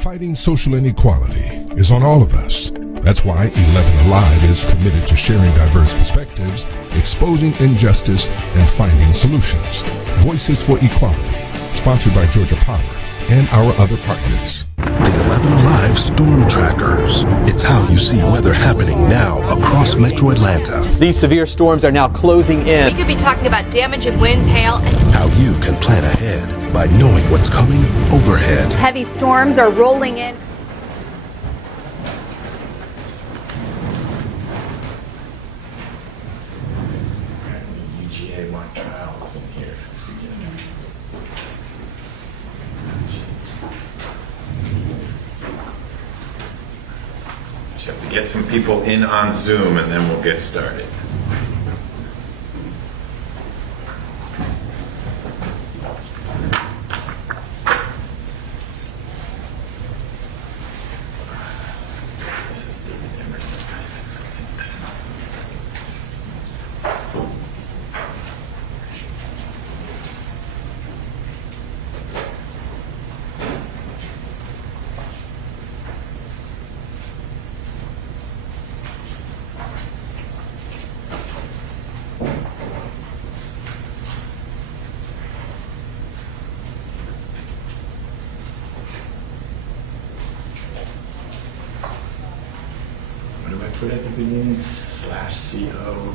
Fighting social inequality is on all of us. That's why 11 Alive is committed to sharing diverse perspectives, exposing injustice, and finding solutions. Voices for Equality, sponsored by Georgia Power and our other partners. The 11 Alive Storm Trackers. It's how you see weather happening now across Metro Atlanta. These severe storms are now closing in. We could be talking about damaging winds, hail, and How you can plan ahead by knowing what's coming overhead. heavy storms are rolling in. Just have to get some people in on Zoom and then we'll get started. This is David Emerson. What do I put at the beginning? /CO.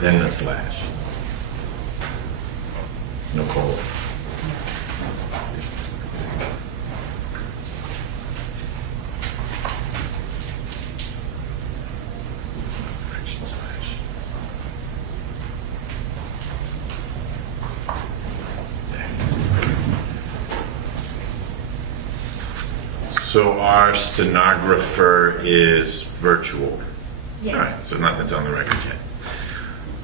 Then the slash. Nicole. Friction slash. So our stenographer is virtual. Yes. All right, so nothing's on the record yet.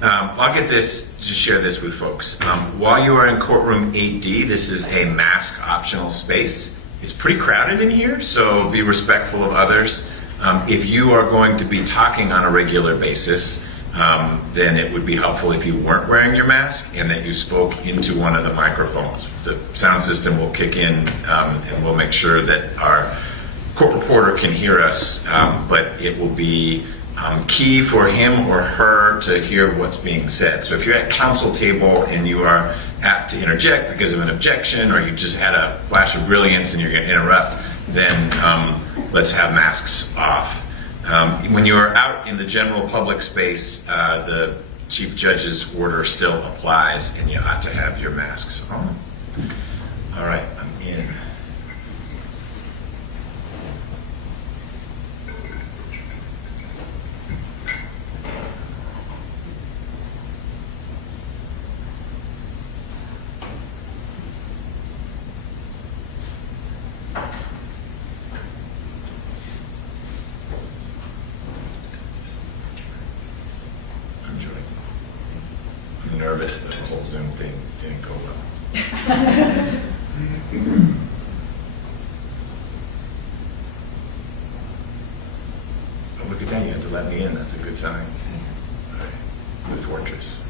I'll get this, just share this with folks. While you are in courtroom 8D, this is a mask optional space. It's pretty crowded in here, so be respectful of others. If you are going to be talking on a regular basis, then it would be helpful if you weren't wearing your mask and that you spoke into one of the microphones. The sound system will kick in and we'll make sure that our court reporter can hear us, but it will be key for him or her to hear what's being said. So if you're at counsel table and you are apt to interject because of an objection or you just had a flash of brilliance and you're going to interrupt, then let's have masks off. When you're out in the general public space, the Chief Judge's order still applies and you ought to have your masks on. All right, I'm in. I'm nervous that the whole Zoom thing didn't go well. Oh, look at that, you had to let me in, that's a good sign. All right, good fortress.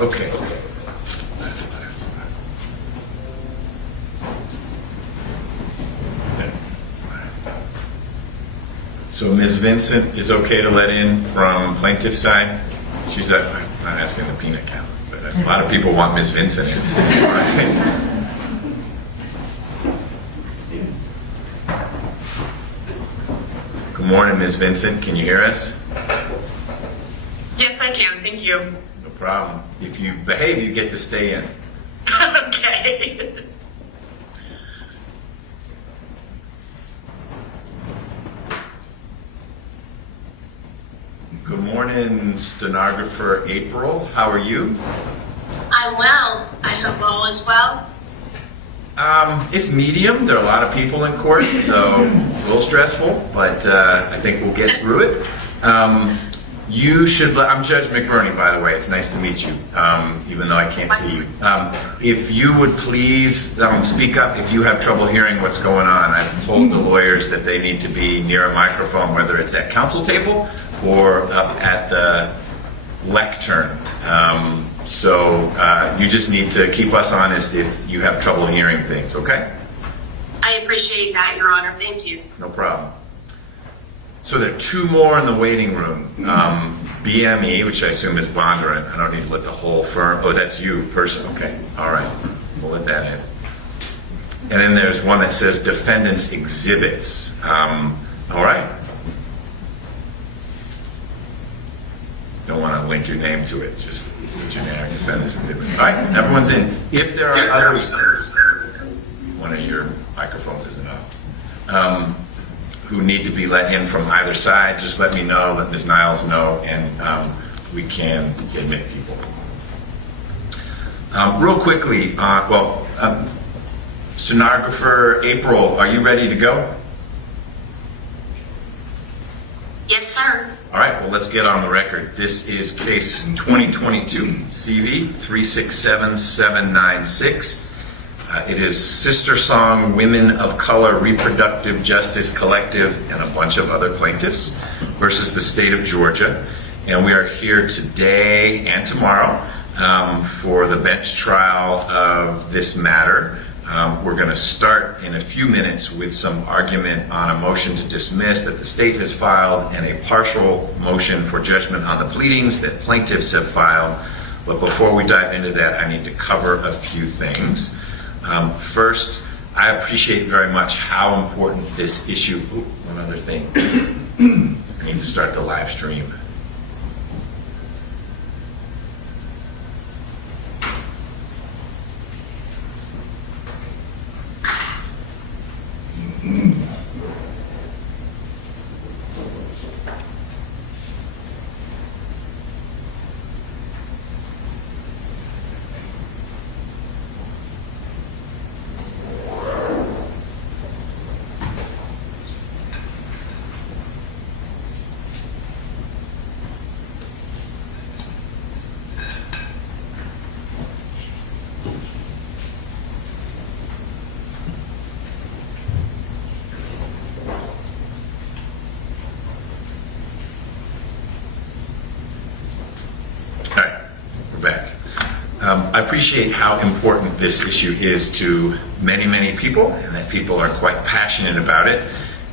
Okay. That's nice. There. All right. So Ms. Vincent is okay to let in from plaintiff's side? She's I'm not asking the peanut gallery, but a lot of people want Ms. Vincent in. All right. Good morning, Ms. Vincent. Can you hear us? Yes, I can. Thank you. No problem. If you behave, you get to stay in. Okay. Good morning, stenographer April. How are you? I'm well. I hope all is well. It's medium. There are a lot of people in court, so a little stressful, but I think we'll get through it. You should I'm Judge McBurney, by the way. It's nice to meet you, even though I can't see you. If you would please speak up if you have trouble hearing what's going on. I've told the lawyers that they need to be near a microphone, whether it's at counsel table or up at the lectern. So you just need to keep us honest if you have trouble hearing things, okay? I appreciate that, Your Honor. Thank you. No problem. So there are two more in the waiting room. BME, which I assume is Bondurant. I don't need to let the whole firm. Oh, that's you, person. Okay. All right. We'll let that in. And then there's one that says defendants exhibits. All right. Don't want to link your name to it. Just generic defendants exhibits. All right. Everyone's in. If there are others, one of your microphones is enough. Who need to be let in from either side, just let me know, let Ms. Niles know, and we can admit people. Real quickly, stenographer April, are you ready to go? Yes, sir. All right, well, let's get on the record. This is case 2022 CV 367796. It is Sister Song Women of Color Reproductive Justice Collective and a bunch of other plaintiffs versus the state of Georgia. And we are here today and tomorrow for the bench trial of this matter. We're going to start in a few minutes with some argument on a motion to dismiss that the state has filed and a partial motion for judgment on the pleadings that plaintiffs have filed. But before we dive into that, I need to cover a few things. First, I appreciate very much how important this issue. One other thing. I need to start the live stream. I appreciate how important this issue is to many, many people, and that people are quite passionate about it.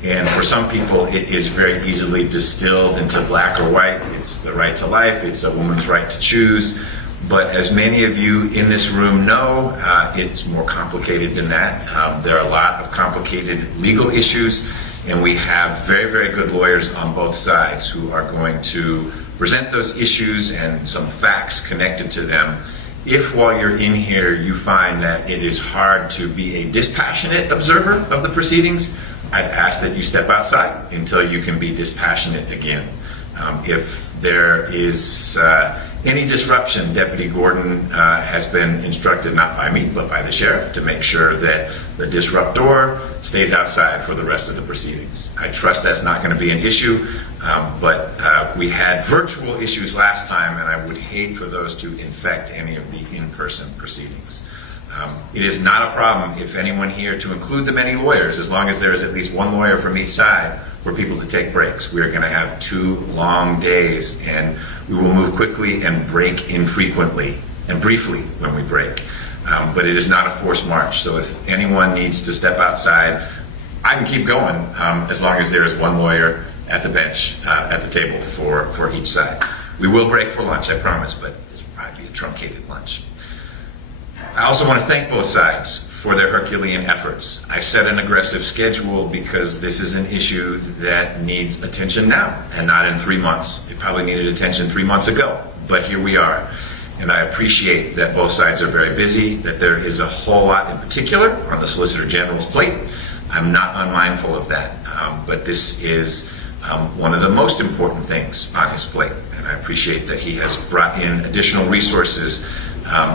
And for some people, it is very easily distilled into black or white. It's the right to life. It's a woman's right to choose. But as many of you in this room know, it's more complicated than that. There are a lot of complicated legal issues, and we have very, very good lawyers on both sides who are going to present those issues and some facts connected to them. If while you're in here you find that it is hard to be a dispassionate observer of the proceedings, I'd ask that you step outside until you can be dispassionate again. If there is any disruption, Deputy Gordon has been instructed, not by me, but by the sheriff, to make sure that the disruptor stays outside for the rest of the proceedings. I trust that's not going to be an issue, but we had virtual issues last time, and I would hate for those to infect any of the in-person proceedings. It is not a problem if anyone here, to include the many lawyers, as long as there is at least one lawyer from each side, for people to take breaks. We are going to have 2 long days, and we will move quickly and break infrequently and briefly when we break. But it is not a forced march, so if anyone needs to step outside, I can keep going as long as there is one lawyer at the bench, at the table for each side. We will break for lunch, I promise, but this will probably be a truncated lunch. I also want to thank both sides for their Herculean efforts. I set an aggressive schedule because this is an issue that needs attention now and not in 3 months. It probably needed attention 3 months ago, but here we are. And I appreciate that both sides are very busy, that there is a whole lot in particular on the Solicitor General's plate. I'm not unmindful of that, but this is one of the most important things on his plate. And I appreciate that he has brought in additional resources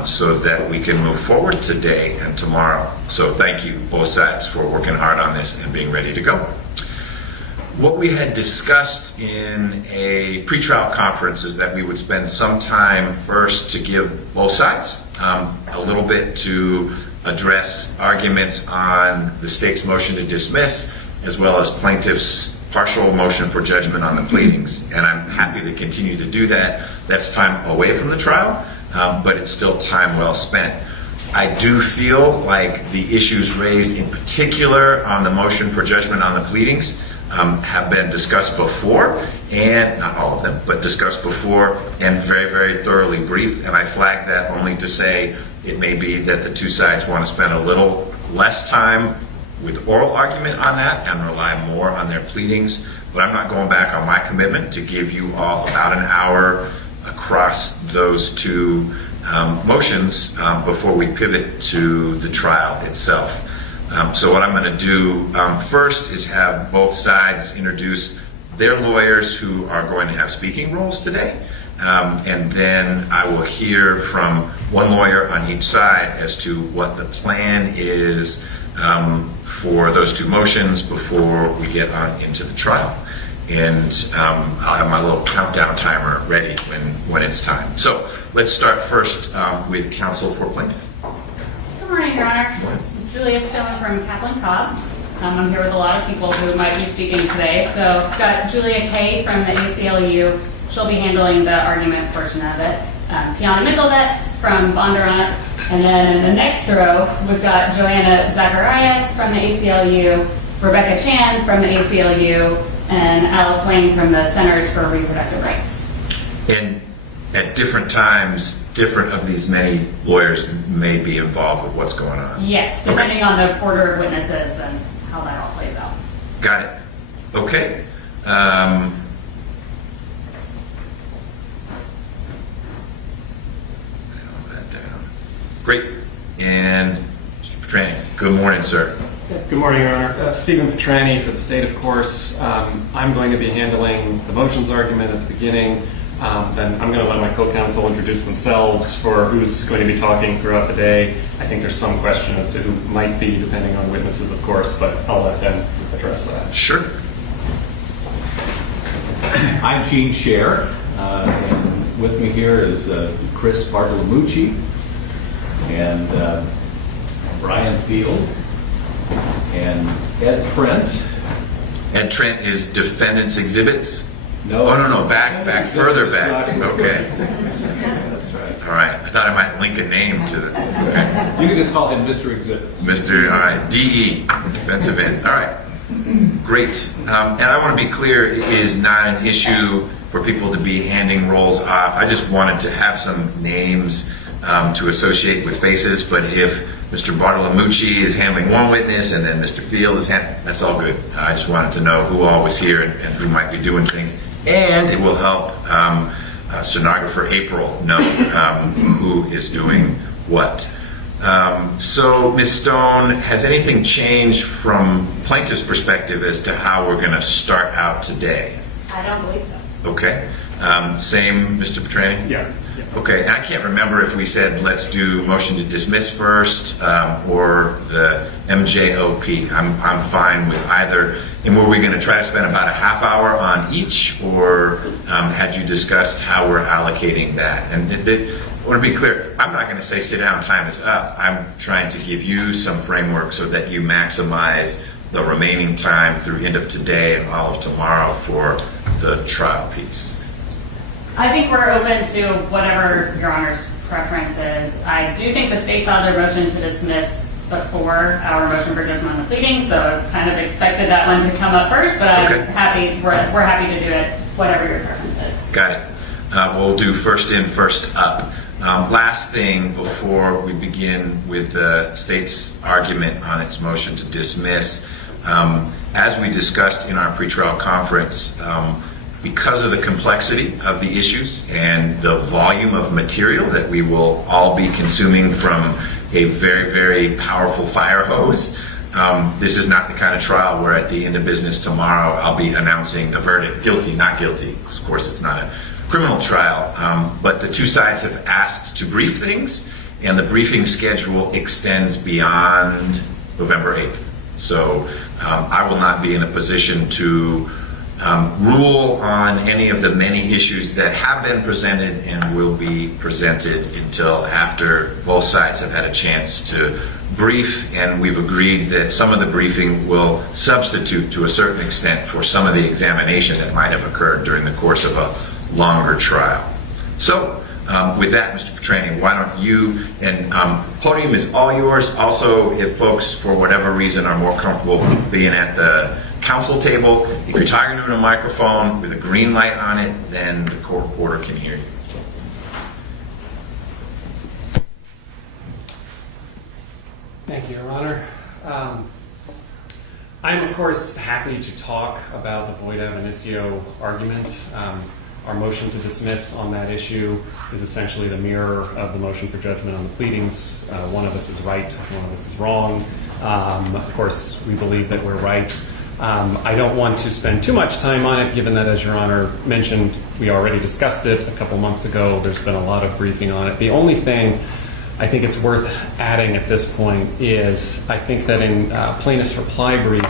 so that we can move forward today and tomorrow. So thank you, both sides, for working hard on this and being ready to go. What we had discussed in a pretrial conference is that we would spend some time first to give both sides a little bit to address arguments on the state's motion to dismiss, as well as plaintiff's partial motion for judgment on the pleadings. And I'm happy to continue to do that. That's time away from the trial, but it's still time well spent. I do feel like the issues raised in particular on the motion for judgment on the pleadings have been discussed before, and not all of them, but discussed before and very, very thoroughly briefed. And I flagged that only to say it may be that the two sides want to spend a little less time with oral argument on that and rely more on their pleadings. But I'm not going back on my commitment to give you all about an hour across those two motions before we pivot to the trial itself. So what I'm going to do first is have both sides introduce their lawyers who are going to have speaking roles today. And then I will hear from one lawyer on each side as to what the plan is for those two motions before we get on into the trial. And I'll have my little countdown timer ready when it's time. So let's start first with counsel for plaintiff. Good morning, Your Honor. Julia Stone from Kaplan Cobb. I'm here with a lot of people who might be speaking today. So I've got Julia Kay from the ACLU. She'll be handling the argument portion of it. Tiana Mickelvet from Bondurant. And then in the next row, we've got Joanna Zacharias from the ACLU, Rebecca Chan from the ACLU, and Alice Wayne from the Centers for Reproductive Rights. And at different times, different of these many lawyers may be involved with what's going on. Yes, depending on the order of witnesses and how that all plays out. Got it. Okay. Great. And Mr. Petrani, good morning, sir. Good morning, Your Honor. Stephen Petrani for the state, of course. I'm going to be handling the motions argument at the beginning. Then I'm going to let my co-counsel introduce themselves for who's going to be talking throughout the day. I think there's some question as to who might be, depending on witnesses, of course, but I'll let them address that. Sure. I'm Gene Scher, and with me here is Chris Bartolomucci and Brian Field and Ed Trent. Ed Trent is defendant's exhibits? No. Oh, no, back, further back. Okay. That's right. All right. I thought I might link a name to the... Okay. You can just call him Mr. Exhibits. Mr. All right, DE, defensive end. All right. Great. And I want to be clear, it is not an issue for people to be handing roles off. I just wanted to have some names to associate with faces, but if Mr. Bartolomucci is handling one witness and then Mr. Field is that's all good. I just wanted to know who all was here and who might be doing things. And it will help stenographer April know who is doing what. So, Ms. Stone, has anything changed from plaintiff's perspective as to how we're going to start out today? I don't believe so. Okay. Same, Mr. Petrani? Yeah. Okay, and I can't remember if we said let's do motion to dismiss first or the MJOP. I'm fine with either. And were we going to try to spend about a half hour on each, or had you discussed how we're allocating that? And I want to be clear, I'm not going to say sit down, time is up. I'm trying to give you some framework so that you maximize the remaining time through end of today and all of tomorrow for the trial piece. I think we're open to whatever Your Honor's preference is. I do think the state filed their motion to dismiss before our motion for judgment on the pleading, so I kind of expected that one to come up first, but I'm happy, we're happy to do it, whatever your preference is. Got it. We'll do first in, first up. Last thing before we begin with the state's argument on its motion to dismiss, as we discussed in our pretrial conference, because of the complexity of the issues and the volume of material that we will all be consuming from a very, very powerful fire hose, this is not the kind of trial where at the end of business tomorrow I'll be announcing a verdict, guilty, not guilty. Of course, it's not a criminal trial, but the two sides have asked to brief things, and the briefing schedule extends beyond November 8th. So I will not be in a position to rule on any of the many issues that have been presented and will be presented until after both sides have had a chance to brief, and we've agreed that some of the briefing will substitute to a certain extent for some of the examination that might have occurred during the course of a longer trial. So, with that, Mr. Petrani, why don't you, and podium is all yours. Also, if folks, for whatever reason, are more comfortable being at the council table, if you're talking to a microphone with a green light on it, then the court reporter can hear you. Thank you, Your Honor. I'm, of course, happy to talk about the void ab initio argument. Our motion to dismiss on that issue is essentially the mirror of the motion for judgment on the pleadings. One of us is right, one of us is wrong. Of course, we believe that we're right. I don't want to spend too much time on it, given that, as Your Honor mentioned, we already discussed it a couple months ago. There's been a lot of briefing on it. The only thing I think it's worth adding at this point is I think that in plaintiff's reply brief,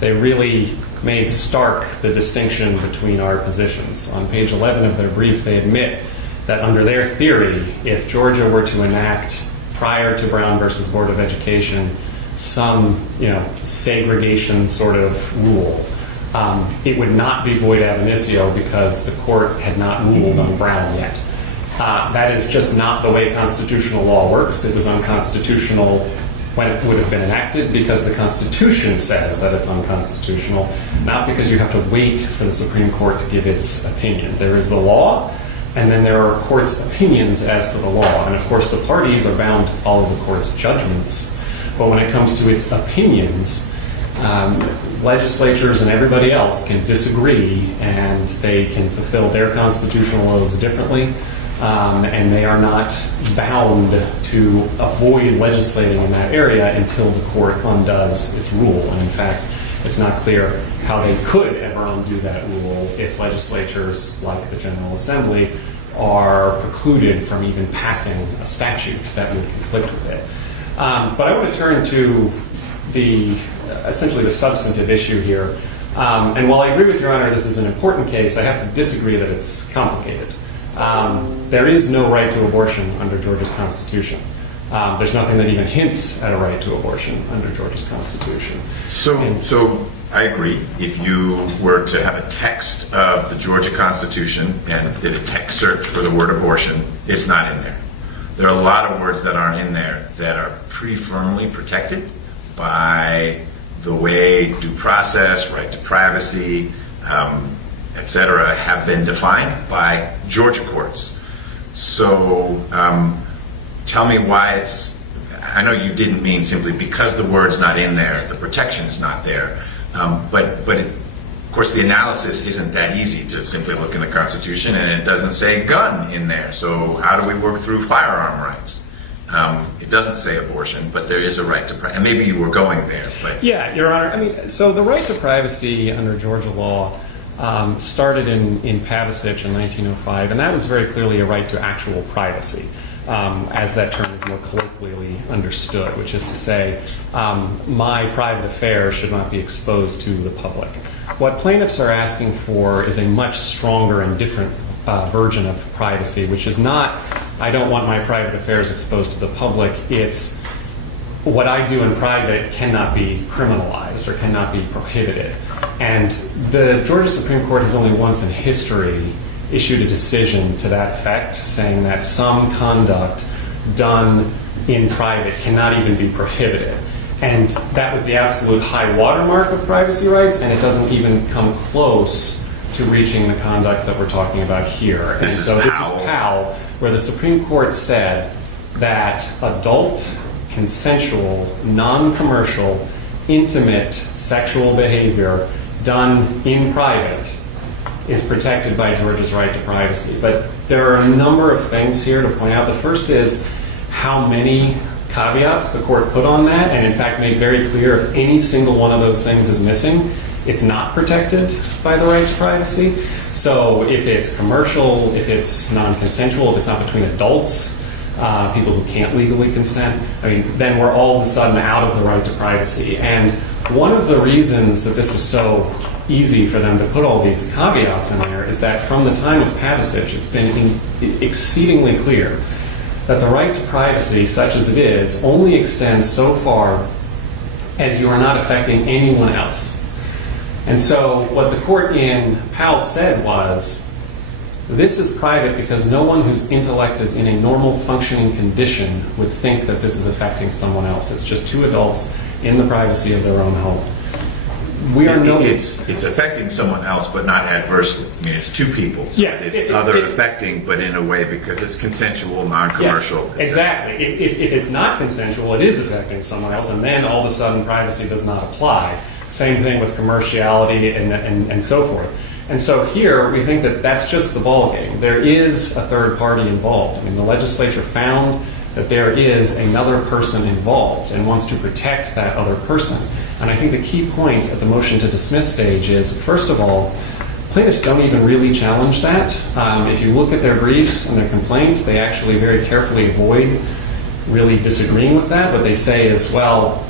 they really made stark the distinction between our positions. On page 11 of their brief, they admit that under their theory, if Georgia were to enact prior to Brown versus Board of Education some, segregation sort of rule, it would not be void ab initio because the court had not ruled on Brown yet. That is just not the way constitutional law works. It was unconstitutional when it would have been enacted because the Constitution says that it's unconstitutional, not because you have to wait for the Supreme Court to give its opinion. There is the law, and then there are courts' opinions as to the law. And of course, the parties are bound to follow the court's judgments. But when it comes to its opinions, legislatures and everybody else can disagree, and they can fulfill their constitutional laws differently. And they are not bound to avoid legislating in that area until the court undoes its rule. And in fact, it's not clear how they could ever undo that rule if legislatures like the General Assembly are precluded from even passing a statute that would conflict with it. But I want to turn to essentially the substantive issue here. And while I agree with Your Honor this is an important case, I have to disagree that it's complicated. There is no right to abortion under Georgia's Constitution. There's nothing that even hints at a right to abortion under Georgia's Constitution. So I agree. If you were to have a text of the Georgia Constitution and did a text search for the word abortion, it's not in there. There are a lot of words that aren't in there that are pretty firmly protected by the way due process, right to privacy, etc., have been defined by Georgia courts. So tell me why it's, I know you didn't mean simply because the word's not in there, the protection's not there, but of course the analysis isn't that easy to simply look in the Constitution and it doesn't say gun in there. So how do we work through firearm rights? It doesn't say abortion, but there is a right to privacy. And maybe you were going there. But yeah, Your Honor. So the right to privacy under Georgia law started in Pavasich in 1905, and that was very clearly a right to actual privacy, as that term is more colloquially understood, which is to say, my private affairs should not be exposed to the public. What plaintiffs are asking for is a much stronger and different version of privacy, which is not, I don't want my private affairs exposed to the public, it's what I do in private cannot be criminalized or cannot be prohibited. And the Georgia Supreme Court has only once in history issued a decision to that effect, saying that some conduct done in private cannot even be prohibited. And that was the absolute high watermark of privacy rights, and it doesn't even come close to reaching the conduct that we're talking about here. And so this is Powell, where the Supreme Court said that adult, consensual, non-commercial, intimate sexual behavior done in private is protected by Georgia's right to privacy. But there are a number of things here to point out. The first is how many caveats the court put on that, and in fact made very clear if any single one of those things is missing, it's not protected by the right to privacy. So if it's commercial, if it's non-consensual, if it's not between adults, people who can't legally consent, then we're all of a sudden out of the right to privacy. And one of the reasons that this was so easy for them to put all these caveats in there is that from the time of passage, it's been exceedingly clear that the right to privacy, such as it is, only extends so far as you are not affecting anyone else. And so what the court in Powell said was, this is private because no one whose intellect is in a normal functioning condition would think that this is affecting someone else. It's just two adults in the privacy of their own home. It's affecting someone else, but not adversely. I mean, it's two people. So yes, it's affecting, but in a way because it's consensual, non-commercial. Yes, exactly. If it's not consensual, it is affecting someone else, and then all of a sudden privacy does not apply. Same thing with commerciality and so forth. And so here we think that that's just the ballgame. There is a third party involved. I mean, the legislature found that there is another person involved and wants to protect that other person. And I think the key point at the motion to dismiss stage is, first of all, plaintiffs don't even really challenge that. If you look at their briefs and their complaints, they actually very carefully avoid really disagreeing with that. What they say is, well,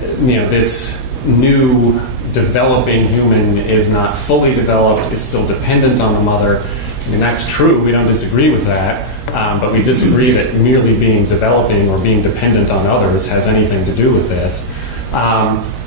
this new developing human is not fully developed, is still dependent on the mother. I mean, that's true. We don't disagree with that. But we disagree that merely being developing or being dependent on others has anything to do with this.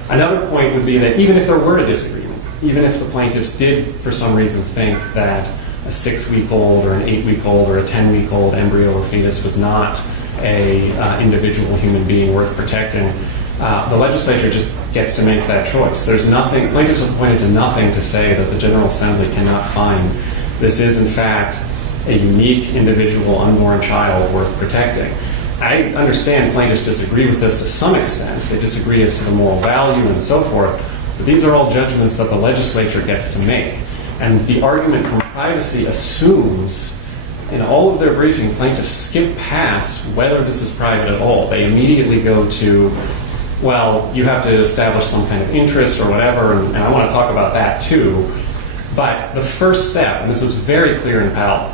Another point would be that even if there were a disagreement, even if the plaintiffs did for some reason think that a 6-week-old or an 8-week-old or a 10-week-old embryo or fetus was not a individual human being worth protecting, the legislature just gets to make that choice. There's nothing, plaintiffs have pointed to nothing to say that the General Assembly cannot find this is in fact a unique individual unborn child worth protecting. I understand plaintiffs disagree with this to some extent. They disagree as to the moral value and so forth, but these are all judgments that the legislature gets to make. And the argument from privacy assumes, in all of their briefing, plaintiffs skip past whether this is private at all. They immediately go to, well, you have to establish some kind of interest or whatever, and I want to talk about that too. But the first step, and this was very clear in Powell,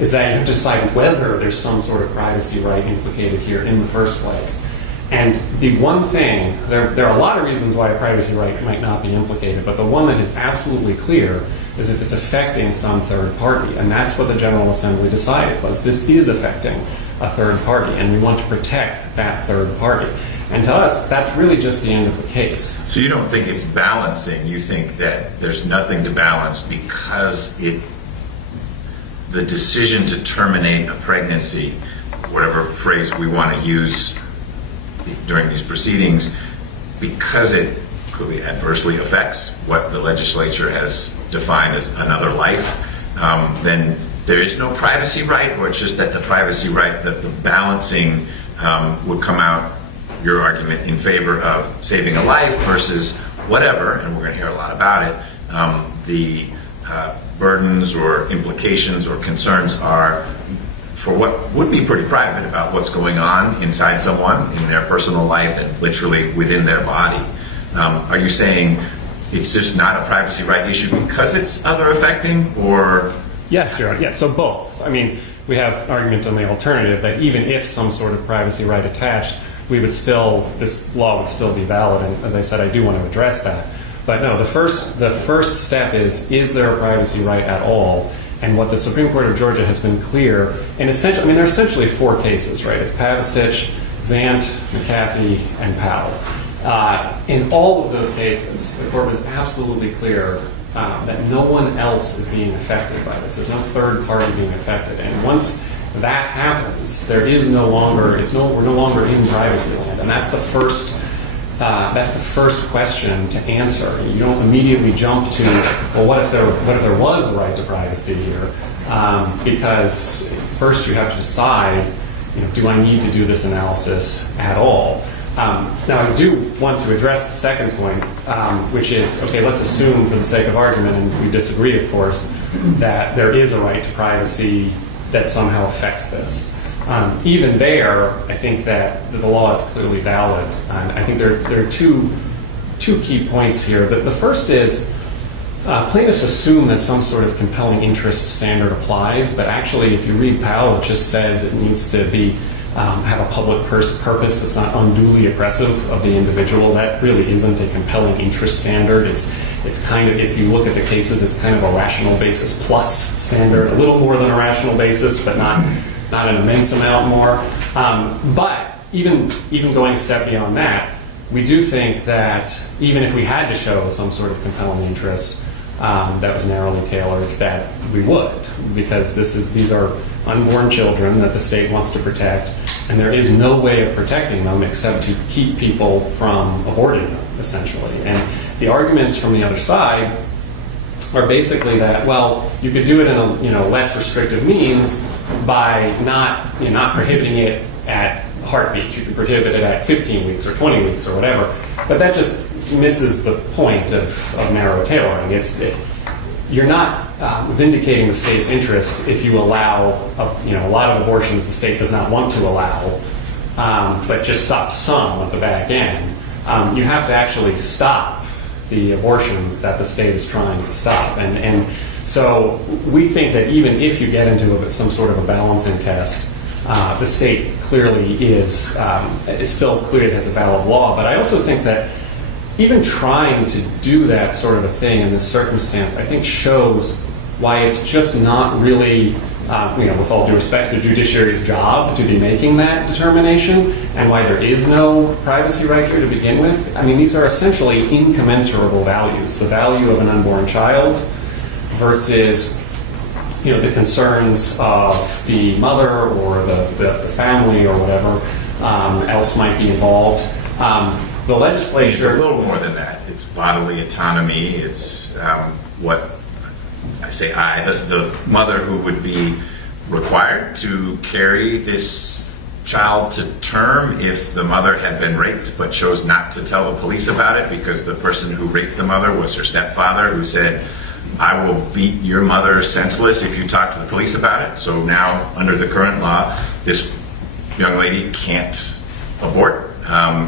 is that you have to decide whether there's some sort of privacy right implicated here in the first place. And the one thing, there are a lot of reasons why a privacy right might not be implicated, but the one that is absolutely clear is if it's affecting some third party. And that's what the General Assembly decided, was this is affecting a third party, and we want to protect that third party. And to us, that's really just the end of the case. So you don't think it's balancing? You think that there's nothing to balance because the decision to terminate a pregnancy, whatever phrase we want to use during these proceedings, because it clearly adversely affects what the legislature has defined as another life, then there is no privacy right, or it's just that the privacy right, that the balancing would come out, your argument, in favor of saving a life versus whatever, and we're going to hear a lot about it, the burdens or implications or concerns are for what would be pretty private about what's going on inside someone in their personal life and literally within their body. Are you saying it's just not a privacy right issue because it's other affecting, or? Yes, Your Honor. Yes, so both. I mean, we have an argument on the alternative that even if some sort of privacy right attached, this law would still be valid. And as I said, I do want to address that. But no, the first step is there a privacy right at all? And what the Supreme Court of Georgia has been clear, and essentially, I mean, there are essentially 4 cases, right? It's Pavasich, Zant, McAfee, and Powell. In all of those cases, the court was absolutely clear that no one else is being affected by this. There's no third party being affected. And once that happens, there is we're no longer in privacy land. And that's the first question to answer. You don't immediately jump to, well, what if there was a right to privacy here? Because first you have to decide, do I need to do this analysis at all? Now, I do want to address the second point, which is, okay, let's assume for the sake of argument, and we disagree, of course, that there is a right to privacy that somehow affects this. Even there, I think that the law is clearly valid. I think there are two key points here. The first is plaintiffs assume that some sort of compelling interest standard applies, but actually, if you read Powell, it just says it needs to be have a public purpose that's not unduly oppressive of the individual. That really isn't a compelling interest standard. It's kind of, if you look at the cases, it's kind of a rational basis plus standard, a little more than a rational basis, but not an immense amount more. But even going a step beyond that, we do think that even if we had to show some sort of compelling interest that was narrowly tailored, that we would, because these are unborn children that the state wants to protect, and there is no way of protecting them except to keep people from aborting them, essentially. And the arguments from the other side are basically that, well, you could do it in a less restrictive means by not prohibiting it at heartbeat. You could prohibit it at 15 weeks or 20 weeks or whatever, but that just misses the point of narrow tailoring. You're not vindicating the state's interest if you allow a lot of abortions the state does not want to allow, but just stop some at the back end. You have to actually stop the abortions that the state is trying to stop, and so we think that even if you get into some sort of a balancing test, the state clearly is still clearly has a valid law. But I also think that even trying to do that sort of a thing in this circumstance, I think shows why it's just not really, with all due respect, the judiciary's job to be making that determination, and why there is no privacy right here to begin with. I mean, these are essentially incommensurable values. The value of an unborn child versus the concerns of the mother or the family or whatever else might be involved. The legislature... It's a little more than that. It's bodily autonomy. It's what I say the mother who would be required to carry this child to term if the mother had been raped but chose not to tell the police about it because the person who raped the mother was her stepfather, who said, I will beat your mother senseless if you talk to the police about it. So now, under the current law, this young lady can't abort,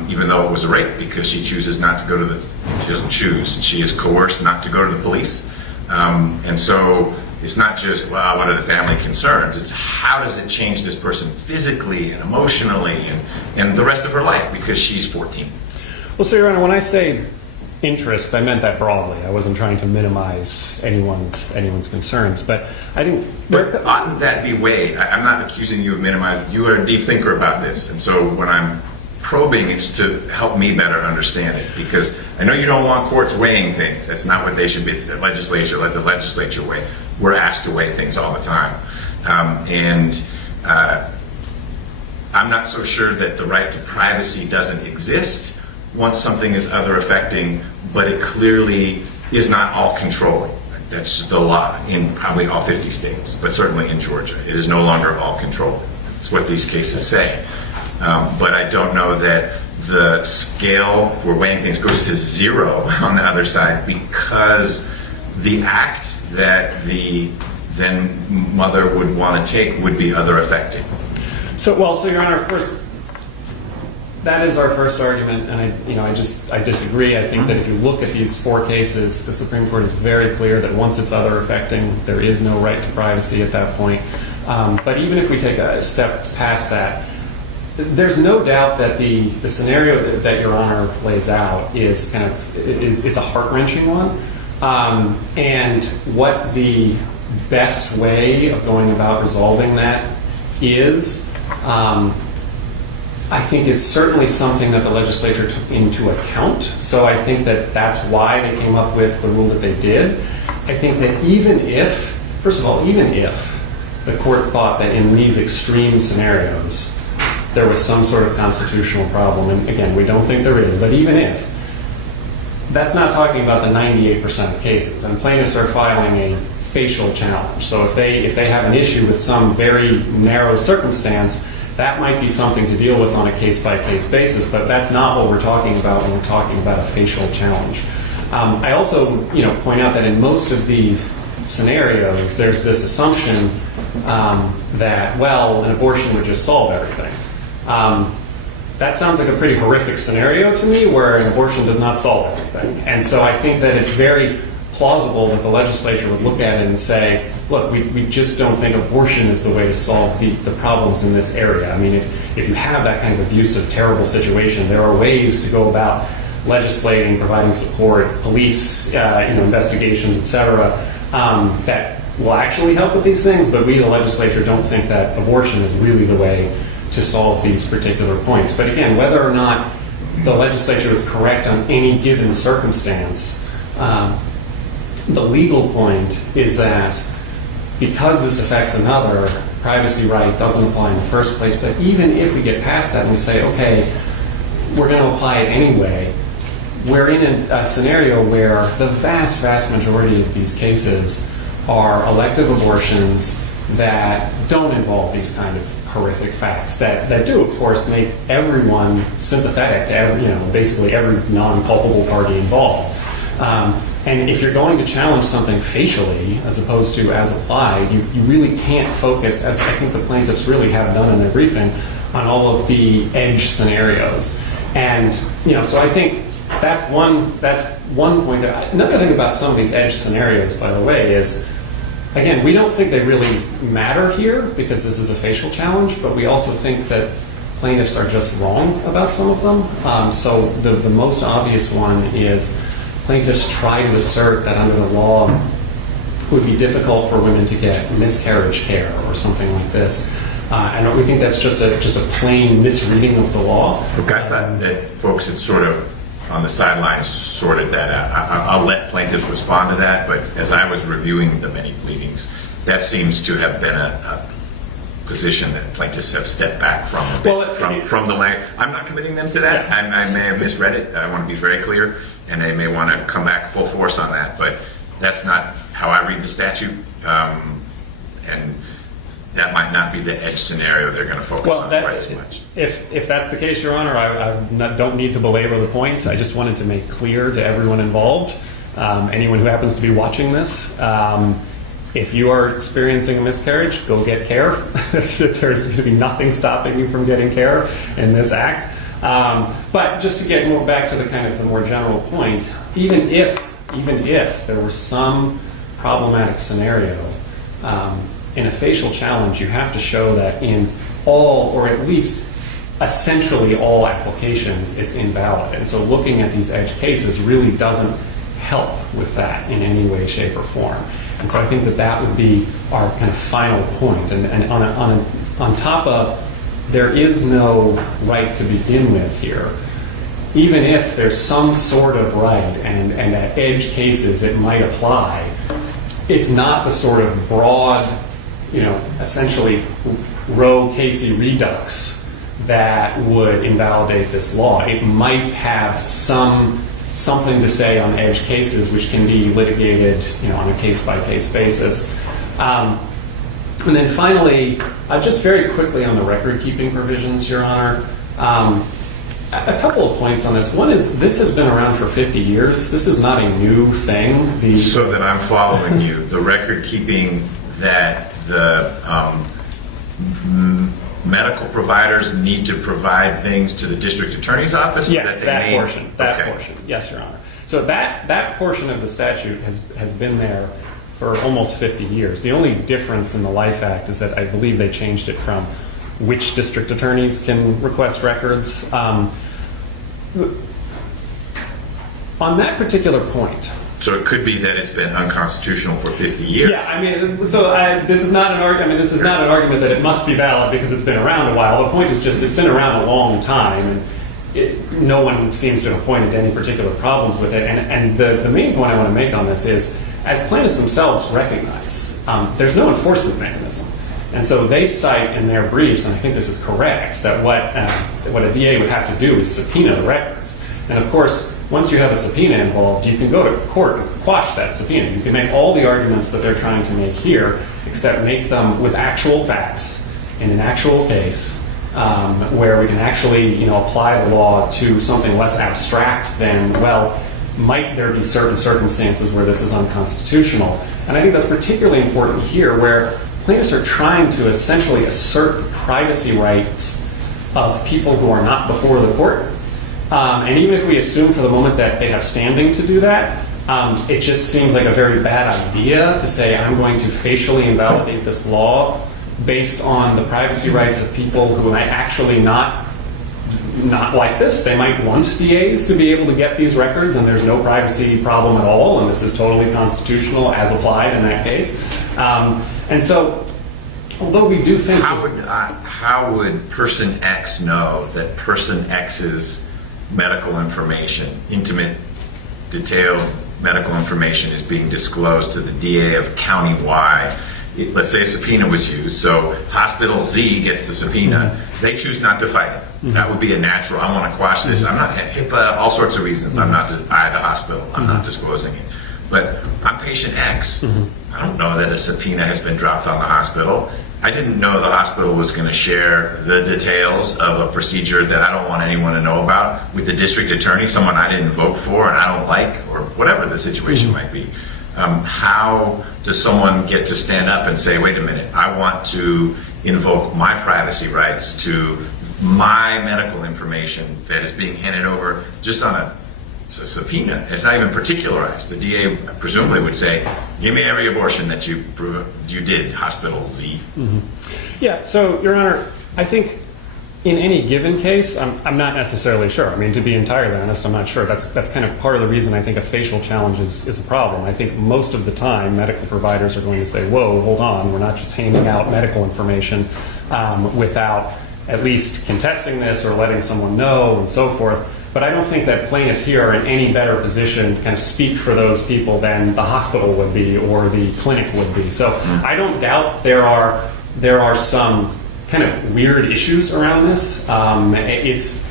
even though it was a rape, because she chooses not to go to she doesn't choose, she is coerced not to go to the police. And so it's not just, well, what are the family concerns? It's how does it change this person physically and emotionally and the rest of her life, because she's 14. Well, so, Your Honor, when I say interest, I meant that broadly. I wasn't trying to minimize anyone's concerns, but I think... But oughtn't that be weighed? I'm not accusing you of minimizing. You are a deep thinker about this, and so when I'm probing, it's to help me better understand it, because I know you don't want courts weighing things. That's not what they should be. The legislature, let the legislature weigh. We're asked to weigh things all the time. I'm not so sure that the right to privacy doesn't exist once something is other affecting, but it clearly is not all controlling. That's the law in probably all 50 states, but certainly in Georgia. It is no longer all controlling. It's what these cases say. But I don't know that the scale for weighing things goes to zero on the other side, because the act that the then mother would want to take would be other affecting. So Your Honor, of course, that is our first argument, and I disagree. I think that if you look at these four cases, the Supreme Court is very clear that once it's other affecting, there is no right to privacy at that point. But even if we take a step past that, there's no doubt that the scenario that Your Honor lays out is is a heart-wrenching one. And what the best way of going about resolving that is, I think is certainly something that the legislature took into account. So I think that that's why they came up with the rule that they did. I think that even if the court thought that in these extreme scenarios there was some sort of constitutional problem, and again, we don't think there is, but even if, that's not talking about the 98% of cases. And plaintiffs are filing a facial challenge. So if they have an issue with some very narrow circumstance, that might be something to deal with on a case-by-case basis, but that's not what we're talking about when we're talking about a facial challenge. I also, point out that in most of these scenarios, there's this assumption that, well, an abortion would just solve everything. That sounds like a pretty horrific scenario to me, where an abortion does not solve everything. And so I think that it's very plausible that the legislature would look at it and say, look, we just don't think abortion is the way to solve the problems in this area. I mean, if you have that kind of abusive, terrible situation, there are ways to go about legislating, providing support, police investigations, etc., that will actually help with these things, but we, the legislature, don't think that abortion is really the way to solve these particular points. But again, whether or not the legislature is correct on any given circumstance, the legal point is that because this affects another, privacy right doesn't apply in the first place. But even if we get past that and we say, okay, we're going to apply it anyway, we're in a scenario where the vast, vast majority of these cases are elective abortions that don't involve these kind of horrific facts that do, of course, make everyone sympathetic to basically every non-culpable party involved. And if you're going to challenge something facially as opposed to as applied, you really can't focus, as I think the plaintiffs really have done in their briefing, on all of the edge scenarios. And so I think that's one point. Another thing about some of these edge scenarios, by the way, is, again, we don't think they really matter here because this is a facial challenge, but we also think that plaintiffs are just wrong about some of them. So the most obvious one is plaintiffs try to assert that under the law it would be difficult for women to get miscarriage care or something like this. And we think that's just a plain misreading of the law. Okay, I thought that folks had sort of on the sidelines sorted that out. I'll let plaintiffs respond to that, but as I was reviewing the many pleadings, that seems to have been a position that plaintiffs have stepped back from a bit, from the language. I'm not committing them to that. I may have misread it. I want to be very clear, and they may want to come back full force on that, but that's not how I read the statute, and that might not be the edge scenario they're going to focus on quite as much. If that's the case, Your Honor, I don't need to belabor the point. I just wanted to make clear to everyone involved, anyone who happens to be watching this, if you are experiencing a miscarriage, go get care. There's going to be nothing stopping you from getting care in this act. But just to get more back to the kind of the more general point, even if there were some problematic scenario, in a facial challenge, you have to show that in all, or at least essentially all applications, it's invalid. And so looking at these edge cases really doesn't help with that in any way, shape, or form. And so I think that would be our kind of final point. And on top of, there is no right to begin with here. Even if there's some sort of right, and at edge cases it might apply, it's not the sort of broad, essentially Roe Casey redux that would invalidate this law. It might have something to say on edge cases which can be litigated on a case-by-case basis. And then finally, just very quickly on the record-keeping provisions, Your Honor, a couple of points on this. One is this has been around for 50 years. This is not a new thing. So that I'm following you, the record-keeping that the medical providers need to provide things to the district attorney's office? Yes, that portion. Yes, Your Honor. So that portion of the statute has been there for almost 50 years. The only difference in the Life Act is that I believe they changed it from which district attorneys can request records. On that particular point, so it could be that it's been unconstitutional for 50 years. Yeah, I mean, this is not an argument. This is not an argument that it must be valid because it's been around a while. The point is just it's been around a long time, and no one seems to have pointed to any particular problems with it. And the main point I want to make on this is, as plaintiffs themselves recognize, there's no enforcement mechanism. And so they cite in their briefs, and I think this is correct, that what a DA would have to do is subpoena the records. And of course, once you have a subpoena involved, you can go to court and quash that subpoena. You can make all the arguments that they're trying to make here, except make them with actual facts in an actual case where we can actually apply the law to something less abstract than, well, might there be certain circumstances where this is unconstitutional? And I think that's particularly important here, where plaintiffs are trying to essentially assert the privacy rights of people who are not before the court. And even if we assume for the moment that they have standing to do that, it just seems like a very bad idea to say I'm going to facially invalidate this law based on the privacy rights of people who might actually not like this. They might want DAs to be able to get these records, and there's no privacy problem at all, and this is totally constitutional as applied in that case. And so, although we do think... How would person X know that person X's medical information, intimate, detailed medical information is being disclosed to the DA of County Y? Let's say a subpoena was used, so Hospital Z gets the subpoena. They choose not to fight it. That would be a natural, I want to quash this. I'm not HIPAA, all sorts of reasons. I'm not, I the hospital, I'm not disclosing it. But I'm patient X. I don't know that a subpoena has been dropped on the hospital. I didn't know the hospital was going to share the details of a procedure that I don't want anyone to know about with the district attorney, someone I didn't vote for and I don't like, or whatever the situation might be. How does someone get to stand up and say, wait a minute, I want to invoke my privacy rights to my medical information that is being handed over just on it's a subpoena. It's not even particularized. The DA presumably would say, give me every abortion that you did, Hospital Z. Yeah, so, Your Honor, I think in any given case, I'm not necessarily sure. I mean, to be entirely honest, I'm not sure. That's kind of part of the reason I think a facial challenge is a problem. I think most of the time, medical providers are going to say, whoa, hold on, we're not just handing out medical information without at least contesting this or letting someone know and so forth. But I don't think that plaintiffs here are in any better position to kind of speak for those people than the hospital would be or the clinic would be. So I don't doubt there are some kind of weird issues around this. It's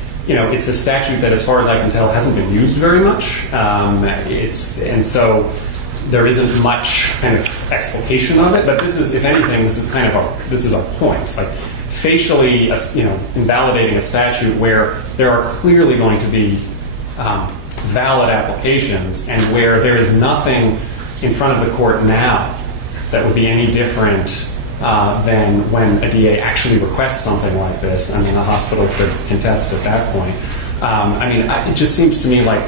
a statute that, as far as I can tell, hasn't been used very much. And so there isn't much kind of explication of it. But this is, if anything, this is a point. Like, facially, invalidating a statute where there are clearly going to be valid applications and where there is nothing in front of the court now that would be any different than when a DA actually requests something like this. I mean, the hospital could contest at that point. It just seems to me like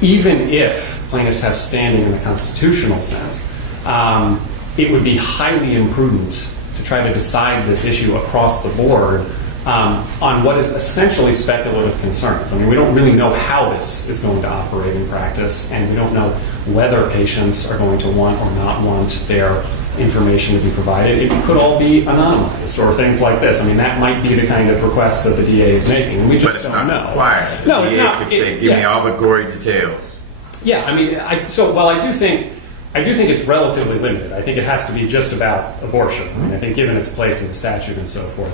even if plaintiffs have standing in the constitutional sense, it would be highly imprudent to try to decide this issue across the board on what is essentially speculative concerns. I mean, we don't really know how this is going to operate in practice, and we don't know whether patients are going to want or not want their information to be provided. It could all be anonymized or things like this. I mean, that might be the kind of request that the DA is making, and we just don't know. Required. The No, DA it's not. could say, give me all the gory details. Yeah, I mean, I do think it's relatively limited. I think it has to be just about abortion. I mean, I think given its place in the statute and so forth.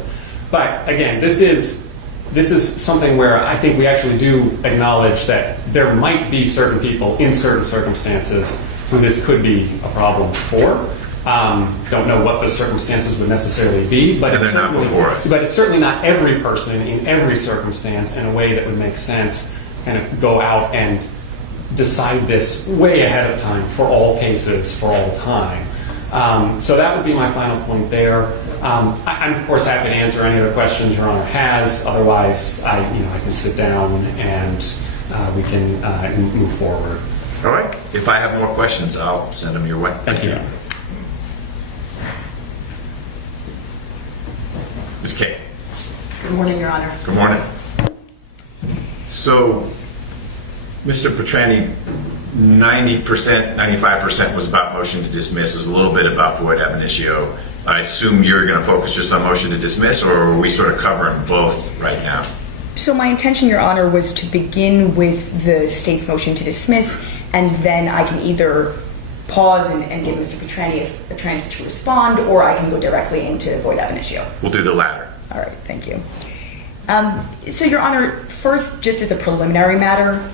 But again, this is something where I think we actually do acknowledge that there might be certain people in certain circumstances who this could be a problem for. Don't know what those circumstances would necessarily be, but it's certainly not every person in every circumstance in a way that would make sense kind of go out and decide this way ahead of time for all cases, for all time. So that would be my final point there. I'm of course happy to answer any other questions Your Honor has. Otherwise, I can sit down and we can move forward. All right. If I have more questions, I'll send them your way. Thank you. Ms. Kay. Good morning, Your Honor. Good morning. So, Mr. Petrani, 90%, 95% was about motion to dismiss. It was a little bit about void ab initio. I assume you're going to focus just on motion to dismiss, or are we sort of covering both right now? So my intention, Your Honor, was to begin with the state's motion to dismiss, and then I can either pause and give Mr. Petrani a chance to respond, or I can go directly into void ab initio. We'll do the latter. All right, thank you. So, Your Honor, first, just as a preliminary matter,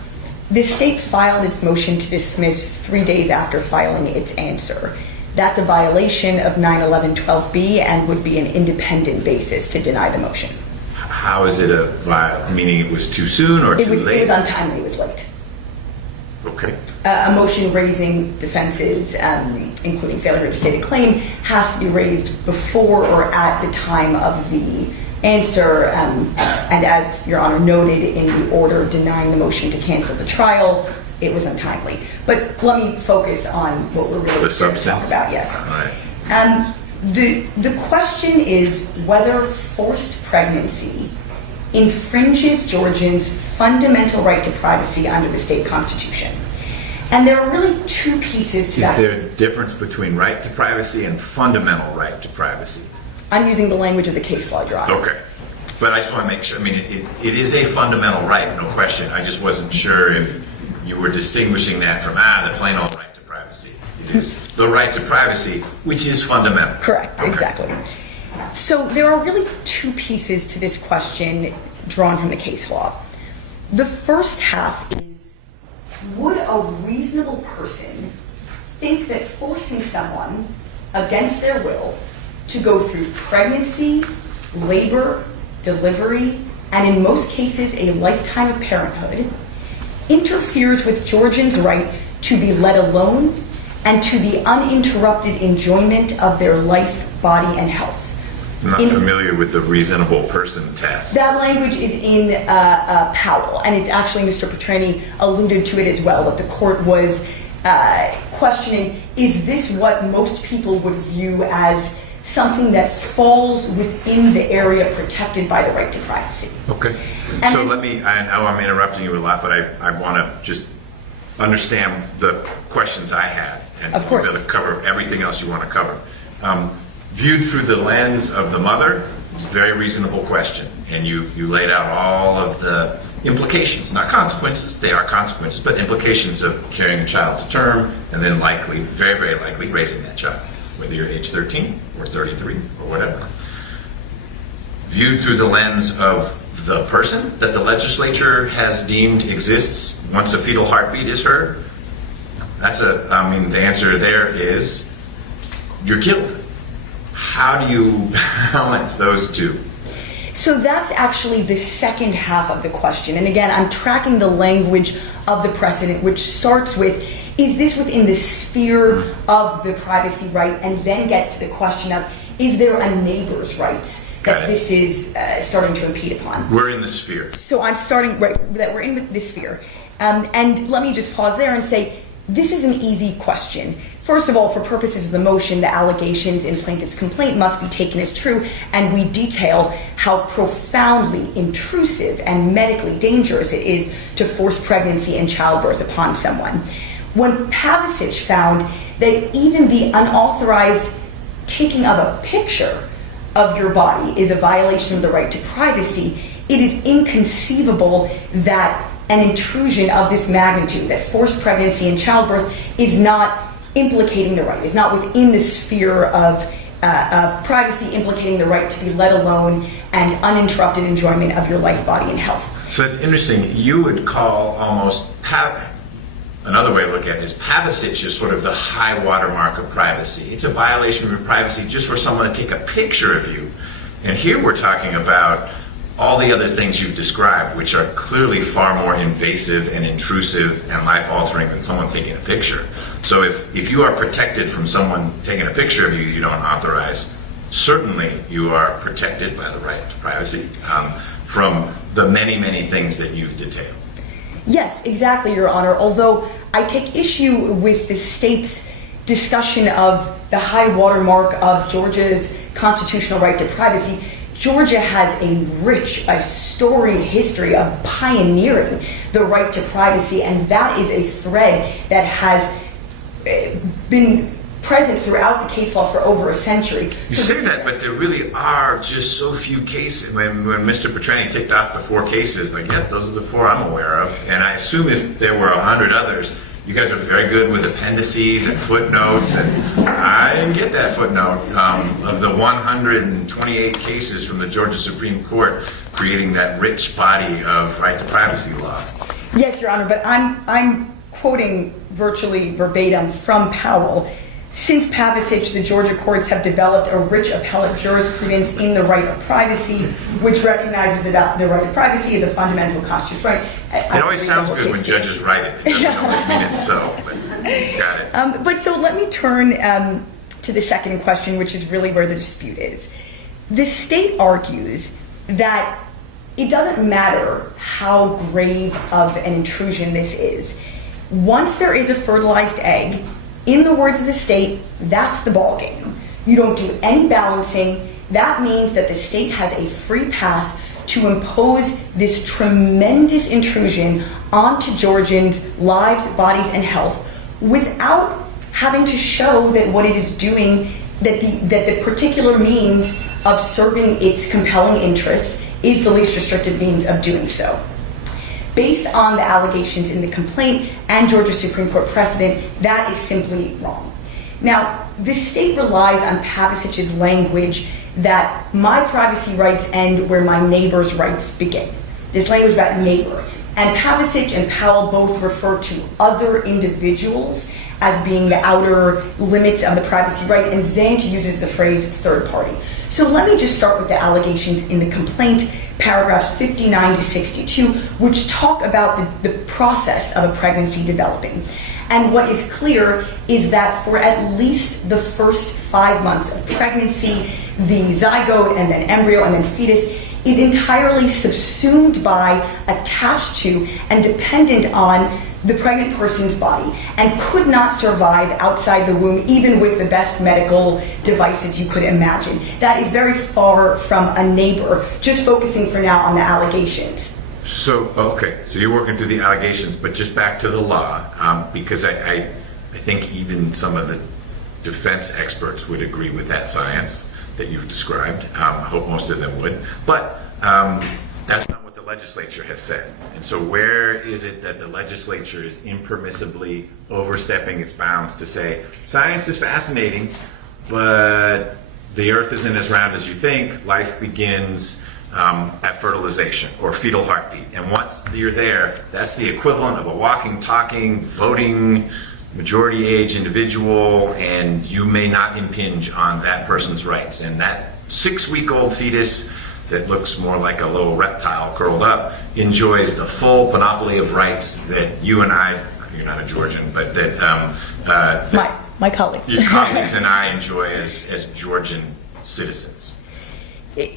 the state filed its motion to dismiss 3 days after filing its answer. That's a violation of 911-12B and would be an independent basis to deny the motion. How is it meaning it was too soon or too late? It was untimely, it was late. Okay. A motion raising defenses, including failure to state a claim, has to be raised before or at the time of the answer. And as Your Honor noted in the order denying the motion to cancel the trial, it was untimely. But let me focus on what we're really The here to talk substance. about. Yes. All right. The question is whether forced pregnancy infringes Georgians' fundamental right to privacy under the state constitution. And there are really two pieces to that. Is there a difference between right to privacy and fundamental right to privacy? I'm using the language of the case law, Your Honor. Okay. But I just want to make sure, I mean, it is a fundamental right, no question. I just wasn't sure if you were distinguishing that from, the plain old right to privacy. It is the right to privacy, which is fundamental. Correct, Okay. exactly. So there are really two pieces to this question drawn from the case law. The first half is, would a reasonable person think that forcing someone against their will to go through pregnancy, labor, delivery, and in most cases a lifetime of parenthood interferes with Georgians' right to be let alone and to the uninterrupted enjoyment of their life, body, and health? I'm not familiar with the reasonable person test. That language is in Powell, and it's actually, Mr. Petrani alluded to it as well, that the court was questioning, is this what most people would view as something that falls within the area protected by the right to privacy? Okay. And So then- let me, I know I'm interrupting you a lot, but I want to just understand the questions I had. And Of course. you'll be able to cover everything else you want to cover. Viewed through the lens of the mother, very reasonable question. And you laid out all of the implications, not consequences, they are consequences, but implications of carrying a child to term and then likely, very, very likely, raising that child, whether you're age 13 or 33 or whatever. Viewed through the lens of the person that the legislature has deemed exists once a fetal heartbeat is heard, the answer there is you're killed. How do you balance those two? So that's actually the second half of the question. And again, I'm tracking the language of the precedent, which starts with, is this within the sphere of the privacy right? And then gets to the question of, is there a neighbor's rights that this is starting to impede upon? We're in the sphere. So I'm starting, right, that we're in this sphere. And let me just pause there and say, this is an easy question. First of all, for purposes of the motion, the allegations in plaintiff's complaint must be taken as true, and we detail how profoundly intrusive and medically dangerous it is to force pregnancy and childbirth upon someone. When Pavicic found that even the unauthorized taking of a picture of your body is a violation of the right to privacy, it is inconceivable that an intrusion of this magnitude, that forced pregnancy and childbirth, is not implicating the right, is not within the sphere of privacy, implicating the right to be let alone and uninterrupted enjoyment of your life, body, and health. So it's interesting. You would call almost another way to look at it is Pavicic is sort of the high watermark of privacy. It's a violation of your privacy just for someone to take a picture of you. And here we're talking about all the other things you've described, which are clearly far more invasive and intrusive and life-altering than someone taking a picture. So if you are protected from someone taking a picture of you you don't authorize, certainly you are protected by the right to privacy from the many, many things that you've detailed. Yes, exactly, Your Honor. Although I take issue with the state's discussion of the high watermark of Georgia's constitutional right to privacy. Georgia has a rich, storied history of pioneering the right to privacy, and that is a thread that has been present throughout the case law for over a century. You say that, but there really are just so few cases. When Mr. Petrani ticked off the 4 cases, those are the 4 I'm aware of, and I assume if there were 100 others, you guys are very good with appendices and footnotes, and I didn't get that footnote of the 128 cases from the Georgia Supreme Court creating that rich body of right to privacy law. Yes, Your Honor, but I'm quoting virtually verbatim from Powell. Since Pavicic, the Georgia courts have developed a rich appellate jurisprudence in the right of privacy, which recognizes that the right of privacy is a fundamental constitutional right. It always sounds good when judges write it. It doesn't always mean it's so, but got it. But so let me turn to the second question, which is really where the dispute is. The state argues that it doesn't matter how grave of an intrusion this is. Once there is a fertilized egg, in the words of the state, that's the ballgame. You don't do any balancing. That means that the state has a free pass to impose this tremendous intrusion onto Georgians' lives, bodies, and health without having to show that what it is doing, that the particular means of serving its compelling interest is the least restrictive means of doing so. Based on the allegations in the complaint and Georgia Supreme Court precedent, that is simply wrong. Now, the state relies on Pavicich's language that my privacy rights end where my neighbor's rights begin. This language about neighbor. And Pavicich and Powell both refer to other individuals as being the outer limits of the privacy right, and Zant uses the phrase third party. So let me just start with the allegations in the complaint, paragraphs 59 to 62, which talk about the process of a pregnancy developing. And what is clear is that for at least the first 5 months of pregnancy, the zygote and then embryo and then fetus is entirely subsumed by, attached to, and dependent on the pregnant person's body and could not survive outside the womb even with the best medical devices you could imagine. That is very far from a neighbor, just focusing for now on the allegations. So, okay, so you're working through the allegations, but just back to the law, because I think even some of the defense experts would agree with that science that you've described. I hope most of them would. But that's not what the legislature has said. And so where is it that the legislature is impermissibly overstepping its bounds to say, science is fascinating, but the earth isn't as round as you think. Life begins at fertilization or fetal heartbeat. And once you're there, that's the equivalent of a walking, talking, voting, majority age individual, and you may not impinge on that person's rights. And that 6-week-old fetus that looks more like a little reptile curled up enjoys the full panoply of rights that you and I, you're not a Georgian, but that my colleagues. Your colleagues and I enjoy as Georgian citizens.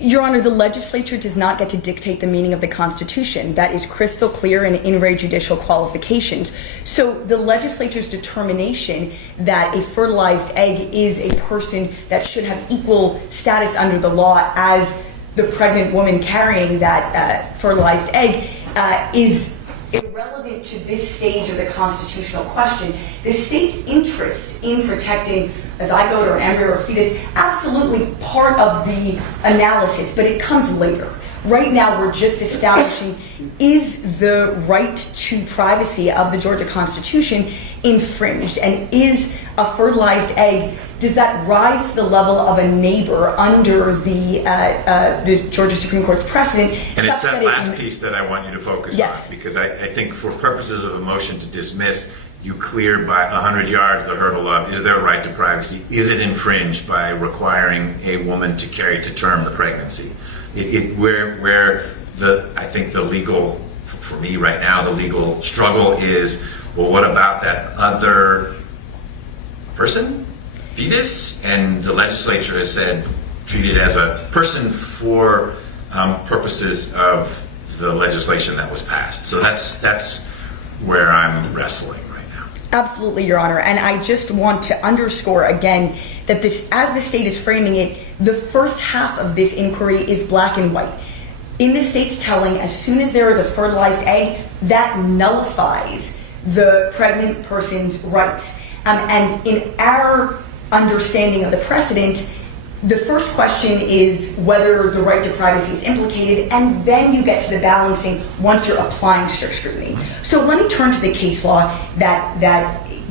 Your Honor, the legislature does not get to dictate the meaning of the Constitution. That is crystal clear in in re judicial qualifications. So the legislature's determination that a fertilized egg is a person that should have equal status under the law as the pregnant woman carrying that fertilized egg is irrelevant to this stage of the constitutional question. The state's interests in protecting a zygote or an embryo or fetus, absolutely part of the analysis, but it comes later. Right now, we're just establishing, is the right to privacy of the Georgia Constitution infringed? And is a fertilized egg, does that rise to the level of a neighbor under the Georgia Supreme Court's precedent? And it's that last piece that I want you to focus Yes. on, because I think for purposes of a motion to dismiss, you cleared by 100 yards the hurdle of, is there a right to privacy? Is it infringed by requiring a woman to carry to term the pregnancy? Where I think the legal, for me right now, the legal struggle is, well, what about that other person, fetus? And the legislature has said, treat it as a person for purposes of the legislation that was passed. So that's where I'm wrestling right now. Absolutely, Your Honor. And I just want to underscore again that this, as the state is framing it, the first half of this inquiry is black and white. In the state's telling, as soon as there is a fertilized egg, that nullifies the pregnant person's rights. And in our understanding of the precedent, the first question is whether the right to privacy is implicated, and then you get to the balancing once you're applying strict scrutiny. So let me turn to the case law that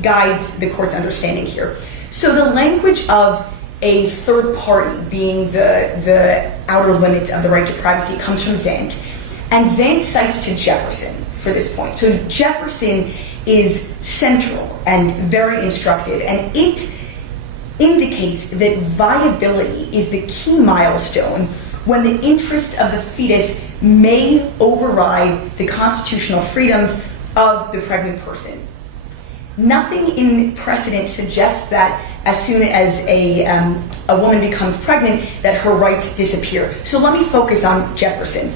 guides the court's understanding here. So the language of a third party being the outer limits of the right to privacy comes from Zant, and Zant cites to Jefferson for this point. So Jefferson is central and very instructive, and it indicates that viability is the key milestone when the interests of the fetus may override the constitutional freedoms of the pregnant person. Nothing in precedent suggests that as soon as a woman becomes pregnant, that her rights disappear. So let me focus on Jefferson.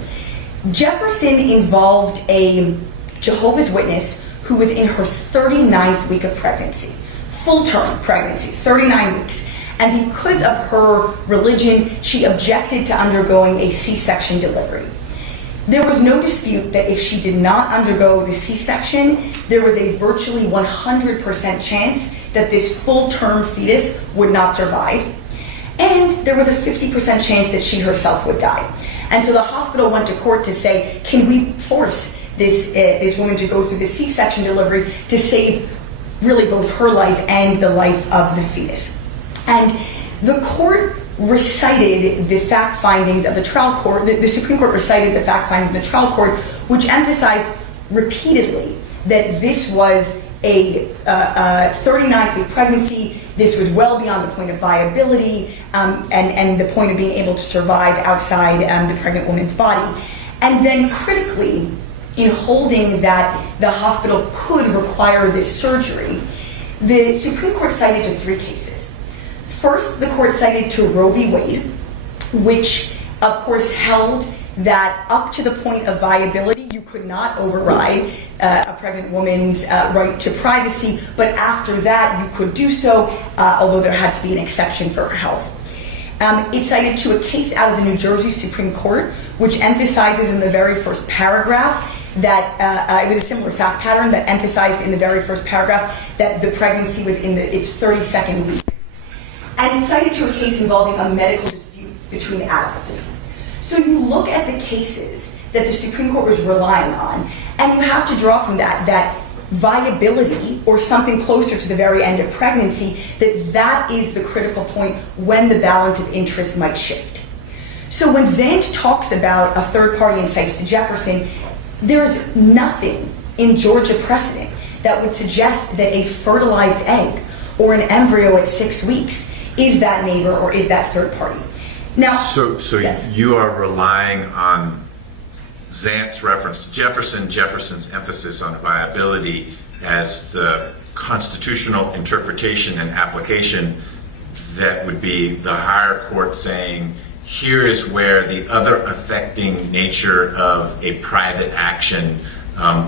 Jefferson involved a Jehovah's Witness who was in her 39th week of pregnancy, full-term pregnancy, 39 weeks. And because of her religion, she objected to undergoing a C-section delivery. There was no dispute that if she did not undergo the C-section, there was a virtually 100% chance that this full-term fetus would not survive. And there was a 50% chance that she herself would die. And so the hospital went to court to say, can we force this woman to go through the C-section delivery to save really both her life and the life of the fetus? And the court recited the fact findings of the trial court, the Supreme Court recited the fact findings of the trial court, which emphasized repeatedly that this was a 39th week pregnancy. This was well beyond the point of viability and the point of being able to survive outside the pregnant woman's body. And then critically, in holding that the hospital could require this surgery, the Supreme Court cited to 3 cases. First, the court cited to Roe v. Wade, which of course held that up to the point of viability, you could not override a pregnant woman's right to privacy, but after that you could do so, although there had to be an exception for her health. It cited to a case out of the New Jersey Supreme Court, which emphasizes in the very first paragraph that it was a similar fact pattern that emphasized in the very first paragraph that the pregnancy was in its 32nd week. And it cited to a case involving a medical dispute between adults. So you look at the cases that the Supreme Court was relying on, and you have to draw from that viability, or something closer to the very end of pregnancy, that is the critical point when the balance of interest might shift. So when Zant talks about a third party and cites to Jefferson, there's nothing in Georgia precedent that would suggest that a fertilized egg or an embryo at 6 weeks is that neighbor or is that third party. Now, so yes. You are relying on Zant's reference to Jefferson, Jefferson's emphasis on viability as the constitutional interpretation and application that would be the higher court saying, here is where the other affecting nature of a private action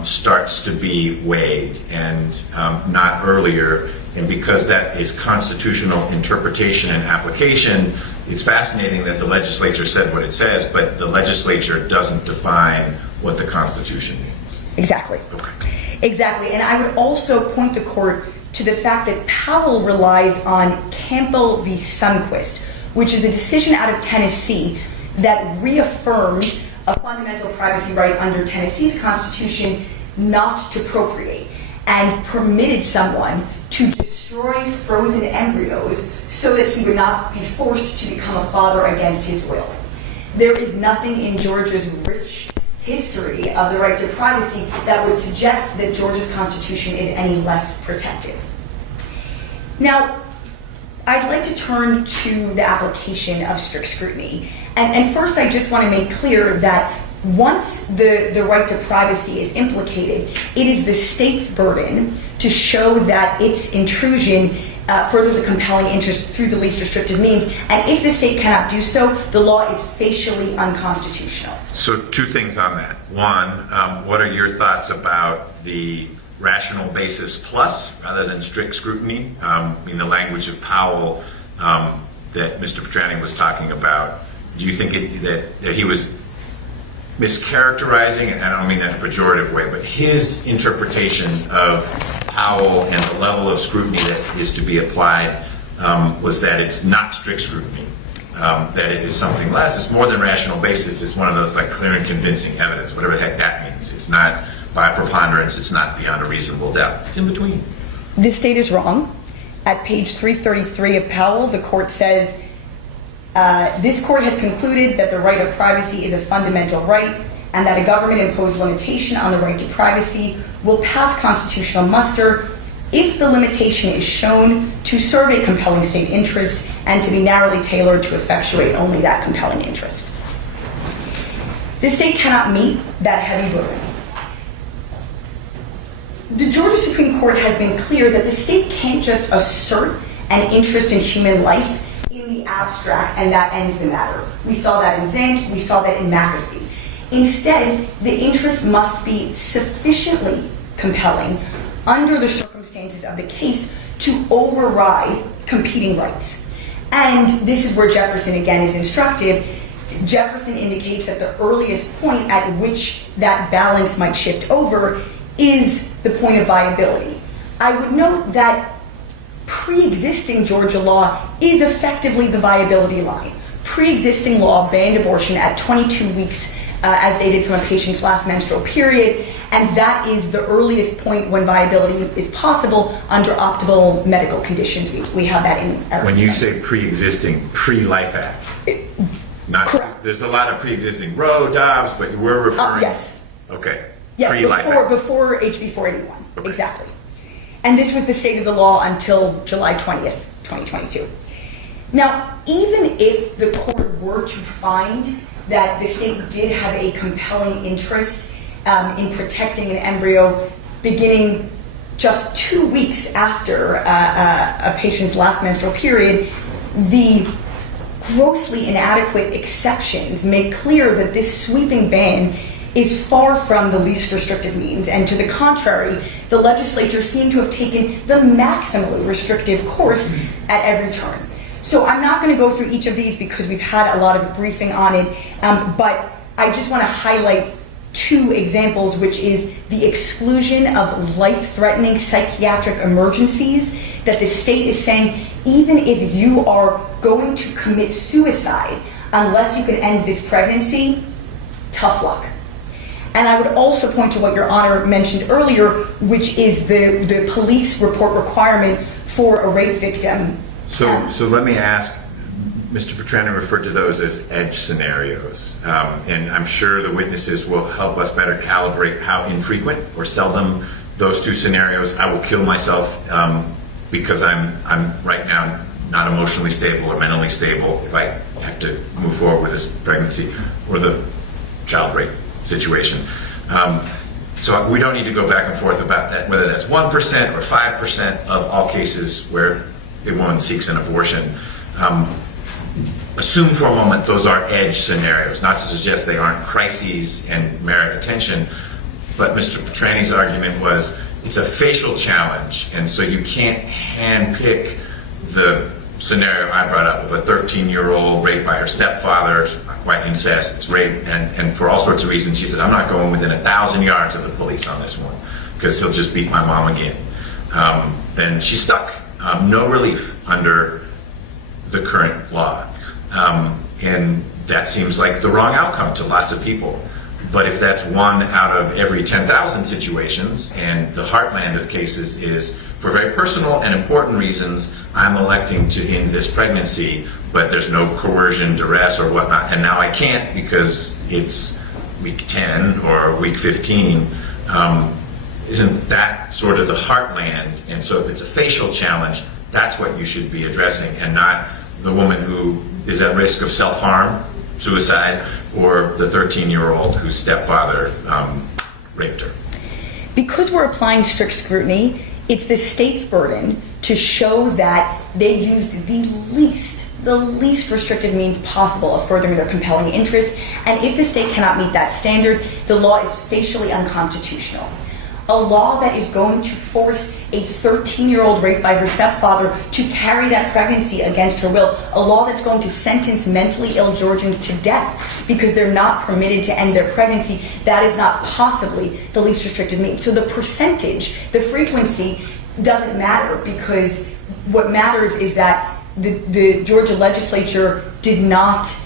starts to be weighed, and not earlier. And because that is constitutional interpretation and application, it's fascinating that the legislature said what it says, but the legislature doesn't define what the Constitution means. Exactly. Okay. Exactly. And I would also point the court to the fact that Powell relies on Campbell v. Sundquist, which is a decision out of Tennessee that reaffirmed a fundamental privacy right under Tennessee's Constitution not to procreate, and permitted someone to destroy frozen embryos so that he would not be forced to become a father against his will. There is nothing in Georgia's rich history of the right to privacy that would suggest that Georgia's Constitution is any less protective. Now, I'd like to turn to the application of strict scrutiny. And first, I just want to make clear that once the right to privacy is implicated, it is the state's burden to show that its intrusion furthers a compelling interest through the least restrictive means. And if the state cannot do so, the law is facially unconstitutional. So 2 things on that. One, what are your thoughts about the rational basis plus rather than strict scrutiny? In the language of Powell that Mr. Petrani was talking about, do you think that he was mischaracterizing, and I don't mean that in a pejorative way, but his interpretation of Powell and the level of scrutiny that is to be applied was that it's not strict scrutiny, that it is something less. It's more than rational basis. It's one of those like clear and convincing evidence, whatever the heck that means. It's not by preponderance. It's not beyond a reasonable doubt. It's in between. The state is wrong. At page 333 of Powell, the court says, this court has concluded that the right of privacy is a fundamental right and that a government-imposed limitation on the right to privacy will pass constitutional muster if the limitation is shown to serve a compelling state interest and to be narrowly tailored to effectuate only that compelling interest. The state cannot meet that heavy burden. The Georgia Supreme Court has been clear that the state can't just assert an interest in human life in the abstract and that ends the matter. We saw that in Zant, we saw that in McAfee. Instead, the interest must be sufficiently compelling under the circumstances of the case to override competing rights. And this is where Jefferson again is instructive. Jefferson indicates that the earliest point at which that balance might shift over is the point of viability. I would note that pre-existing Georgia law is effectively the viability line. Pre-existing law banned abortion at 22 weeks as dated from a patient's last menstrual period, and that is the earliest point when viability is possible under optimal medical conditions. We have that in our... When you say pre-existing, pre-Life Act. Not, correct. There's a lot of pre-existing Roe, Dobbs, but we're referring... yes. Okay. Yes, Pre-Life Act. before HB 481, Okay. exactly. And this was the state of the law until July 20th, 2022. Now, even if the court were to find that the state did have a compelling interest in protecting an embryo beginning just 2 weeks after a patient's last menstrual period, the grossly inadequate exceptions make clear that this sweeping ban is far from the least restrictive means, and to the contrary, the legislature seemed to have taken the maximally restrictive course at every turn. So I'm not going to go through each of these because we've had a lot of briefing on it, but I just want to highlight 2 examples, which is the exclusion of life-threatening psychiatric emergencies, that the state is saying, even if you are going to commit suicide, unless you can end this pregnancy, tough luck. And I would also point to what Your Honor mentioned earlier, which is the police report requirement for a rape victim. So let me ask, Mr. Petrani referred to those as edge scenarios, and I'm sure the witnesses will help us better calibrate how infrequent or seldom those 2 scenarios. I will kill myself because I'm right now not emotionally stable or mentally stable if I have to move forward with this pregnancy or the child rape situation. So we don't need to go back and forth about that, whether that's 1% or 5% of all cases where a woman seeks an abortion. Assume for a moment those are edge scenarios, not to suggest they aren't crises and merit attention, but Mr. Petrani's argument was it's a facial challenge, and so you can't handpick the scenario I brought up of a 13-year-old raped by her stepfather, not quite incest, it's rape, and for all sorts of reasons, she said, I'm not going within 1,000 yards of the police on this one, because he'll just beat my mom again. Then she's stuck. No relief under the current law. And that seems like the wrong outcome to lots of people. But if that's 1 out of every 10,000 situations, and the heartland of cases is, for very personal and important reasons, I'm electing to end this pregnancy, but there's no coercion, duress, or whatnot, and now I can't because it's week 10 or week 15, isn't that sort of the heartland? And so if it's a facial challenge, that's what you should be addressing, and not the woman who is at risk of self-harm, suicide, or the 13-year-old whose stepfather raped her. Because we're applying strict scrutiny, it's the state's burden to show that they used the least restrictive means possible of furthering their compelling interest, and if the state cannot meet that standard, the law is facially unconstitutional. A law that is going to force a 13-year-old raped by her stepfather to carry that pregnancy against her will, a law that's going to sentence mentally ill Georgians to death because they're not permitted to end their pregnancy, that is not possibly the least restrictive means. So the percentage, the frequency doesn't matter, because what matters is that the Georgia legislature did not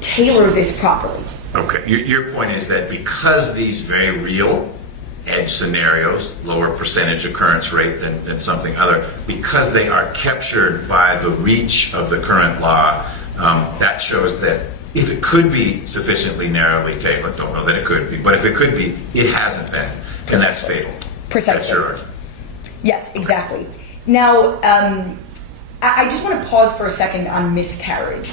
tailor this properly. Okay, your point is that because these very real edge scenarios, lower percentage occurrence rate than something other, because they are captured by the reach of the current law, that shows that if it could be sufficiently narrowly tailored, don't know that it could be, but if it could be, it hasn't been, and that's fatal. Precisely. That's your argument. Yes, exactly. Now, I just want to pause for a second on miscarriage.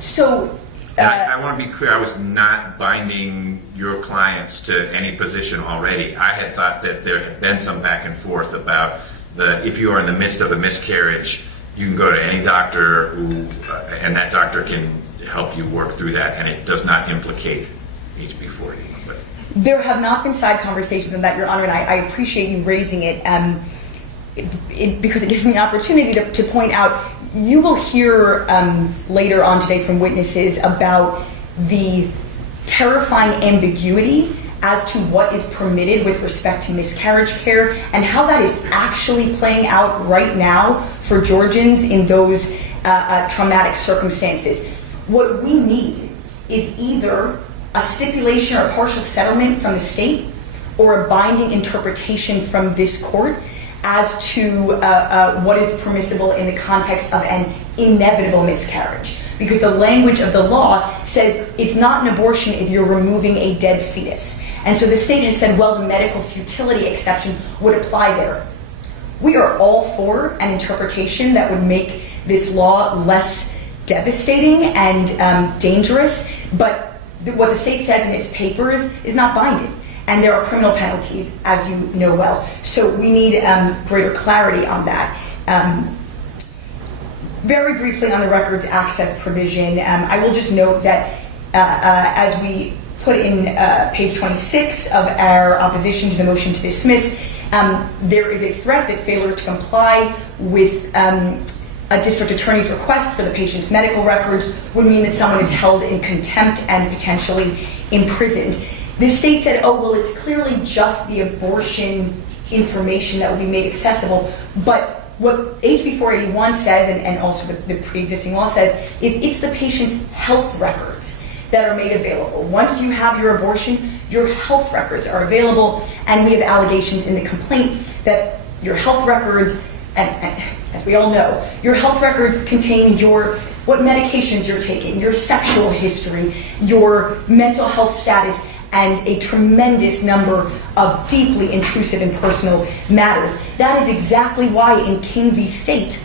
So, I want to be clear, I was not binding your clients to any position already. I had thought that there had been some back and forth about if you are in the midst of a miscarriage, you can go to any doctor and that doctor can help you work through that, and it does not implicate HB 40. There have not been side conversations on that, Your Honor, and I appreciate you raising it, because it gives me an opportunity to point out, you will hear later on today from witnesses about the terrifying ambiguity as to what is permitted with respect to miscarriage care and how that is actually playing out right now for Georgians in those traumatic circumstances. What we need is either a stipulation or a partial settlement from the state or a binding interpretation from this court as to what is permissible in the context of an inevitable miscarriage. Because the language of the law says it's not an abortion if you're removing a dead fetus. And so the state has said, well, the medical futility exception would apply there. We are all for an interpretation that would make this law less devastating and dangerous, but what the state says in its papers is not binding. And there are criminal penalties, as you know well. So we need greater clarity on that. Very briefly on the records access provision, I will just note that as we put in page 26 of our opposition to the motion to dismiss, there is a threat that failure to comply with a district attorney's request for the patient's medical records would mean that someone is held in contempt and potentially imprisoned. The state said, oh, well, it's clearly just the abortion information that will be made accessible, but what HB 481 says, and also the pre-existing law says, is it's the patient's health records that are made available. Once you have your abortion, your health records are available, and we have allegations in the complaint that your health records, and as we all know, your health records contain what medications you're taking, your sexual history, your mental health status, and a tremendous number of deeply intrusive and personal matters. That is exactly why in King v. State,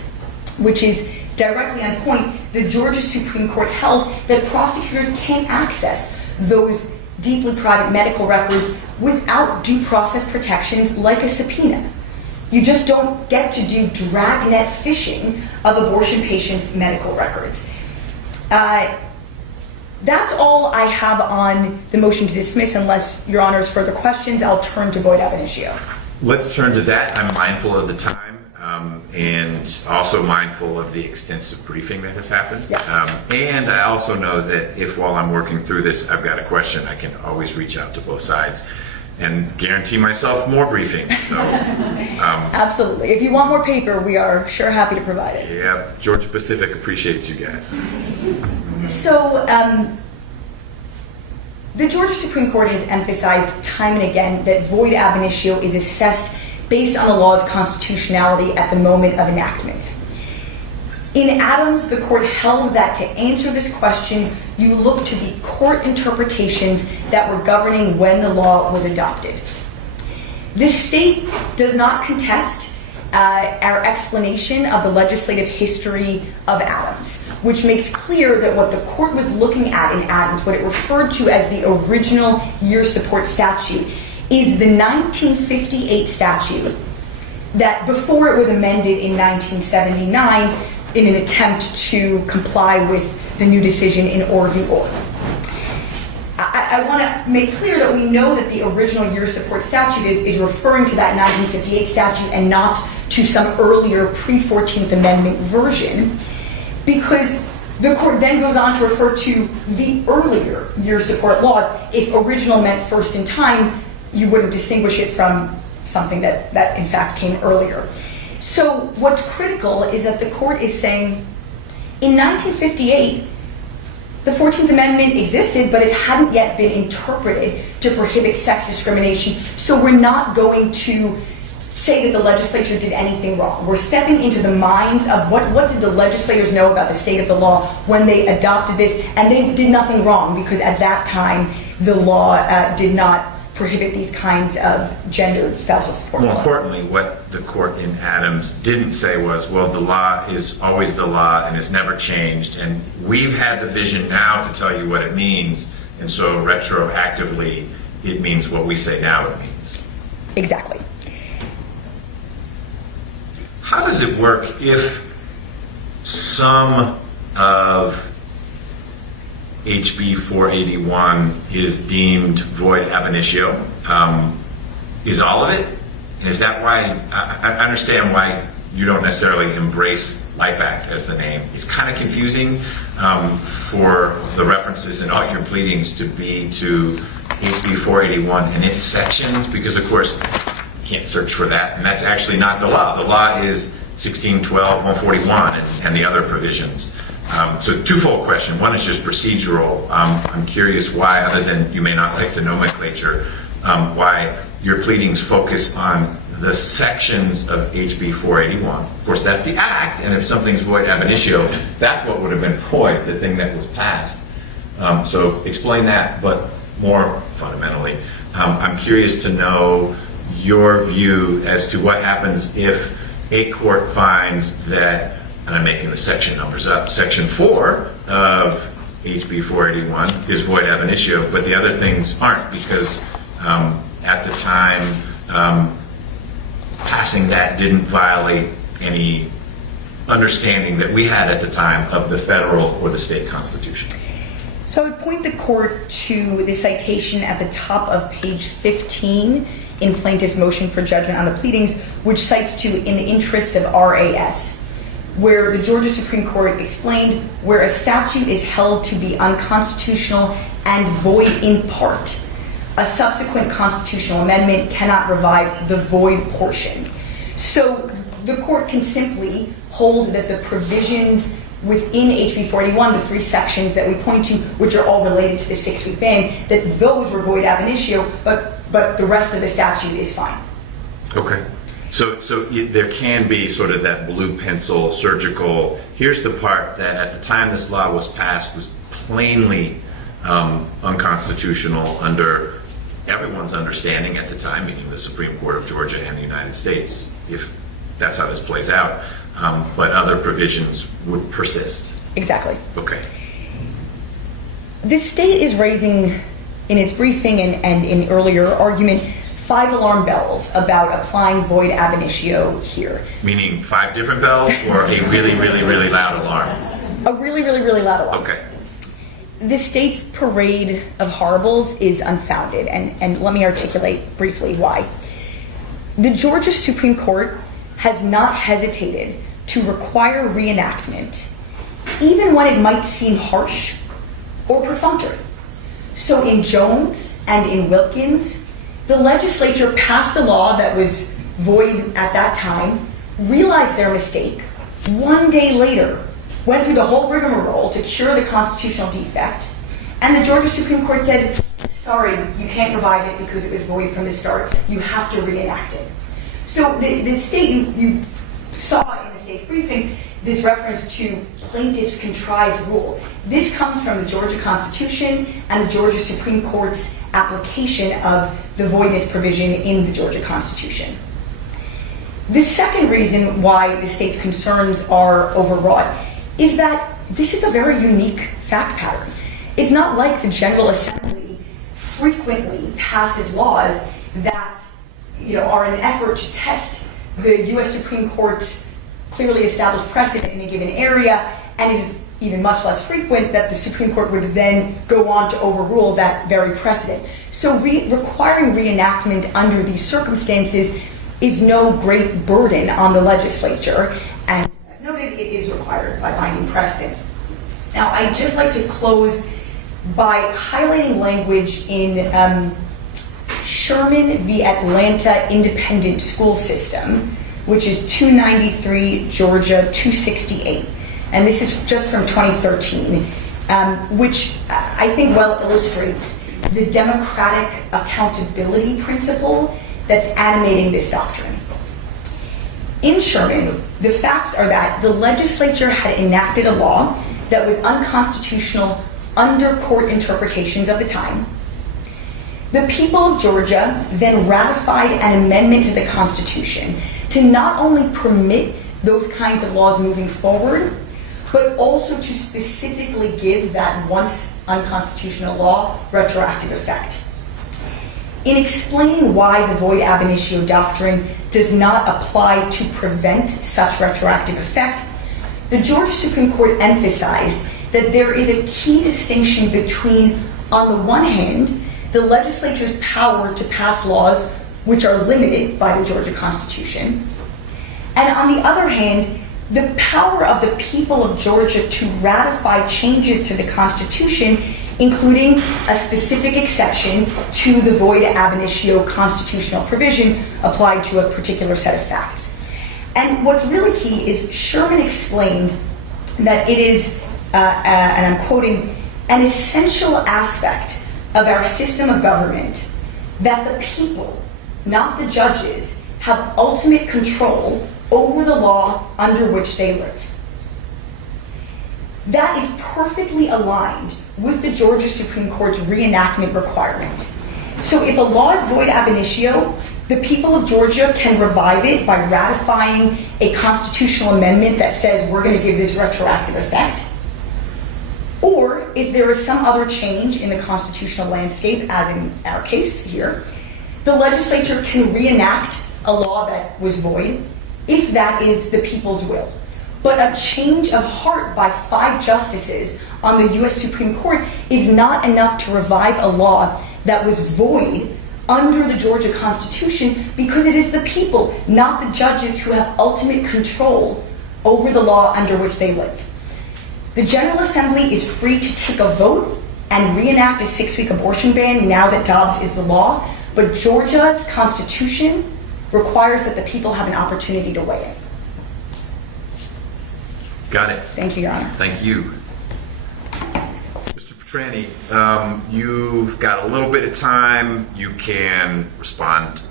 which is directly on point, the Georgia Supreme Court held that prosecutors can't access those deeply private medical records without due process protections like a subpoena. You just don't get to do dragnet fishing of abortion patients' medical records. That's all I have on the motion to dismiss. Unless Your Honor's further questions, I'll turn to void ab initio. Let's turn to that. I'm mindful of the time and also mindful of the extensive briefing that has happened. Yes. And I also know that if while I'm working through this, I've got a question, I can always reach out to both sides and guarantee myself more briefing. So, absolutely. If you want more paper, we are sure happy to provide it. Yeah, Georgia Pacific appreciates you guys. So, the Georgia Supreme Court has emphasized time and again that void ab initio is assessed based on the law's constitutionality at the moment of enactment. In Adams, the court held that to answer this question, you look to the court interpretations that were governing when the law was adopted. The state does not contest our explanation of the legislative history of Adams, which makes clear that what the court was looking at in Adams, what it referred to as the original year support statute, is the 1958 statute that before it was amended in 1979 in an attempt to comply with the new decision in Orr v. Orr. I want to make clear that we know that the original year support statute is referring to that 1958 statute and not to some earlier pre-14th Amendment version, because the court then goes on to refer to the earlier year support laws. If original meant first in time, you wouldn't distinguish it from something that in fact came earlier. So what's critical is that the court is saying, in 1958, the 14th Amendment existed, but it hadn't yet been interpreted to prohibit sex discrimination, so we're not going to say that the legislature did anything wrong. We're stepping into the minds of what did the legislators know about the state of the law when they adopted this, and they did nothing wrong because at that time the law did not prohibit these kinds of gendered spousal support laws. More importantly, what the court in Adams didn't say was, well, the law is always the law and it's never changed, and we've had the vision now to tell you what it means, and so retroactively it means what we say now it means. Exactly. How does it work if some of HB 481 is deemed void ab initio. Is all of it? And is that why, I understand why you don't necessarily embrace Life Act as the name. It's kind of confusing for the references in all your pleadings to be to HB 481 and its sections, because of course you can't search for that, and that's actually not the law. The law is 1612, 141, and the other provisions. So twofold question. One is just procedural. I'm curious why, other than you may not like the nomenclature, why your pleadings focus on the sections of HB 481. Of course, that's the act, and if something's void ab initio, that's what would have been void, the thing that was passed. So explain that, but more fundamentally, I'm curious to know your view as to what happens if a court finds that, and I'm making the section numbers up, section 4 of HB 481 is void ab initio, but the other things aren't, because at the time, passing that didn't violate any understanding that we had at the time of the federal or the state constitution. So I would point the court to the citation at the top of page 15 in plaintiff's motion for judgment on the pleadings, which cites to in the interest of RAS, where the Georgia Supreme Court explained where a statute is held to be unconstitutional and void in part, a subsequent constitutional amendment cannot revive the void portion. So the court can simply hold that the provisions within HB 481, the 3 sections that we point to, which are all related to the 6-week ban, that those were void ab initio, but the rest of the statute is fine. Okay. So there can be sort of that blue pencil surgical, here's the part that at the time this law was passed was plainly unconstitutional under everyone's understanding at the time, meaning the Supreme Court of Georgia and the United States, if that's how this plays out, but other provisions would persist. Exactly. Okay. The state is raising in its briefing and in earlier argument 5 alarm bells about applying void ab initio here. Meaning 5 different bells or a really, really, really loud alarm? A really, really, really loud alarm. Okay. The state's parade of horribles is unfounded, and let me articulate briefly why. The Georgia Supreme Court has not hesitated to require reenactment, even when it might seem harsh or perfunctory. So in Jones and in Wilkins, the legislature passed a law that was void at that time, realized their mistake, one day later went through the whole rigmarole to cure the constitutional defect, and the Georgia Supreme Court said, sorry, you can't revive it because it was void from the start, you have to reenact it. So the state, you saw in the state's briefing, this reference to plaintiff's contrived rule. This comes from the Georgia Constitution and the Georgia Supreme Court's application of the voidness provision in the Georgia Constitution. The second reason why the state's concerns are overwrought is that this is a very unique fact pattern. It's not like the General Assembly frequently passes laws that are an effort to test the U.S. Supreme Court's clearly established precedent in a given area, and it is even much less frequent that the Supreme Court would then go on to overrule that very precedent. So requiring reenactment under these circumstances is no great burden on the legislature, and as noted, it is required by binding precedent. Now, I'd just like to close by highlighting language in Sherman v. Atlanta Independent School System, which is 293 Georgia 268. And this is just from 2013, which I think well illustrates the democratic accountability principle that's animating this doctrine. In Sherman, the facts are that the legislature had enacted a law that was unconstitutional under court interpretations of the time. The people of Georgia then ratified an amendment to the Constitution to not only permit those kinds of laws moving forward, but also to specifically give that once unconstitutional law retroactive effect. In explaining why the void ab initio doctrine does not apply to prevent such retroactive effect, the Georgia Supreme Court emphasized that there is a key distinction between, on the one hand, the legislature's power to pass laws which are limited by the Georgia Constitution, and on the other hand, the power of the people of Georgia to ratify changes to the Constitution, including a specific exception to the void ab initio constitutional provision applied to a particular set of facts. And what's really key is Sherman explained that it is, and I'm quoting, an essential aspect of our system of government that the people, not the judges, have ultimate control over the law under which they live. That is perfectly aligned with the Georgia Supreme Court's reenactment requirement. So if a law is void ab initio, the people of Georgia can revive it by ratifying a constitutional amendment that says we're going to give this retroactive effect. Or if there is some other change in the constitutional landscape, as in our case here, the legislature can reenact a law that was void if that is the people's will. But a change of heart by 5 justices on the U.S. Supreme Court is not enough to revive a law that was void under the Georgia Constitution, because it is the people, not the judges, who have ultimate control over the law under which they live. The General Assembly is free to take a vote and reenact a 6-week abortion ban now that Dobbs is the law, but Georgia's Constitution requires that the people have an opportunity to weigh in. Got it. Thank you, Your Honor. Thank you. Mr. Petrani, you've got a little bit of time. You can respond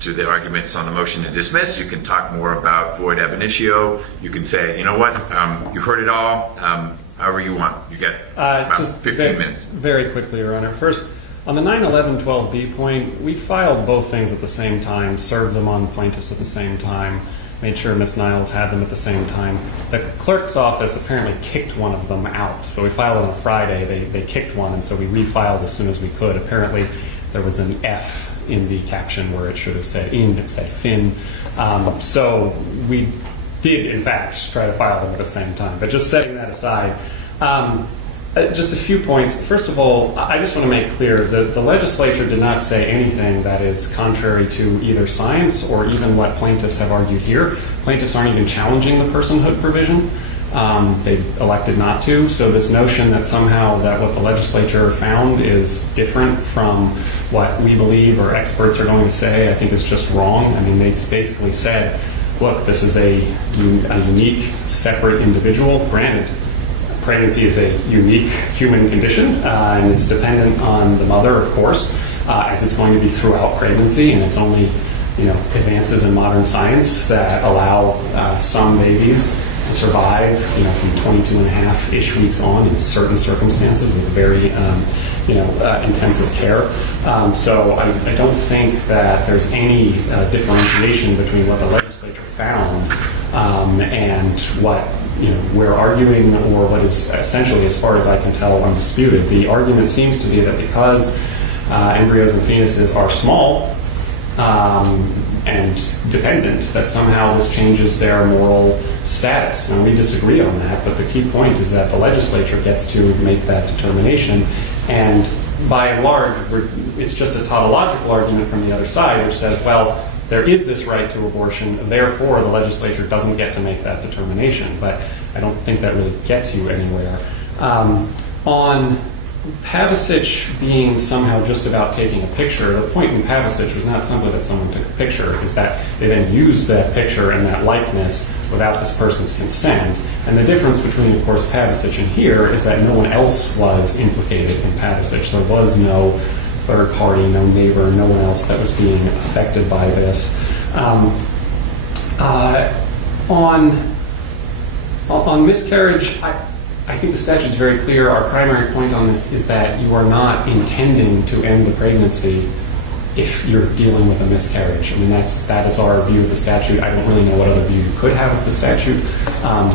to the arguments on the motion to dismiss. You can talk more about void ab initio. You can say, you know what, you've heard it all, however you want. You get about just 15 minutes. Very quickly, Your Honor. First, on the 9/11/12B point, we filed both things at the same time, served them on plaintiffs at the same time, made sure Ms. Niles had them at the same time. The clerk's office apparently kicked one of them out. So we filed it on a Friday. They kicked one, and so we refiled as soon as we could. Apparently, there was an F in the caption where it should have said in, it said fin. So we did, in fact, try to file them at the same time. But just setting that aside, just a few points. First of all, I just want to make clear that the legislature did not say anything that is contrary to either science or even what plaintiffs have argued here. Plaintiffs aren't even challenging the personhood provision. They elected not to. So this notion that somehow that what the legislature found is different from what we believe or experts are going to say, I think is just wrong. I mean, they basically said, look, this is a unique, separate individual. Granted, pregnancy is a unique human condition, and it's dependent on the mother, of course, as it's going to be throughout pregnancy, and it's only, advances in modern science that allow some babies to survive, from 22 and a half-ish weeks on in certain circumstances with very, intensive care. So I don't think that there's any differentiation between what the legislature found and what we're arguing, or what is essentially, as far as I can tell, undisputed. The argument seems to be that because embryos and fetuses are small and dependent, that somehow this changes their moral status. And we disagree on that, but the key point is that the legislature gets to make that determination. And by and large, it's just a tautological argument from the other side, which says, well, there is this right to abortion, therefore the legislature doesn't get to make that determination. But I don't think that really gets you anywhere. On Pavicic being somehow just about taking a picture, the point in Pavicic was not simply that someone took a picture, is that they then used that picture and that likeness without this person's consent. And the difference between, of course, Pavicic and here is that no one else was implicated in Pavicic. There was no third party, no neighbor, no one else that was being affected by this. On miscarriage, I think the statute is very clear. Our primary point on this is that you are not intending to end the pregnancy if you're dealing with a miscarriage. I mean, that is our view of the statute. I don't really know what other view you could have of the statute,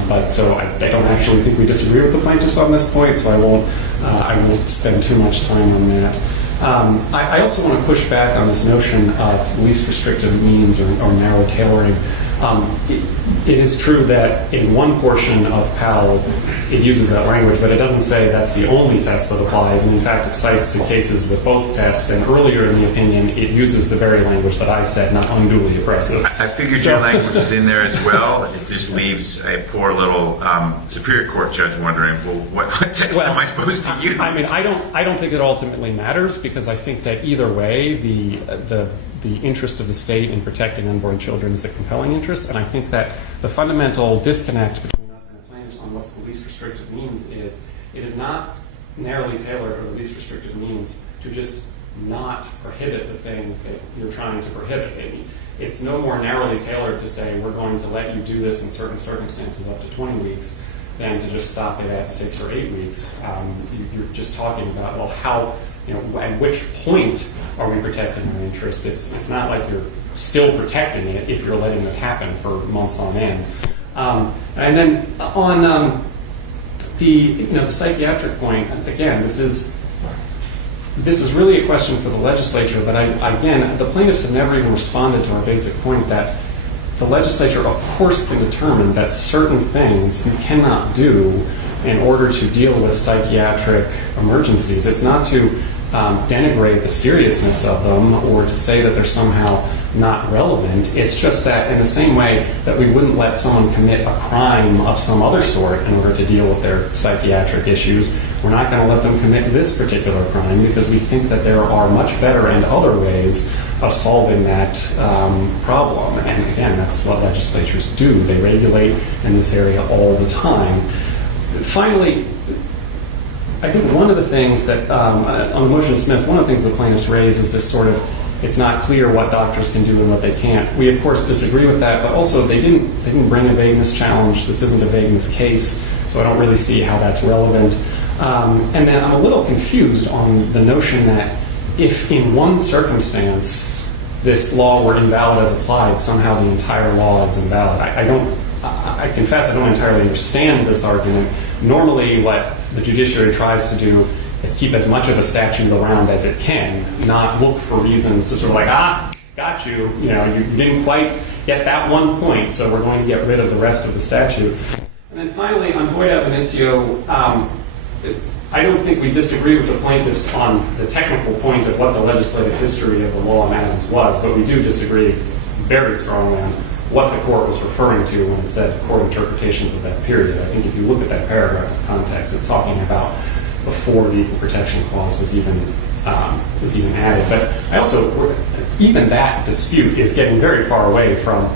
but so I don't actually think we disagree with the plaintiffs on this point. So I won't spend too much time on that. I also want to push back on this notion of least restrictive means or narrow tailoring. It is true that in one portion of PAL it uses that language, but it doesn't say that's the only test that applies. And in fact, it cites two cases with both tests. And earlier in the opinion, it uses the very language that I said, not unduly oppressive. I figured your language is in there as well. It just leaves a poor little Superior Court judge wondering, well, what text am I supposed to use? I mean, I don't think it ultimately matters, because I think that either way, the interest of the state in protecting unborn children is a compelling interest, and I think that the fundamental disconnect between us and the plaintiffs on what's the least restrictive means is it is not narrowly tailored, or the least restrictive means, to just not prohibit the thing that you're trying to prohibit. It's no more narrowly tailored to say we're going to let you do this in certain circumstances up to 20 weeks than to just stop it at 6 or 8 weeks. You're just talking about, well, how, at which point are we protecting our interest? It's not like you're still protecting it if you're letting this happen for months on end. And then on the psychiatric point, again, this is really a question for the legislature, but again, the plaintiffs have never even responded to our basic point that the legislature, of course, can determine that certain things you cannot do in order to deal with psychiatric emergencies. It's not to denigrate the seriousness of them or to say that they're somehow not relevant. It's just that in the same way that we wouldn't let someone commit a crime of some other sort in order to deal with their psychiatric issues, we're not going to let them commit this particular crime because we think that there are much better and other ways of solving that problem. And again, that's what legislatures do. They regulate in this area all the time. Finally, I think one of the things that, on the motion to dismiss, one of the things the plaintiffs raise is this sort of, it's not clear what doctors can do and what they can't. We, of course, disagree with that, but also they didn't bring a vagueness challenge. This isn't a vagueness case, so I don't really see how that's relevant. And then I'm a little confused on the notion that if in one circumstance this law were invalid as applied, somehow the entire law is invalid. I confess I don't entirely understand this argument. Normally what the judiciary tries to do is keep as much of a statute around as it can, not look for reasons to sort of like, got you, you didn't quite get that one point, so we're going to get rid of the rest of the statute. And then finally, on void ab initio, I don't think we disagree with the plaintiffs on the technical point of what the legislative history of the law in Adams was, but we do disagree very strongly on what the court was referring to when it said court interpretations of that period. I think if you look at that paragraph in context, it's talking about before the Equal Protection Clause was even added. But I also, even that dispute is getting very far away from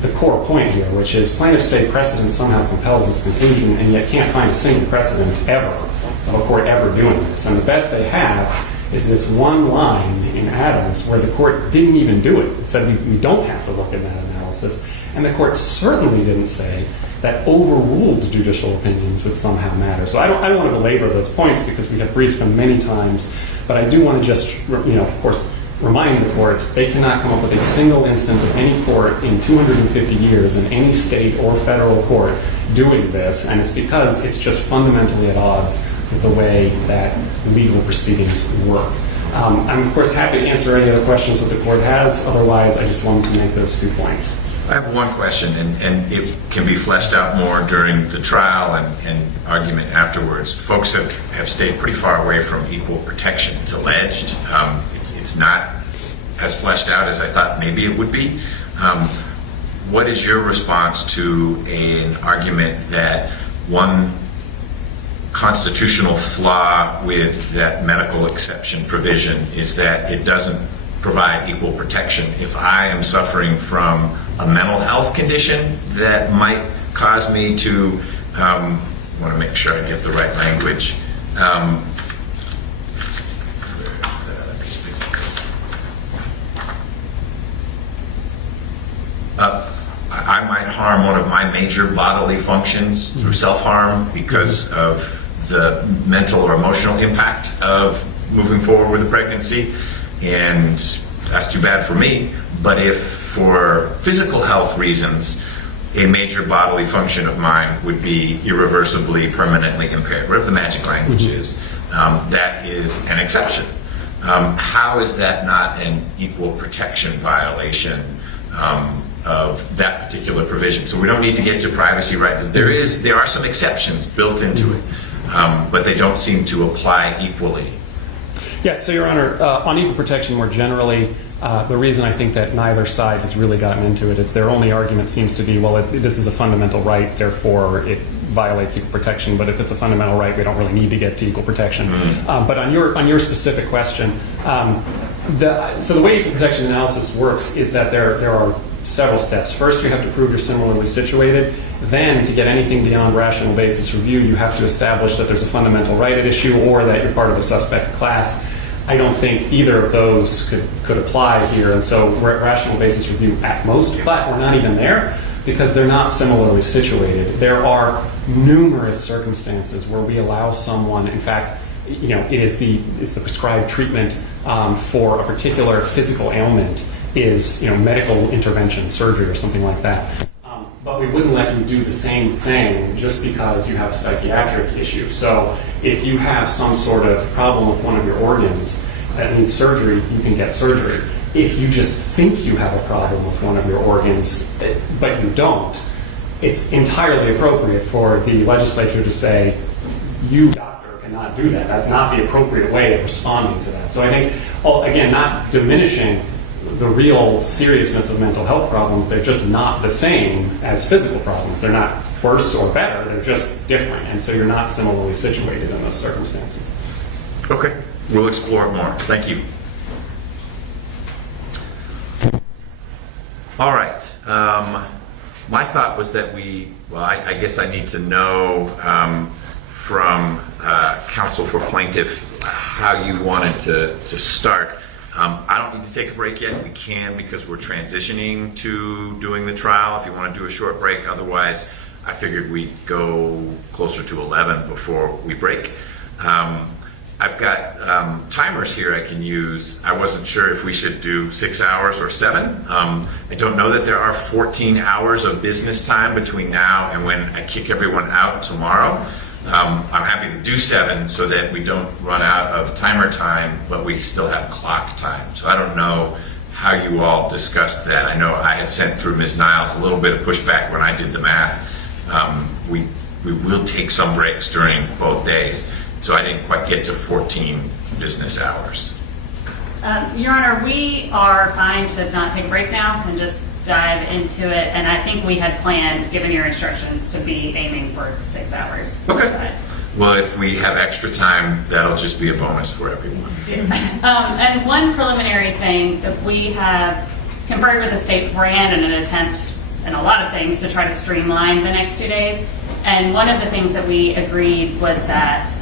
the core point here, which is plaintiffs say precedent somehow compels this conclusion, and yet can't find a single precedent ever of a court ever doing this. And the best they have is this one line in Adams where the court didn't even do it. It said we don't have to look at that analysis. And the court certainly didn't say that overruled judicial opinions would somehow matter. So I don't want to belabor those points because we have briefed them many times, but I do want to just, of course, remind the court they cannot come up with a single instance of any court in 250 years in any state or federal court doing this, and it's because it's just fundamentally at odds with the way that legal proceedings work. I'm, of course, happy to answer any other questions that the court has. Otherwise, I just wanted to make those few points. I have one question, and it can be fleshed out more during the trial and argument afterwards. Folks have stayed pretty far away from equal protection. It's alleged. It's not as fleshed out as I thought maybe it would be. What is your response to an argument that one constitutional flaw with that medical exception provision is that it doesn't provide equal protection? If I am suffering from a mental health condition that might cause me to, I want to make sure I get the right language. I might harm one of my major bodily functions through self-harm because of the mental or emotional impact of moving forward with a pregnancy, and that's too bad for me. But if for physical health reasons a major bodily function of mine would be irreversibly, permanently impaired, whatever the magic language is, that is an exception. How is that not an equal protection violation of that particular provision. So we don't need to get to privacy right. There are some exceptions built into it, but they don't seem to apply equally. Yeah, so Your Honor, on equal protection more generally, the reason I think that neither side has really gotten into it is their only argument seems to be, well, this is a fundamental right, therefore it violates equal protection. But if it's a fundamental right, we don't really need to get to equal protection. But on your specific question, so the way equal protection analysis works is that there are several steps. First, you have to prove you're similarly situated. Then, to get anything beyond rational basis review, you have to establish that there's a fundamental right at issue or that you're part of a suspect class. I don't think either of those could apply here, and so we're at rational basis review at most, but we're not even there because they're not similarly situated. There are numerous circumstances where we allow someone, in fact, it's the prescribed treatment for a particular physical ailment is medical intervention, surgery, or something like that. But we wouldn't let you do the same thing just because you have a psychiatric issue. So if you have some sort of problem with one of your organs that needs surgery, you can get surgery. If you just think you have a problem with one of your organs, but you don't, it's entirely appropriate for the legislature to say, you doctor cannot do that. That's not the appropriate way of responding to that. So I think, again, not diminishing the real seriousness of mental health problems, they're just not the same as physical problems. They're not worse or better, they're just different. And so you're not similarly situated in those circumstances. Okay, we'll explore it more. Thank you. All right. My thought was that I guess I need to know from counsel for plaintiff how you wanted to start. I don't need to take a break yet. We can because we're transitioning to doing the trial if you want to do a short break. Otherwise, I figured we'd go closer to 11 before we break. I've got timers here I can use. I wasn't sure if we should do 6 hours or 7. I don't know that there are 14 hours of business time between now and when I kick everyone out tomorrow. I'm happy to do 7 so that we don't run out of timer time, but we still have clock time. So I don't know how you all discussed that. I know I had sent through Ms. Niles a little bit of pushback when I did the math. We will take some breaks during both days, so I didn't quite get to 14 business hours. Your Honor, we are fine to not take a break now and just dive into it, and I think we had planned, given your instructions, to be aiming for 6 hours. Okay. Well, if we have extra time, that'll just be a bonus for everyone. And one preliminary thing that we have conferred with the state beforehand in an attempt, and a lot of things, to try to streamline the next 2 days. And one of the things that we agreed was that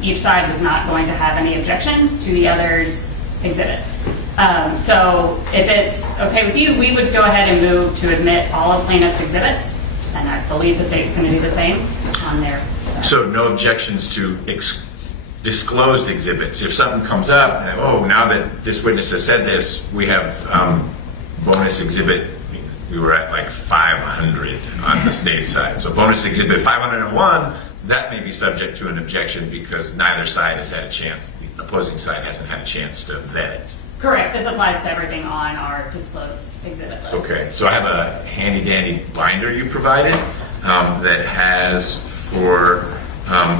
each side was not going to have any objections to the other's exhibits. So if it's okay with you, we would go ahead and move to admit all of plaintiff's exhibits, and I believe the state's going to do the same on their side. So no objections to disclosed exhibits. If something comes up, now that this witness has said this, we have bonus exhibit. We were at like 500 on the state side. So bonus exhibit 501, that may be subject to an objection because neither side has had a chance, the opposing side hasn't had a chance to vet it. Correct. This applies to everything on our disclosed exhibit list. Okay, so I have a handy-dandy binder you provided that has for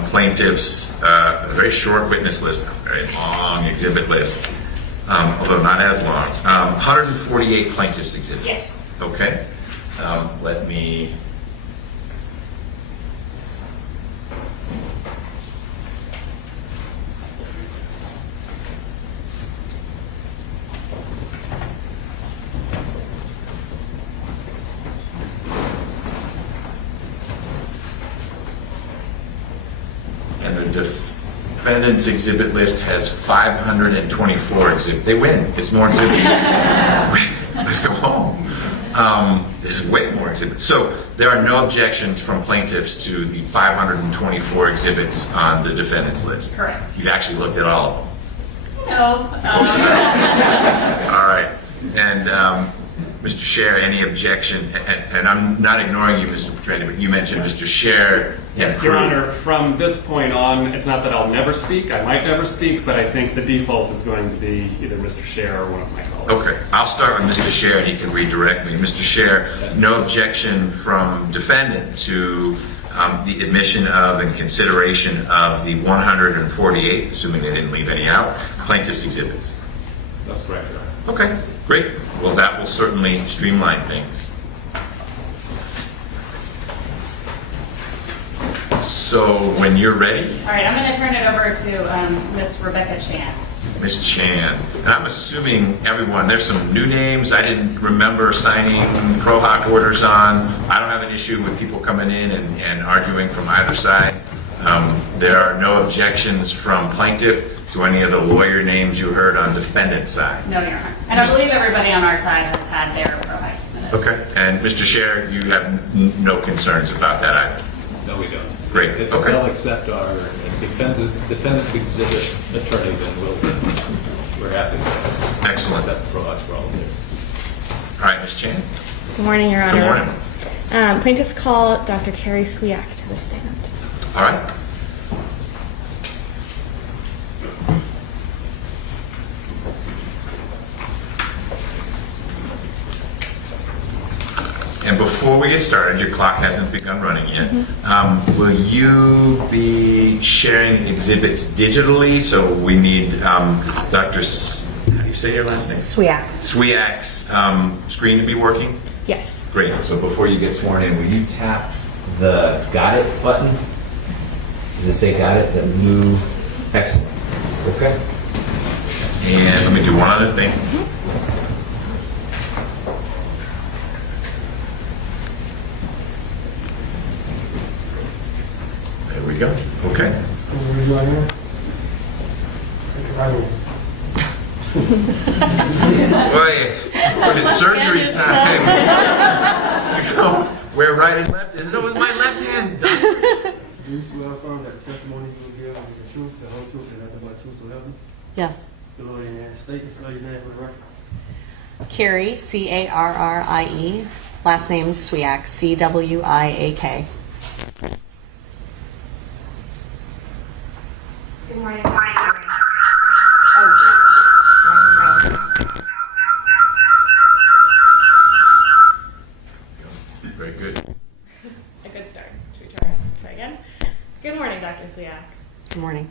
plaintiffs a very short witness list, a very long exhibit list, although not as long. 148 plaintiffs exhibits. Yes. Okay, let me. And the defendant's exhibit list has 524 exhibits. They win. It's more exhibits. Let's go home. This is way more exhibits. So there are no objections from plaintiffs to the 524 exhibits on the defendant's list. Correct. You've actually looked at all of them. No. All right. And Mr. Scher, any objection? And I'm not ignoring you, Mr. Petrani, but you mentioned Mr. Scher Yes, Your Honor, from this point on, it's not that I'll never speak. I might never speak, but I think the default is going to be either Mr. Scher or one of my colleagues. Okay, I'll start with Mr. Scher, and he can redirect me. Mr. Scher, no objection from defendant to the admission of and consideration of the 148, assuming they didn't leave any out, plaintiff's exhibits. That's correct, Your Honor. Okay, great. Well, that will certainly streamline things. So when you're ready, All right, I'm going to turn it over to Miss Rebecca Chan. Ms. Chan, and I'm assuming everyone, there's some new names I didn't remember signing pro hoc orders on. I don't have an issue with people coming in and arguing from either side. There are no objections from plaintiff to any of the lawyer names you heard on defendant's side. No, Your Honor. And I believe everybody on our side has had their pro hoc submitted. Okay, and Mr. Scher, you have no concerns about that either? No, we don't. Great, If okay. they'll accept our defendant's exhibit attorney, then we're happy to Excellent. accept the pro hocs for all of you. All right, Ms. Chan. Good morning, Your Honor. Good morning. Plaintiffs call Dr. Carrie Swiak to the stand. All right. And before we get started, your clock hasn't begun running yet. Will you be sharing exhibits digitally? So we need Dr. How do you say your last name? Swiak. Swiak's screen to be working? Yes. Great. So before you get sworn in, will you tap the got it button? Does it say got it? The blue. Excellent. Okay. And let me do one other thing. There we go. Okay. Boy, but it's surgery time. You know, where right and left is. It was my left hand, doctor. Do you swear affirm that the testimony you will give is the truth, the whole truth, and nothing but the truth so help you? Yes. The Lord in the United States, spell your name for the record. Carrie, C-A-R-R-I-E. Last name is Swiak, C-W-I-A-K. Good morning. Very good. A good start. Should we try again? Good morning, Dr. Swiak. Good morning.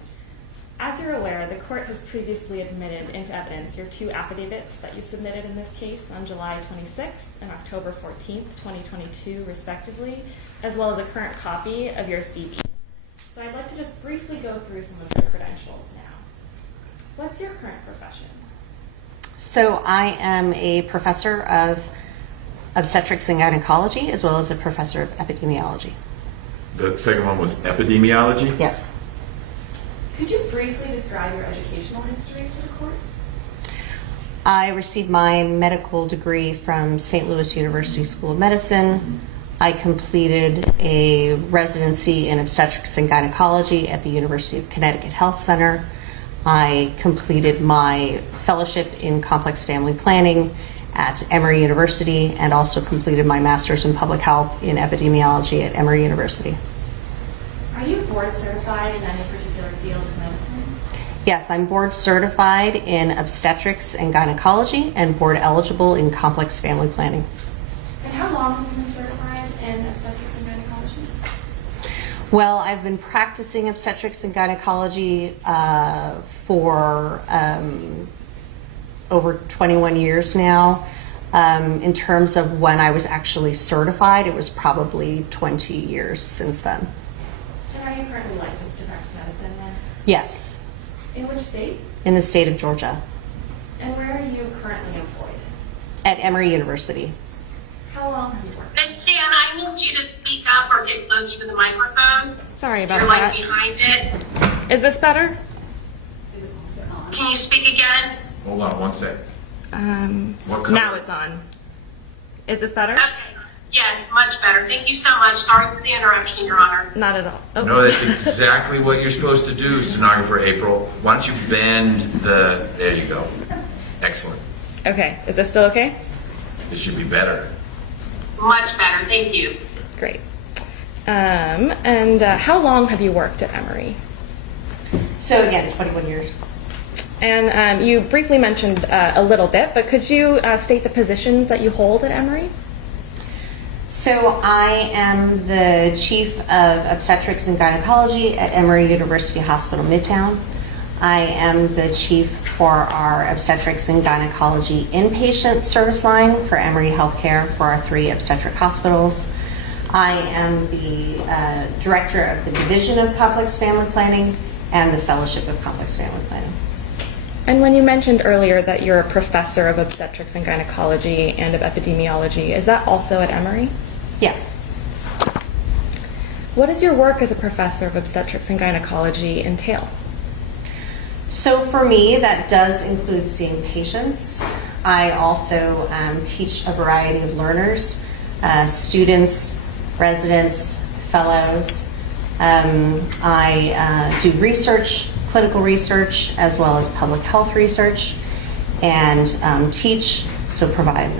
As you're aware, the court has previously admitted into evidence your two affidavits that you submitted in this case on July 26th and October 14th, 2022, respectively, as well as a current copy of your CV. So I'd like to just briefly go through some of your credentials now. What's your current profession? So I am a professor of obstetrics and gynecology, as well as a professor of epidemiology. The second one was epidemiology? Yes. Could you briefly describe your educational history for the court? I received my medical degree from St. Louis University School of Medicine. I completed a residency in obstetrics and gynecology at the University of Connecticut Health Center. I completed my fellowship in complex family planning at Emory University and also completed my master's in public health in epidemiology at Emory University. Are you board certified in any particular field of medicine? Yes, I'm board certified in obstetrics and gynecology and board eligible in complex family planning. And how long have you been certified in obstetrics and gynecology? Well, I've been practicing obstetrics and gynecology for over 21 years now. In terms of when I was actually certified, it was probably 20 years since then. And are you currently licensed to practice medicine then? Yes, In which state? in the state of Georgia, And where are you currently employed? at Emory University. How long have you worked? Miss Jan, I need you to speak up or get closer to the microphone. Sorry about You're that. like behind it. Is this better? Can you speak again? Hold on one sec. What color? Now it's on. Is this better? Okay. Yes, much better. Thank you so much. Sorry for the interruption, Your Honor. Not at all. Okay. No, that's exactly what you're supposed to do, stenographer April. Why don't you bend the... There you go. Excellent. Okay. Is this still okay? This should be better. Much better. Thank you. Great. And how long have you worked at Emory? So again, 21 years. And you briefly mentioned a little bit, but could you state the positions that you hold at Emory? So I am the Chief of Obstetrics and Gynecology at Emory University Hospital Midtown. I am the Chief for our Obstetrics and Gynecology inpatient service line for Emory Healthcare for our 3 obstetric hospitals. I am the Director of the Division of Complex Family Planning and the Fellowship of Complex Family Planning. And when you mentioned earlier that you're a professor of obstetrics and gynecology and of epidemiology, is that also at Emory? Yes. What does your work as a professor of obstetrics and gynecology entail? So for me, that does include seeing patients. I also teach a variety of learners, students, residents, fellows. I do research, clinical research, as well as public health research, and teach, so provide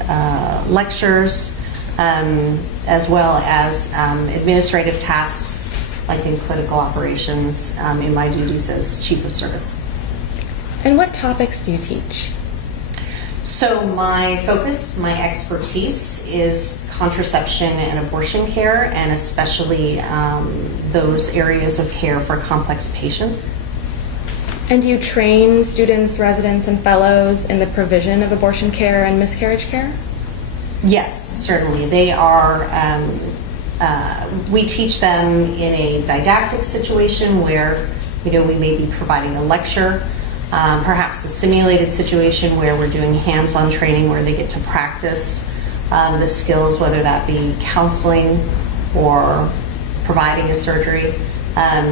lectures, as well as administrative tasks, like in clinical operations, in my duties as Chief of Service. And what topics do you teach? So my focus, my expertise is contraception and abortion care, and especially those areas of care for complex patients. And do you train students, residents, and fellows in the provision of abortion care and miscarriage care? Yes, certainly. They are, we teach them in a didactic situation where, we may be providing a lecture, perhaps a simulated situation where we're doing hands-on training where they get to practice the skills, whether that be counseling or providing a surgery.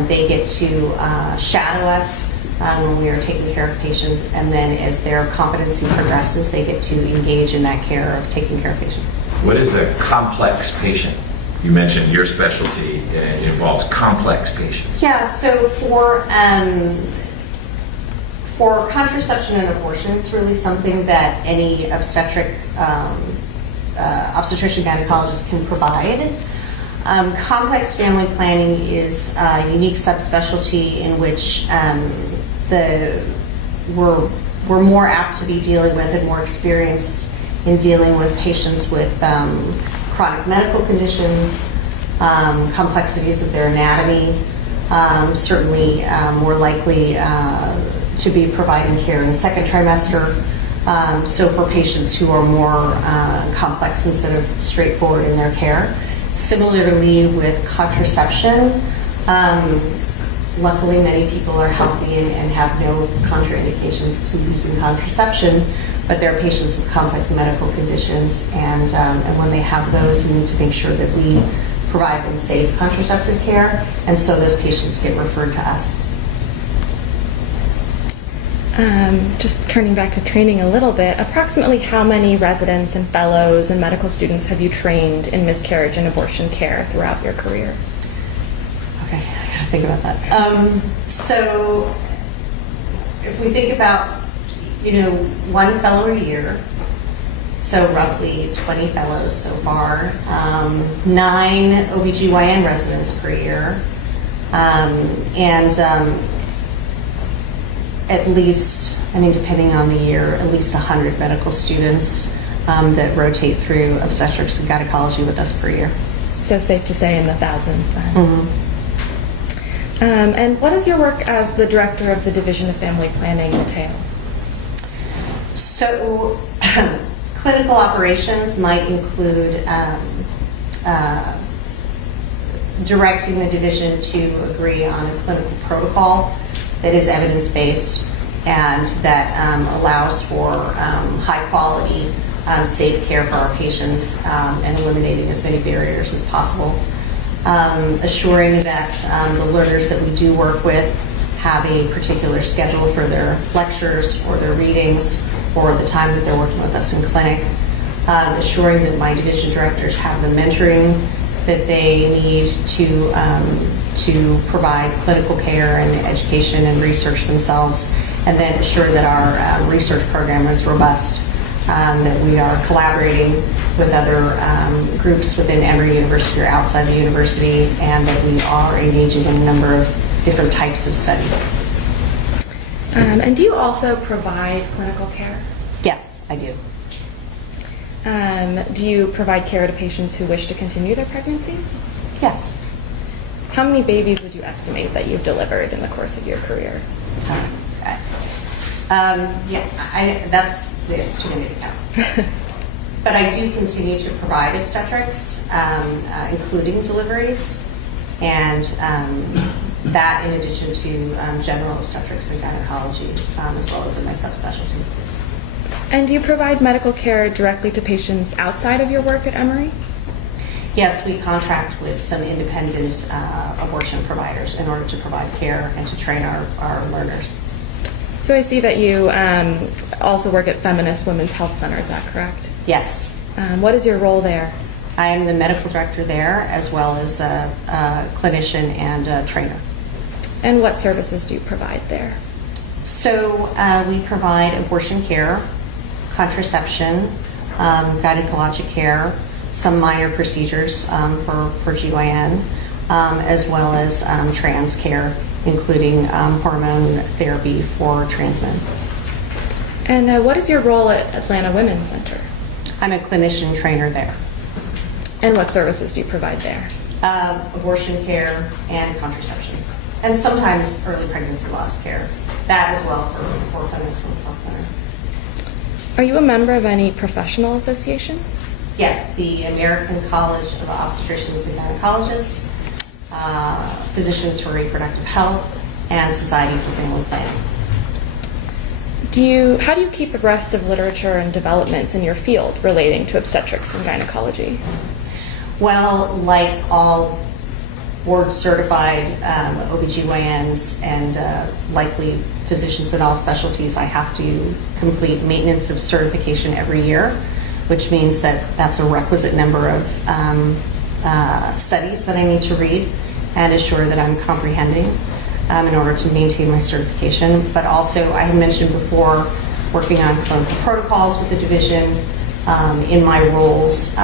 They get to shadow us when we are taking care of patients, and then as their competency progresses, they get to engage in that care of taking care of patients. What is a complex patient? You mentioned your specialty involves complex patients. Yeah, so for contraception and abortion, it's really something that any obstetrician gynecologist can provide. Complex family planning is a unique subspecialty in which we're more apt to be dealing with and more experienced in dealing with patients with chronic medical conditions, complexities of their anatomy, certainly more likely to be providing care in the second trimester. So for patients who are more complex instead of straightforward in their care. Similarly with contraception, luckily many people are healthy and have no contraindications to using contraception, but there are patients with complex medical conditions, and when they have those, we need to make sure that we provide them safe contraceptive care, and so those patients get referred to us. Just turning back to training a little bit, approximately how many residents and fellows and medical students have you trained in miscarriage and abortion care throughout your career? Okay, I gotta think about that. So if we think about, one fellow a year, so roughly 20 fellows so far, 9 OBGYN residents per year, and at least, depending on the year, at least 100 medical students that rotate through obstetrics and gynecology with us per year. So safe to say in the thousands then. Mm-hmm. And what does your work as the director of the Division of Family Planning entail? So clinical operations might include directing the division to agree on a clinical protocol that is evidence-based and that allows for high-quality, safe care for our patients and eliminating as many barriers as possible. Assuring that the learners that we do work with have a particular schedule for their lectures or their readings or the time that they're working with us in clinic. Assuring that my division directors have the mentoring that they need to provide clinical care and education and research themselves, and then assure that our research program is robust, that we are collaborating with other groups within Emory University or outside the university, and that we are engaging in a number of different types of studies. And do you also provide clinical care? Yes, I do. Do you provide care to patients who wish to continue their pregnancies? Yes. How many babies would you estimate that you've delivered in the course of your career? It's too many to count. But I do continue to provide obstetrics, including deliveries, and that in addition to general obstetrics and gynecology, as well as in my subspecialty. And do you provide medical care directly to patients outside of your work at Emory? Yes, we contract with some independent abortion providers in order to provide care and to train our learners. So I see that you also work at Feminist Women's Health Center, is that correct? Yes. What is your role there? I am the medical director there, as well as a clinician and a trainer. And what services do you provide there? So we provide abortion care, contraception, gynecologic care, some minor procedures for GYN, as well as trans care, including hormone therapy for trans men. And what is your role at Atlanta Women's Center? I'm a clinician trainer there. And what services do you provide there? Abortion care and contraception. And sometimes early pregnancy loss care. That as well for Feminist Women's Health Center. Are you a member of any professional associations? Yes, the American College of Obstetricians and Gynecologists, Physicians for Reproductive Health, and Society for Family Planning. How do you keep abreast of literature and developments in your field relating to obstetrics and gynecology? Well, like all board-certified OBGYNs and likely physicians in all specialties, I have to complete maintenance of certification every year, which means that that's a requisite number of studies that I need to read and assure that I'm comprehending in order to maintain my certification. But also, I had mentioned before, working on clinical protocols with the division in my roles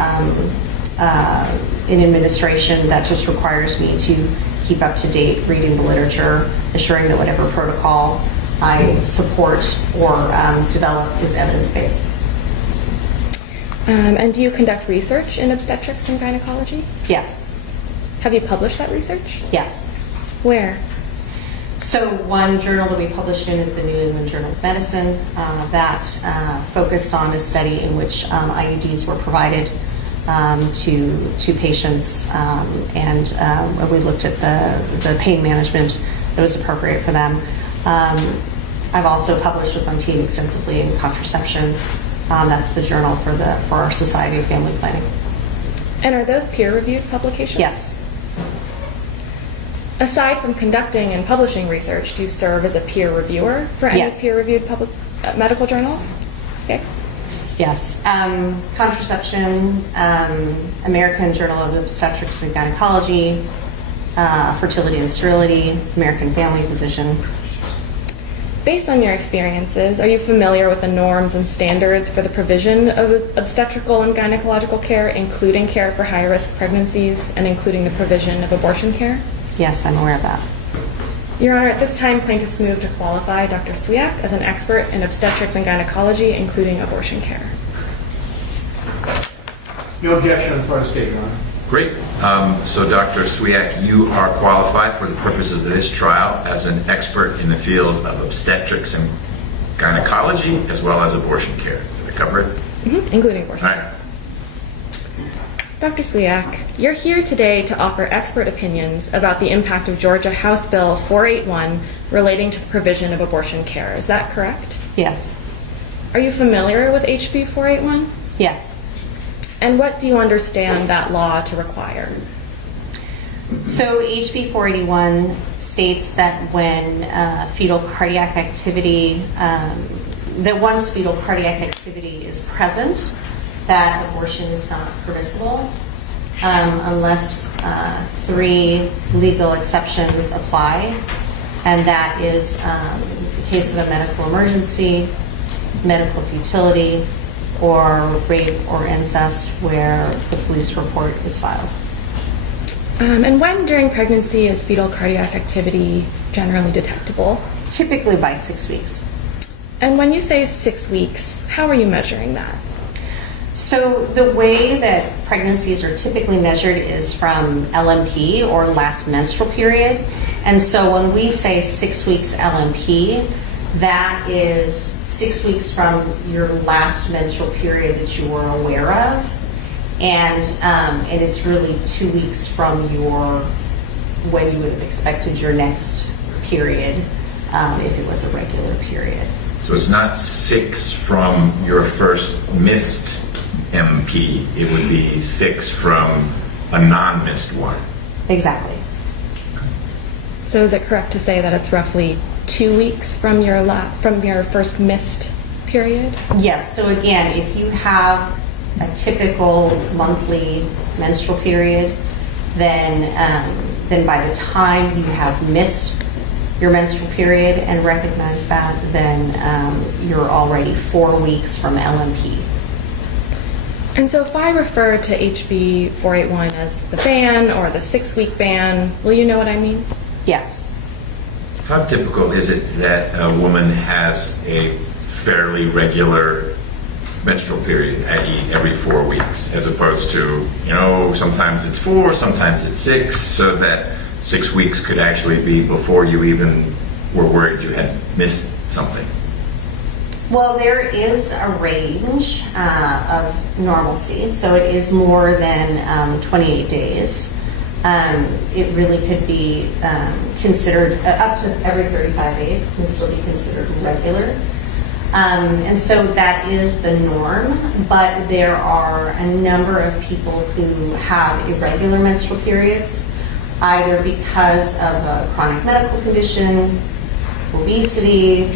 in administration. That just requires me to keep up to date, reading the literature, assuring that whatever protocol I support or develop is evidence-based. And do you conduct research in obstetrics and gynecology? Yes. Have you published that research? Yes. Where? So one journal that we published in is the New England Journal of Medicine that focused on a study in which IUDs were provided to patients, and we looked at the pain management that was appropriate for them. I've also published with my team extensively in contraception. That's the journal for our Society of Family Planning. And are those peer-reviewed publications? Yes. Aside from conducting and publishing research, do you serve as a peer reviewer for any peer-reviewed medical journals? Okay. Yes. Contraception, American Journal of Obstetrics and Gynecology, Fertility and Sterility, American Family Physician. Based on your experiences, are you familiar with the norms and standards for the provision of obstetrical and gynecological care, including care for high-risk pregnancies and including the provision of abortion care? Yes, I'm aware of that. Your Honor, at this time, plaintiffs move to qualify Dr. Swiak as an expert in obstetrics and gynecology, including abortion care. No objection for the state, Your Honor. Great. So Dr. Swiak, you are qualified for the purposes of this trial as an expert in the field of obstetrics and gynecology as well as abortion care. Did I cover it? Mm-hmm. Including abortion. All right. Dr. Swiak, you're here today to offer expert opinions about the impact of Georgia House Bill 481 relating to the provision of abortion care. Is that correct? Yes. Are you familiar with HB 481? Yes. And what do you understand that law to require? So HB 481 states that when fetal cardiac activity, that once fetal cardiac activity is present, that abortion is not permissible unless 3 legal exceptions apply, and that is the case of a medical emergency, medical futility, or rape or incest where the police report is filed. And when during pregnancy is fetal cardiac activity generally detectable? Typically by 6 weeks. And when you say 6 weeks, how are you measuring that? So the way that pregnancies are typically measured is from LMP, or last menstrual period. And so when we say 6 weeks LMP, that is 6 weeks from your last menstrual period that you were aware of. And it's really 2 weeks from when you would have expected your next period, if it was a regular period. So it's not 6 from your first missed MP. It would be 6 from a non-missed one. Exactly. So is it correct to say that it's roughly 2 weeks from your first missed period? Yes. So again, if you have a typical monthly menstrual period, then by the time you have missed your menstrual period and recognize that, then you're already 4 weeks from LMP. And so if I refer to HB 481 as the ban or the 6-week ban, will you know what I mean? Yes. How typical is it that a woman has a fairly regular menstrual period every 4 weeks, as opposed to, sometimes it's 4, sometimes it's 6, so that 6 weeks could actually be before you even were worried you had missed something? Well, there is a range of normalcy, so it is more than 28 days. It really could be considered up to every 35 days can still be considered regular. And so that is the norm, but there are a number of people who have irregular menstrual periods, either because of a chronic medical condition, obesity,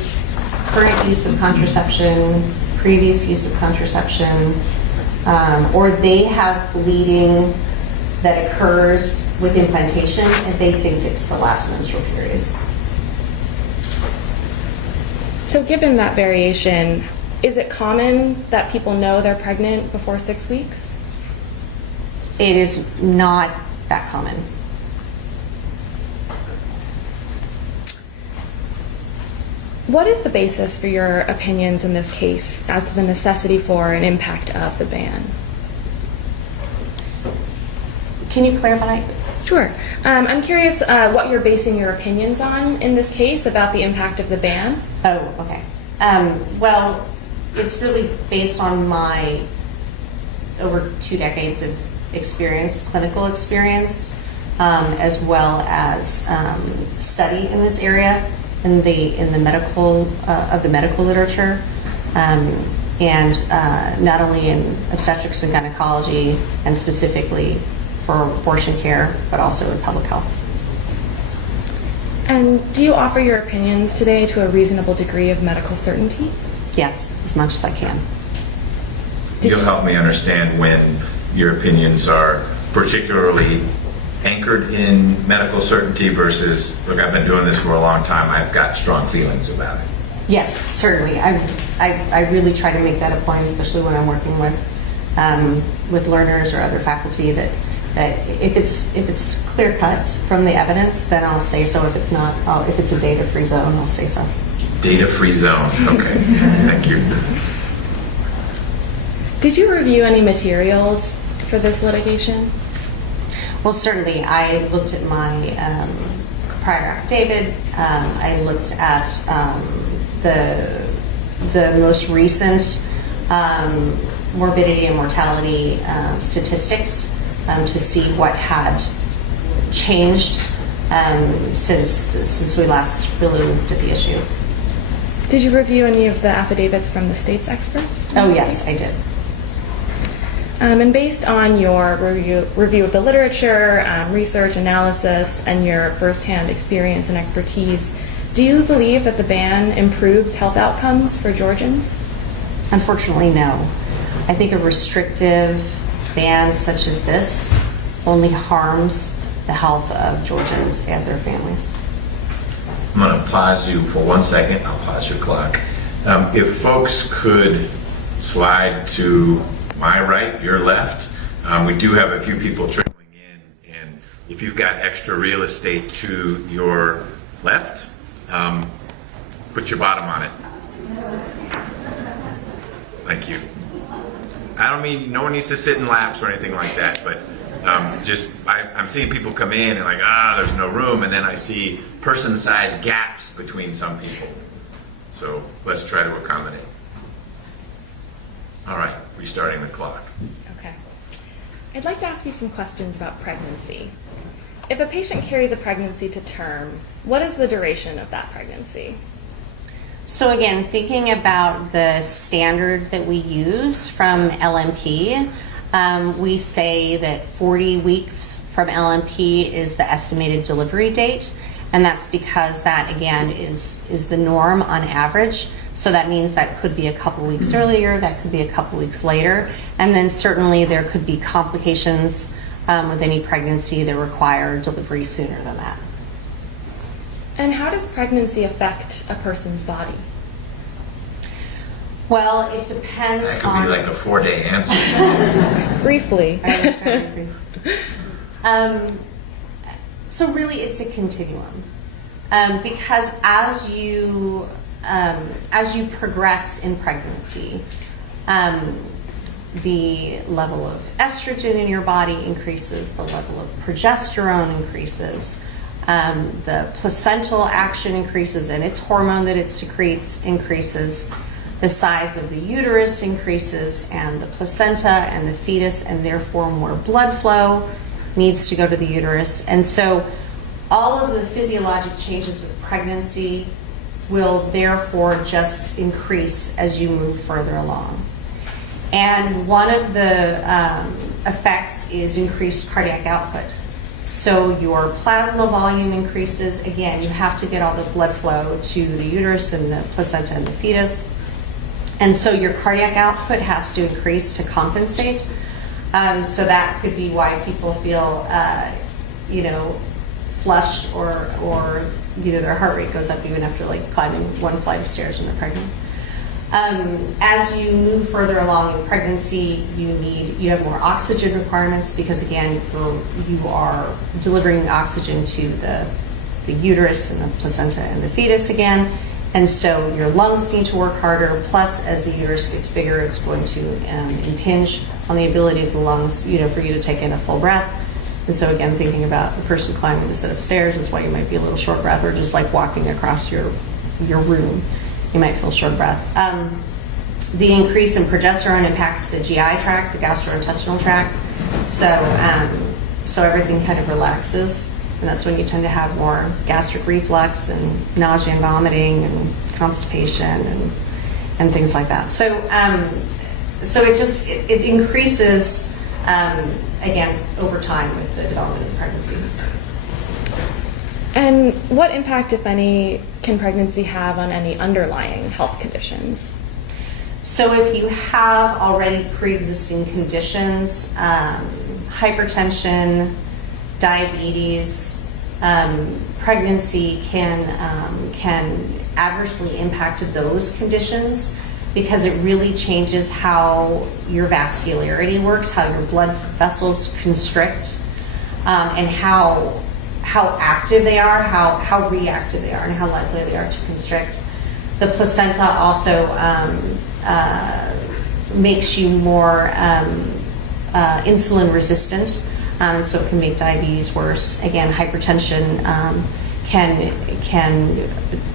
current use of contraception, previous use of contraception, or they have bleeding that occurs with implantation and they think it's the last menstrual period. So given that variation, is it common that people know they're pregnant before 6 weeks? It is not that common. What is the basis for your opinions in this case as to the necessity for an impact of the ban? Can you clarify? Sure. I'm curious what you're basing your opinions on in this case about the impact of the ban. Oh, okay. Well, it's really based on my over 2 decades of experience, clinical experience, as well as study in this area in the medical literature, and not only in obstetrics and gynecology, and specifically for abortion care, but also in public health. And do you offer your opinions today to a reasonable degree of medical certainty? Yes, as much as I can. You'll help me understand when your opinions are particularly anchored in medical certainty versus, look, I've been doing this for a long time, I've got strong feelings about it. Yes, certainly. I really try to make that a point, especially when I'm working with learners or other faculty, that if it's clear cut from the evidence, then I'll say so. If it's not, if it's a data-free zone, I'll say so. Data-free zone. Okay. Thank you. Did you review any materials for this litigation? Well, certainly. I looked at my prior affidavit. I looked at the most recent morbidity and mortality statistics to see what had changed since we last really looked at the issue. Did you review any of the affidavits from the state's experts? Oh, yes, I did. And based on your review of the literature, research, analysis, and your firsthand experience and expertise, do you believe that the ban improves health outcomes for Georgians? Unfortunately, no. I think a restrictive ban such as this only harms the health of Georgians and their families. I'm going to pause you for 1 second. I'll pause your clock. If folks could slide to my right, your left. We do have a few people trickling in, and if you've got extra real estate to your left, put your bottom on it. Thank you. I don't mean no one needs to sit in laps or anything like that, but I'm seeing people come in and like, there's no room, and then I see person-sized gaps between some people. So let's try to accommodate. All right, restarting the clock. Okay. I'd like to ask you some questions about pregnancy. If a patient carries a pregnancy to term, what is the duration of that pregnancy? So again, thinking about the standard that we use from LMP, we say that 40 weeks from LMP is the estimated delivery date, and that's because that, again, is the norm on average. So that means that could be a couple weeks earlier, that could be a couple weeks later, and then certainly there could be complications with any pregnancy that require delivery sooner than that. And how does pregnancy affect a person's body? Well, it depends That could on... be like a 4-day answer. Briefly. So really it's a continuum. Because as you progress in pregnancy, the level of estrogen in your body increases, the level of progesterone increases, the placental action increases, and its hormone that it secretes increases, the size of the uterus increases, and the placenta and the fetus, and therefore more blood flow needs to go to the uterus. And so all of the physiologic changes of pregnancy will therefore just increase as you move further along. And one of the effects is increased cardiac output. So your plasma volume increases. Again, you have to get all the blood flow to the uterus and the placenta and the fetus. And so your cardiac output has to increase to compensate. So that could be why people feel, flushed or their heart rate goes up even after like climbing one flight of stairs when they're pregnant. As you move further along in pregnancy, you have more oxygen requirements because again, you are delivering oxygen to the uterus and the placenta and the fetus again. And so your lungs need to work harder, plus as the uterus gets bigger, it's going to impinge on the ability of the lungs, for you to take in a full breath. And so again, thinking about the person climbing the set of stairs is why you might be a little short breath, or just like walking across your room, you might feel short breath. The increase in progesterone impacts the GI tract, the gastrointestinal tract. So everything kind of relaxes. And that's when you tend to have more gastric reflux and nausea and vomiting and constipation and things like that. So it increases again over time with the development of pregnancy. And what impact, if any, can pregnancy have on any underlying health conditions? So if you have already pre-existing conditions, hypertension, diabetes, pregnancy can adversely impact those conditions because it really changes how your vascularity works, how your blood vessels constrict, and how active they are, how reactive they are, and how likely they are to constrict. The placenta also makes you more insulin resistant, so it can make diabetes worse. Again, hypertension can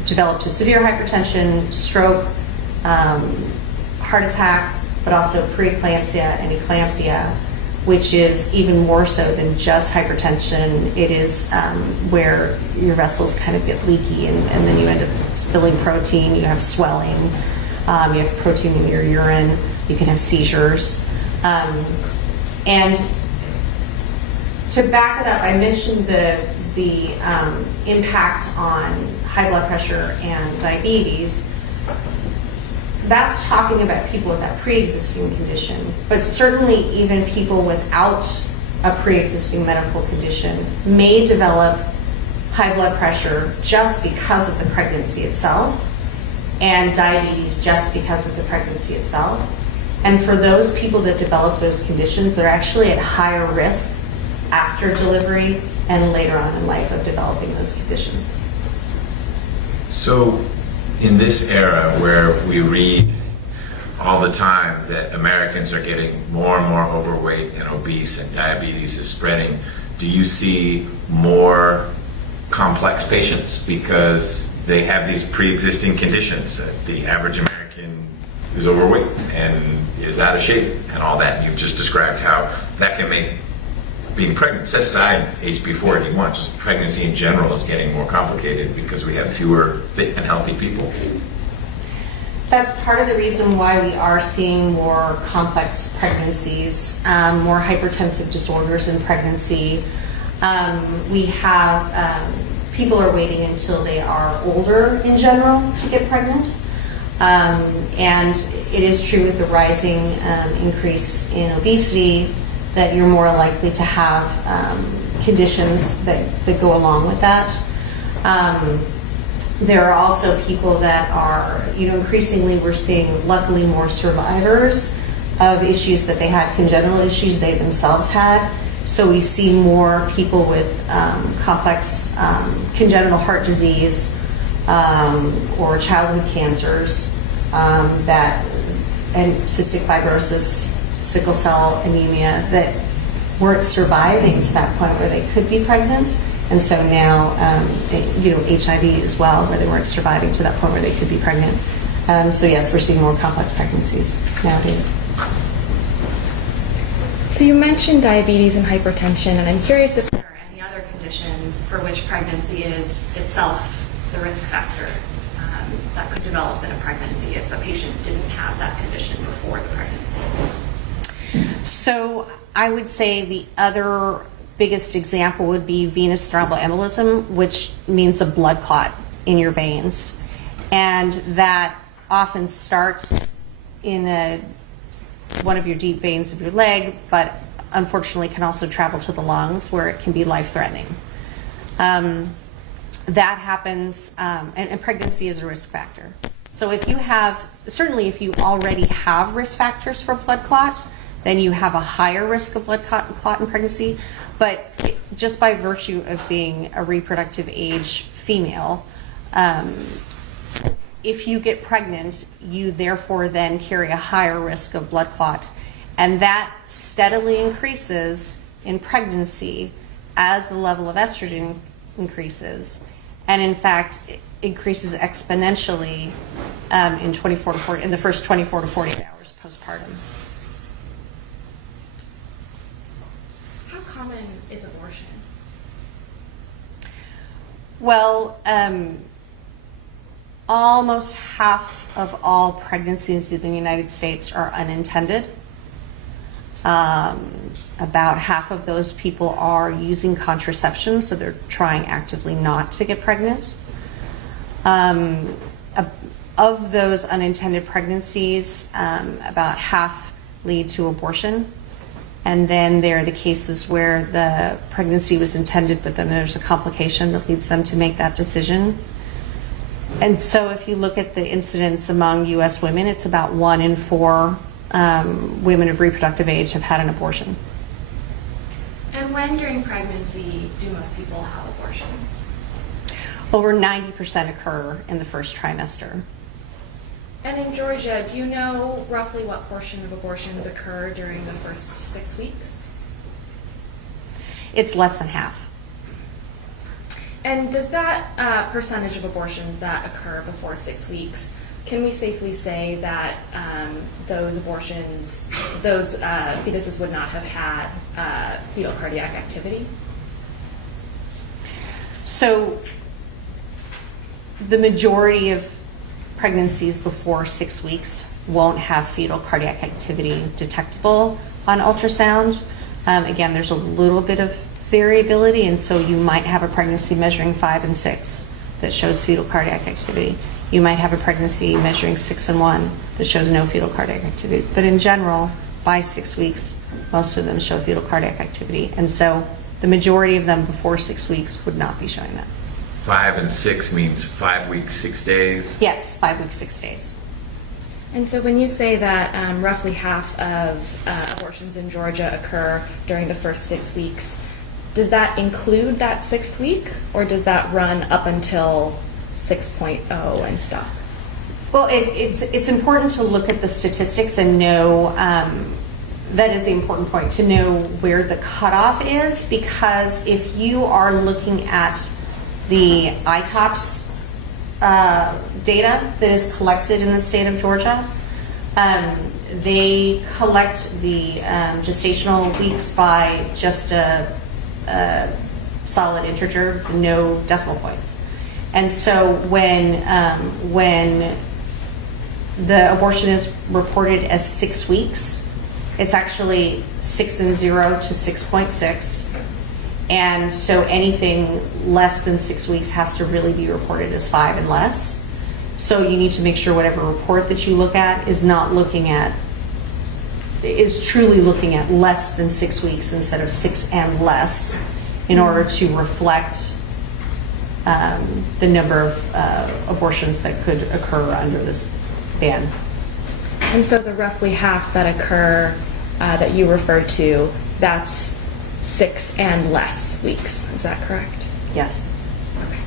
develop to severe hypertension, stroke, heart attack, but also preeclampsia and eclampsia, which is even more so than just hypertension. It is where your vessels kind of get leaky and then you end up spilling protein, you have swelling, you have protein in your urine, you can have seizures. And to back it up, I mentioned the impact on high blood pressure and diabetes. That's talking about people with that pre-existing condition, but certainly even people without a pre-existing medical condition may develop high blood pressure just because of the pregnancy itself, and diabetes just because of the pregnancy itself. And for those people that develop those conditions, they're actually at higher risk after delivery and later on in life of developing those conditions. So, in this era where we read all the time that Americans are getting more and more overweight and obese and diabetes is spreading, do you see more complex patients because they have these pre-existing conditions? The average American is overweight and is out of shape and all that. You've just described how that can make being pregnant, set aside age before 81, just pregnancy in general is getting more complicated because we have fewer fit and healthy people. That's part of the reason why we are seeing more complex pregnancies, more hypertensive disorders in pregnancy. We have people are waiting until they are older in general to get pregnant. And it is true with the rising increase in obesity that you're more likely to have conditions that go along with that. There are also people that are, increasingly we're seeing luckily more survivors of issues that they had, congenital issues they themselves had. So we see more people with complex congenital heart disease or childhood cancers and cystic fibrosis, sickle cell anemia that weren't surviving to that point where they could be pregnant. And so now, HIV as well, where they weren't surviving to that point where they could be pregnant. So yes, we're seeing more complex pregnancies nowadays. So you mentioned diabetes and hypertension, and I'm curious if there are any other conditions for which pregnancy is itself the risk factor that could develop in a pregnancy if a patient didn't have that condition before the pregnancy. So I would say the other biggest example would be venous thromboembolism, which means a blood clot in your veins. And that often starts in one of your deep veins of your leg, but unfortunately can also travel to the lungs where it can be life-threatening. That happens, and pregnancy is a risk factor. So if you already have risk factors for blood clot, then you have a higher risk of blood clot in pregnancy. But just by virtue of being a reproductive age female, if you get pregnant, you therefore then carry a higher risk of blood clot. And that steadily increases in pregnancy as the level of estrogen increases. And in fact, it increases exponentially in the first 24 to 48 hours postpartum. How common is abortion? Well, almost half of all pregnancies in the United States are unintended. About half of those people are using contraception, so they're trying actively not to get pregnant. Of those unintended pregnancies, about half lead to abortion. And then there are the cases where the pregnancy was intended, but then there's a complication that leads them to make that decision. And so if you look at the incidence among U.S. women, it's about 1 in 4 women of reproductive age have had an abortion. And when during pregnancy do most people have abortions? Over 90% occur in the first trimester. And in Georgia, do you know roughly what portion of abortions occur during the first 6 weeks? It's less than half. And does that percentage of abortions that occur before 6 weeks, can we safely say that those fetuses would not have had fetal cardiac activity? So the majority of pregnancies before 6 weeks won't have fetal cardiac activity detectable on ultrasound. Again, there's a little bit of variability, and so you might have a pregnancy measuring 5 and 6 that shows fetal cardiac activity. You might have a pregnancy measuring 6 and 1 that shows no fetal cardiac activity. But in general, by 6 weeks, most of them show fetal cardiac activity. And so the majority of them before 6 weeks would not be showing that. 5 and 6 means 5 weeks, 6 days? Yes, 5 weeks, 6 days. And so when you say that roughly half of abortions in Georgia occur during the first 6 weeks, does that include that 6th week, or does that run up until 6.0 and stop? Well, it's important to look at the statistics and know, that is the important point, to know where the cutoff is, because if you are looking at the ITOPS data that is collected in the state of Georgia, they collect the gestational weeks by just a solid integer, no decimal points. And so when the abortion is reported as 6 weeks, it's actually 6 and 0 to 6.6. And so anything less than 6 weeks has to really be reported as 5 and less. So you need to make sure whatever report that you look at is truly looking at less than 6 weeks instead of 6 and less, in order to reflect the number of abortions that could occur under this ban. And so the roughly half that occur that you referred to, that's 6 and less weeks. Is that correct? Yes. Okay.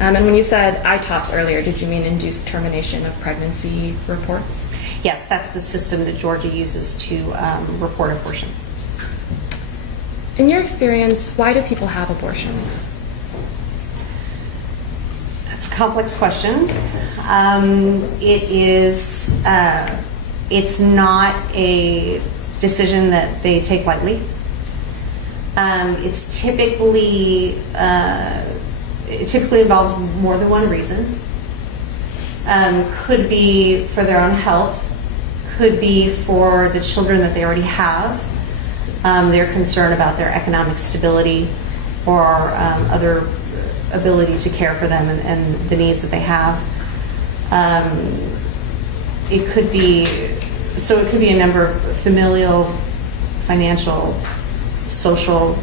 And when you said ITOPS earlier, did you mean induced termination of pregnancy reports? Yes, that's the system that Georgia uses to report abortions. In your experience, why do people have abortions? That's a complex question. It's not a decision that they take lightly. It typically involves more than one reason. Could be for their own health, could be for the children that they already have. They're concerned about their economic stability or other ability to care for them and the needs that they have. It could be a number of familial, financial, social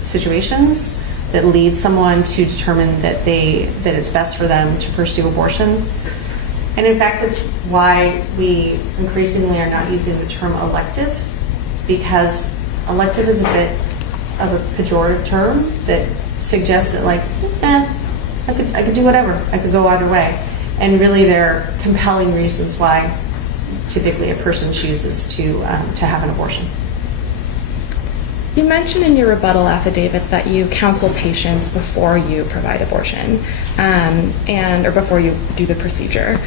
situations that lead someone to determine that it's best for them to pursue abortion. And in fact, that's why we increasingly are not using the term elective, because elective is a bit of a pejorative term that suggests that, like, I could do whatever. I could go either way. And really, there are compelling reasons why typically a person chooses to have an abortion. You mentioned in your rebuttal affidavit that you counsel patients before you provide abortion, or before you do the procedure.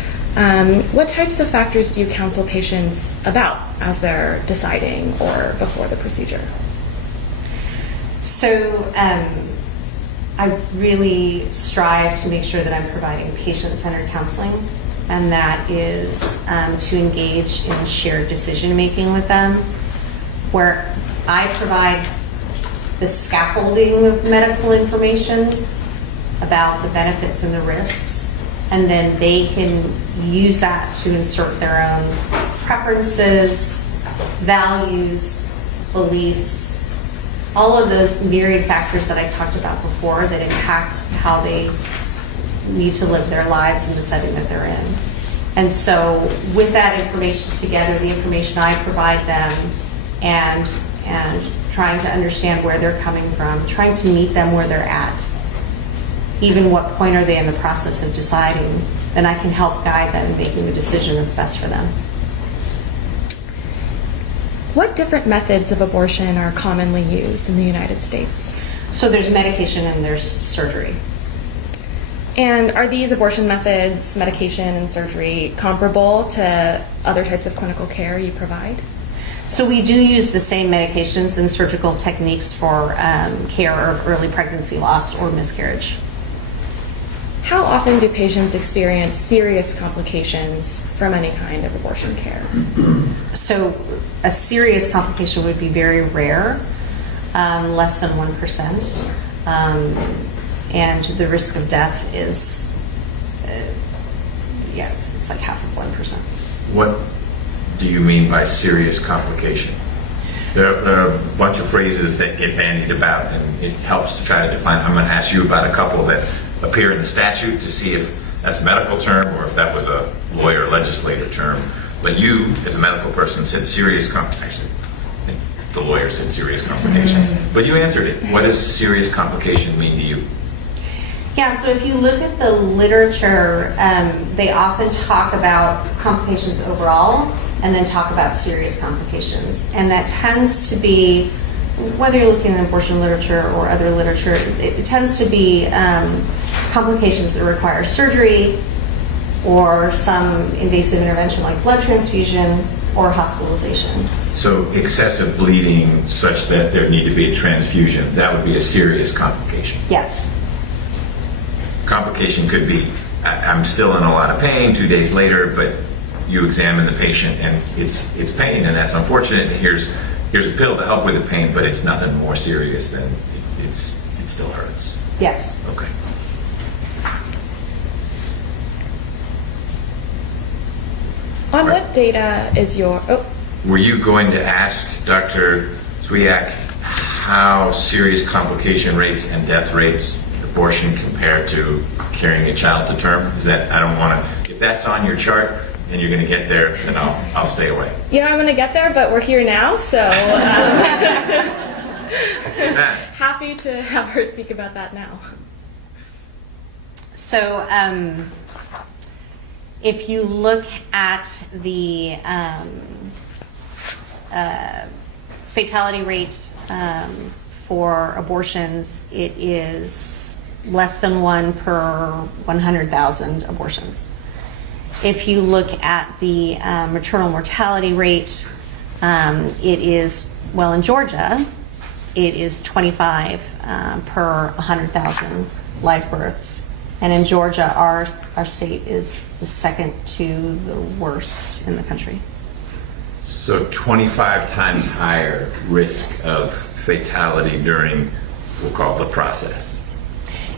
What types of factors do you counsel patients about as they're deciding or before the procedure? So I really strive to make sure that I'm providing patient-centered counseling, and that is to engage in shared decision-making with them, where I provide the scaffolding of medical information about the benefits and the risks, and then they can use that to insert their own preferences, values, beliefs, all of those myriad factors that I talked about before that impact how they need to live their lives in the setting that they're in. And so with that information together, the information I provide them, and trying to understand where they're coming from, trying to meet them where they're at, even what point are they in the process of deciding, then I can help guide them in making the decision that's best for them. What different methods of abortion are commonly used in the United States? So there's medication and there's surgery. And are these abortion methods, medication and surgery, comparable to other types of clinical care you provide? So we do use the same medications and surgical techniques for care of early pregnancy loss or miscarriage. How often do patients experience serious complications from any kind of abortion care? So a serious complication would be very rare, less than 1%. And the risk of death is, it's like half of 1%. What do you mean by serious complication? There are a bunch of phrases that get bandied about, and it helps to try to define. I'm going to ask you about a couple that appear in the statute to see if that's a medical term or if that was a lawyer legislative term. But you, as a medical person, said serious complications. The lawyer said serious complications. But you answered it. What does serious complication mean to you? Yeah, so if you look at the literature, they often talk about complications overall and then talk about serious complications. And that tends to be, whether you're looking at abortion literature or other literature, it tends to be complications that require surgery or some invasive intervention like blood transfusion or hospitalization. So excessive bleeding such that there need to be a transfusion, that would be a serious complication. Yes. Complication could be, I'm still in a lot of pain 2 days later, but you examine the patient and it's pain, and that's unfortunate. Here's a pill to help with the pain, but it's nothing more serious than it still hurts. Yes. Okay. On what data is your... Were you going to ask Dr. Swiak how serious complication rates and death rates abortion compare to carrying a child to term? Is that, I don't want to, if that's on your chart and you're going to get there, then I'll stay away. You know, I'm going to get there, but we're here now, so happy to have her speak about that now. So if you look at the fatality rate for abortions, it is less than 1 per 100,000 abortions. If you look at the maternal mortality rate, it is, well, in Georgia, it is 25 per 100,000 live births. And in Georgia, our state is the second to the worst in the country. So 25 times higher risk of fatality during, we'll call it the process.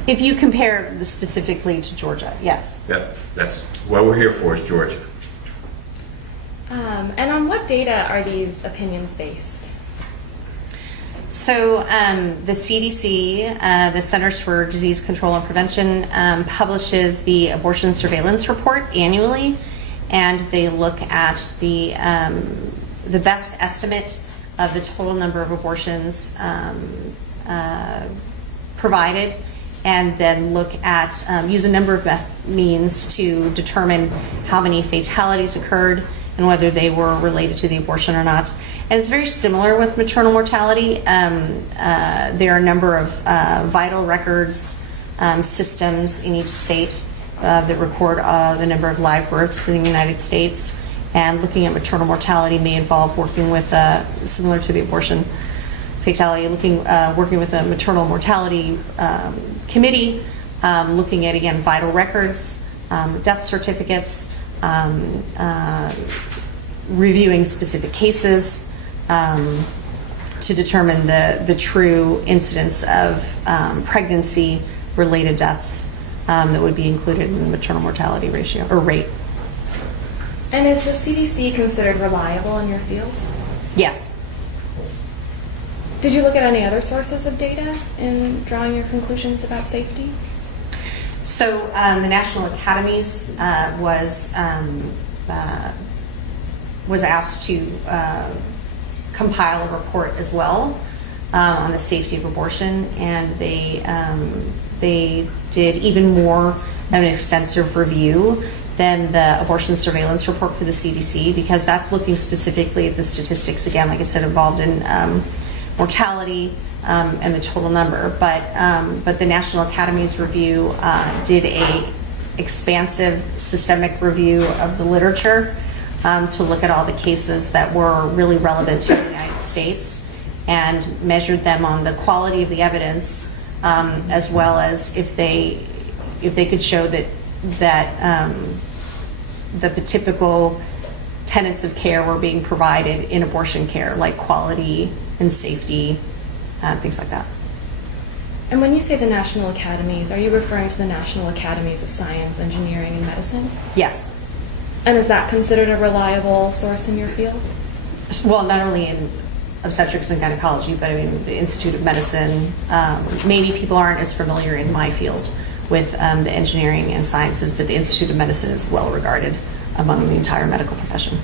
If you compare specifically to Georgia, yes. Yep, that's what we're here for, is Georgia. And on what data are these opinions based? So the CDC, the Centers for Disease Control and Prevention, publishes the abortion surveillance report annually, and they look at the best estimate of the total number of abortions provided, and then look at, use a number of means to determine how many fatalities occurred and whether they were related to the abortion or not. And it's very similar with maternal mortality. There are a number of vital records systems in each state that record the number of live births in the United States. And looking at maternal mortality may involve working with, similar to the abortion fatality, working with a maternal mortality committee, looking at, again, vital records, death certificates, reviewing specific cases to determine the true incidence of pregnancy-related deaths that would be included in the maternal mortality ratio or rate. And is the CDC considered reliable in your field? Yes. Did you look at any other sources of data in drawing your conclusions about safety? So the National Academies was asked to compile a report as well on the safety of abortion, and they did even more of an extensive review than the abortion surveillance report for the CDC, because that's looking specifically at the statistics, again, like I said, involved in mortality and the total number. But the National Academies review did a expansive systemic review of the literature to look at all the cases that were really relevant to the United States and measured them on the quality of the evidence, as well as if they could show that the typical tenets of care were being provided in abortion care, like quality and safety, things like that. And when you say the National Academies, are you referring to the National Academies of Science, Engineering, and Medicine? Yes. And is that considered a reliable source in your field? Well, not only in obstetrics and gynecology, but I mean the Institute of Medicine. Maybe people aren't as familiar in my field with the engineering and sciences, but the Institute of Medicine is well regarded among the entire medical profession.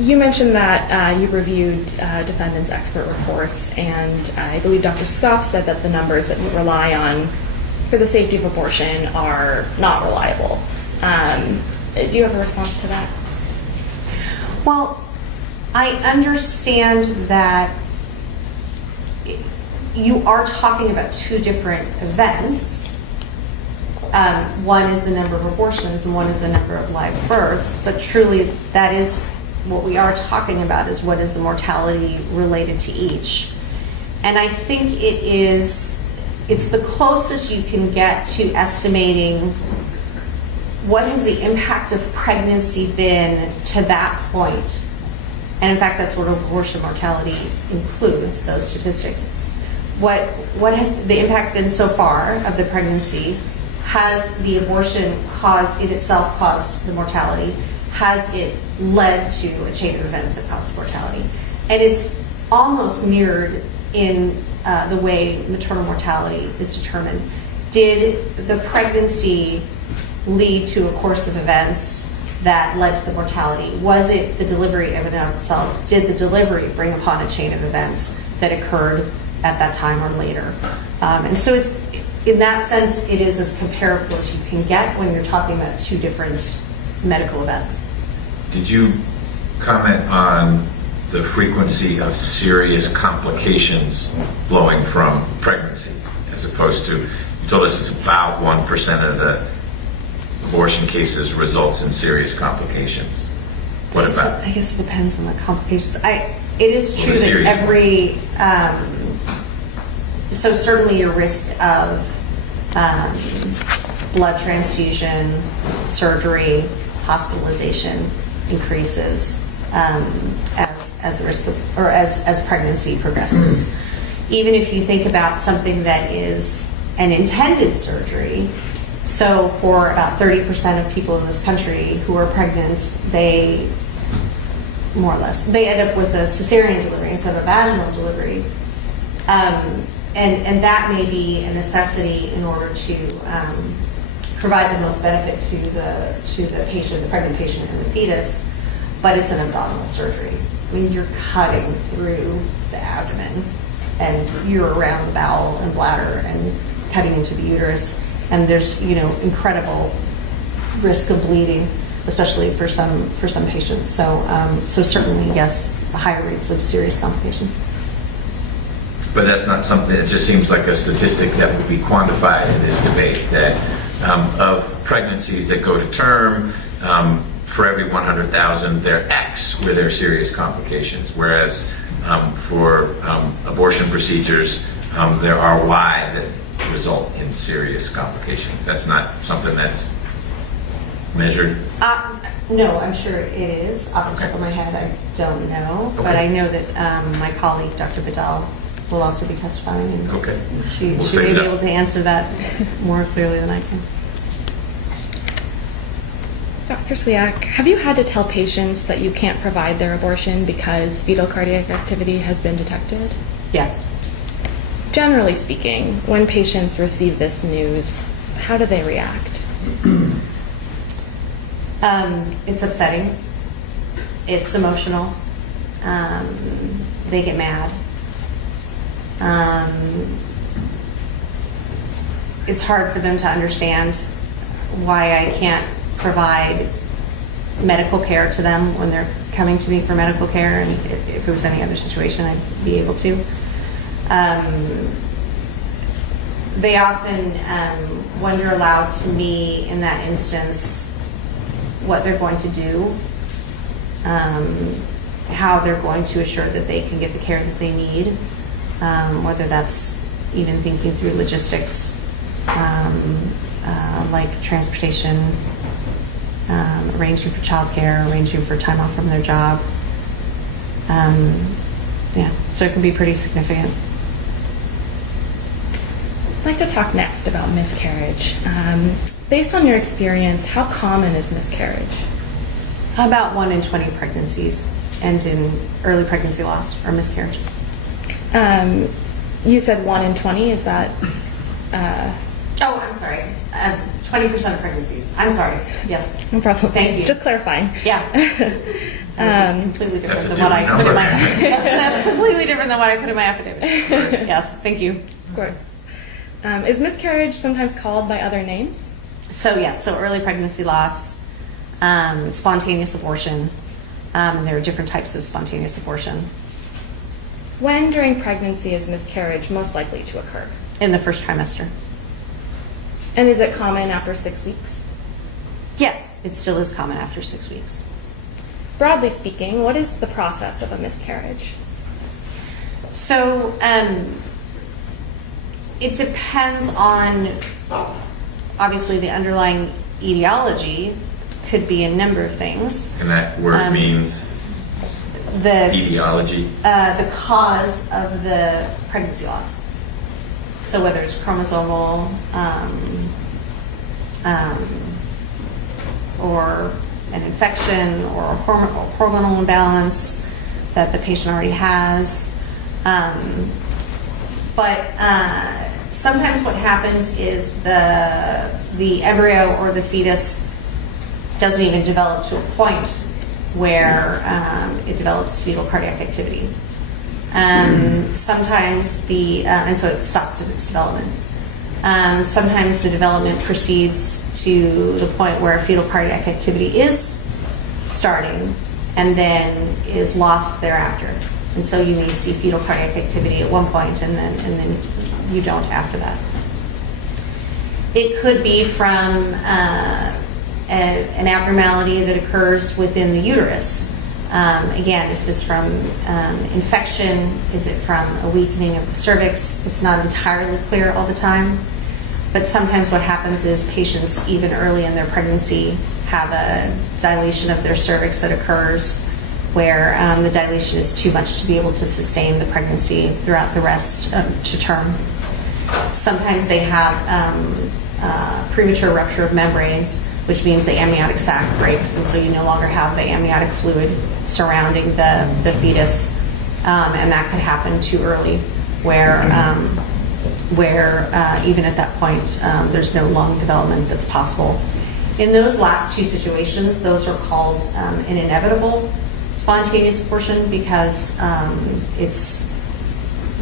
You mentioned that you reviewed defendants' expert reports, and I believe Dr. Scoff said that the numbers that you rely on for the safety of abortion are not reliable. Do you have a response to that? Well, I understand that you are talking about two different events. One is the number of abortions and one is the number of live births, but truly that is what we are talking about, is what is the mortality related to each. And I think it's the closest you can get to estimating what has the impact of pregnancy been to that point. And in fact, that's what abortion mortality includes, those statistics. What has the impact been so far of the pregnancy? Has the abortion it itself caused the mortality? Has it led to a chain of events that caused mortality? And it's almost mirrored in the way maternal mortality is determined. Did the pregnancy lead to a course of events that led to the mortality? Was it the delivery in and of itself? Did the delivery bring upon a chain of events that occurred at that time or later? And so it's, in that sense, it is as comparable as you can get when you're talking about two different medical events. Did you comment on the frequency of serious complications flowing from pregnancy, as opposed to, you told us it's about 1% of the abortion cases results in serious complications. What about? I guess it depends on the complications. It is true that every, so certainly your risk of blood transfusion, surgery, hospitalization increases as the risk of, or as pregnancy progresses. Even if you think about something that is an intended surgery, so for about 30% of people in this country who are pregnant, they more or less, they end up with a cesarean delivery instead of a vaginal delivery. And that may be a necessity in order to provide the most benefit to the patient, the pregnant patient and the fetus, but it's an abdominal surgery. I mean, you're cutting through the abdomen and you're around the bowel and bladder and cutting into the uterus, and there's, incredible risk of bleeding, especially for some patients. So certainly, yes, higher rates of serious complications. But that's not something, it just seems like a statistic that would be quantified in this debate, that of pregnancies that go to term, for every 100,000, there are X where there are serious complications, whereas for abortion procedures, there are Y that result in serious complications. That's not something that's measured? No, I'm sure it is. Off the top of my head, I don't know. Okay. But I know that my colleague, Dr. Vidal, will also be testifying. And okay. She may be able to answer that more clearly than I can. Dr. Sliak, have you had to tell patients that you can't provide their abortion because fetal cardiac activity has been detected? Yes. Generally speaking, when patients receive this news, how do they react? It's upsetting. It's emotional. They get mad. It's hard for them to understand why I can't provide medical care to them when they're coming to me for medical care, and if it was any other situation, I'd be able to. They often wonder aloud to me in that instance what they're going to do, how they're going to assure that they can get the care that they need, whether that's even thinking through logistics, like transportation, arranging for childcare, arranging for time off from their job. So it can be pretty significant. I'd like to talk next about miscarriage. Based on your experience, how common is miscarriage? About 1 in 20 pregnancies end in early pregnancy loss or miscarriage. You said 1 in 20, is that? Oh, I'm sorry. 20% of pregnancies. I'm sorry. Yes. No problem. Thank you. Just clarifying. Yeah. Completely different than what I put in my. That's completely different than what I put in my affidavit. Yes. Thank you. Of course. Is miscarriage sometimes called by other names? So yes. So early pregnancy loss, spontaneous abortion. And there are different types of spontaneous abortion. When during pregnancy is miscarriage most likely to occur? In the first trimester. And is it common after 6 weeks? Yes, it still is common after 6 weeks. Broadly speaking, what is the process of a miscarriage? So it depends on, obviously, the underlying etiology could be a number of things. And that word means the etiology. The cause of the pregnancy loss. So whether it's chromosomal or an infection or a hormonal imbalance that the patient already has. But sometimes what happens is the embryo or the fetus doesn't even develop to a point where it develops fetal cardiac activity. Sometimes and so it stops at its development. Sometimes the development proceeds to the point where fetal cardiac activity is starting and then is lost thereafter. And so you may see fetal cardiac activity at one point and then you don't after that. It could be from an abnormality that occurs within the uterus. Again, is this from infection? Is it from a weakening of the cervix? It's not entirely clear all the time. But sometimes what happens is patients, even early in their pregnancy, have a dilation of their cervix that occurs where the dilation is too much to be able to sustain the pregnancy throughout the rest to term. Sometimes they have premature rupture of membranes, which means the amniotic sac breaks, and so you no longer have the amniotic fluid surrounding the fetus, and that could happen too early, where even at that point there's no lung development that's possible. In those last two situations, those are called an inevitable spontaneous abortion because it's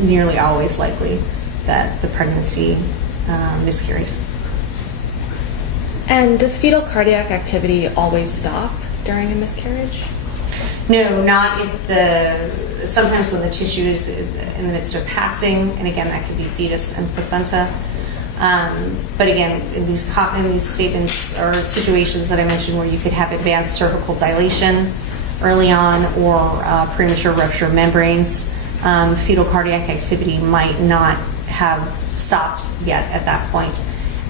nearly always likely that the pregnancy miscarries. And does fetal cardiac activity always stop during a miscarriage? No, not if sometimes when the tissue is in the midst of passing, and again, that could be fetus and placenta. But again, in these statements or situations that I mentioned where you could have advanced cervical dilation early on or premature rupture of membranes, fetal cardiac activity might not have stopped yet at that point.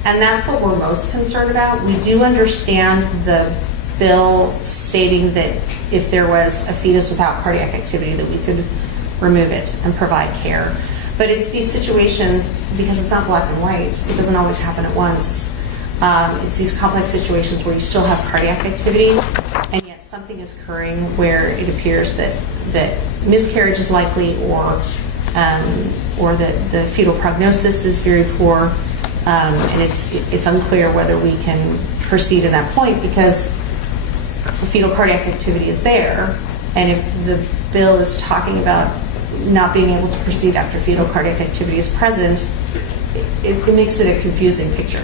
And that's what we're most concerned about. We do understand the bill stating that if there was a fetus without cardiac activity that we could remove it and provide care. But it's these situations, because it's not black and white, it doesn't always happen at once. It's these complex situations where you still have cardiac activity and yet something is occurring where it appears that miscarriage is likely or that the fetal prognosis is very poor. And it's unclear whether we can proceed at that point because the fetal cardiac activity is there, and if the bill is talking about not being able to proceed after fetal cardiac activity is present, it makes it a confusing picture.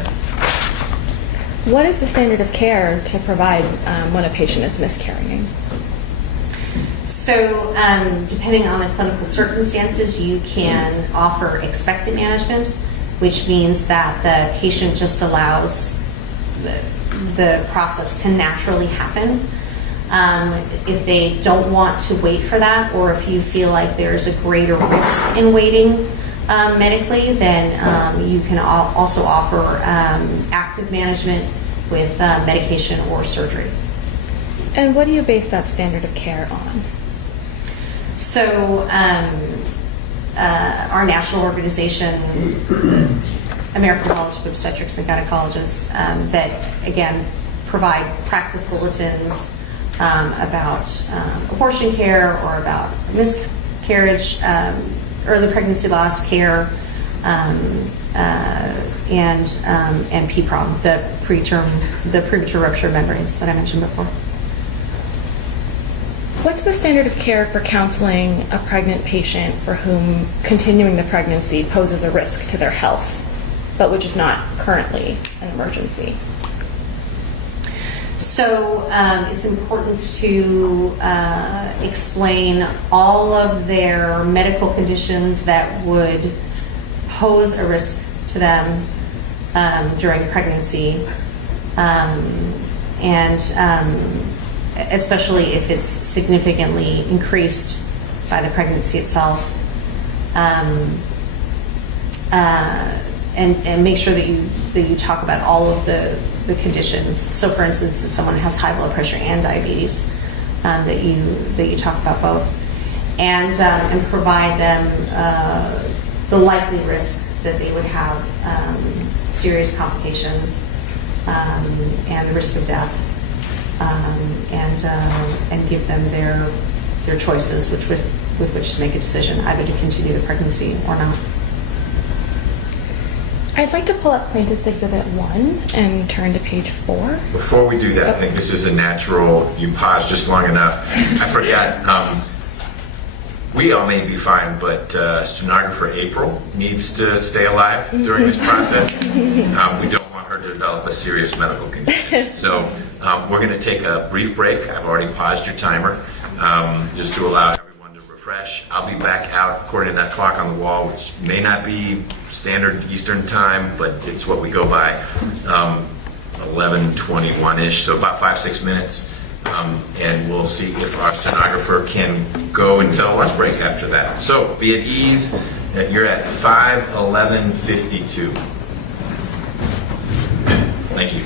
What is the standard of care to provide when a patient is miscarrying? So depending on the clinical circumstances, you can offer expectant management, which means that the patient just allows the process to naturally happen. If they don't want to wait for that, or if you feel like there's a greater risk in waiting medically, then you can also offer active management with medication or surgery. And what do you base that standard of care on? So our national organization, the American College of Obstetrics and Gynecologists, that again provide practice bulletins about abortion care or about miscarriage, early pregnancy loss care, and PPROM, the premature rupture of membranes that I mentioned before. What's the standard of care for counseling a pregnant patient for whom continuing the pregnancy poses a risk to their health, but which is not currently an emergency? So it's important to explain all of their medical conditions that would pose a risk to them during pregnancy, and especially if it's significantly increased by the pregnancy itself, and make sure that you talk about all of the conditions. So, for instance, if someone has high blood pressure and diabetes, that you talk about both, and provide them the likely risk that they would have serious complications and the risk of death. And give them their choices with which to make a decision, either to continue the pregnancy or not. I'd like to pull up Plaintiff's Exhibit 1 and turn to page 4. Before we do that, I think this is a natural, you paused just long enough. I forgot, we all may be fine, but stenographer April needs to stay alive during this process. We don't want her to develop a serious medical condition. So we're going to take a brief break. I've already paused your timer, just to allow everyone to refresh. I'll be back out according to that clock on the wall, which may not be standard Eastern time, but it's what we go by, 11:21-ish, so about 5-6 minutes. And we'll see if our stenographer can go until lunch break after that. So be at ease. You're at 5:11:52. Thank you.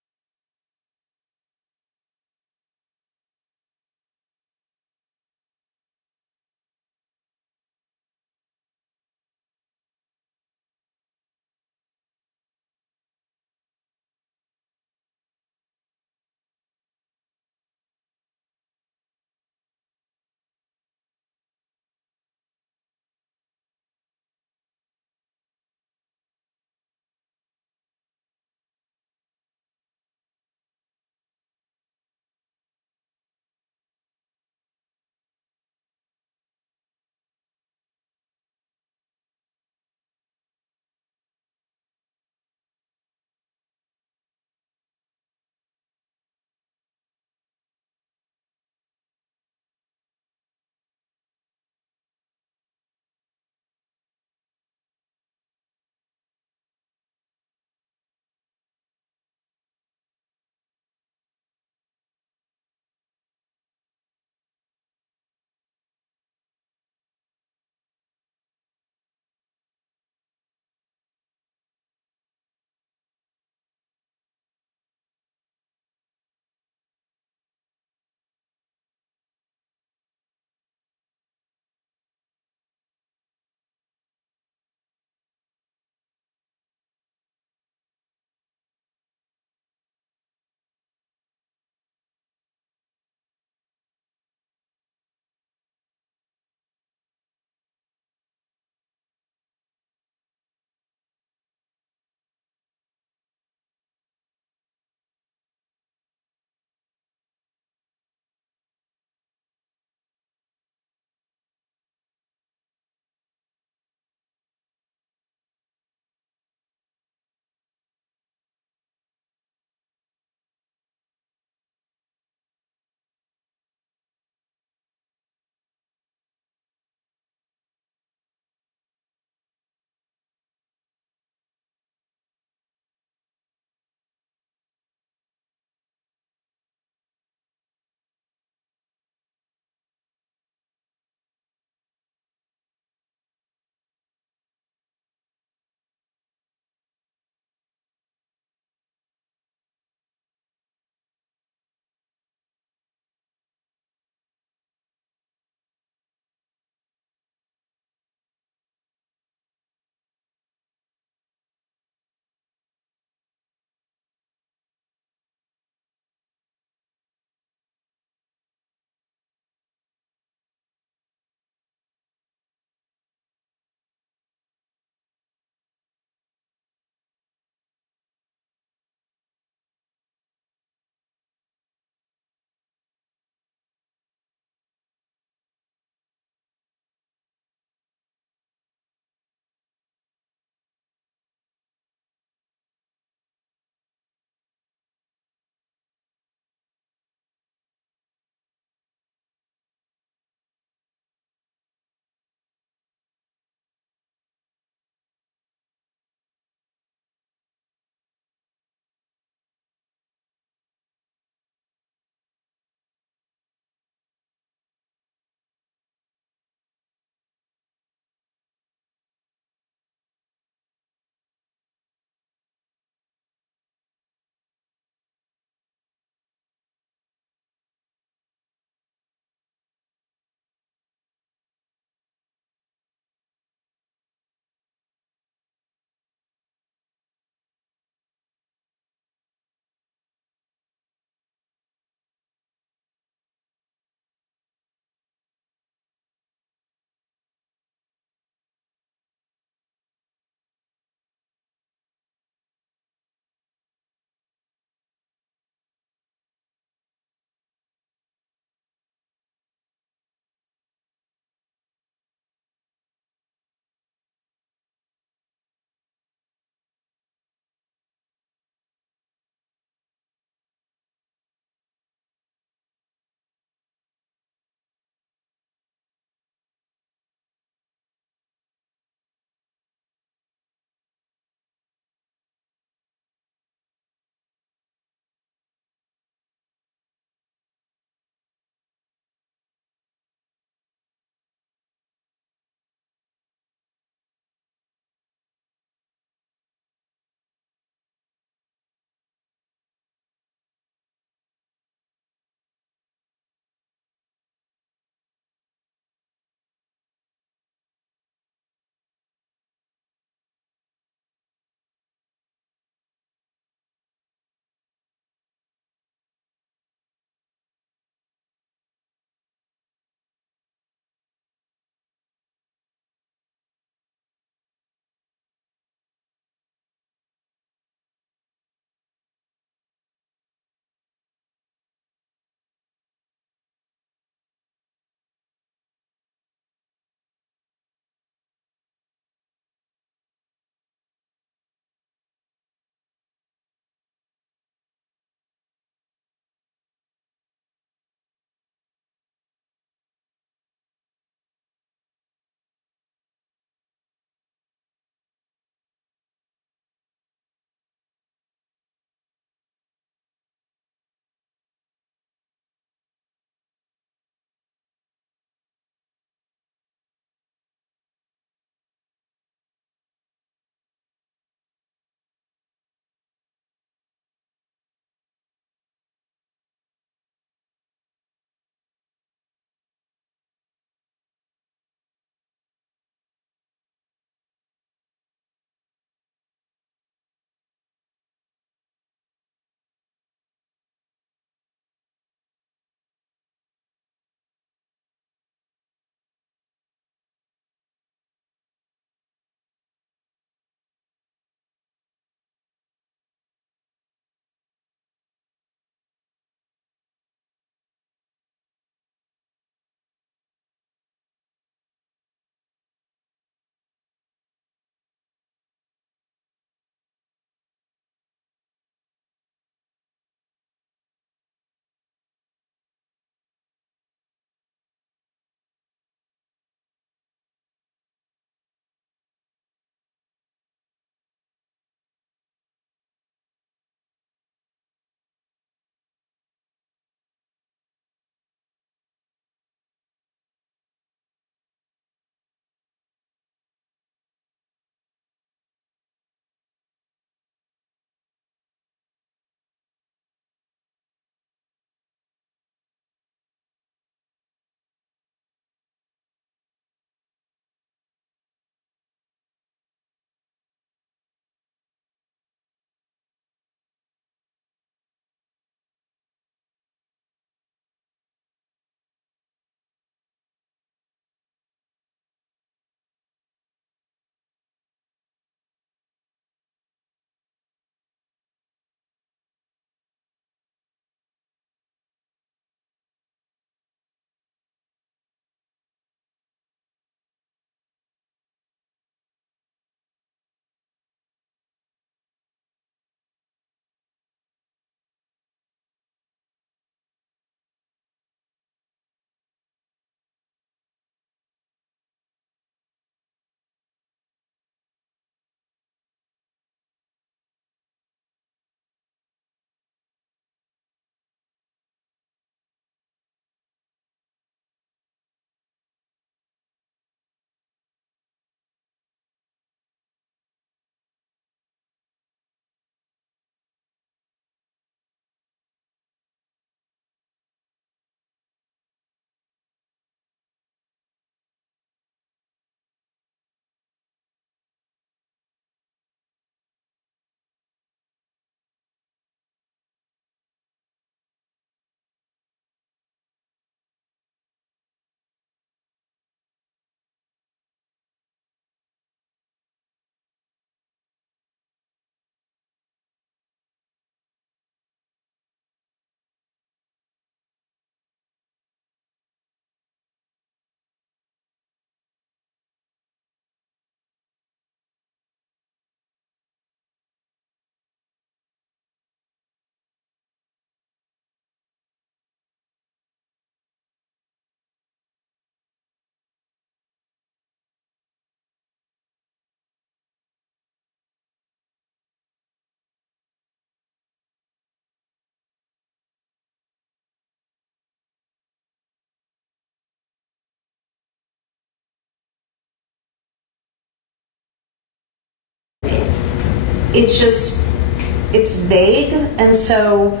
it's vague, and so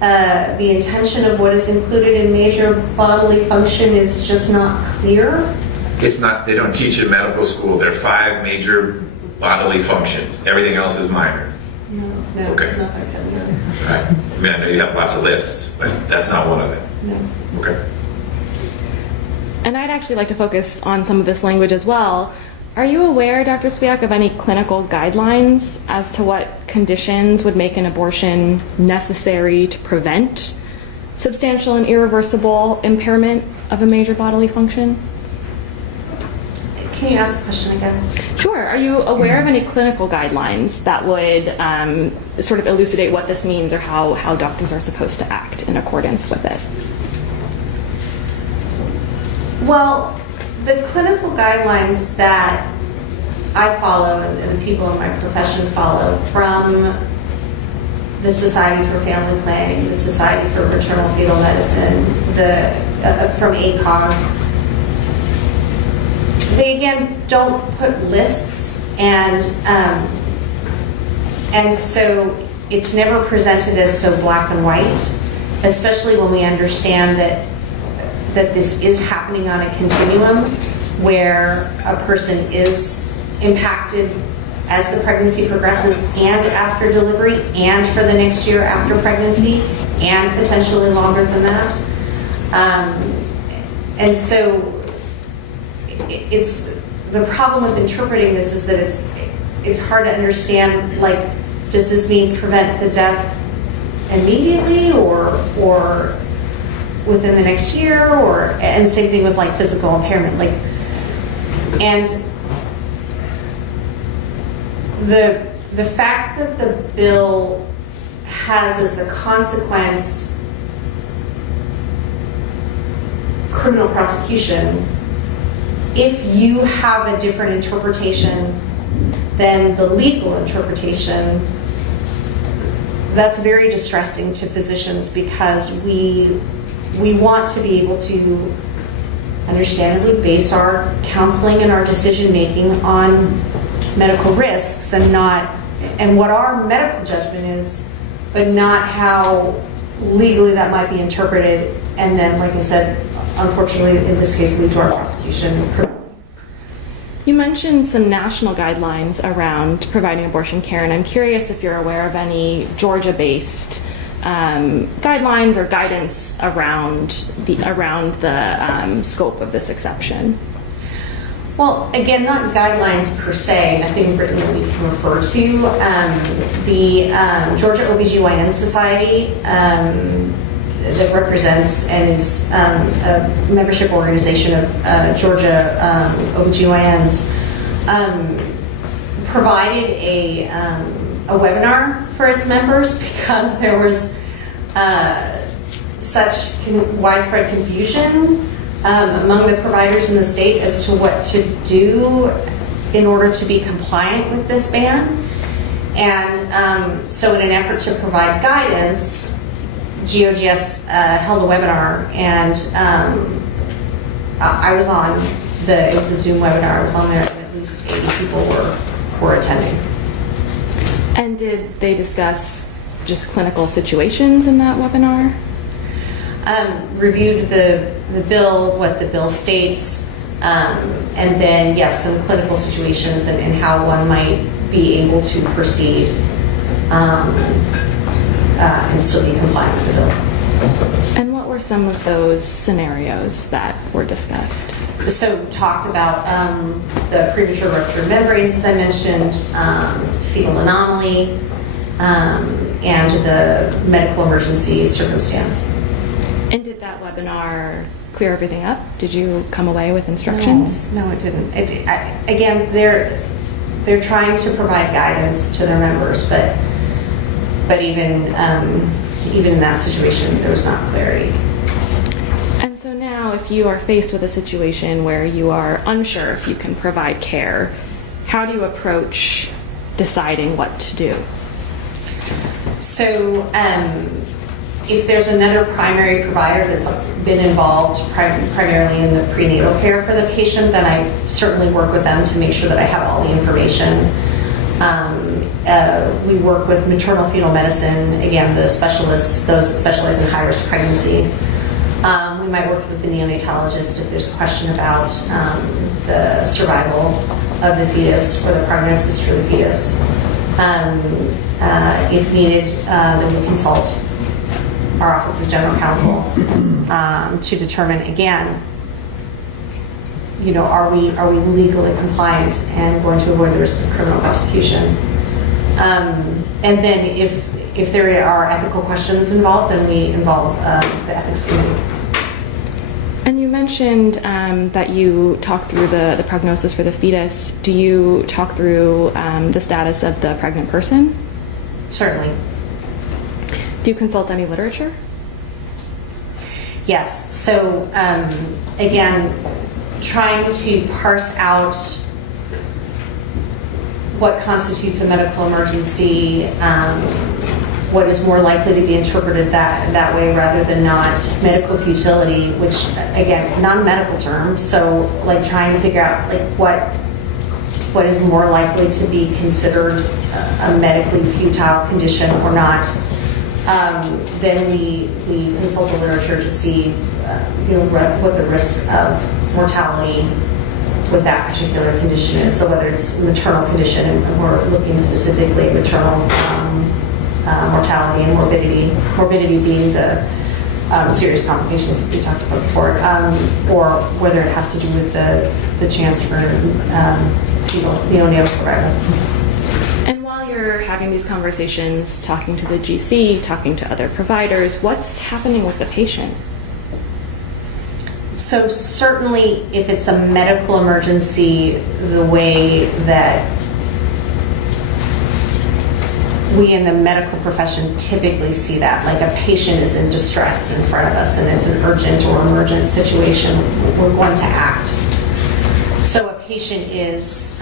the intention of what is included in major bodily function is just not clear. It's not, they don't teach in medical school. There are 5 major bodily functions. Everything else is minor. No, Okay. it's not like that. No. Right. I mean, I know you have lots of lists, but that's not one of it. No. Okay. And I'd actually like to focus on some of this language as well. Are you aware, Dr. Swiak, of any clinical guidelines as to what conditions would make an abortion necessary to prevent substantial and irreversible impairment of a major bodily function? Can you ask the question again? Sure. Are you aware of any clinical guidelines that would sort of elucidate what this means or how doctors are supposed to act in accordance with it? Well, the clinical guidelines that I follow and the people in my profession follow from the Society for Family Planning, the Society for Maternal Fetal Medicine, from ACOG, they again don't put lists, and so it's never presented as so black and white, especially when we understand that this is happening on a continuum where a person is impacted as the pregnancy progresses and after delivery and for the next year after pregnancy and potentially longer than that. And so it's the problem with interpreting this is that it's hard to understand, like, does this mean prevent the death immediately or within the next year, and same thing with like physical impairment, like, and the fact that the bill has as the consequence criminal prosecution, if you have a different interpretation than the legal interpretation, that's very distressing to physicians, because we want to be able to understandably base our counseling and our decision making on medical risks and what our medical judgment is, but not how legally that might be interpreted, and then, like I said, unfortunately in this case lead to our prosecution. You mentioned some national guidelines around providing abortion care, and I'm curious if you're aware of any Georgia-based guidelines or guidance around the scope of this exception. Well, again, not guidelines per se, nothing written that we can refer to. The Georgia OBGYN Society that represents and is a membership organization of Georgia OBGYNs provided a webinar for its members because there was such widespread confusion among the providers in the state as to what to do in order to be compliant with this ban. And so in an effort to provide guidance, GOGS held a webinar, and I was on it was a Zoom webinar, I was on there, and at least 80 people were attending. And did they discuss just clinical situations in that webinar? Reviewed the bill, what the bill states, and then, yes, some clinical situations and how one might be able to proceed and still be compliant with the bill. And what were some of those scenarios that were discussed? So talked about the premature rupture of membranes, as I mentioned, fetal anomaly, and the medical emergency circumstance. And did that webinar clear everything up? Did you come away with instructions? No, it didn't. Again, they're trying to provide guidance to their members, but even in that situation, there was not clarity. And so now, if you are faced with a situation where you are unsure if you can provide care, how do you approach deciding what to do? So, if there's another primary provider that's been involved primarily in the prenatal care for the patient, then I certainly work with them to make sure that I have all the information. we work with maternal fetal medicine, again, the specialists, those that specialize in high-risk pregnancy. We might work with the neonatologist if there's a question about the survival of the fetus or the prognosis for the fetus. If needed, then we consult our Office of General Counsel to determine, again, are we legally compliant and going to avoid the risk of criminal prosecution? And then if there are ethical questions involved, then we involve the ethics committee. And you mentioned that you talk through the prognosis for the fetus. Do you talk through the status of the pregnant person? Certainly. Do you consult any literature? Yes. So, again, trying to parse out what constitutes a medical emergency, what is more likely to be interpreted that way rather than not, medical futility, which, again, not a medical term, so like trying to figure out like what is more likely to be considered a medically futile condition or not. Then we consult the literature to see what the risk of mortality with that particular condition is. So whether it's a maternal condition, and we're looking specifically at maternal mortality and morbidity. Morbidity being the serious complications that we talked about before, or whether it has to do with the chance for neonatal survival. And while you're having these conversations, talking to the GC, talking to other providers, what's happening with the patient? So certainly if it's a medical emergency, the way that we in the medical profession typically see that, like a patient is in distress in front of us and it's an urgent or emergent situation, we're going to act. So a patient is,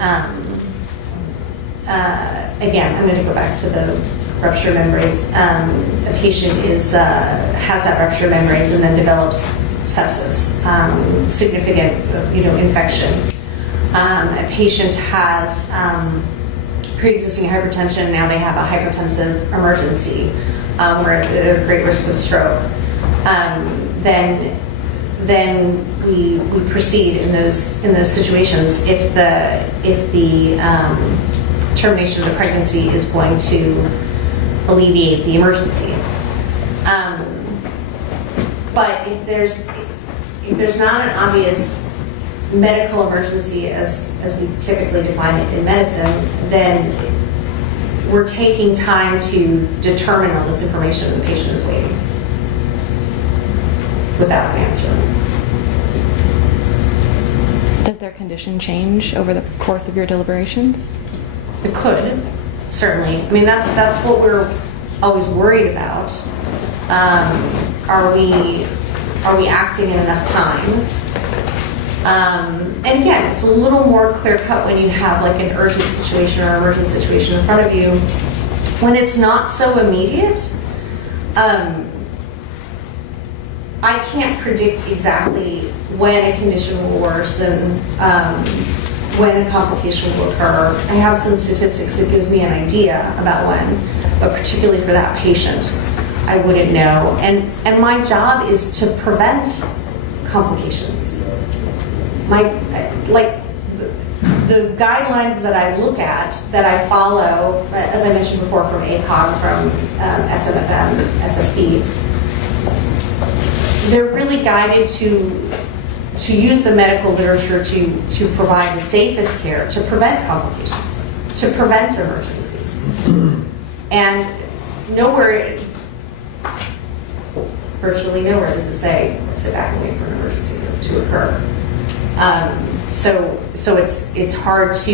again, I'm going to go back to the ruptured membranes. A patient has that ruptured membranes and then develops sepsis, significant, infection. A patient has pre-existing hypertension. Now they have a hypertensive emergency where they're at great risk of stroke. Then we proceed in those situations if the termination of the pregnancy is going to alleviate the emergency. But if there's not an obvious medical emergency as we typically define it in medicine, then we're taking time to determine all this information and the patient is waiting without an answer. Does their condition change over the course of your deliberations? It could, certainly. I mean, that's what we're always worried about. Are we acting in enough time? And again, it's a little more clear-cut when you have like an urgent situation or emergent situation in front of you. When it's not so immediate, I can't predict exactly when a condition will worsen, when a complication will occur. I have some statistics that gives me an idea about when, but particularly for that patient, I wouldn't know. And my job is to prevent complications. The guidelines that I look at, that I follow, as I mentioned before, from ACOG, from SMFM, SFP, they're really guided to use the medical literature to provide the safest care, to prevent complications, to prevent emergencies. And virtually nowhere does it say, sit back and wait for an emergency to occur. So it's hard to,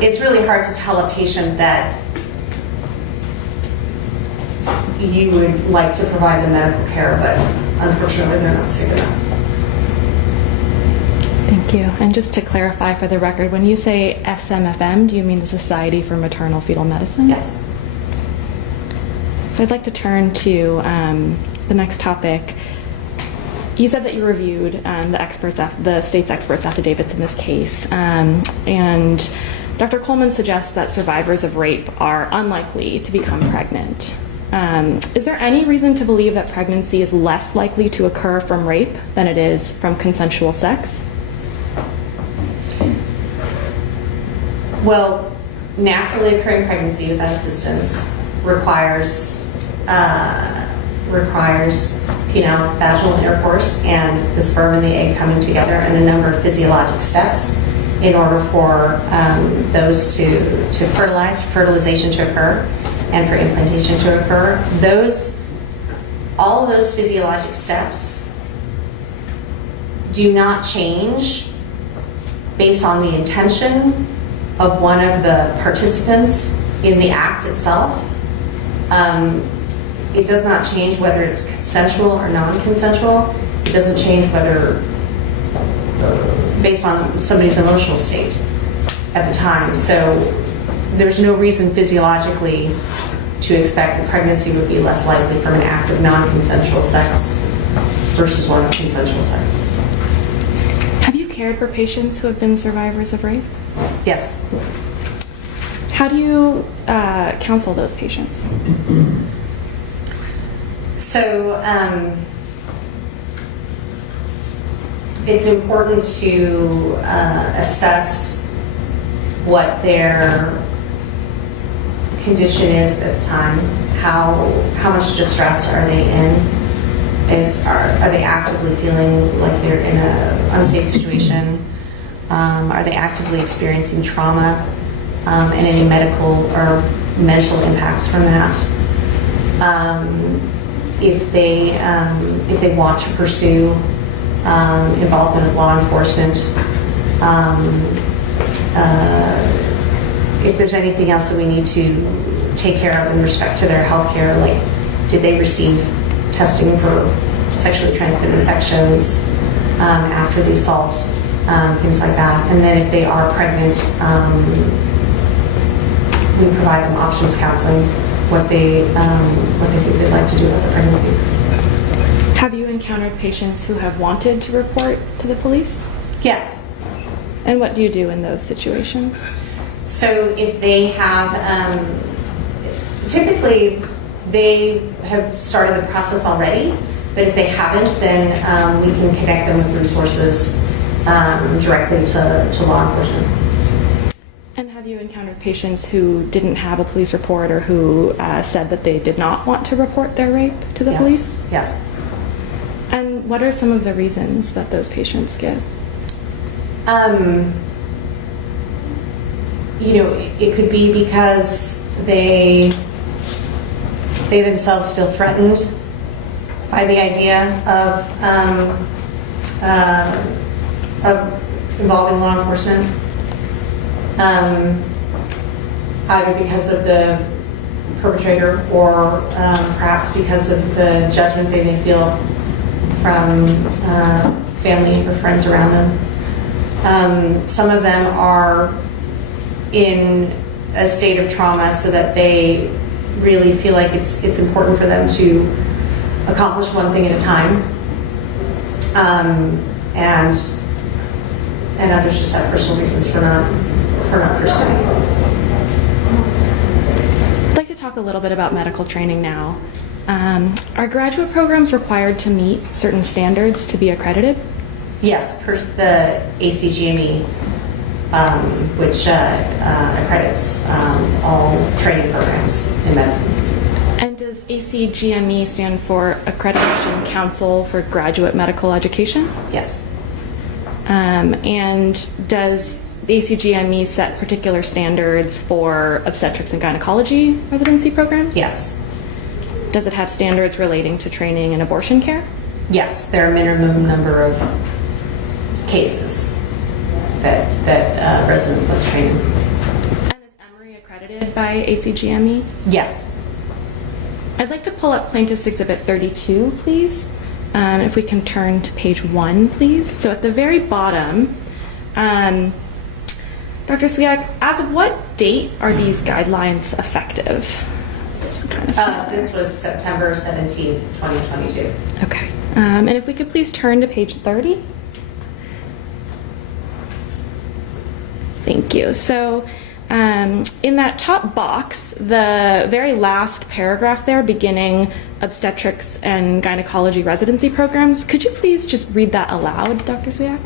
it's really hard to tell a patient that you would like to provide the medical care, but unfortunately they're not sick enough. Thank you. And just to clarify for the record, when you say SMFM, do you mean the Society for Maternal Fetal Medicine? Yes. So I'd like to turn to the next topic. You said that you reviewed the state's experts' affidavits in this case, and Dr. Coleman suggests that survivors of rape are unlikely to become pregnant. Is there any reason to believe that pregnancy is less likely to occur from rape than it is from consensual sex? Well, naturally occurring pregnancy without assistance requires penile vaginal intercourse and the sperm and the egg coming together and a number of physiologic steps in order for those to fertilize, for fertilization to occur, and for implantation to occur. All of those physiologic steps do not change based on the intention of one of the participants in the act itself. It does not change whether it's consensual or non-consensual. It doesn't change whether based on somebody's emotional state at the time. So there's no reason physiologically to expect that pregnancy would be less likely from an act of non-consensual sex versus one of consensual sex. Have you cared for patients who have been survivors of rape? Yes. How do you counsel those patients? So it's important to assess what their condition is at the time. How much distress are they in? Are they actively feeling like they're in an unsafe situation? Are they actively experiencing trauma and any medical or mental impacts from that? If they want to pursue involvement of law enforcement, if there's anything else that we need to take care of in respect to their health care, like did they receive testing for sexually transmitted infections after the assault, things like that. And then if they are pregnant, we provide them options counseling, what they think they'd like to do with the pregnancy. Have you encountered patients who have wanted to report to the police? Yes. And what do you do in those situations? So if they have, typically they have started the process already, but if they haven't, then we can connect them with resources directly to law enforcement. And have you encountered patients who didn't have a police report or who said that they did not want to report their rape to the police? Yes. And what are some of the reasons that those patients give? It could be because they themselves feel threatened by the idea of involving law enforcement, either because of the perpetrator or perhaps because of the judgment they may feel from family or friends around them. Some of them are in a state of trauma so that they really feel like it's important for them to accomplish one thing at a time, and others just have personal reasons for not pursuing. I'd like to talk a little bit about medical training now. Are graduate programs required to meet certain standards to be accredited? Yes, the ACGME, which accredits all training programs in medicine. And does ACGME stand for Accreditation Council for Graduate Medical Education? Yes. And does the ACGME set particular standards for obstetrics and gynecology residency programs? Yes. Does it have standards relating to training in abortion care? Yes, there are a minimum number of cases that residents must train in. And is Emory accredited by ACGME? Yes. I'd like to pull up Plaintiff's Exhibit 32, please. If we can turn to page 1, please. So at the very bottom, Dr. Swiak, as of what date are these guidelines effective? This was September 17th, 2022. Okay. And if we could please turn to page 30. Thank you. So in that top box, the very last paragraph there, beginning obstetrics and gynecology residency programs, could you please just read that aloud, Dr. Swiak?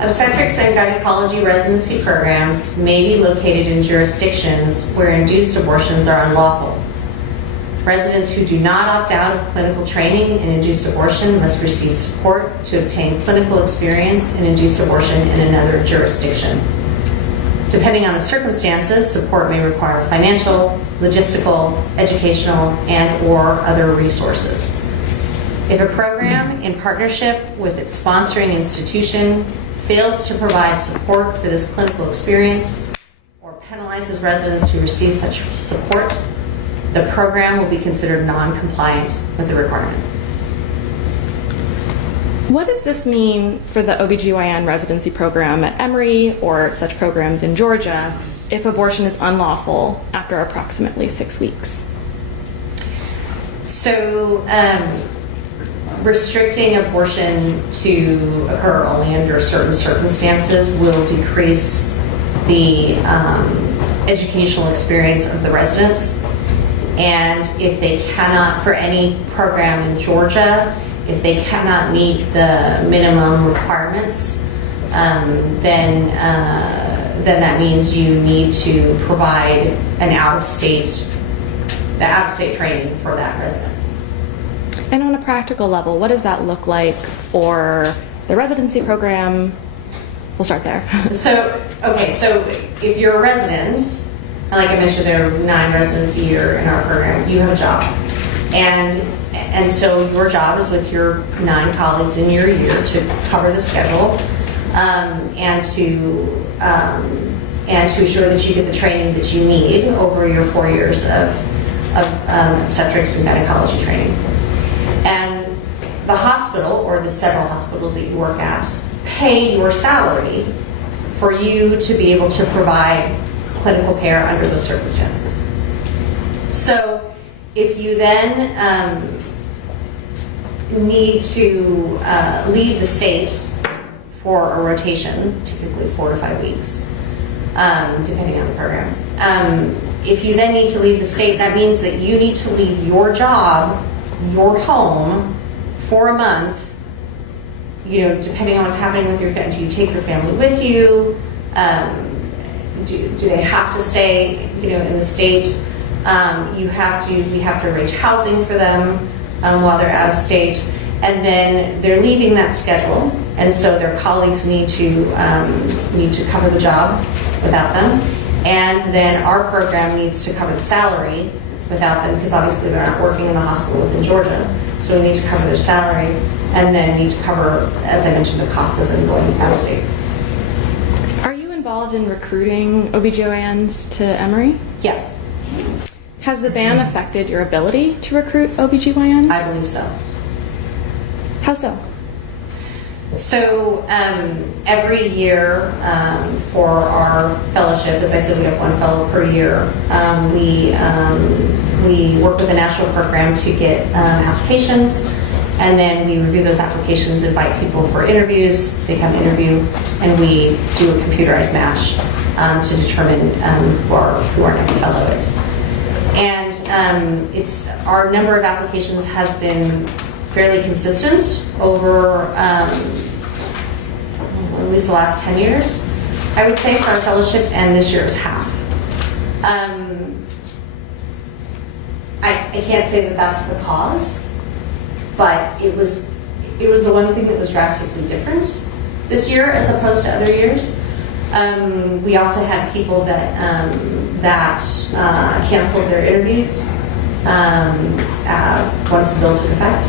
Obstetrics and gynecology residency programs may be located in jurisdictions where induced abortions are unlawful. Residents who do not opt out of clinical training in induced abortion must receive support to obtain clinical experience in induced abortion in another jurisdiction. Depending on the circumstances, support may require financial, logistical, educational, and/or other resources. If a program, in partnership with its sponsoring institution, fails to provide support for this clinical experience or penalizes residents who receive such support, the program will be considered non-compliant with the requirement. What does this mean for the OBGYN residency program at Emory or such programs in Georgia if abortion is unlawful after approximately 6 weeks? So, restricting abortion to occur only under certain circumstances will decrease the educational experience of the residents. And if they cannot, for any program in Georgia, if they cannot meet the minimum requirements, then that means you need to provide the out-of-state training for that resident. And on a practical level, what does that look like for the residency program? We'll start there. So if you're a resident, like I mentioned, there are 9 residents a year in our program, you have a job. And so your job is with your 9 colleagues in your year to cover the schedule and to ensure that you get the training that you need over your 4 years of obstetrics and gynecology training. And the hospital, or the several hospitals that you work at, pay your salary for you to be able to provide clinical care under those circumstances. So if you then need to leave the state for a rotation, typically 4 to 5 weeks, depending on the program. If you then need to leave the state, that means that you need to leave your job, your home, for a month, depending on what's happening with your family. Do you take your family with you? Do they have to stay, in the state? We have to arrange housing for them while they're out of state, and then they're leaving that schedule, and so their colleagues need to cover the job without them, and then our program needs to cover the salary without them, because obviously they're not working in the hospital within Georgia, so we need to cover their salary, and then need to cover, as I mentioned, the costs of them going out of state. Are you involved in recruiting OBGYNs to Emory? Yes. Has the ban affected your ability to recruit OBGYNs? I believe so. How so? So every year for our fellowship, as I said, we have 1 fellow per year. We work with a national program to get applications, and then we review those applications, invite people for interviews. They come interview, and we do a computerized match to determine who our next fellow is. And our number of applications has been fairly consistent over at least the last 10 years, I would say, for our fellowship, and this year is half. I can't say that that's the cause, but it was the one thing that was drastically different this year as opposed to other years. We also had people that canceled their interviews once the bill took effect.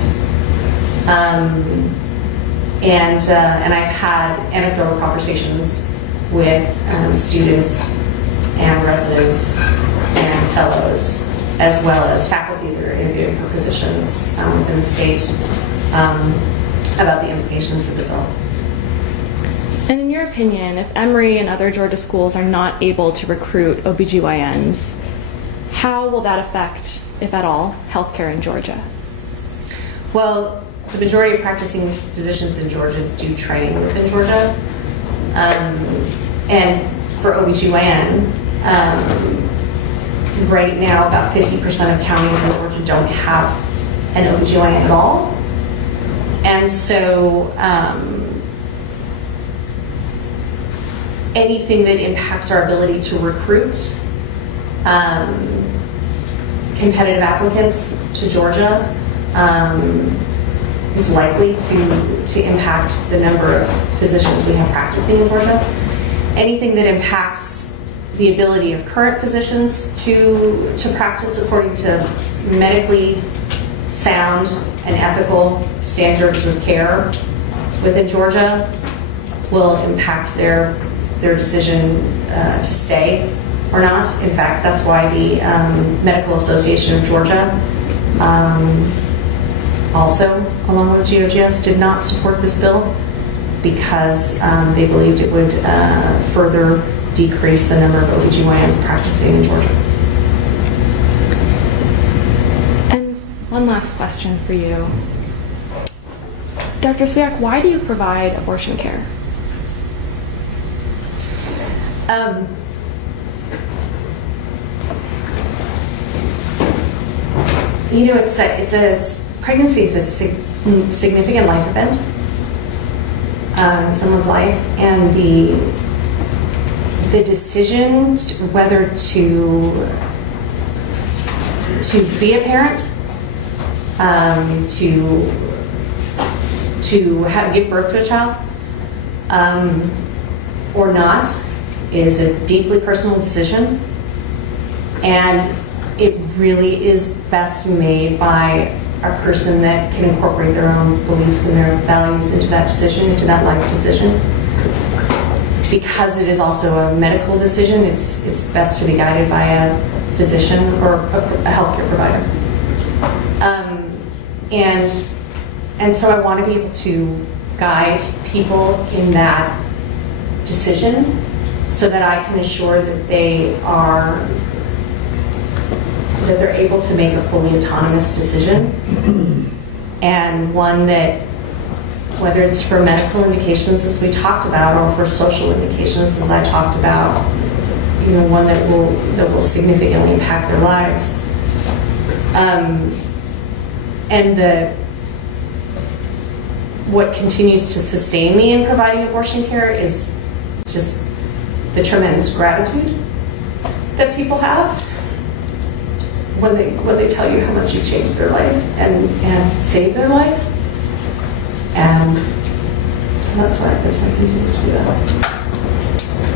And I've had anecdotal conversations with students and residents and fellows, as well as faculty that are interviewing for positions within the state about the implications of the bill. And in your opinion, if Emory and other Georgia schools are not able to recruit OBGYNs, how will that affect, if at all, healthcare in Georgia? Well, the majority of practicing physicians in Georgia do training within Georgia. And for OBGYN, right now about 50% of counties in Georgia don't have an OBGYN at all. And so anything that impacts our ability to recruit competitive applicants to Georgia is likely to impact the number of physicians we have practicing in Georgia. Anything that impacts the ability of current physicians to practice according to medically sound and ethical standards of care within Georgia will impact their decision to stay or not. In fact, that's why the Medical Association of Georgia also, along with GOGS, did not support this bill because they believed it would further decrease the number of OBGYNs practicing in Georgia. And one last question for you. Dr. Swiak, why do you provide abortion care? You know, pregnancy is a significant life event in someone's life, and the decision whether to be a parent, to give birth to a child, or not, is a deeply personal decision, and it really is best made by a person that can incorporate their own beliefs and their values into that decision, into that life decision. Because it is also a medical decision, it's best to be guided by a physician or a healthcare provider. And so I want to be able to guide people in that decision so that I can assure that they're able to make a fully autonomous decision, and one that, whether it's for medical indications as we talked about or for social indications as I talked about, one that will significantly impact their lives. And what continues to sustain me in providing abortion care is just the tremendous gratitude that people have when they tell you how much you changed their life and saved their life. And so that's why I continue to do that.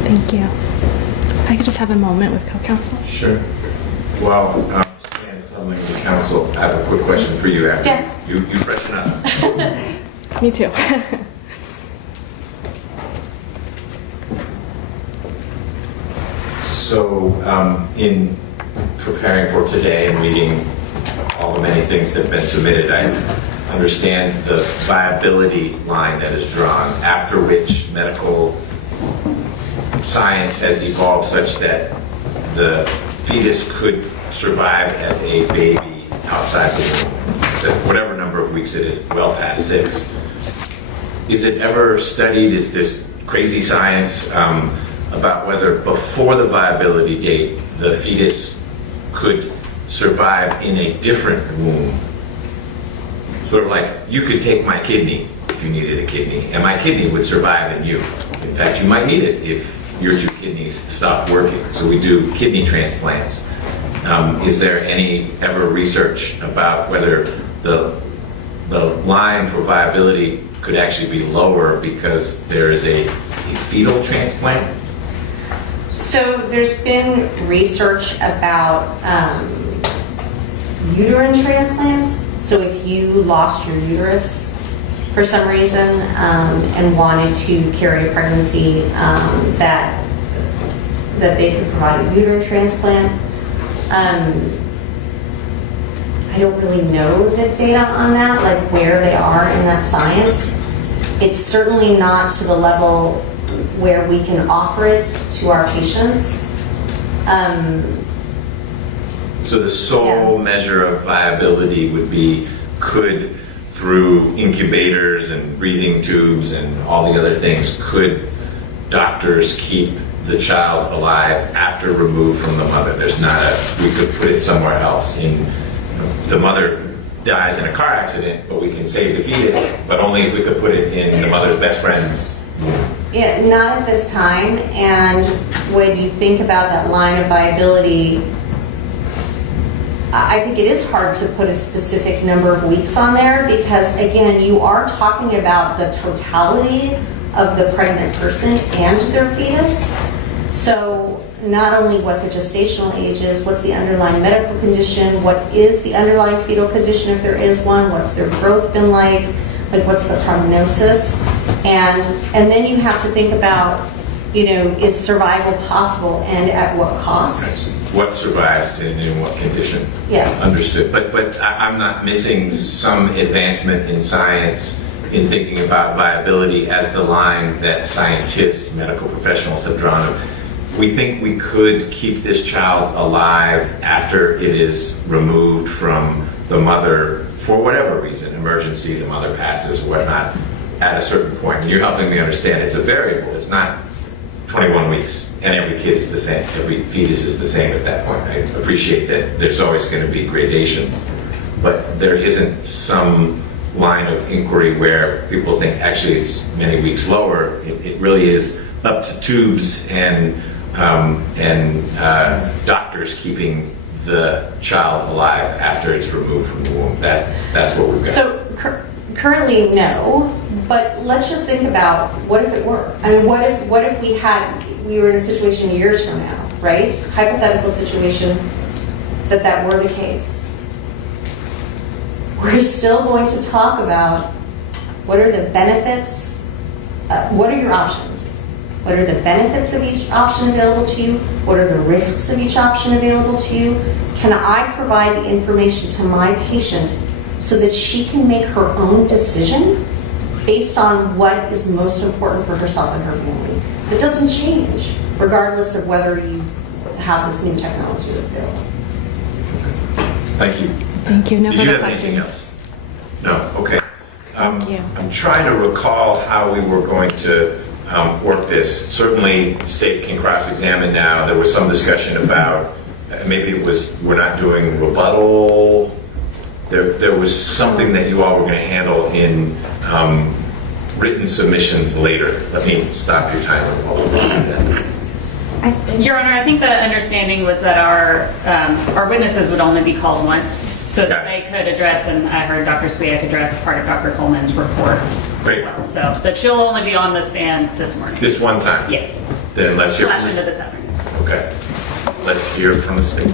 Thank you. If I could just have a moment with co-counsel. Sure. Well, Stan's telling the council, I have a quick question for you after you freshen up. Me too. So, in preparing for today and reading all the many things that have been submitted, I understand the viability line that is drawn, after which medical science has evolved such that the fetus could survive as a baby outside the womb. So whatever number of weeks it is, well past 6. Is it ever studied, is this crazy science, about whether before the viability date the fetus could survive in a different womb? Sort of like, you could take my kidney if you needed a kidney, and my kidney would survive in you. In fact, you might need it if your 2 kidneys stop working. So we do kidney transplants. Is there any ever research about whether the line for viability could actually be lower because there is a fetal transplant? So there's been research about uterine transplants. So if you lost your uterus for some reason and wanted to carry a pregnancy, that they could provide a uterine transplant. I don't really know the data on that, like where they are in that science. It's certainly not to the level where we can offer it to our patients. So the sole measure of viability would be, could through incubators and breathing tubes and all the other things, could doctors keep the child alive after removed from the mother? There's not we could put it somewhere else. The mother dies in a car accident, but we can save the fetus, but only if we could put it in the mother's best friend's womb. Yeah, not at this time. And when you think about that line of viability, I think it is hard to put a specific number of weeks on there because, again, you are talking about the totality of the pregnant person and their fetus. So not only what the gestational age is, what's the underlying medical condition, what is the underlying fetal condition if there is one, what's their growth been like what's the prognosis, and then you have to think about, is survival possible and at what cost? What survives and in what condition? Yes. Understood. But I'm not missing some advancement in science in thinking about viability as the line that scientists, medical professionals have drawn up. We think we could keep this child alive after it is removed from the mother for whatever reason, emergency, the mother passes, whatnot, at a certain point. And you're helping me understand it's a variable. It's not 21 weeks, and every kid is the same. Every fetus is the same at that point. I appreciate that there's always going to be gradations, but there isn't some line of inquiry where people think actually it's many weeks lower. It really is up to tubes and doctors keeping the child alive after it's removed from the womb. That's what we've got. So currently, no. But let's just think about what if it were? I mean, what if we were in a situation years from now, right? Hypothetical situation that were the case. We're still going to talk about what are the benefits, what are your options? What are the benefits of each option available to you? What are the risks of each option available to you? Can I provide the information to my patient so that she can make her own decision based on what is most important for herself and her family? It doesn't change, regardless of whether you have this new technology that's available. Thank you. Thank you. No Did you further have anything questions. else? No? Okay. Thank you. I'm trying to recall how we were going to work this. Certainly, the state can cross-examine now. There was some discussion about maybe it was we're not doing rebuttal. There was something that you all were going to handle in written submissions later. Let me stop your timer while we do that. Your Honor, I think the understanding was that our witnesses would only be called once, so that they could address, and I heard Dr. Swiak address part of Dr. Coleman's report. Great. Well, so that she'll only be on the stand this morning. This one time? Yes. Then let's hear Slash from into the this afternoon. Okay. Let's hear from the state.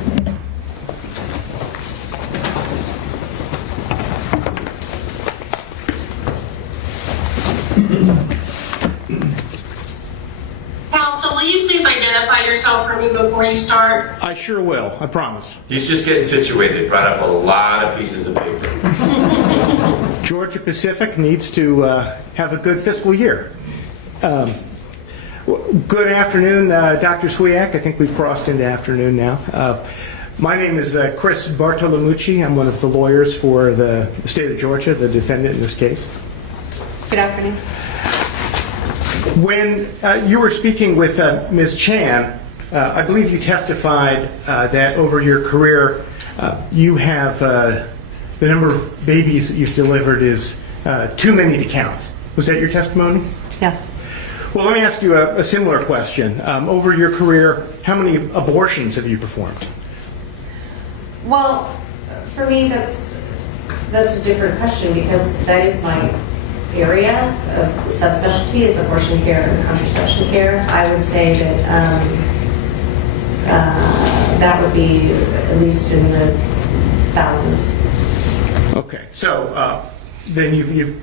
Counsel, will you please identify yourself for me before you start? I sure will, I promise. He's just getting situated. Brought up a lot of pieces of paper. Georgia Pacific needs to have a good fiscal year. Good afternoon, Dr. Swiak. I think we've crossed into afternoon now. My name is Chris Bartolomucci. I'm one of the lawyers for the state of Georgia, the defendant in this case. Good afternoon. When you were speaking with Ms. Chan, I believe you testified that over your career you have the number of babies that you've delivered is too many to count. Was that your testimony? Yes. Well, let me ask you a similar question. Over your career, how many abortions have you performed? Well, for me, that's a different question because that is my area of subspecialty is abortion care and contraception care. I would say that that would be at least in the thousands. Okay, so then you've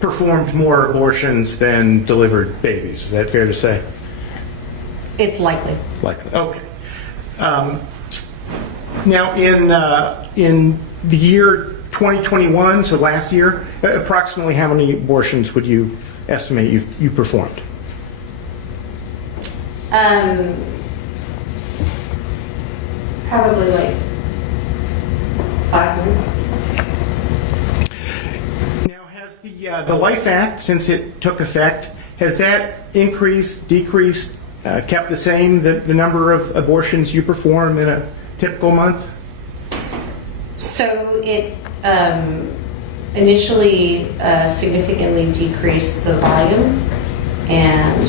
performed more abortions than delivered babies. Is that fair to say? It's likely. Likely. Okay. Now, in the year 2021, so last year, approximately how many abortions would you estimate you performed? Probably like 500. The Life Act, since it took effect, has that increased, decreased, kept the same, the number of abortions you perform in a typical month? So it initially significantly decreased the volume, and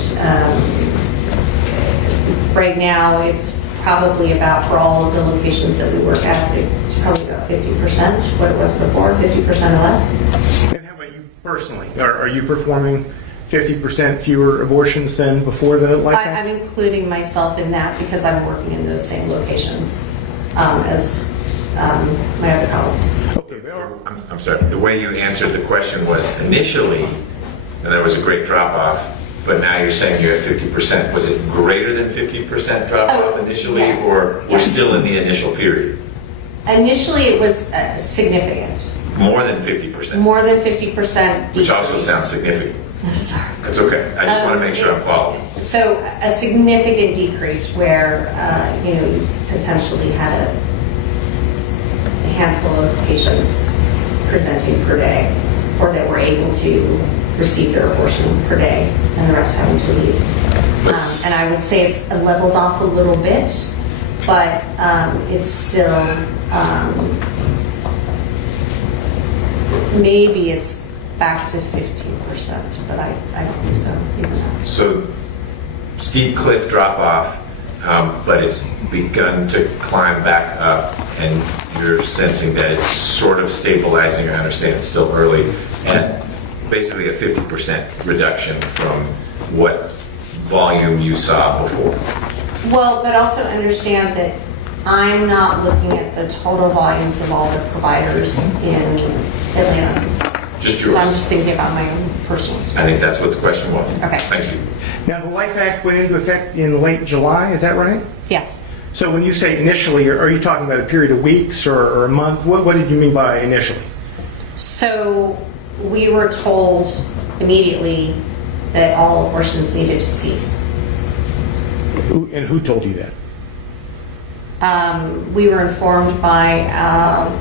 right now it's probably about, for all of the locations that we work at, it's probably about 50% what it was before, 50% or less. And how about you personally? Are you performing 50% fewer abortions than before the Life Act? I'm including myself in that because I'm working in those same locations as my other colleagues. Okay, I'm sorry. The way you answered the question was initially, and there was a great drop off, but now you're saying you're at 50%. Was it greater than 50% drop off initially, yes. or we're still in the initial period? Initially, it was significant. More than 50%. More than 50% decrease. Which also sounds significant. Sorry. That's okay. I just want to make sure I'm following. So a significant decrease where you potentially had a handful of patients presenting per day, or that were able to receive their abortion per day, and the rest having to leave. And I would say it's leveled off a little bit, but it's still maybe it's back to 15%, but I don't think so. So steep cliff drop off, but it's begun to climb back up, and you're sensing that it's sort of stabilizing. I understand it's still early, and basically a 50% reduction from what volume you saw before. Well, but also understand that I'm not looking at the total volumes of all the providers in Atlanta. Just yours. So I'm just thinking about my own personal experience. I think that's what the question was. Okay. Thank you. Now, the Life Act went into effect in late July, is that right? Yes. So when you say initially, are you talking about a period of weeks or a month? What did you mean by initially? So we were told immediately that all abortions needed to cease. And who told you that? We were informed by...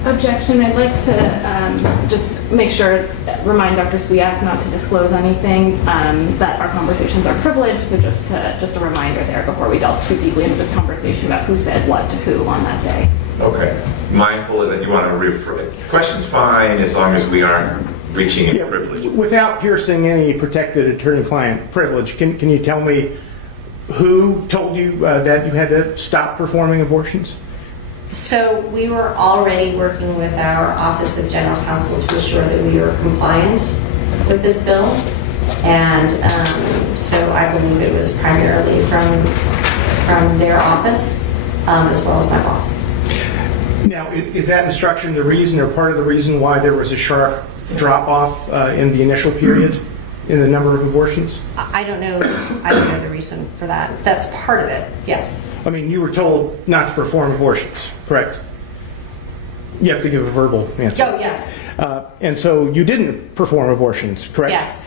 Objection. I'd like to just make sure, remind Dr. Swiak not to disclose anything, that our conversations are privileged, so just a reminder there before we delve too deeply into this conversation about who said what to who on that day. Okay. Mindful that you want to refer. Question's fine as long as we aren't reaching into privilege. Without piercing any protected attorney-client privilege, can you tell me who told you that you had to stop performing abortions? So we were already working with our Office of General Counsel to assure that we were compliant with this bill. And so I believe it was primarily from their office, as well as my boss. Now, is that instruction the reason or part of the reason why there was a sharp drop-off in the initial period in the number of abortions? I don't know the reason for that. That's part of it, yes. I mean, you were told not to perform abortions, correct? You have to give a verbal answer. Oh, yes. And so you didn't perform abortions, correct? Yes.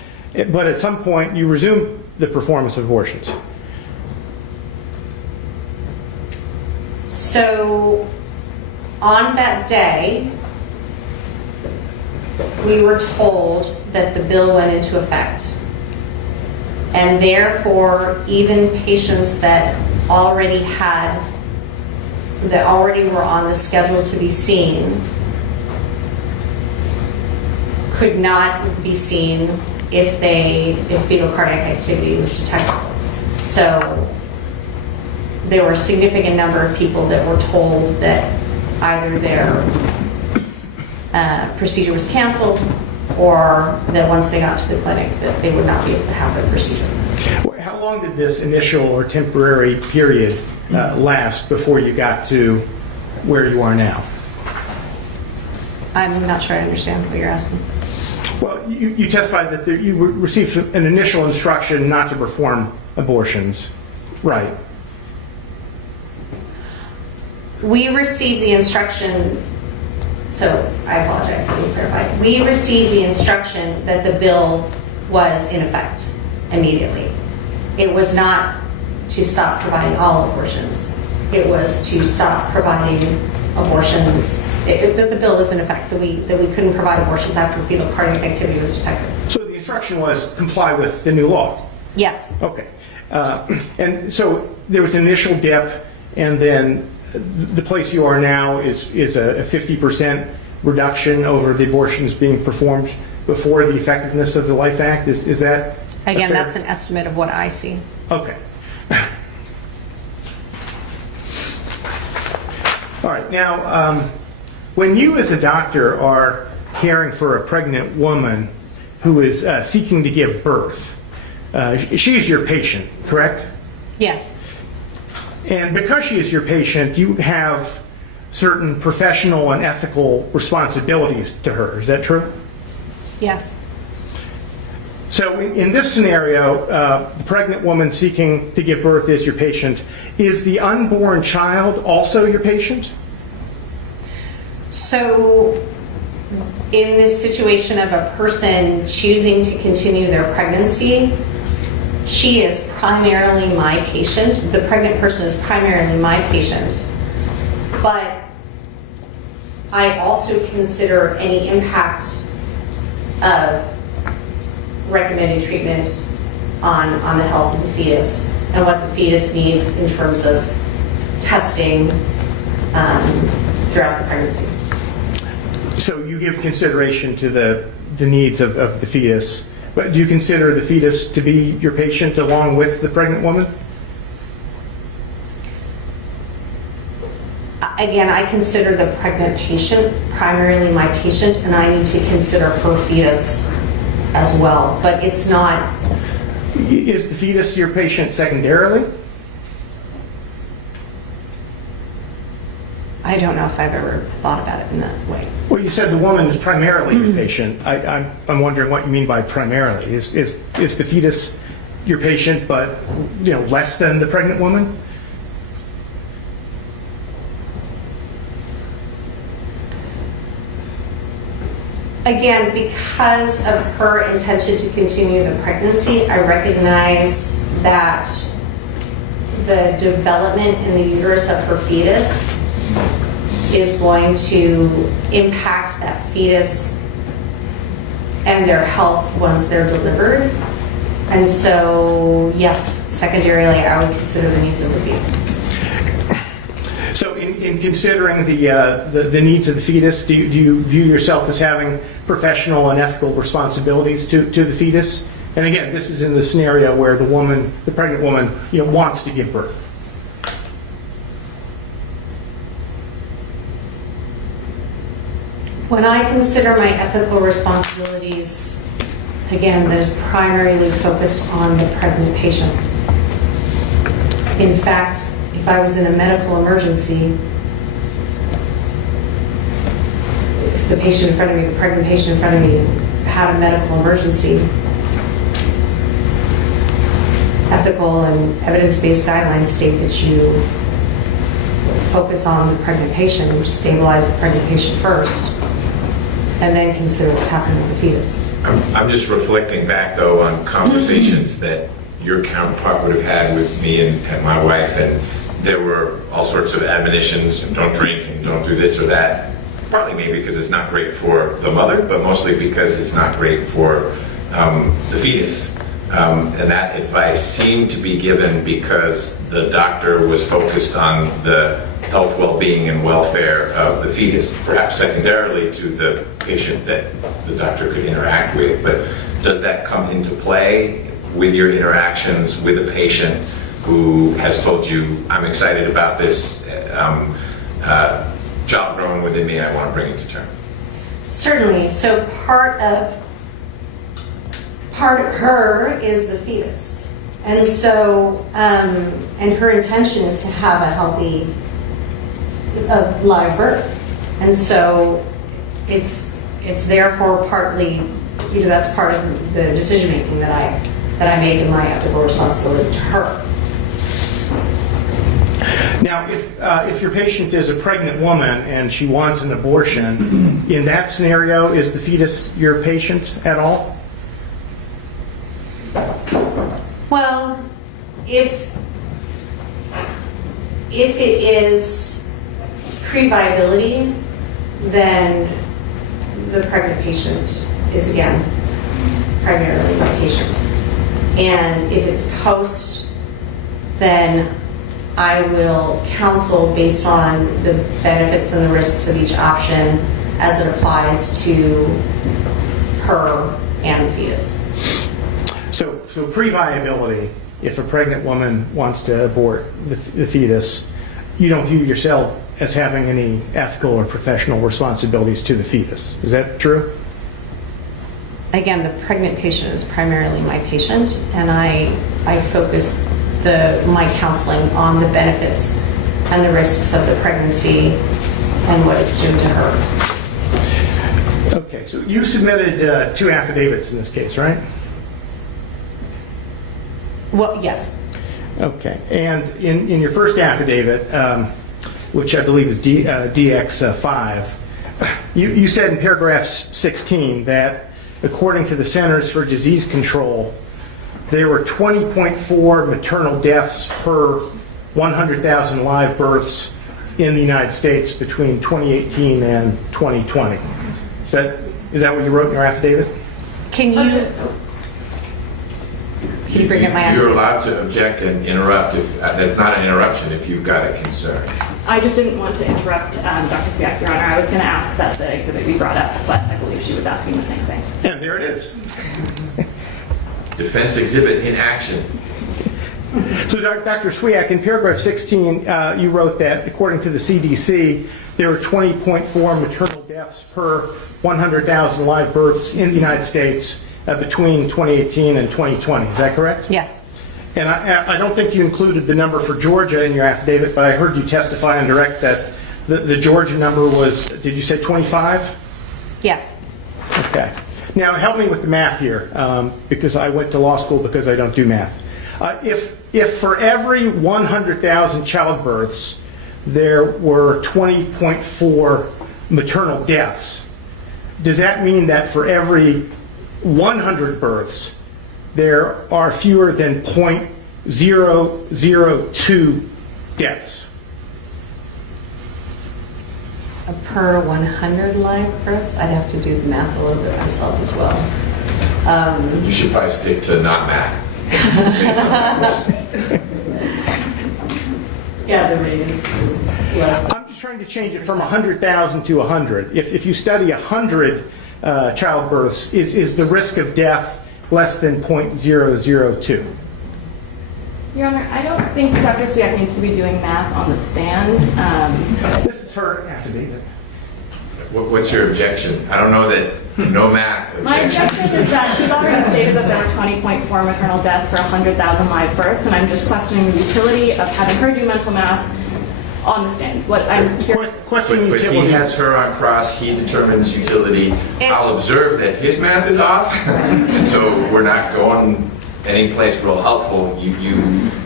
But at some point, you resumed the performance of abortions. So on that day, we were told that the bill went into effect. And therefore, even patients that already were on the schedule to be seen could not be seen if fetal cardiac activity was detectable. So there were a significant number of people that were told that either their procedure was canceled, or that once they got to the clinic that they would not be able to have their procedure. How long did this initial or temporary period last before you got to where you are now? I'm not sure I understand what you're asking. Well, you testified that you received an initial instruction not to perform abortions, right? We received the instruction, so I apologize, let me clarify. We received the instruction that the bill was in effect immediately. It was not to stop providing all abortions. It was to stop providing abortions, that the bill was in effect, that we couldn't provide abortions after fetal cardiac activity was detected. So the instruction was comply with the new law? Yes. Okay. And so there was an initial dip, and then the place you are now is a 50% reduction over the abortions being performed before the effectiveness of the Life Act. Is that Again, that's an estimate of what I see. Okay. All right. Now, when you as a doctor are caring for a pregnant woman who is seeking to give birth, she is your patient, correct? Yes. And because she is your patient, you have certain professional and ethical responsibilities to her. Is that true? Yes. So in this scenario, the pregnant woman seeking to give birth is your patient. Is the unborn child also your patient? So in this situation of a person choosing to continue their pregnancy, she is primarily my patient. The pregnant person is primarily my patient. But I also consider any impact of recommended treatment on the health of the fetus and what the fetus needs in terms of testing throughout the pregnancy. So you give consideration to the needs of the fetus, but do you consider the fetus to be your patient along with the pregnant woman? Again, I consider the pregnant patient primarily my patient, and I need to consider her fetus as well, but it's not. Is the fetus your patient secondarily? I don't know if I've ever thought about it in that way. Well, you said the woman is primarily your patient. I'm wondering what you mean by primarily. Is the fetus your patient, but less than the pregnant woman? Again, because of her intention to continue the pregnancy, I recognize that the development in the uterus of her fetus is going to impact that fetus and their health once they're delivered. And so, yes, secondarily, I would consider the needs of the fetus. So in considering the needs of the fetus, do you view yourself as having professional and ethical responsibilities to the fetus? And again, this is in the scenario where the pregnant woman, wants to give birth. When I consider my ethical responsibilities, again, that is primarily focused on the pregnant patient. In fact, if I was in a medical emergency, if the patient in front of me, the pregnant patient in front of me, had a medical emergency, ethical and evidence-based guidelines state that you focus on the pregnant patient and stabilize the pregnant patient first, and then consider what's happening with the fetus. I'm just reflecting back, though, on conversations that your counterpart would have had with me and my wife, and there were all sorts of admonitions: don't drink and don't do this or that. Partly maybe because it's not great for the mother, but mostly because it's not great for the fetus. And that advice seemed to be given because the doctor was focused on the health, well-being, and welfare of the fetus, perhaps secondarily to the patient that the doctor could interact with. But does that come into play with your interactions with a patient who has told you, I'm excited about this child growing within me, I want to bring it to term? Certainly. So part of her is the fetus, and so and her intention is to have a healthy live birth, and so it's therefore partly, that's part of the decision making that I make in my ethical responsibility to her. Now, if your patient is a pregnant woman and she wants an abortion, in that scenario, is the fetus your patient at all? Well, if it is pre-viability, then the pregnant patient is again primarily my patient. And if it's post, then I will counsel based on the benefits and the risks of each option as it applies to her and the fetus. So pre-viability, if a pregnant woman wants to abort the fetus, you don't view yourself as having any ethical or professional responsibilities to the fetus. Is that true? Again, the pregnant patient is primarily my patient, and I focus my counseling on the benefits and the risks of the pregnancy and what it's doing to her. Okay, so you submitted 2 affidavits in this case, right? Well, yes. Okay, and in your first affidavit, which I believe is DX5, you said in paragraph 16 that according to the Centers for Disease Control, there were 20.4 maternal deaths per 100,000 live births in the United States between 2018 and 2020. Is that what you wrote in your affidavit? Can you bring up my affidavit? You're allowed to object and interrupt. That's not an interruption if you've got a concern. I just didn't want to interrupt Dr. Swiak, Your Honor. I was going to ask that the exhibit be brought up, but I believe she was asking the same thing. And there it is. Defense exhibit in action. So Dr. Swiak, in paragraph 16, you wrote that according to the CDC, there were 20.4 maternal deaths per 100,000 live births in the United States between 2018 and 2020. Is that correct? Yes. And I don't think you included the number for Georgia in your affidavit, but I heard you testify on direct that the Georgia number was, did you say 25? Yes. Okay. Now help me with the math here, because I went to law school because I don't do math. If for every 100,000 childbirths there were 20.4 maternal deaths, does that mean that for every 100 births there are fewer than 0.002 deaths? Per 100 live births? I'd have to do the math a little bit myself as well. You should probably stick to not math. Yeah, the rate is less. I'm just trying to change it from 100,000 to 100. If you study 100 childbirths, is the risk of death less than 0.002? Your Honor, I don't think Dr. Swiak needs to be doing math on the stand. This is her affidavit. What's your objection? I don't know that no math objection. My objection is that she's already stated that there were 20.4 maternal deaths per 100,000 live births, and I'm just questioning the utility of having her do mental math on the stand. What I'm curious. But he has her on cross, he determines utility. I'll observe that his math is off, and so we're not going any place real helpful. You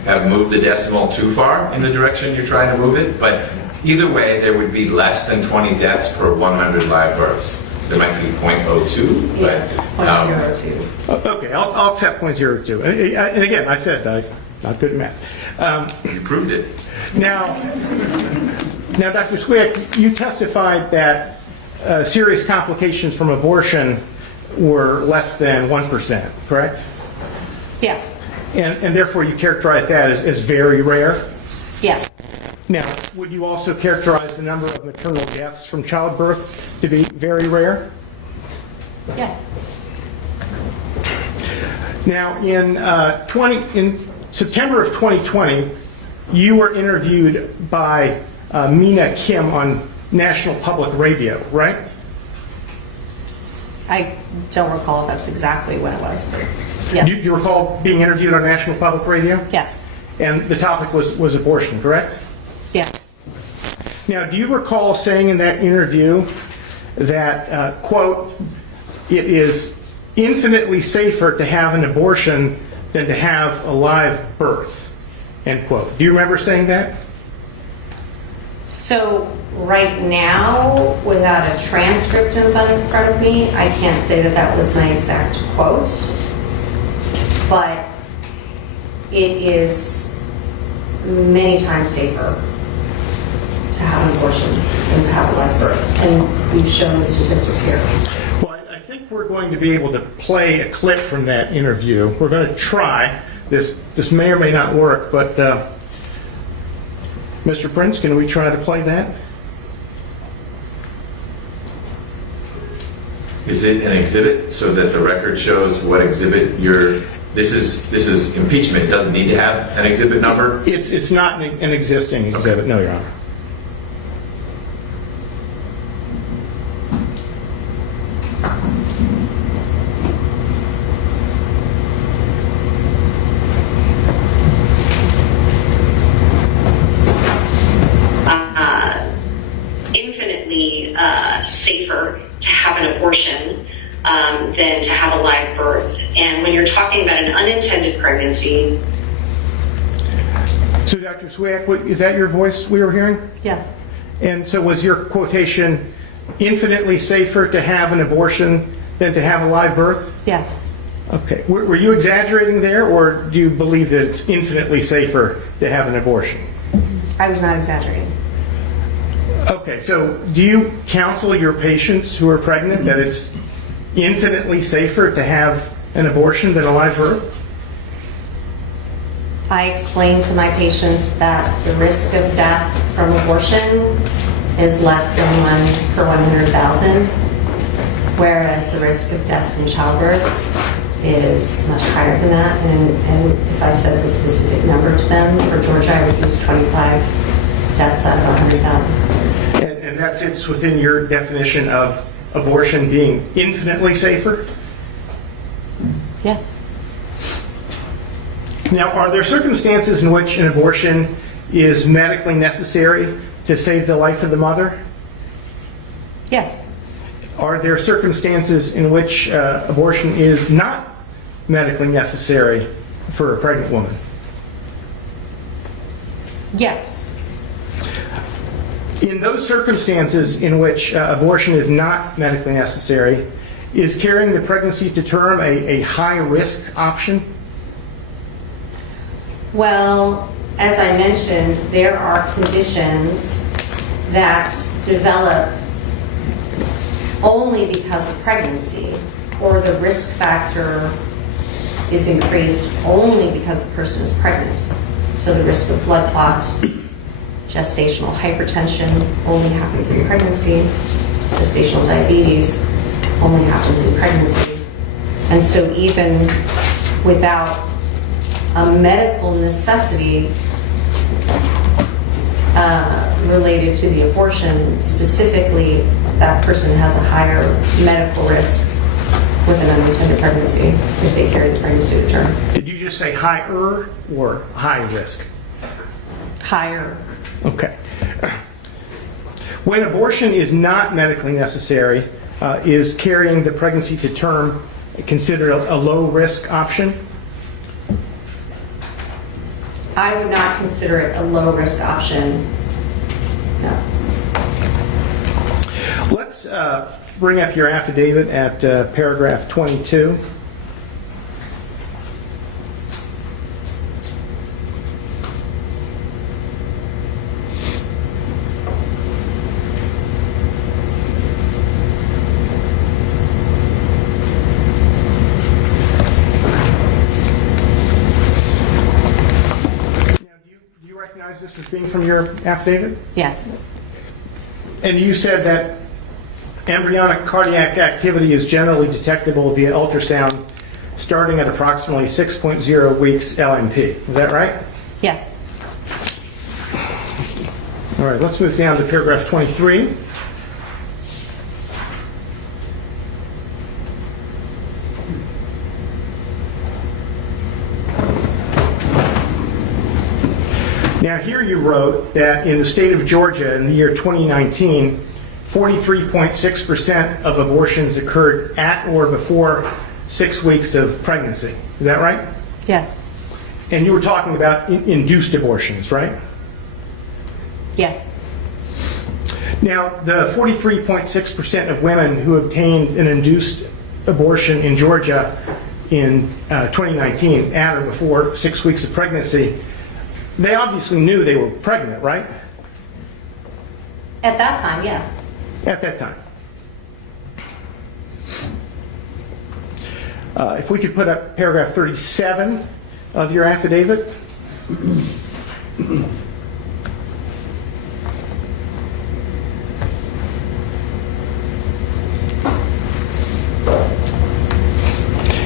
have moved the decimal too far in the direction you're trying to move it, but either way, there would be less than 20 deaths per 100 live births. There might be 0.02. Yes, it's 0.02. Okay, I'll accept 0.02. And again, I said not good at math. You proved it. Now, Dr. Swiak, you testified that serious complications from abortion were less than 1%, correct? Yes. And therefore you characterize that as very rare? Yes. Now, would you also characterize the number of maternal deaths from childbirth to be very rare? Yes. Now, in September of 2020, you were interviewed by Mina Kim on National Public Radio, right? I don't recall if that's exactly when it was. Yes. Do you recall being interviewed on National Public Radio? Yes. And the topic was abortion, correct? Yes. Now, do you recall saying in that interview that, quote, it is infinitely safer to have an abortion than to have a live birth, end quote. Do you remember saying that? So right now, without a transcript in front of me, I can't say that that was my exact quote, but it is many times safer to have an abortion abortion than to have a live birth. And we've shown the statistics here. Well, I think we're going to be able to play a clip from that interview. We're going to try. This may or may not work, but Mr. Prince, can we try to play that? Is it an exhibit so that the record shows what exhibit you're? This is impeachment. It doesn't need to have an exhibit number. It's not an existing exhibit, okay. No, Your Honor. Infinitely safer to have an abortion than to have a live birth. And when you're talking about an unintended pregnancy. So, Dr. Swiak, is that your voice we were hearing? Yes. And so was your quotation infinitely safer to have an abortion than to have a live birth? Yes. Okay. Were you exaggerating there, or do you believe that it's infinitely safer to have an abortion? I was not exaggerating. Okay, so do you counsel your patients who are pregnant that it's infinitely safer to have an abortion than a live birth? I explain to my patients that the risk of death from abortion is less than 1 per 100,000, whereas the risk of death from childbirth is much higher than that. And if I said the specific number to them, for Georgia, I would use 25 deaths out of 100,000. And that fits within your definition of abortion being infinitely safer? Yes. Now, are there circumstances in which an abortion is medically necessary to save the life of the mother? Yes. Are there circumstances in which abortion is not medically necessary for a pregnant woman? Yes. In those circumstances in which abortion is not medically necessary, is carrying the pregnancy to term a high-risk option? Well, as I mentioned, there are conditions that develop only because of pregnancy, or the risk factor is increased only because the person is pregnant. So the risk of blood clots, gestational hypertension only happens in pregnancy. Gestational diabetes only happens in pregnancy. And so even without a medical necessity related to the abortion, specifically, that person has a higher medical risk with an unintended pregnancy if they carry the pregnancy to term. Did you just say higher or high risk? Higher. Okay. When abortion is not medically necessary, is carrying the pregnancy to term considered a low-risk option? I would not consider it a low-risk option. No. Let's bring up your affidavit at paragraph 22. This as being from your affidavit? Yes. And you said that embryonic cardiac activity is generally detectable via ultrasound starting at approximately 6.0 weeks LMP. Is that right? Yes. All right, let's move down to paragraph 23. Now, here you wrote that in the state of Georgia in the year 2019, 43.6% of abortions occurred at or before 6 weeks of pregnancy. Is that right? Yes. And you were talking about induced abortions, right? Yes. Now, the 43.6% of women who obtained an induced abortion in Georgia in 2019 at or before 6 weeks of pregnancy, they obviously knew they were pregnant, right? At that time, yes. At that time. If we could put up paragraph 37 of your affidavit.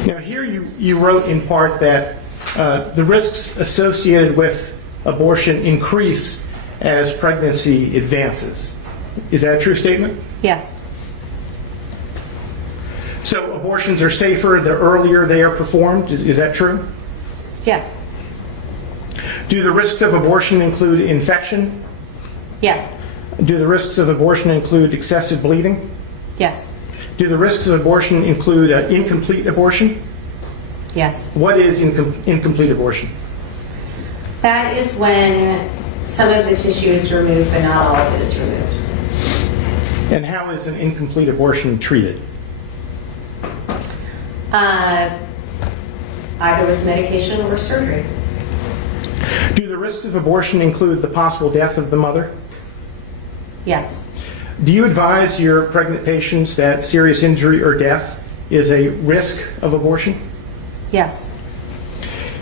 Now here you wrote in part that the risks associated with abortion increase as pregnancy advances. Is that a true statement? Yes. So abortions are safer the earlier they are performed. Is that true? Yes. Do the risks of abortion include infection? Yes. Do the risks of abortion include excessive bleeding? Yes. Do the risks of abortion include incomplete abortion? Yes. What is incomplete abortion? That is when some of the tissue is removed, but not all of it is removed. And how is an incomplete abortion treated? Either with medication or surgery. Do the risks of abortion include the possible death of the mother? Yes. Do you advise your pregnant patients that serious injury or death is a risk of abortion? Yes.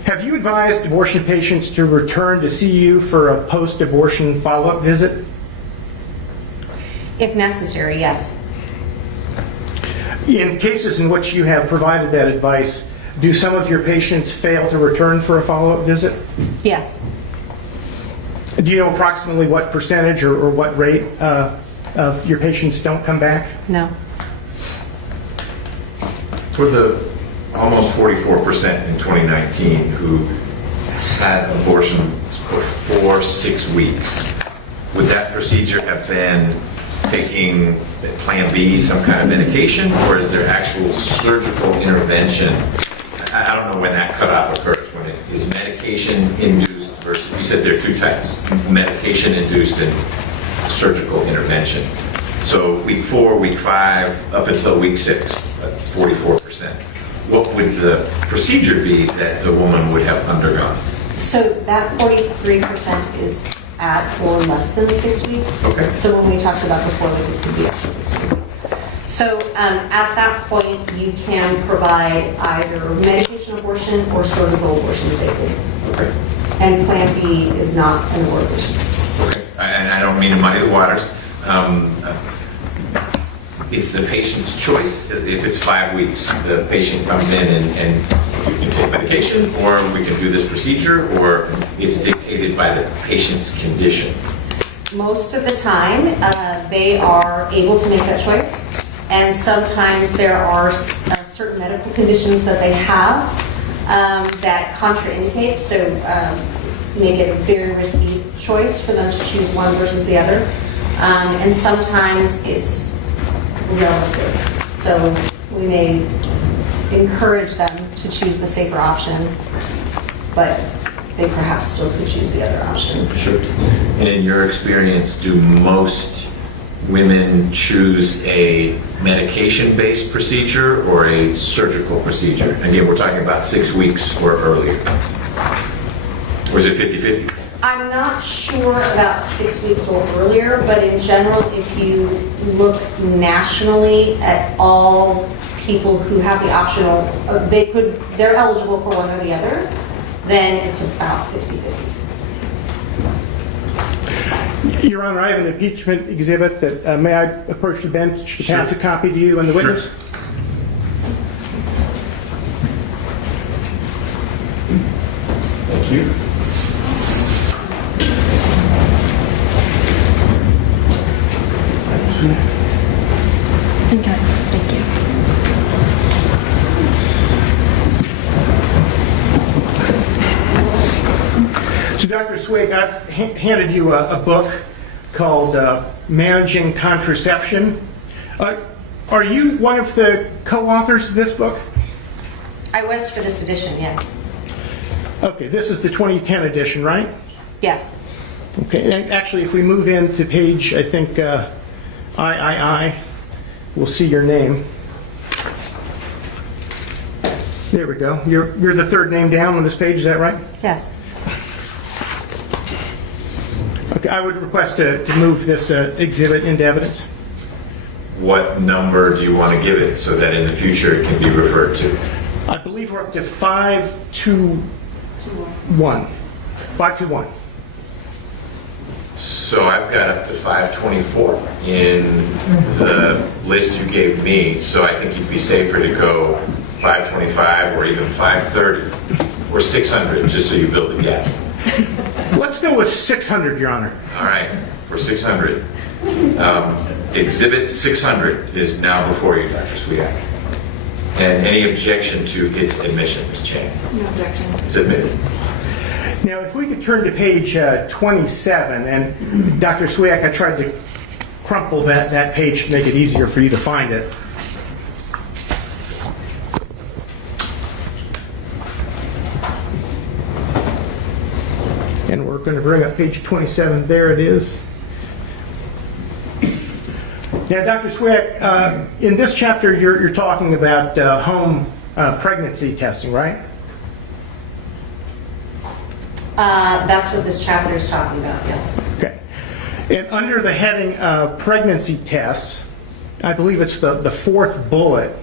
Have you advised abortion patients to return to see you for a post-abortion follow-up visit? If necessary, yes. In cases in which you have provided that advice, do some of your patients fail to return for a follow-up visit? Yes. Do you know approximately what percentage or what rate of your patients don't come back? No. For the almost 44% in 2019 who had abortions before 6 weeks, would that procedure have been taking Plan B, some kind of medication, or is there actual surgical intervention? I don't know when that cutoff occurs, when it is medication-induced versus, you said there are two types, medication-induced and surgical intervention. So week 4, week 5, up until week 6, 44%. What would the procedure be that the woman would have undergone? So that 43% is at or less than 6 weeks. Okay. So when we talked about before, it could be up to 6 weeks. So at that point, you can provide either medication abortion or surgical abortion safely. Okay. And Plan B is not an abortion. Okay. And I don't mean to muddy the waters. It's the patient's choice. If it's 5 weeks, the patient comes in and you can take medication, or we can do this procedure, or it's dictated by the patient's condition. Most of the time, they are able to make that choice. And sometimes there are certain medical conditions that they have that contraindicate, so make it a very risky choice for them to choose one versus the other. And sometimes it's relative. So we may encourage them to choose the safer option, but they perhaps still could choose the other option. Sure. And in your experience, do most women choose a medication-based procedure or a surgical procedure? Again, we're talking about 6 weeks or earlier. Or is it 50-50? I'm not sure about 6 weeks or earlier, but in general, if you look nationally at all people who have the optional, they're eligible for one or the other, then it's about 50-50. Your Honor, I have an impeachment exhibit that, may I approach the bench to pass a copy to you and the witness? Thank you. Okay, thank you. So Dr. Swig, I've handed you a book called Managing Contraception. Are you one of the co-authors of this book? I was for this edition, yes. Okay, this is the 2010 edition, right? Yes. Okay, and actually, if we move into page, I think, I, we'll see your name. There we go. You're the third name down on this page, is that right? Yes. Okay, I would request to move this exhibit into evidence. What number do you want to give it so that in the future it can be referred to? I believe we're up to 521. 521. So I've got up to 524 in the list you gave me, so I think you'd be safer to go 525 or even 530 or 600, just so you build a gap. Let's go with 600, Your Honor. All right, for 600. Exhibit 600 is now before you, Dr. Swiak. And any objection to its admission, Ms. Chan? No objection. It's admitted. Now, if we could turn to page 27, and Dr. Swiak, I tried to crumple that page to make it easier for you to find it. And we're going to bring up page 27. There it is. Now, Dr. Swiak, in this chapter, you're talking about home pregnancy testing, right? That's what this chapter is talking about, yes. Okay. And under the heading pregnancy tests, I believe it's the fourth bullet,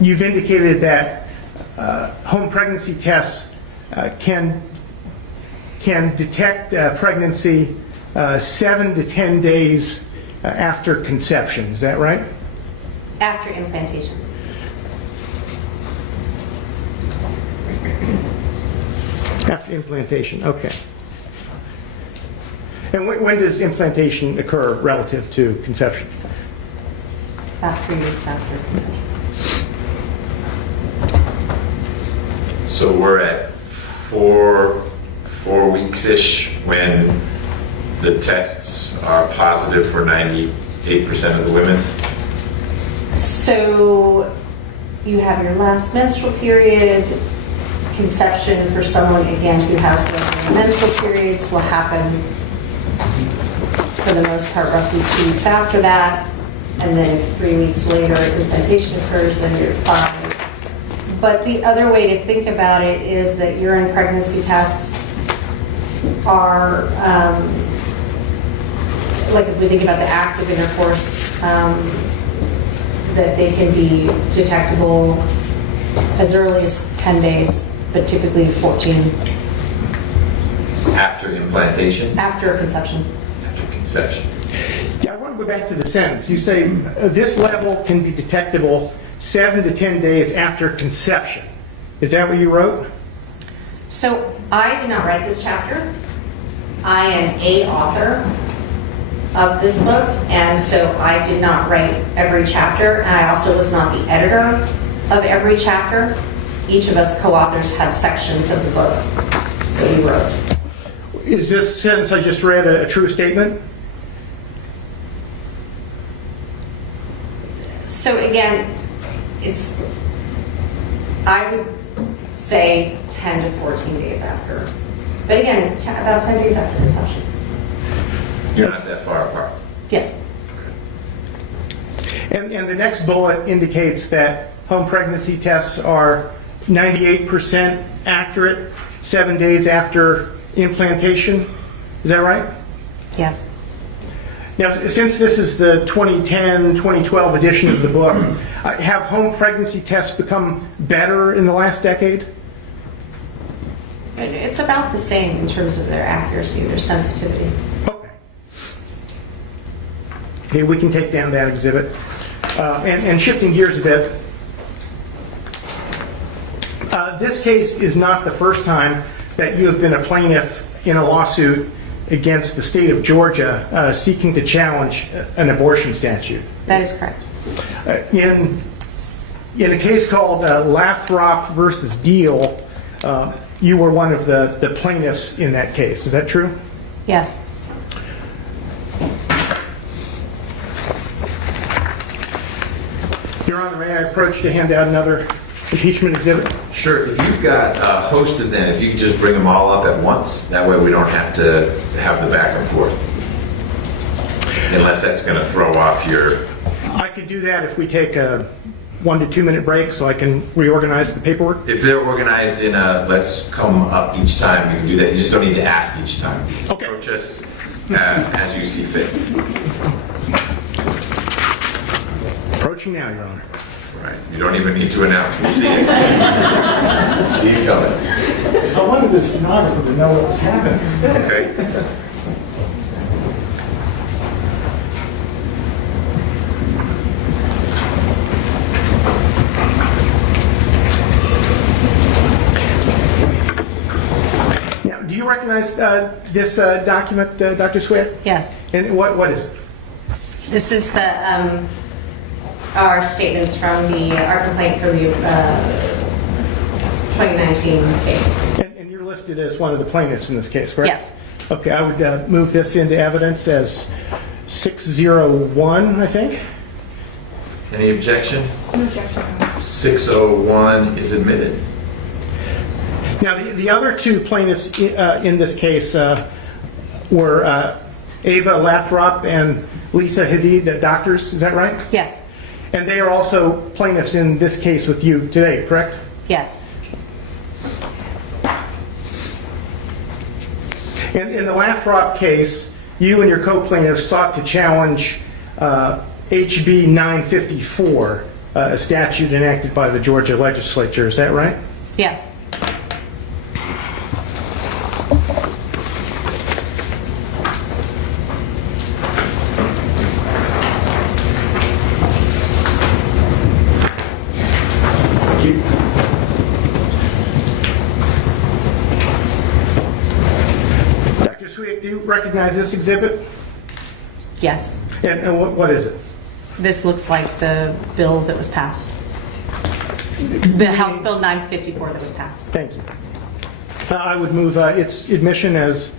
you've indicated that home pregnancy tests can detect pregnancy 7 to 10 days after conception. Is that right? After implantation. After implantation, okay. And when does implantation occur relative to conception? About 3 weeks after conception. So we're at 4 weeks-ish when the tests are positive for 98% of the women. So you have your last menstrual period. Conception for someone, again, who has regular menstrual periods will happen for the most part roughly 2 weeks after that. And then if 3 weeks later implantation occurs, then you're fine. But the other way to think about it is that urine pregnancy tests are, like if we think about the active intercourse, that they can be detectable as early as 10 days, but typically 14. After implantation? After conception. After conception. Yeah, I want to go back to the sentence. You say this level can be detectable 7 to 10 days after conception. Is that what you wrote? So I did not write this chapter. I am a author of this book, and so I did not write every chapter, and I also was not the editor of every chapter. Each of us co-authors had sections of the book that we wrote. Is this sentence I just read a true statement? So again, I would say 10 to 14 days after. But again, about 10 days after conception. You're not that far apart. Yes. And the next bullet indicates that home pregnancy tests are 98% accurate 7 days after implantation. Is that right? Yes. Now, since this is the 2010-2012 edition of the book, have home pregnancy tests become better in the last decade? It's about the same in terms of their accuracy, their sensitivity. Okay, we can take down that exhibit. And shifting gears a bit, this case is not the first time that you have been a plaintiff in a lawsuit against the state of Georgia seeking to challenge an abortion statute. That is correct. In a case called Lathrop versus Deal, you were one of the plaintiffs in that case. Is that true? Yes. Your Honor, may I approach to hand out another impeachment exhibit? Sure. If you've got a host of them, if you could just bring them all up at once, that way we don't have to have the back and forth. Unless that's going to throw off your... I could do that if we take 1 to 2 minute break so I can reorganize the paperwork? If they're organized in a let's come up each time, you can do that. You just don't need to ask each time. Okay. Approach us as you see fit. Approaching now, Your Honor. Right. You don't even need to announce. We see it. See it coming. I wanted the stenographer to know what was happening. Okay. Now, do you recognize this document, Dr. Sweat? Yes. And what is it? This is the our statements from our complaint from the 2019 case. And you're listed as one of the plaintiffs in this case, correct? Yes. Okay, I would move this into evidence as 601, I think. Any objection? No objection. 601 is admitted. Now, the other two plaintiffs in this case were Ava Lathrop and Lisa Hadid, doctors, is that right? Yes. And they are also plaintiffs in this case with you today, correct? Yes. And in the Lathrop case, you and your co-plaintiffs sought to challenge HB 954, a statute enacted by the Georgia legislature, is that right? Yes. Dr. Sweet, do you recognize this exhibit? Yes. And what is it? This looks like the bill that was passed. The House Bill 954 that was passed. Thank you. I would move its admission as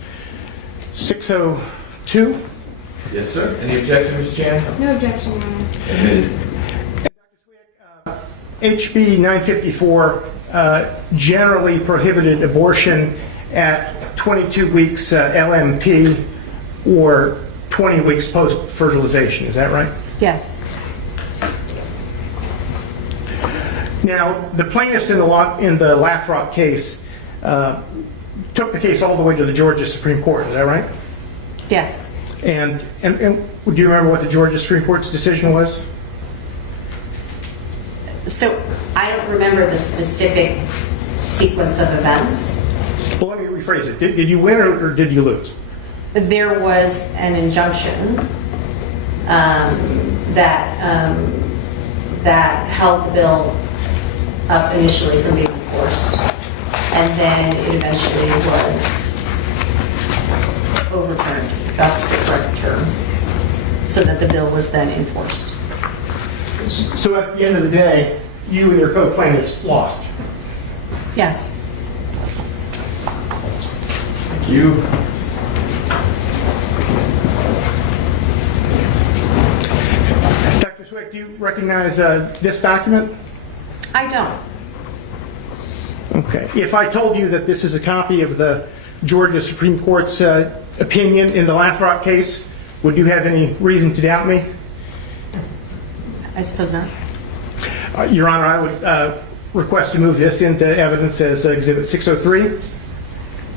602. Yes, sir. Any objection, Mr. Chan? No objection, Your Honor. Admitted. HB 954 generally prohibited abortion at 22 weeks LMP or 20 weeks post-fertilization. Is that right? Yes. Now, the plaintiffs in the Lathrop case took the case all the way to the Georgia Supreme Court. Is that right? Yes. And do you remember what the Georgia Supreme Court's decision was? So I don't remember the specific sequence of events. Well, let me rephrase it. Did you win or did you lose? There was an injunction that held the bill up initially from being enforced, and then it eventually was overturned. That's the correct term. So that the bill was then enforced. So at the end of the day, you and your co-plaintiffs lost. Yes. Thank you. Dr. Swick, do you recognize this document? I don't. Okay. If I told you that this is a copy of the Georgia Supreme Court's opinion in the Lathrop case, would you have any reason to doubt me? I suppose not. Your Honor, I would request to move this into evidence as Exhibit 603.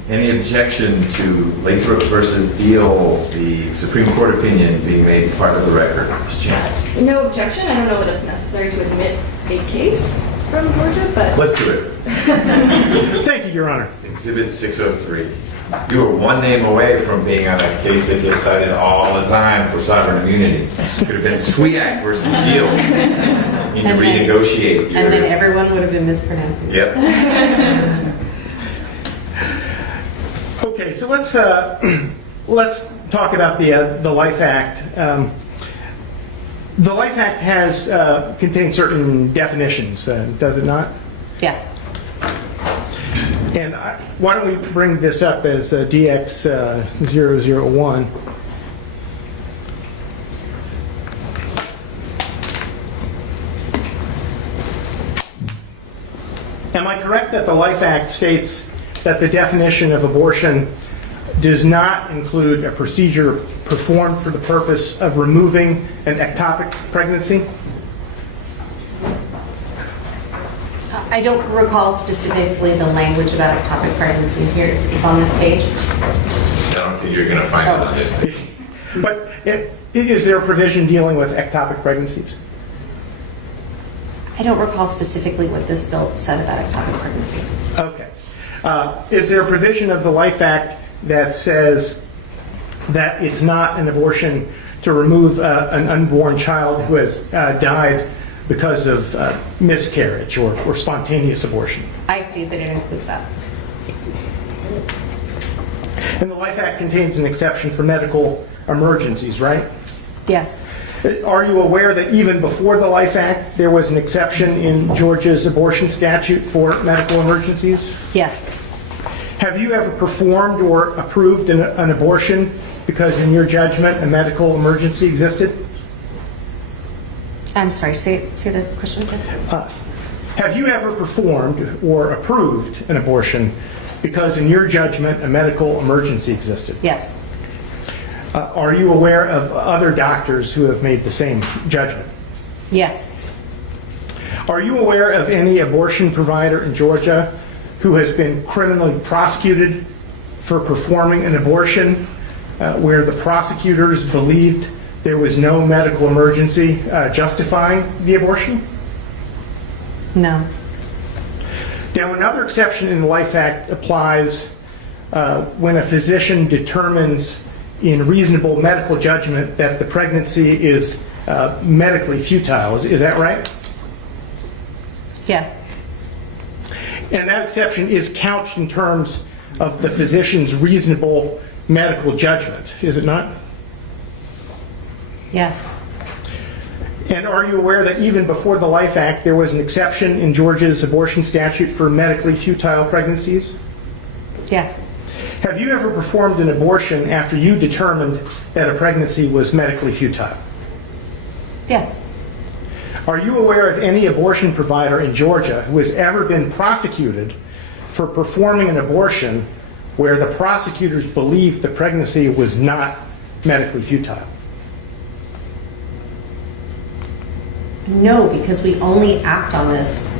Any objection to Lathrop versus Deal, the Supreme Court opinion being made part of the record? Ms. Chan. No objection. I don't know that it's necessary to admit a case from Georgia, but... Let's do it. Thank you, Your Honor. Exhibit 603. You are one name away from being on a case that gets cited all the time for sovereign immunity. Could have been Swiak versus Deal. Need to renegotiate. And then everyone would have been mispronouncing it. Yep. Okay, so let's talk about the Life Act. The Life Act contains certain definitions, does it not? Yes. And why don't we bring this up as DX 001? Am I correct that the Life Act states that the definition of abortion does not include a procedure performed for the purpose of removing an ectopic pregnancy? I don't recall specifically the language about ectopic pregnancy here. It's on this page. I don't think you're going to find it on this page. But is there a provision dealing with ectopic pregnancies? I don't recall specifically what this bill said about ectopic pregnancy. Okay. Is there a provision of the Life Act that says that it's not an abortion to remove an unborn child who has died because of miscarriage or spontaneous abortion? I see that it includes that. And the Life Act contains an exception for medical emergencies, right? Yes. Are you aware that even before the Life Act, there was an exception in Georgia's abortion statute for medical emergencies? Yes. Have you ever performed or approved an abortion because, in your judgment, a medical emergency existed? I'm sorry, say the question again. Have you ever performed or approved an abortion because, in your judgment, a medical emergency existed? Yes. Are you aware of other doctors who have made the same judgment? Yes. Are you aware of any abortion provider in Georgia who has been criminally prosecuted for performing an abortion where the prosecutors believed there was no medical emergency justifying the abortion? No. Now, another exception in the Life Act applies when a physician determines in reasonable medical judgment that the pregnancy is medically futile. Is that right? Yes. And that exception is couched in terms of the physician's reasonable medical judgment, is it not? Yes. And are you aware that even before the Life Act, there was an exception in Georgia's abortion statute for medically futile pregnancies? Yes. Have you ever performed an abortion after you determined that a pregnancy was medically futile? Yes. Are you aware of any abortion provider in Georgia who has ever been prosecuted for performing an abortion where the prosecutors believed the pregnancy was not medically futile? No, because we only act on this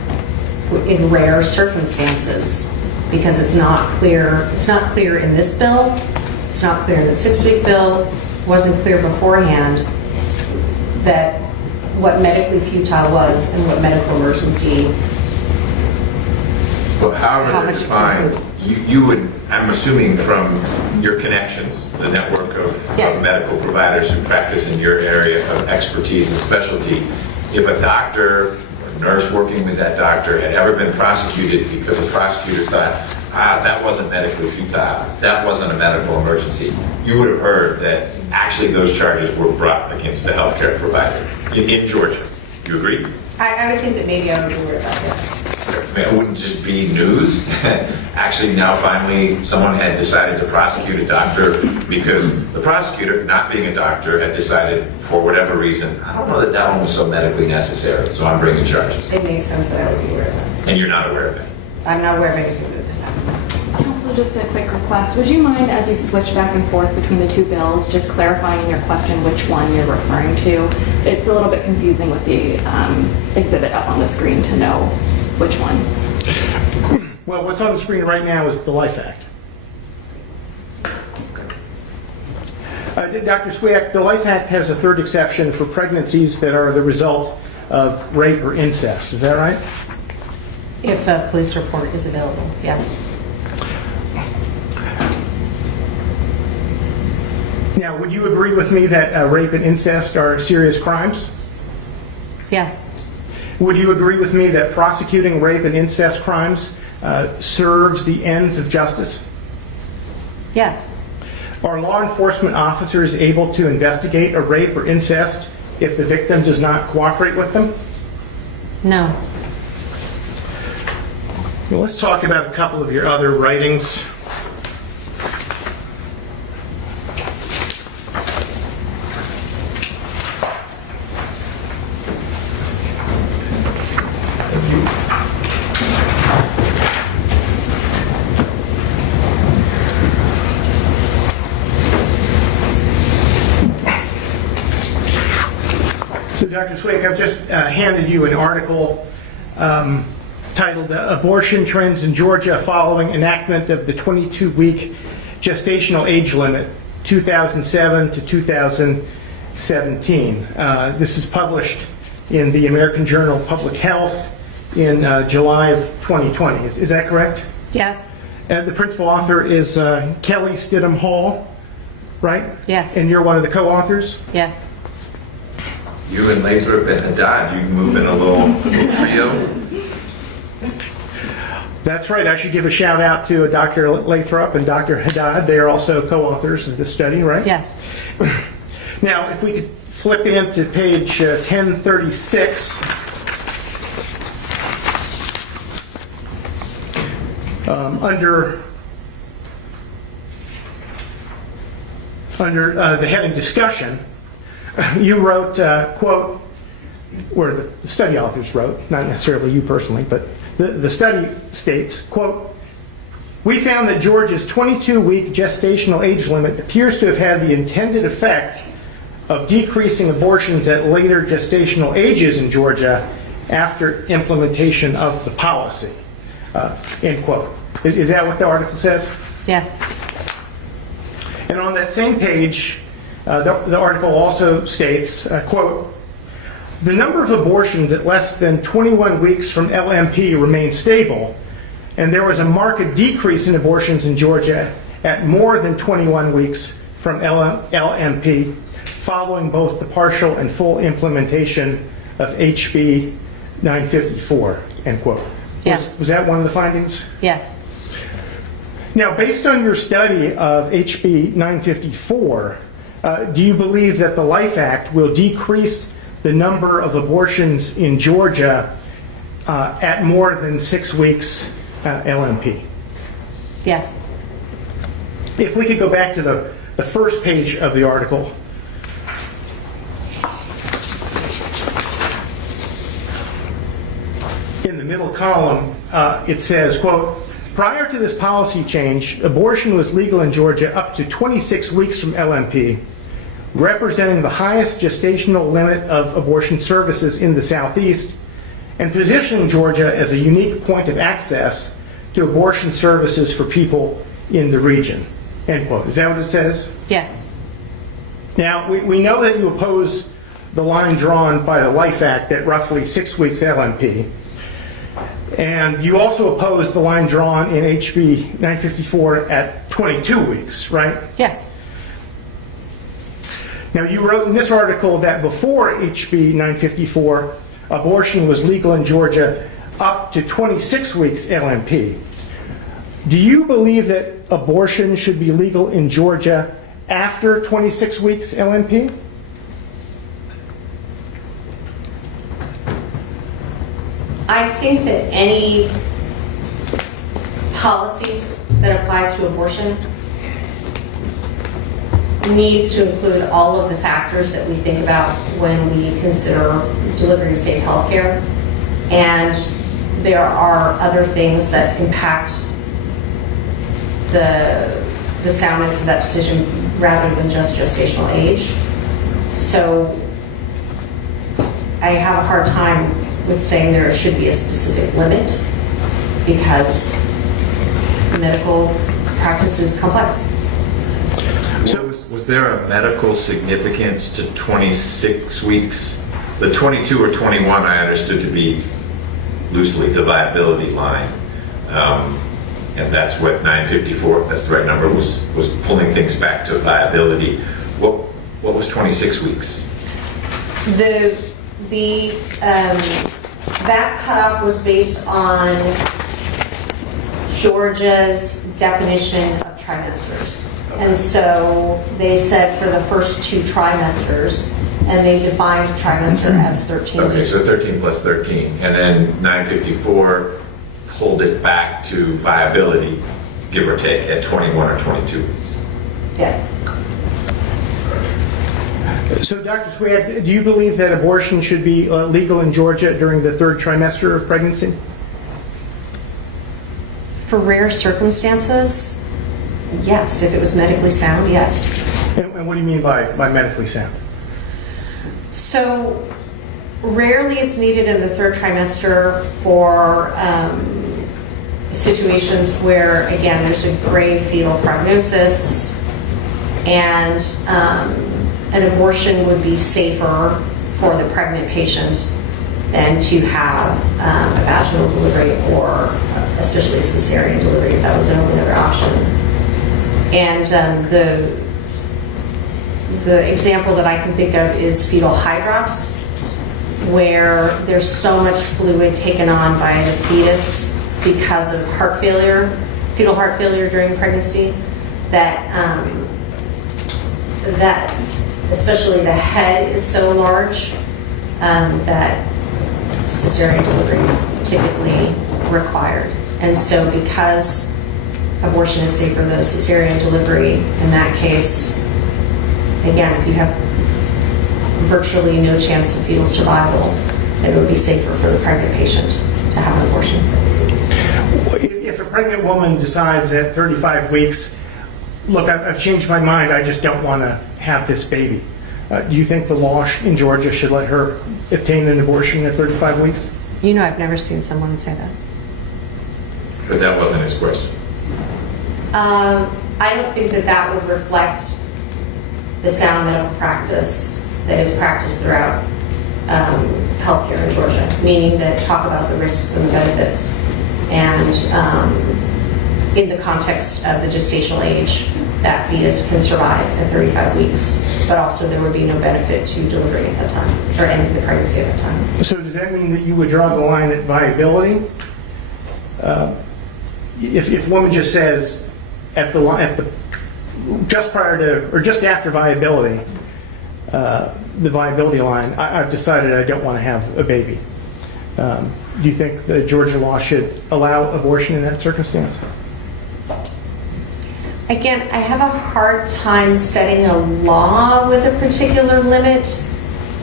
in rare circumstances because it's not clear. It's not clear in this bill. It's not clear in the 6-week bill. It wasn't clear beforehand that what medically futile was and what medical emergency. Well, however they're defined, you would, I'm assuming from your connections, the network of medical providers who practice in your area of expertise and specialty, if a doctor or nurse working with that doctor had ever been prosecuted because the prosecutor thought, that wasn't medically futile, that wasn't a medical emergency, you would have heard that actually those charges were brought against the healthcare provider in Georgia. Do you agree? I would think that maybe I would be worried about this. It wouldn't just be news. Actually, now finally someone had decided to prosecute a doctor because the prosecutor, not being a doctor, had decided for whatever reason, I don't know that that one was so medically necessary, so I'm bringing charges. It makes sense that I would be aware of that. And you're not aware of it? I'm not aware of anything that has happened. Counsel, just a quick request. Would you mind, as you switch back and forth between the two bills, just clarifying in your question which one you're referring to? It's a little bit confusing with the exhibit up on the screen to know which one. Well, what's on the screen right now is the Life Act. Dr. Swiak, the Life Act has a third exception for pregnancies that are the result of rape or incest. Is that right? If a police report is available, yes. Now, would you agree with me that rape and incest are serious crimes? Yes. Would you agree with me that prosecuting rape and incest crimes serves the ends of justice? Yes. Are law enforcement officers able to investigate a rape or incest if the victim does not cooperate with them? No. Well, let's talk about a couple of your other writings. So, Dr. Swiak, I've just handed you an article titled Abortion Trends in Georgia Following Enactment of the 22-Week Gestational Age Limit, 2007 to 2017. This is published in the American Journal of Public Health in July of 2020. Is that correct? Yes. The principal author is Kelly Stidham Hall, right? Yes. And you're one of the co-authors? Yes. You and Lathrop and Haddad, you move in a little trio. That's right. I should give a shout out to Dr. Lathrop and Dr. Haddad. They are also co-authors of this study, right? Yes. Now, if we could flip into page 1036. Under the heading discussion, you wrote, quote, or the study authors wrote, not necessarily you personally, but the study states, quote, we found that Georgia's 22-week gestational age limit appears to have had the intended effect of decreasing abortions at later gestational ages in Georgia after implementation of the policy, end quote. Is that what the article says? Yes. And on that same page, the article also states, quote, the number of abortions at less than 21 weeks from LMP remained stable, and there was a marked decrease in abortions in Georgia at more than 21 weeks from LMP, following both the partial and full implementation of HB 954, end quote. Yes. Was that one of the findings? Yes. Now, based on your study of HB 954, do you believe that the Life Act will decrease the number of abortions in Georgia at more than 6 weeks LMP? Yes. If we could go back to the first page of the article. In the middle column, it says, quote, prior to this policy change, abortion was legal in Georgia up to 26 weeks from LMP, representing the highest gestational limit of abortion services in the Southeast, and positioning Georgia as a unique point of access to abortion services for people in the region, end quote. Is that what it says? Yes. Now, we know that you oppose the line drawn by the Life Act at roughly 6 weeks LMP. And you also oppose the line drawn in HB 954 at 22 weeks, right? Yes. Now, you wrote in this article that before HB 954, abortion was legal in Georgia up to 26 weeks LMP. Do you believe that abortion should be legal in Georgia after 26 weeks LMP? I think that any policy that applies to abortion needs to include all of the factors that we think about when we consider delivering safe health care. And there are other things that impact the soundness of that decision rather than just gestational age. So I have a hard time with saying there should be a specific limit because medical practice is complex. So was there a medical significance to 26 weeks? The 22 or 21 I understood to be loosely the viability line. And that's what 954, that's the right number, was pulling things back to viability. What was 26 weeks? That cutoff was based on Georgia's definition of trimesters. Okay. And so they said for the first 2 trimesters, and they defined trimester as 13 okay, weeks. So 13 plus 13. And then 954 pulled it back to viability, give or take, at 21 or 22 weeks. Yes. So, Dr. Sweat, do you believe that abortion should be legal in Georgia during the 3rd trimester of pregnancy? For rare circumstances, yes. If it was medically sound, yes. And what do you mean by medically sound? So, Rarely it's needed in the third trimester for situations where, again, there's a grave fetal prognosis, and an abortion would be safer for the pregnant patient than to have a vaginal delivery or especially a cesarean delivery if that was an only other option. And the example that I can think of is fetal hydrops, where there's so much fluid taken on by the fetus because of heart failure, fetal heart failure during pregnancy, that that especially the head is so large that cesarean delivery is typically required. And so because abortion is safer than a cesarean delivery, in that case, again, if you have virtually no chance of fetal survival, then it would be safer for the pregnant patient to have an abortion. If a pregnant woman decides at 35 weeks, look, I've changed my mind, I just don't want to have this baby, do you think the law in Georgia should let her obtain an abortion at 35 weeks? You know, I've never seen someone say that. But that wasn't his question. I don't think that that would reflect the sound medical practice that is practiced throughout healthcare in Georgia, meaning that talk about the risks and the benefits, and in the context of the gestational age, that fetus can survive at 35 weeks, but also there would be no benefit to delivery at that time, or ending the pregnancy at that time. So does that mean that you would draw the line at viability? If a woman just says just prior to or just after viability, the viability line, I've decided I don't want to have a baby. Do you think the Georgia law should allow abortion in that circumstance? Again, I have a hard time setting a law with a particular limit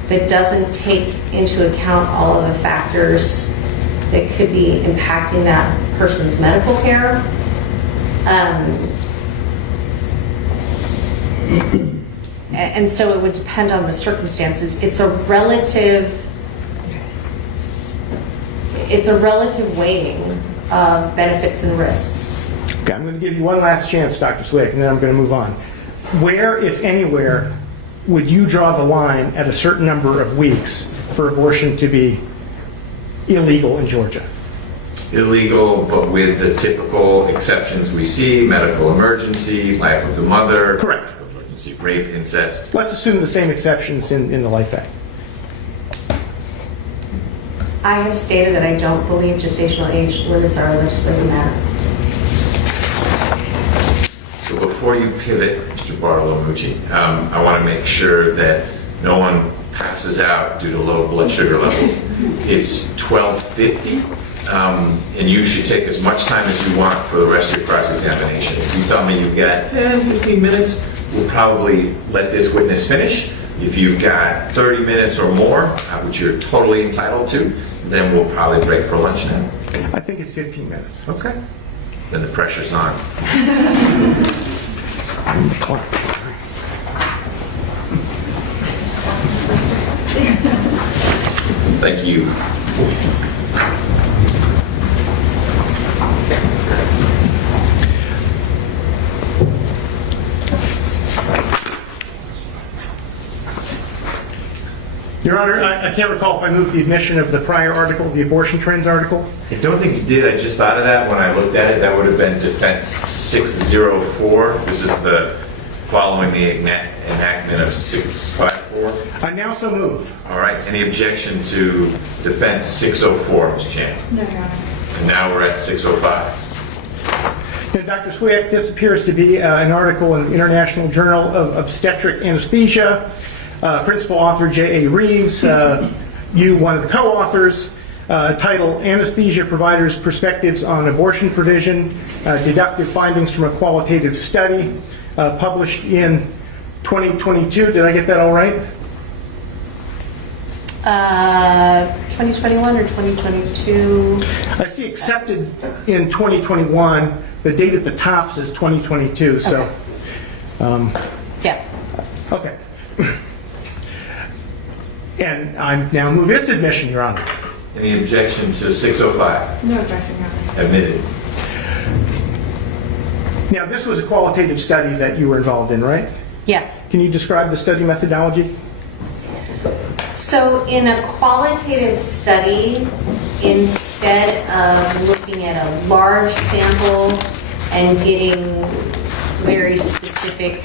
that doesn't take into account all of the factors that could be impacting that person's medical care. And so it would depend on the circumstances. It's a relative weighting of benefits and risks. Okay, I'm going to give you one last chance, Dr. Swick, and then I'm going to move on. Where, if anywhere, would you draw the line at a certain number of weeks for abortion to be illegal in Georgia? Illegal, but with the typical exceptions we see: medical emergency, life of the mother, correct, emergency, rape, incest. Let's assume the same exceptions in the Life Act. I have stated that I don't believe gestational age limits are a legislative matter. So before you pivot, Mr. Bartolomucci, I want to make sure that no one passes out due to low blood sugar levels. It's 12:50, and you should take as much time as you want for the rest of your cross-examination. If you tell me you've got 10, 15 minutes, we'll probably let this witness finish. If you've got 30 minutes or more, which you're totally entitled to, then we'll probably break for lunch now. I think it's 15 minutes. Okay. Then the pressure's on. Thank you. Your Honor, I can't recall if I moved the admission of the prior article, the abortion trends article. I don't think you did. I just thought of that when I looked at it. That would have been Defense 604. This is the following the enactment of 654. I now so move. All right. Any objection to Defense 604, Ms. Chan? No, Your Honor. And now we're at 605. Now, Dr. Swick, this appears to be an article in the International Journal of Obstetric Anesthesia. Principal author J.A. Reeves, you one of the co-authors, title Anesthesia Providers' Perspectives on Abortion Provision, Deductive Findings from a Qualitative Study, published in 2022. Did I get that all right? 2021 or 2022? I see accepted in 2021. The date at the top says 2022, so. Yes. Okay. And I now move its admission, Your Honor. Any objection to 605? No objection, Your Honor. Admitted. Now, this was a qualitative study that you were involved in, right? Yes. Can you describe the study methodology? So in a qualitative study, instead of looking at a large sample and getting very specific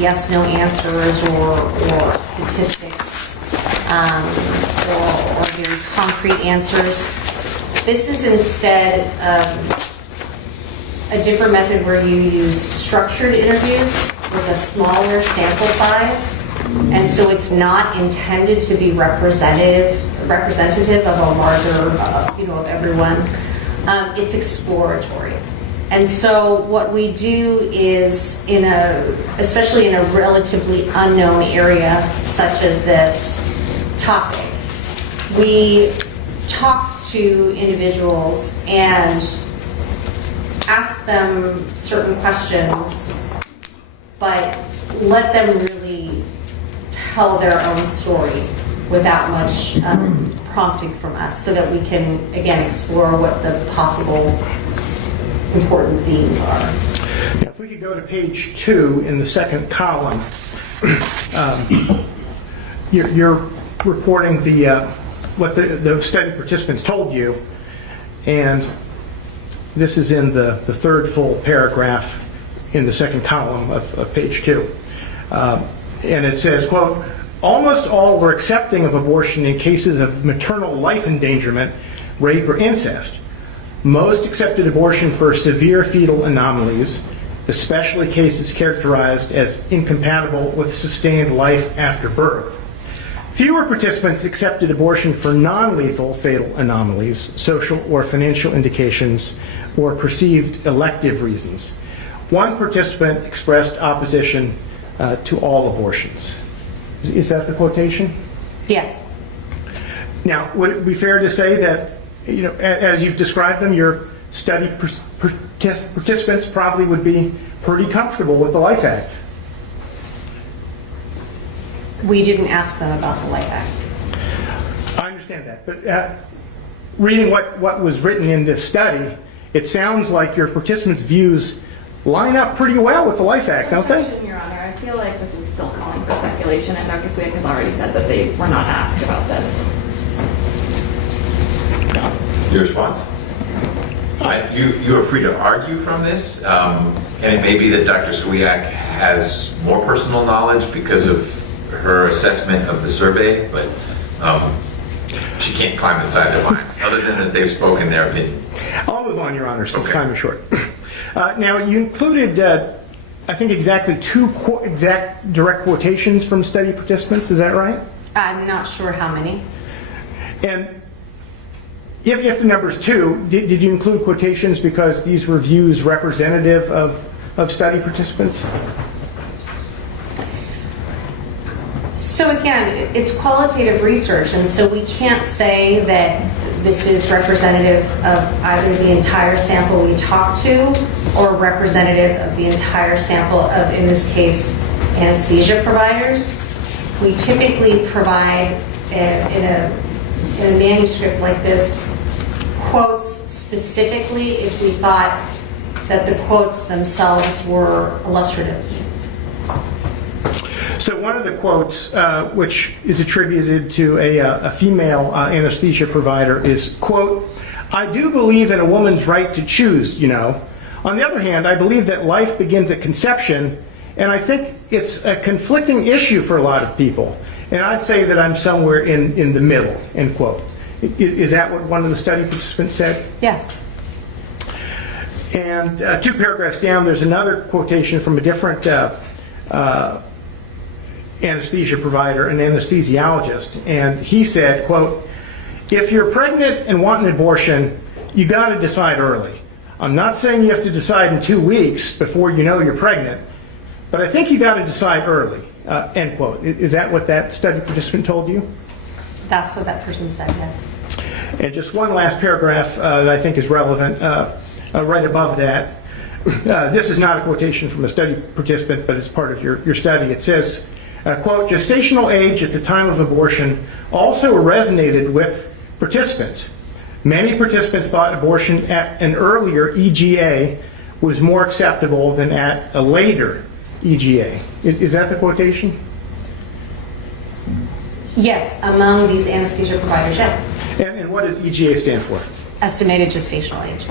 yes-no answers or statistics or very concrete answers, this is instead a different method where you use structured interviews with a smaller sample size. And so it's not intended to be representative of a larger, of everyone. It's exploratory. And so what we do is, especially in a relatively unknown area such as this topic, we talk to individuals and ask them certain questions, but let them really tell their own story without much prompting from us, so that we can, again, explore what the possible important themes are. Now, if we could go to page 2 in the second column, you're reporting what the study participants told you, and this is in the third full paragraph in the second column of page 2. And it says, quote, almost all were accepting of abortion in cases of maternal life endangerment, rape, or incest. Most accepted abortion for severe fetal anomalies, especially cases characterized as incompatible with sustained life after birth. Fewer participants accepted abortion for non-lethal fatal anomalies, social or financial indications, or perceived elective reasons. One participant expressed opposition to all abortions. Is that the quotation? Yes. Now, would it be fair to say that, as you've described them, your study participants probably would be pretty comfortable with the Life Act? We didn't ask them about the Life Act. I understand that, but reading what was written in this study, it sounds like your participants' views line up pretty well with the Life Act, don't they? Your Honor, I feel like this is still calling for speculation, and Dr. Swiak has already said that they were not asked about this. Your response? You are free to argue from this, and it may be that Dr. Swiak has more personal knowledge because of her assessment of the survey, but she can't climb inside their minds, other than that they've spoken their opinions. I'll move on, Your Honor, since time is short. Now, you included, I think, exactly two exact direct quotations from study participants. Is that right? I'm not sure how many. And if the number's 2, did you include quotations because these were views representative of study participants? So again, it's qualitative research, and so we can't say that this is representative of either the entire sample we talked to or representative of the entire sample of, in this case, anesthesia providers. We typically provide, in a manuscript like this, quotes specifically if we thought that the quotes themselves were illustrative. So one of the quotes, which is attributed to a female anesthesia provider, is, quote, I do believe in a woman's right to choose, On the other hand, I believe that life begins at conception, and I think it's a conflicting issue for a lot of people. And I'd say that I'm somewhere in the middle, end quote. Is that what one of the study participants said? Yes. And 2 paragraphs down, there's another quotation from a different anesthesia provider, an anesthesiologist, and he said, quote, if you're pregnant and want an abortion, you got to decide early. I'm not saying you have to decide in 2 weeks before you know you're pregnant, but I think you got to decide early, end quote. Is that what that study participant told you? That's what that person said, yes. And just one last paragraph that I think is relevant, right above that. This is not a quotation from a study participant, but it's part of your study. It says, quote, gestational age at the time of abortion also resonated with participants. Many participants thought abortion at an earlier EGA was more acceptable than at a later EGA. Is that the quotation? Yes, among these anesthesia providers, yes. And what does EGA stand for? Estimated gestational age.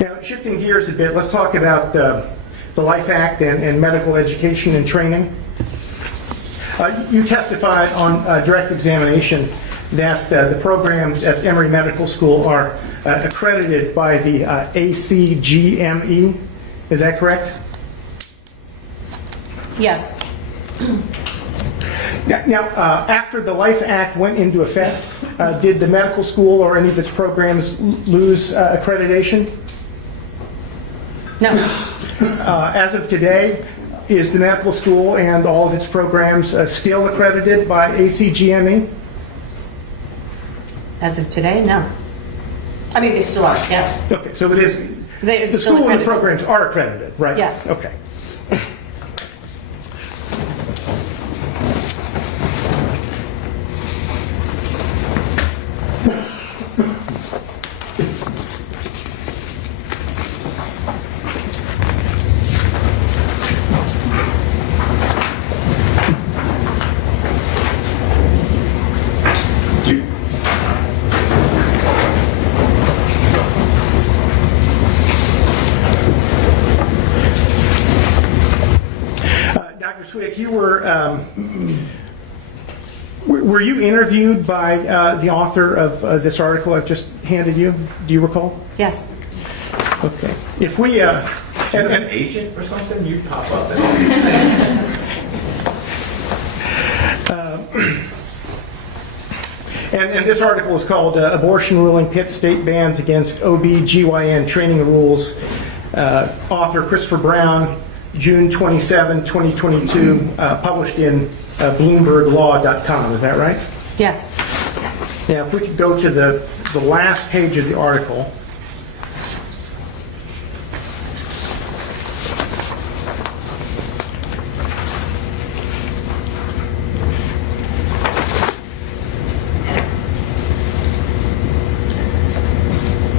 Now, shifting gears a bit, let's talk about the Life Act and medical education and training. You testified on direct examination that the programs at Emory Medical School are accredited by the ACGME. Is that correct? Yes. Now, after the Life Act went into effect, did the medical school or any of its programs lose accreditation? No. As of today, is the medical school and all of its programs still accredited by ACGME? As of today, no. I mean, they still are, yes. Okay, so it is. The school and the programs are accredited, right? Yes. Okay. Were you interviewed by the author of this article I've just handed you? Do you recall? Yes. Okay. If we an agent or something, you pop up and all these things. And this article is called "Abortion Ruling Pits State Bans Against OB/GYN Training Rules." Author Christopher Brown, June 27, 2022, published in BloombergLaw.com. Is that right? Yes. Now, if we could go to the last page of the article.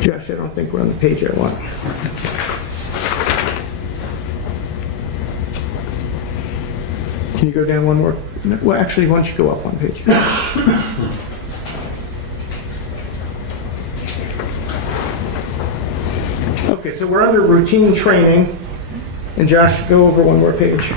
Josh, I don't think we're on the page I want. Can you go down one more? Well, actually, why don't you go up one page? Okay, so we're under routine training. And Josh, go over one more page.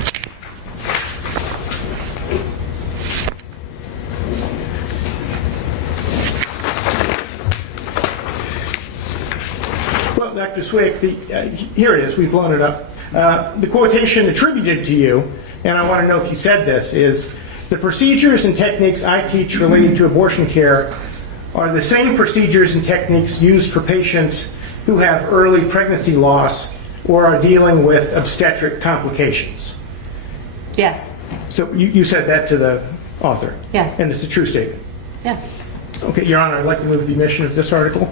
Well, Dr. Swick, here it is. We've blown it up. The quotation attributed to you, and I want to know if you said this, is the procedures and techniques I teach related to abortion care are the same procedures and techniques used for patients who have early pregnancy loss or are dealing with obstetric complications. Yes. So you said that to the author? Yes. And it's a true statement? Yes. Okay, Your Honor, I'd like to move the admission of this article.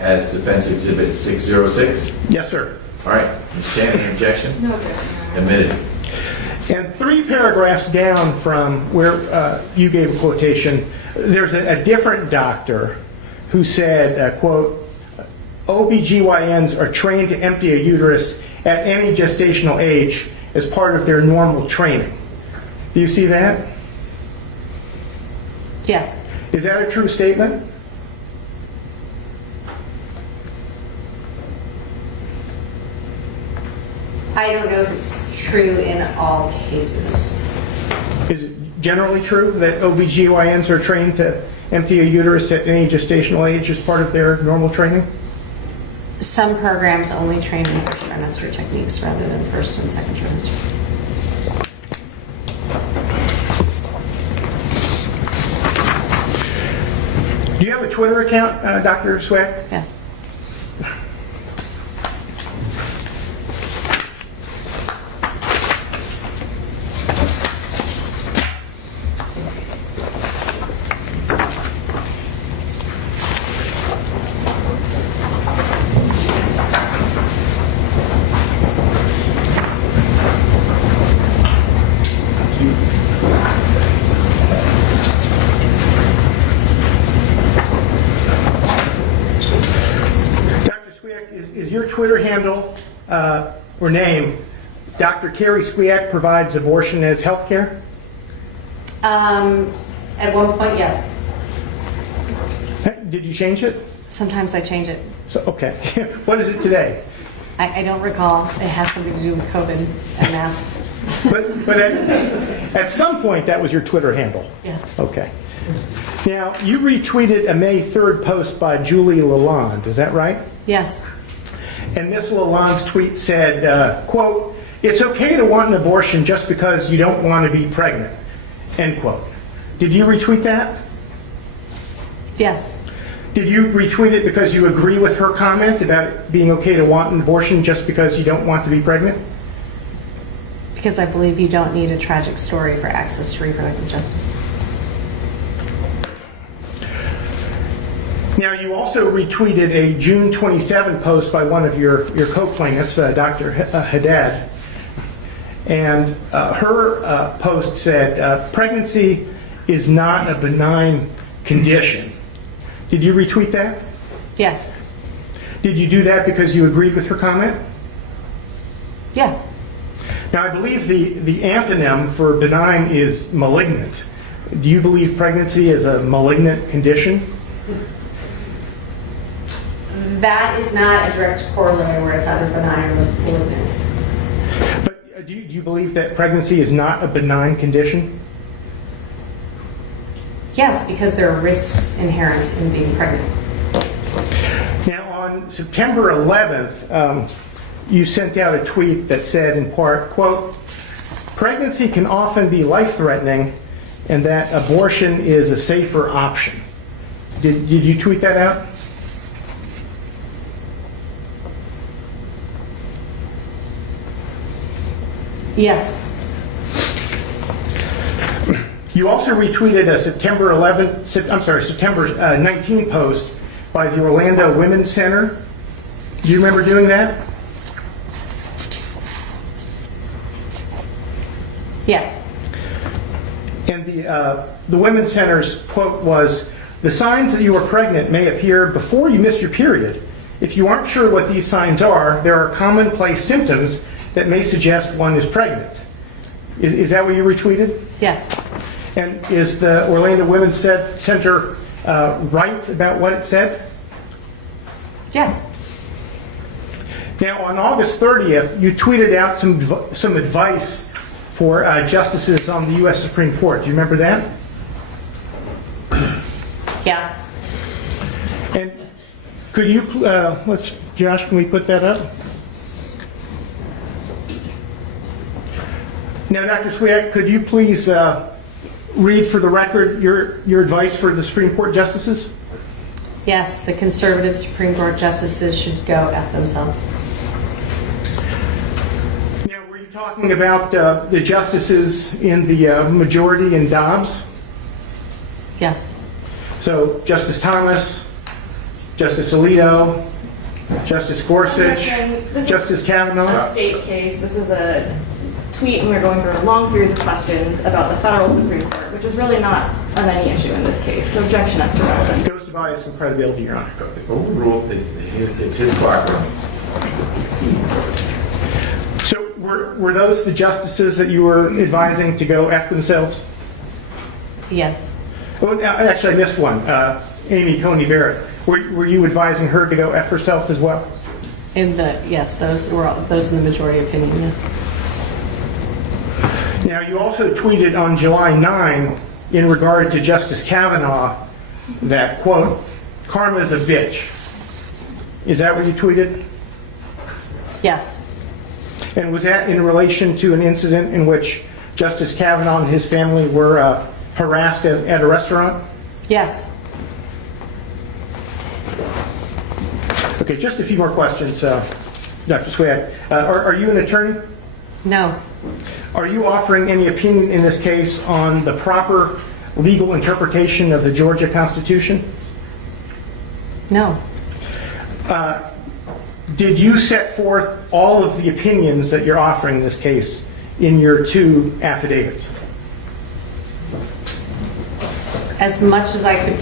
As Defense Exhibit 606? Yes, sir. All right. Ms. Chan, any objection? No objection. Admitted. And 3 paragraphs down from where you gave a quotation, there's a different doctor who said, quote, OBGYNs are trained to empty a uterus at any gestational age as part of their normal training. Do you see that? Yes. Is that a true statement? I don't know if it's true in all cases. Is it generally true that OBGYNs are trained to empty a uterus at any gestational age as part of their normal training? Some programs only train in first trimester techniques rather than first and second trimester. Do you have a Twitter account, Dr. Swack? Yes. Twitter handle or name, Dr. Carrie Squiak provides abortion as health care? At one point, yes. Did you change it? Sometimes I change it. So, okay. What is it today? I don't recall. It has something to do with COVID and masks. But at some point, that was your Twitter handle? Yes. Okay. Now, you retweeted a May 3rd post by Julie Lalonde, is that right? Yes. And Ms. Lalonde's tweet said, quote, "It's okay to want an abortion just because you don't want to be pregnant," end quote. Did you retweet that? Yes. Did you retweet it because you agree with her comment about it being okay to want an abortion just because you don't want to be pregnant? Because I believe you don't need a tragic story for access to reproductive justice. Now, you also retweeted a June 27 post by one of your co-plaintiffs, Dr. Haddad. And her post said, "Pregnancy is not a benign condition." Did you retweet that? Yes. Did you do that because you agreed with her comment? Yes. Now, I believe the antonym for benign is malignant. Do you believe pregnancy is a malignant condition? That is not a direct corollary where it's either benign or malignant. But do you believe that pregnancy is not a benign condition? Yes, because there are risks inherent in being pregnant. Now, on September 11th, you sent out a tweet that said in part, quote, "Pregnancy can often be life-threatening and that abortion is a safer option." Did you tweet that out? Yes. You also retweeted a September 19 post by the Orlando Women's Center. Do you remember doing that? Yes. And the Women's Center's quote was, "The signs that you are pregnant may appear before you miss your period. If you aren't sure what these signs are, there are commonplace symptoms that may suggest one is pregnant." Is that what you retweeted? Yes. And is the Orlando Women's Center right about what it said? Yes. Now, on August 30th, you tweeted out some advice for justices on the U.S. Supreme Court. Do you remember that? Yes. And could you, Josh, can we put that up? Now, Dr. Swiak, could you please read for the record your advice for the Supreme Court justices? Yes, the conservative Supreme Court justices should go F themselves. Now, were you talking about the justices in the majority in Dobbs? Yes. So, Justice Thomas, Justice Alito, Justice Gorsuch, Justice Kavanaugh? This is a state case. This is a tweet, and we're going through a long series of questions about the federal Supreme Court, which is really not of any issue in this case. So objection as to relevance. Goes to bias and credibility, Your Honor. Overruled. It's his clock running. So were those the justices that you were advising to go F themselves? Yes. Oh, actually, I missed one. Amy Coney Barrett. Were you advising her to go F herself as well? Yes, those in the majority opinion, yes. Now, you also tweeted on July 9 in regard to Justice Kavanaugh that, quote, "Karma's a bitch." Is that what you tweeted? Yes. And was that in relation to an incident in which Justice Kavanaugh and his family were harassed at a restaurant? Yes. Okay, just a few more questions, Dr. Swiak. Are you an attorney? No. Are you offering any opinion in this case on the proper legal interpretation of the Georgia Constitution? No. Did you set forth all of the opinions that you're offering in this case in your two affidavits? As much as I could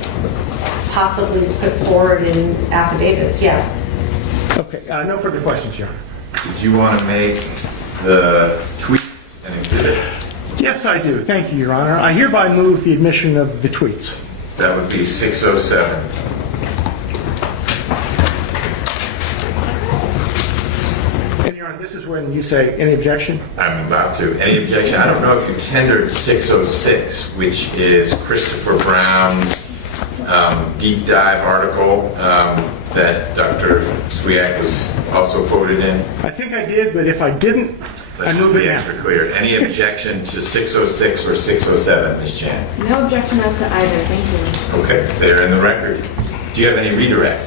possibly put forward in affidavits, yes. Okay, no further questions, Your Honor. Did you want to make the tweets an exhibit? Yes, I do. Thank you, Your Honor. I hereby move the admission of the tweets. That would be 607. And Your Honor, this is when you say, any objection? I'm about to. Any objection? I don't know if you tendered 606, which is Christopher Brown's deep dive article that Dr. Swiak was also quoted in. I think I did, but if I didn't, I move it now. Extra clear. Any objection to 606 or 607, Ms. Chan? No objection as to either. Thank you. Okay, they're in the record. Do you have any redirect?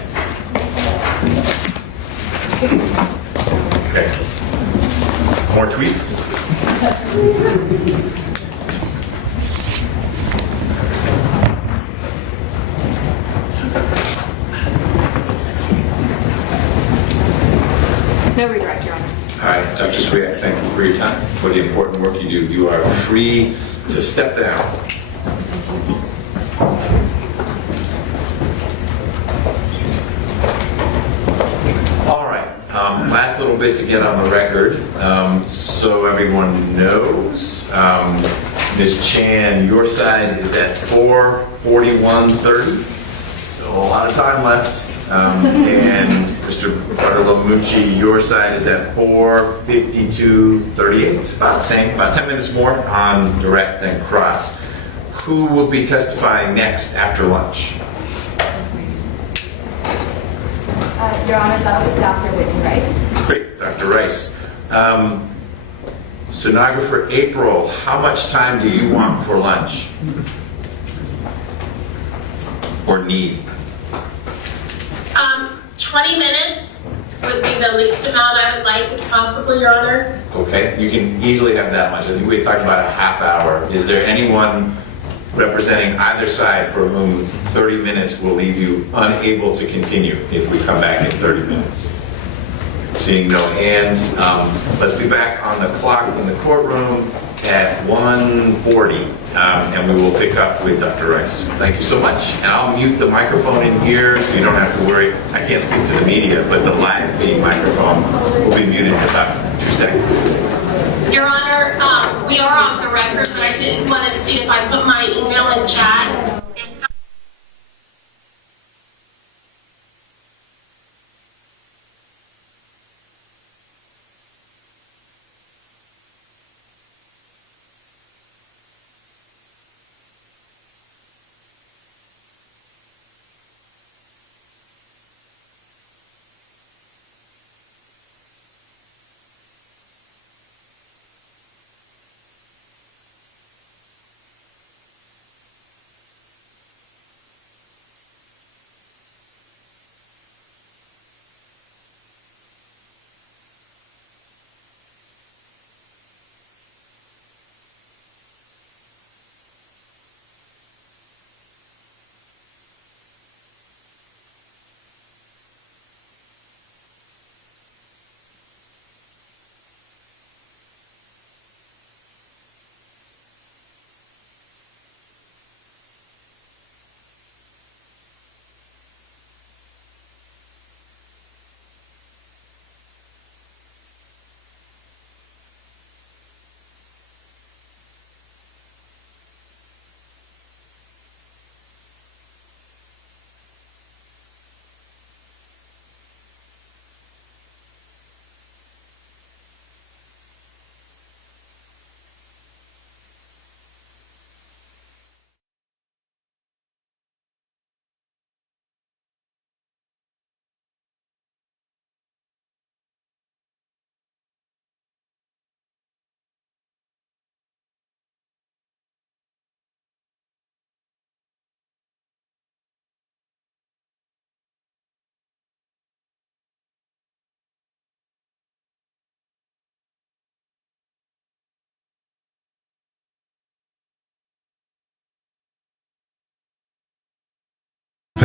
Okay. More tweets? No redirect, Your Honor. Hi, Dr. Swiak, thank you for your time, for the important work you do. You are free to step down. All right, last little bit to get on the record. So everyone knows, Ms. Chan, your side is at 4:41:30. Still a lot of time left. And Mr. Bartolomucci, your side is at 4:52:38. About the same, about 10 minutes more on direct and cross. Who will be testifying next after lunch? Your Honor, that was Dr. Whitney Rice. Great, Dr. Rice. Sonographer April, how much time do you want for lunch? Or need? 20 minutes would be the least amount I would like, if possible, Your Honor. Okay, you can easily have that much. I think we talked about a half hour. Is there anyone representing either side for whom 30 minutes will leave you unable to continue if we come back in 30 minutes? Seeing no hands, let's be back on the clock in the courtroom at 1:40, and we will pick up with Dr. Rice. Thank you so much. And I'll mute the microphone in here so you don't have to worry. I can't speak to the media, but the live feed microphone will be muted in about 2 seconds. Your Honor, we are off the record, but I did want to see if I put my email in chat. If so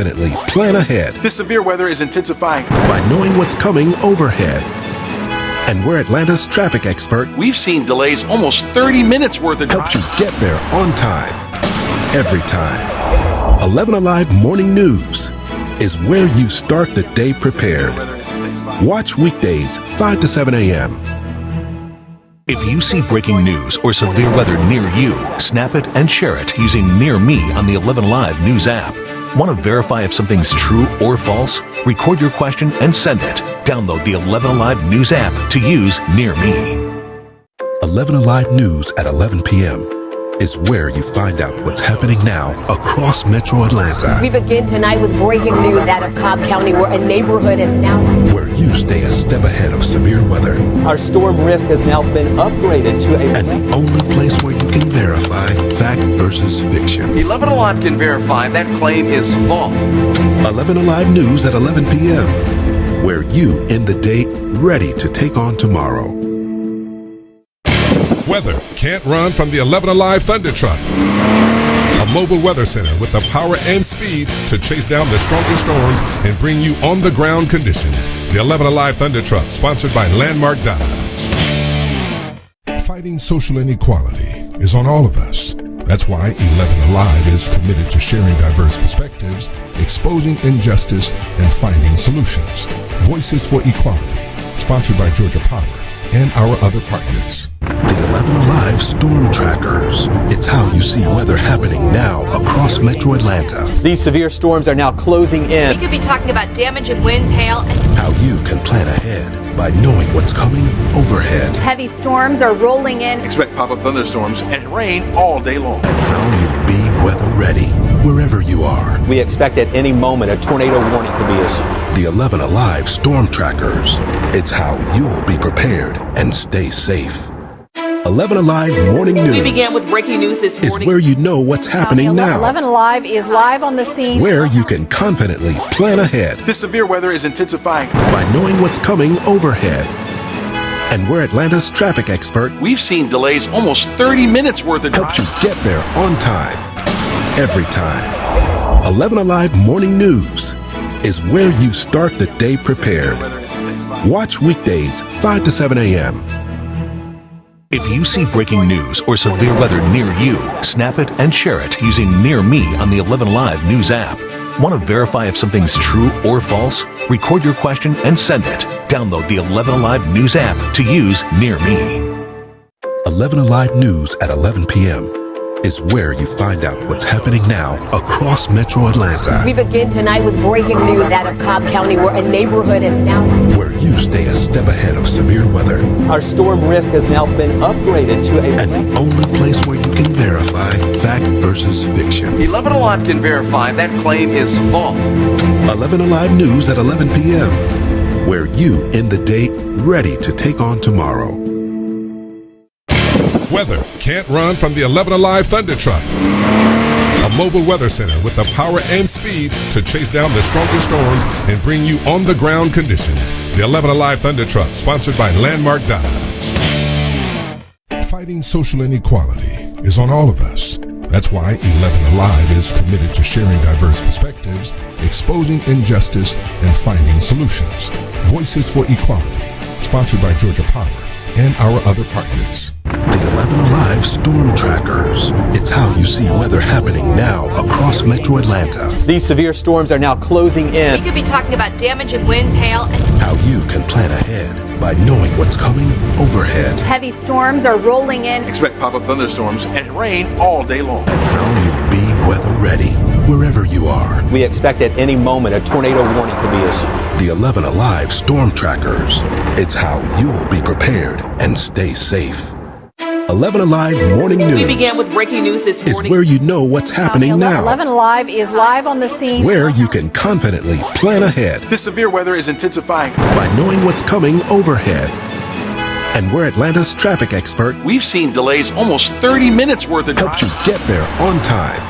Confidently plan ahead. This severe weather is intensifying. By knowing what's coming overhead. And we're Atlanta's traffic expert. We've seen delays almost 30 minutes worth of drive. Helps you get there on time. Every time. 11 Alive Morning News is where you start the day prepared. Weather is intensifying. Watch weekdays 5 to 7 a.m. If you see breaking news or severe weather near you, snap it and share it using Near Me on the 11 Alive News app. Want to verify if something's true or false? Record your question and send it. Download the 11 Alive News app to use Near Me. 11 Alive News at 11 p.m. is where you find out what's happening now across Metro Atlanta. We begin tonight with breaking news out of Cobb County, where a neighborhood is now... Where you stay a step ahead of severe weather. Our storm risk has now been upgraded to a... And the only place where you can verify fact versus fiction. 11 Alive can verify that claim is false. 11 Alive News at 11 p.m. Where you end the day ready to take on tomorrow. Weather can't run from the 11 Alive Thunder Truck. A mobile weather center with the power and speed to chase down the strongest storms and bring you on-the-ground conditions. The 11 Alive Thunder Truck, sponsored by Landmark Dodge. Fighting social inequality is on all of us. That's why 11 Alive is committed to sharing diverse perspectives, exposing injustice, and finding solutions. Voices for Equality, sponsored by Georgia Power and our other partners. The 11 Alive Storm Trackers. It's how you see weather happening now across Metro Atlanta. These severe storms are now closing in. We could be talking about damaging winds, hail, and... How you can plan ahead by knowing what's coming overhead. Heavy storms are rolling in. Expect pop-up thunderstorms and rain all day long. And how you'll be weather ready wherever you are. We expect at any moment a tornado warning could be issued. The 11 Alive Storm Trackers. It's how you'll be prepared and stay safe. 11 Alive Morning News. We began with breaking news this morning. Is where you know what's happening now. 11 Alive is live on the scene. Where you can confidently plan ahead. This severe weather is intensifying. By knowing what's coming overhead. And we're Atlanta's traffic expert. We've seen delays almost 30 minutes worth of helps you get there on time. Every time. 11 Alive Morning News is where you start the day prepared. Watch weekdays 5 to 7 a.m. If you see breaking news or severe weather near you, snap it and share it using Near Me on the 11 Alive News app. Want to verify if something's true or false? Record your question and send it. Download the 11 Alive News app to use Near Me. 11 Alive News at 11 p.m. is where you find out what's happening now across Metro Atlanta. We begin tonight with breaking news out of Cobb County, where a neighborhood is now... Where you stay a step ahead of severe weather. Our storm risk has now been upgraded to a... And the only place where you can verify fact versus fiction. 11 Alive can verify that claim is false. 11 Alive News at 11 p.m. Where you end the day ready to take on tomorrow. Weather can't run from the 11 Alive Thunder Truck. A mobile weather center with the power and speed to chase down the strongest storms and bring you on-the-ground conditions. The 11 Alive Thunder Truck, sponsored by Landmark Dodge. Fighting social inequality is on all of us. That's why 11 Alive is committed to sharing diverse perspectives, exposing injustice, and finding solutions. Voices for Equality, sponsored by Georgia Power and our other partners. The 11 Alive Storm Trackers. It's how you see weather happening now across Metro Atlanta. These severe storms are now closing in. We could be talking about damaging winds, hail, and... How you can plan ahead by knowing what's coming overhead. Heavy storms are rolling in. Expect pop-up thunderstorms and rain all day long. And how you'll be weather ready wherever you are. We expect at any moment a tornado warning could be issued. The 11 Alive Storm Trackers. It's how you'll be prepared and stay safe. 11 Alive Morning News. We began with breaking news this morning. Is where you know what's happening now. 11 Alive is live on the scene. Where you can confidently plan ahead. This severe weather is intensifying. By knowing what's coming overhead. And we're Atlanta's traffic expert. We've seen delays almost 30 minutes worth of helps you get there on time.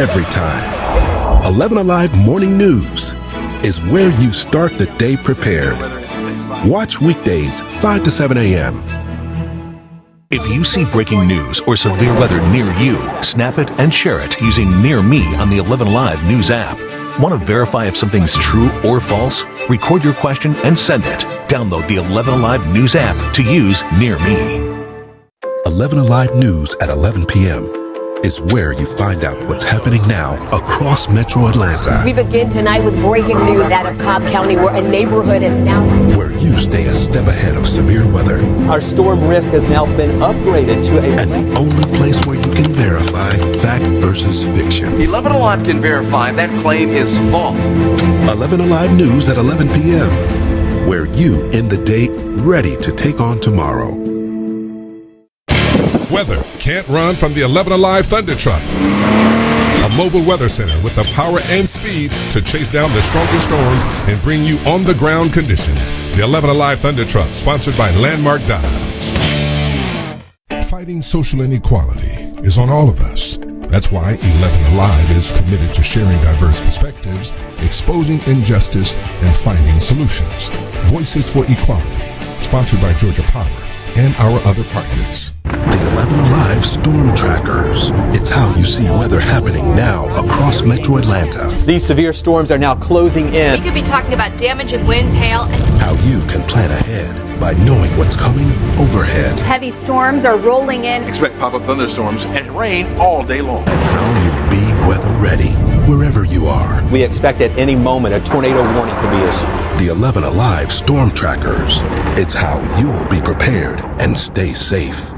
Every time. 11 Alive Morning News is where you start the day prepared. Watch weekdays 5 to 7 a.m. If you see breaking news or severe weather near you, snap it and share it using Near Me on the 11 Alive News app. Want to verify if something's true or false? Record your question and send it. Download the 11 Alive News app to use Near Me. 11 Alive News at 11 p.m. is where you find out what's happening now across Metro Atlanta. We begin tonight with breaking news out of Cobb County, where a neighborhood is now... Where you stay a step ahead of severe weather. Our storm risk has now been upgraded to a... And the only place where you can verify fact versus fiction. 11 Alive can verify that claim is false. 11 Alive News at 11 p.m. Where you end the day ready to take on tomorrow. Weather can't run from the 11 Alive Thunder Truck. A mobile weather center with the power and speed to chase down the strongest storms and bring you on-the-ground conditions. The 11 Alive Thunder Truck, sponsored by Landmark Dodge. Fighting social inequality is on all of us. That's why 11 Alive is committed to sharing diverse perspectives, exposing injustice, and finding solutions. Voices for Equality, sponsored by Georgia Power and our other partners. The 11 Alive Storm Trackers. It's how you see weather happening now across Metro Atlanta. These severe storms are now closing in. We could be talking about damaging winds, hail, and... How you can plan ahead by knowing what's coming overhead. Heavy storms are rolling in. Expect pop-up thunderstorms and rain all day long. And how you'll be weather ready wherever you are. We expect at any moment a tornado warning could be issued. The 11 Alive Storm Trackers. It's how you'll be prepared and stay safe.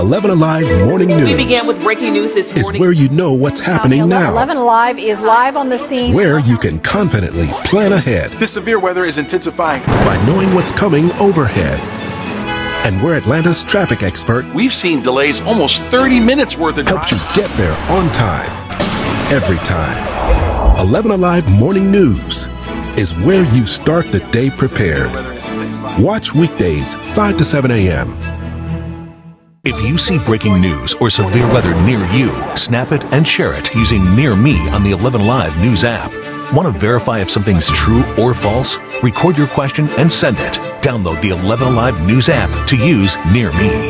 11 Alive Morning News. We began with breaking news this morning. Is where you know what's happening now. 11 Alive is live on the scene. Where you can confidently plan ahead. This severe weather is intensifying. By knowing what's coming overhead. And we're Atlanta's traffic expert. We've seen delays almost 30 minutes worth of helps you get there on time. Every time. 11 Alive Morning News is where you start the day prepared. Watch weekdays 5 to 7 a.m. If you see breaking news or severe weather near you, snap it and share it using Near Me on the 11 Alive News app. Want to verify if something's true or false? Record your question and send it. Download the 11 Alive News app to use Near Me.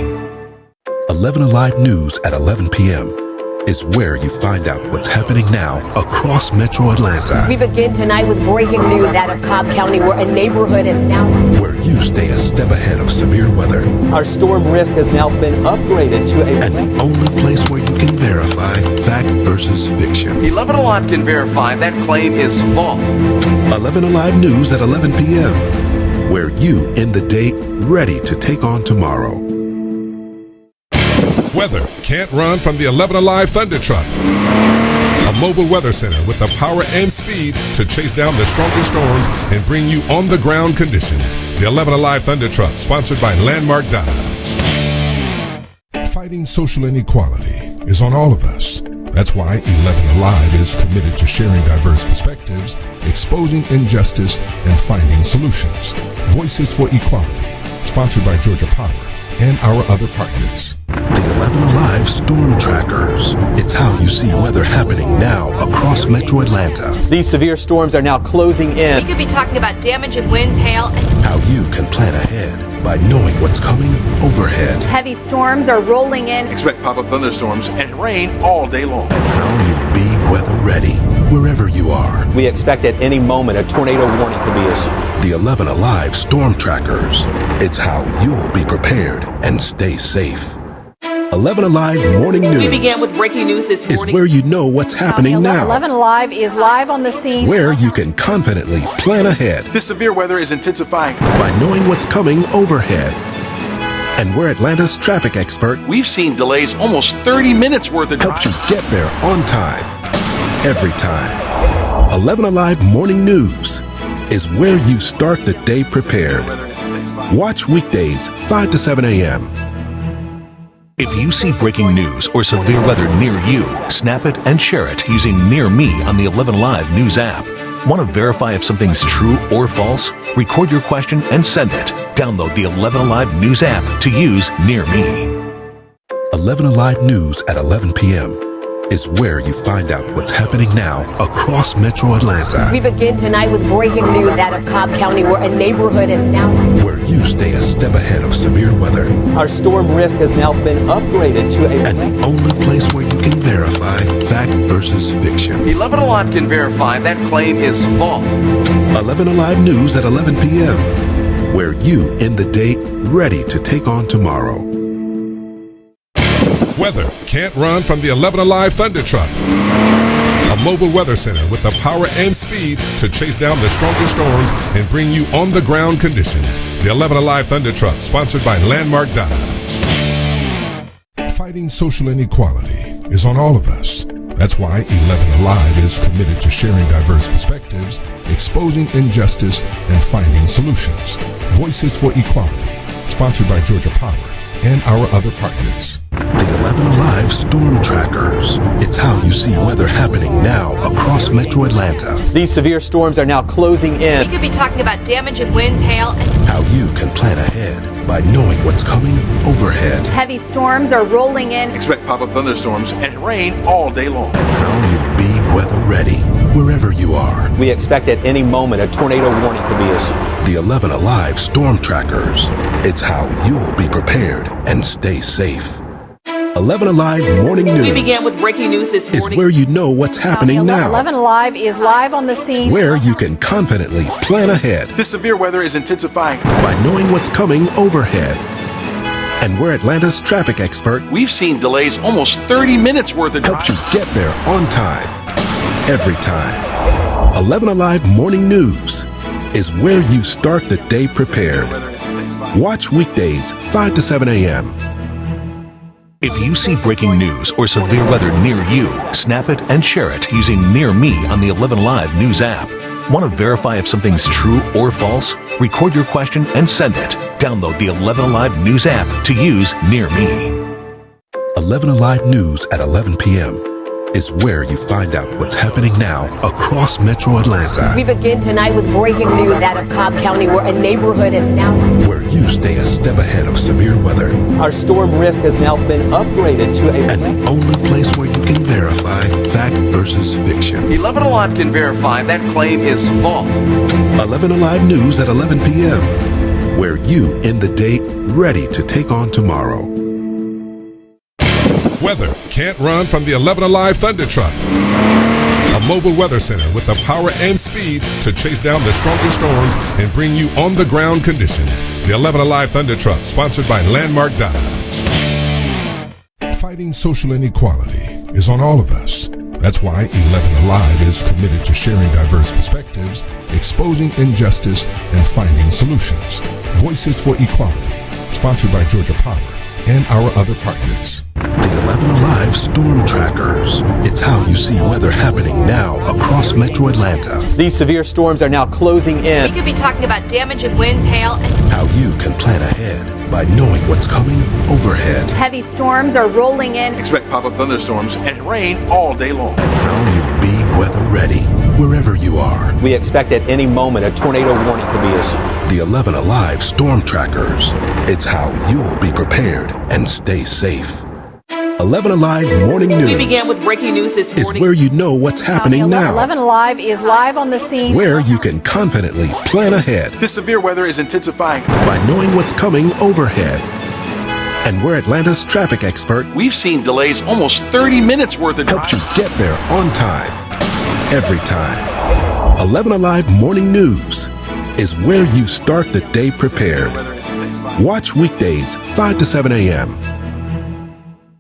11 Alive News at 11 p.m. is where you find out what's happening now across Metro Atlanta. We begin tonight with breaking news out of Cobb County, where a neighborhood is now... Where you stay a step ahead of severe weather. Our storm risk has now been upgraded to a... And the only place where you can verify fact versus fiction. 11 Alive can verify that claim is false. 11 Alive News at 11 p.m. Where you end the day ready to take on tomorrow. Weather can't run from the 11 Alive Thunder Truck. A mobile weather center with the power and speed to chase down the strongest storms and bring you on-the-ground conditions. The 11 Alive Thunder Truck, sponsored by Landmark Dodge. Fighting social inequality is on all of us. That's why 11 Alive is committed to sharing diverse perspectives, exposing injustice, and finding solutions. Voices for Equality, sponsored by Georgia Power and our other partners. The 11 Alive Storm Trackers. It's how you see weather happening now across Metro Atlanta. These severe storms are now closing in. We could be talking about damaging winds, hail, and... How you can plan ahead by knowing what's coming overhead. Heavy storms are rolling in. Expect pop-up thunderstorms and rain all day long. And how you'll be weather ready wherever you are. We expect at any moment a tornado warning could be issued. The 11 Alive Storm Trackers. It's how you'll be prepared and stay safe. 11 Alive Morning News. We began with breaking news this morning. Is where you know what's happening now. 11 Alive is live on the scene. Where you can confidently plan ahead. This severe weather is intensifying. By knowing what's coming overhead. And we're Atlanta's traffic expert. We've seen delays almost 30 minutes worth of helps you get there on time. Every time. 11 Alive Morning News is where you start the day prepared. Watch weekdays 5 to 7 a.m. If you see breaking news or severe weather near you, snap it and share it using Near Me on the 11 Alive News app. Want to verify if something's true or false? Record your question and send it. Download the 11 Alive News app to use Near Me. 11 Alive News at 11 p.m. is where you find out what's happening now across Metro Atlanta. We begin tonight with breaking news out of Cobb County, where a neighborhood is now... Where you stay a step ahead of severe weather. Our storm risk has now been upgraded to a... And the only place where you can verify fact versus fiction. 11 Alive can verify that claim is false. 11 Alive News at 11 p.m. Where you end the day ready to take on tomorrow. Weather can't run from the 11 Alive Thunder Truck. A mobile weather center with the power and speed to chase down the strongest storms and bring you on-the-ground conditions. The 11 Alive Thunder Truck, sponsored by Landmark Dodge. Fighting social inequality is on all of us. That's why 11 Alive is committed to sharing diverse perspectives, exposing injustice, and finding solutions. Voices for Equality, sponsored by Georgia Power and our other partners. The 11 Alive Storm Trackers. It's how you see weather happening now across Metro Atlanta. These severe storms are now closing in. We could be talking about damaging winds, hail, and How you can plan ahead by knowing what's coming overhead. heavy storms are rolling in. Expect pop-up thunderstorms and rain all day long. And how you'll be weather ready wherever you are. We expect at any moment a tornado warning could be issued. The 11 Alive Storm Trackers. It's how you'll be prepared and stay safe. 11 Alive Morning News. We began with breaking news this is morning. where you know what's happening now. 11 Alive is live on the scene. Where you can confidently plan ahead This severe weather is intensifying. by knowing what's coming overhead. And where Atlanta's traffic expert We've seen delays almost 30 minutes worth of helps you get there on time, every time. 11 Alive Morning News is where you start the day prepared. Watch weekdays 5 to 7 a.m. If you see breaking news or severe weather near you, snap it and share it using Near Me on the 11 Live News app. Want to verify if something's true or false? Record your question and send it. Download the 11 Live News app to use Near Me. 11 Alive News at 11 p.m. is where you find out what's happening now across Metro Atlanta. We begin tonight with breaking news out of Cobb County, where a neighborhood is now Where you stay a step ahead of severe weather. Our storm risk has now been upgraded to a... And the only place where you can verify fact versus fiction. 11 Alive can verify that claim is false. 11 Alive News at 11 p.m. Where you end the day ready to take on tomorrow. Weather can't run from the 11 Alive Thunder Truck. A mobile weather center with the power and speed to chase down the strongest storms and bring you on-the-ground conditions. The 11 Alive Thunder Truck, sponsored by Landmark Dodge. Fighting social inequality is on all of us. That's why 11 Alive is committed to sharing diverse perspectives, exposing injustice, and finding solutions. Voices for Equality, sponsored by Georgia Power and our other partners. The 11 Alive Storm Trackers. It's how you see weather happening now across Metro Atlanta. These severe storms are now closing We in. could be talking about damaging winds, hail, and How you can plan ahead by knowing what's coming overhead. heavy storms are rolling in. Expect pop-up thunderstorms and rain all day long. And how you'll be weather ready wherever you are. We expect at any moment a tornado warning could be issued. The 11 Alive Storm Trackers. It's how you'll be prepared and stay safe. 11 Alive Morning News We began with breaking news this is morning. where you know what's happening now. 11 Alive is live on the scene. Where you can confidently plan ahead This severe weather is intensifying. by knowing what's coming overhead. And where Atlanta's traffic expert We've seen delays almost 30 minutes worth of helps you get there on time, every time. 11 Alive Morning News is where you start the day prepared. Watch weekdays 5 to 7 a.m.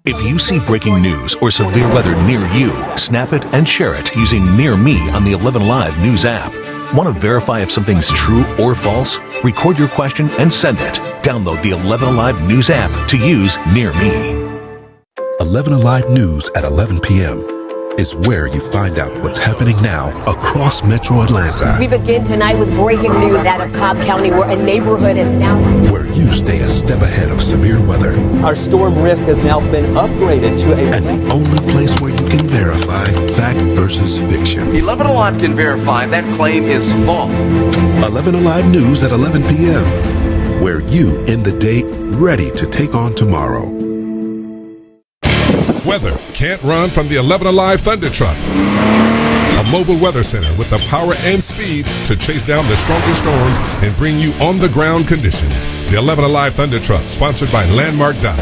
If you see breaking news or severe weather near you, snap it and share it using Near Me on the 11 Live News app. Want to verify if something's true or false? Record your question and send it. Download the 11 Alive News app to use Near Me. 11 Alive News at 11 p.m. is where you find out what's happening now across Metro Atlanta. We begin tonight with breaking news out of Cobb County, where a neighborhood is now Where you stay a step ahead of severe weather. Our storm risk has now been upgraded to a... And the only place where you can verify fact versus fiction. 11 Alive can verify that claim is false. 11 Alive News at 11 p.m. Where you end the day ready to take on tomorrow. Weather can't run from the 11 Alive Thunder Truck. A mobile weather center with the power and speed to chase down the strongest storms and bring you on-the-ground conditions. The 11 Alive Thunder Truck, sponsored by Landmark Dodge.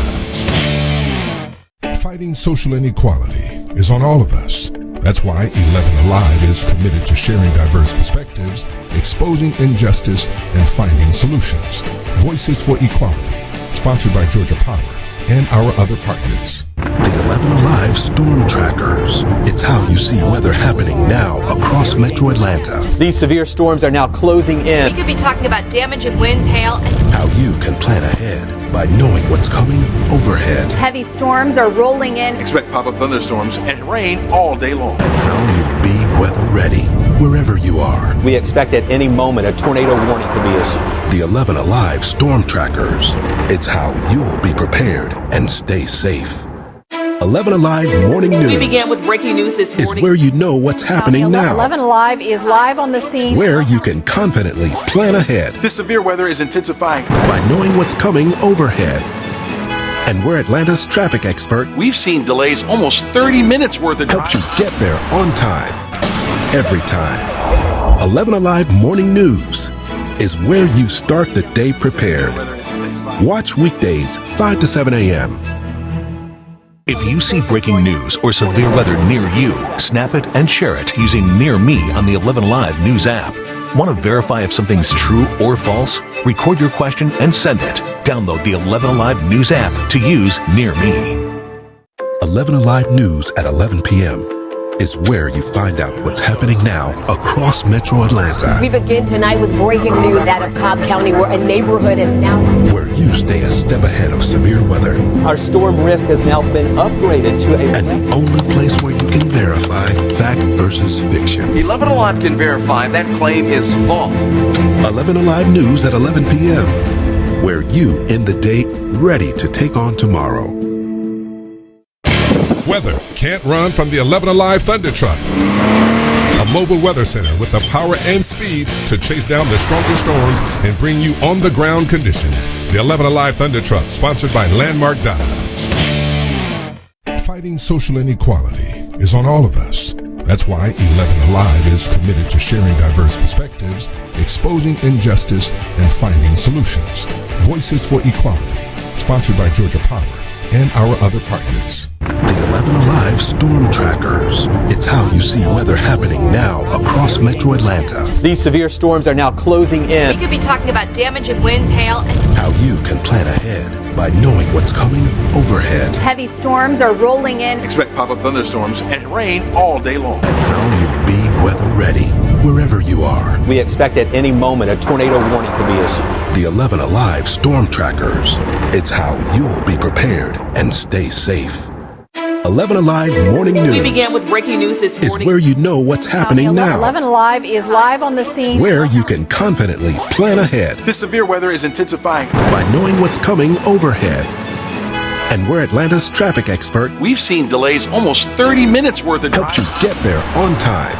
Fighting social inequality is on all of us. That's why 11 Alive is committed to sharing diverse perspectives, exposing injustice, and finding solutions. Voices for Equality, sponsored by Georgia Power and our other partners. The 11 Alive Storm Trackers. It's how you see weather happening now across Metro Atlanta. These severe storms are now closing in. We could be talking about damaging winds, hail, and How you can plan ahead by knowing what's coming overhead. heavy storms are rolling in. Expect pop-up thunderstorms and rain all day long. And how you'll be weather ready wherever you are. We expect at any moment a tornado warning could be issued. The 11 Alive Storm Trackers. It's how you'll be prepared and stay safe. 11 Alive Morning News. We began with breaking news this is morning. where you know what's happening now. 11 Alive is live on the scene. Where you can confidently plan ahead This severe weather is intensifying. by knowing what's coming overhead. And where Atlanta's traffic expert We've seen delays almost 30 minutes worth of helps you get there on time, every time. 11 Alive Morning News is where you start the day prepared. Watch weekdays 5 to 7 a.m. If you see breaking news or severe weather near you, snap it and share it using Near Me on the 11 Live News app. Want to verify if something's true or false? Record your question and send it. Download the 11 Alive News app to use Near Me. 11 Alive News at 11 p.m. is where you find out what's happening now across Metro Atlanta. We begin tonight with breaking news out of Cobb County, where a neighborhood is now Where you stay a step ahead of severe weather. Our storm risk has now been upgraded to a... And the only place where you can verify fact versus fiction. 11 Alive can verify that claim is false. 11 Alive News at 11 p.m. Where you end the day ready to take on tomorrow. Weather can't run from the 11 Alive Thunder Truck. A mobile weather center with the power and speed to chase down the strongest storms and bring you on-the-ground conditions. The 11 Alive Thunder Truck, sponsored by Landmark Dodge. Fighting social inequality is on all of us. That's why 11 Alive is committed to sharing diverse perspectives, exposing injustice, and finding solutions. Voices for Equality, sponsored by Georgia Power and our other partners. The 11 Alive Storm Trackers. It's how you see weather happening now across Metro Atlanta. These severe storms are now closing We in. could be talking about damaging winds, hail, and How you can plan ahead by knowing what's coming overhead. heavy storms are rolling in. Expect pop-up thunderstorms and rain all day long. And how you'll be weather ready wherever you are. We expect at any moment a tornado warning could be issued. The 11 Alive Storm Trackers. It's how you'll be prepared and stay safe. 11 Alive Morning News We began with breaking news this is morning. where you know what's happening now. 11 Alive is live on the scene. Where you can confidently plan ahead This severe weather is intensifying. by knowing what's coming overhead. And where Atlanta's traffic expert We've seen delays almost 30 minutes worth of helps you get there on time,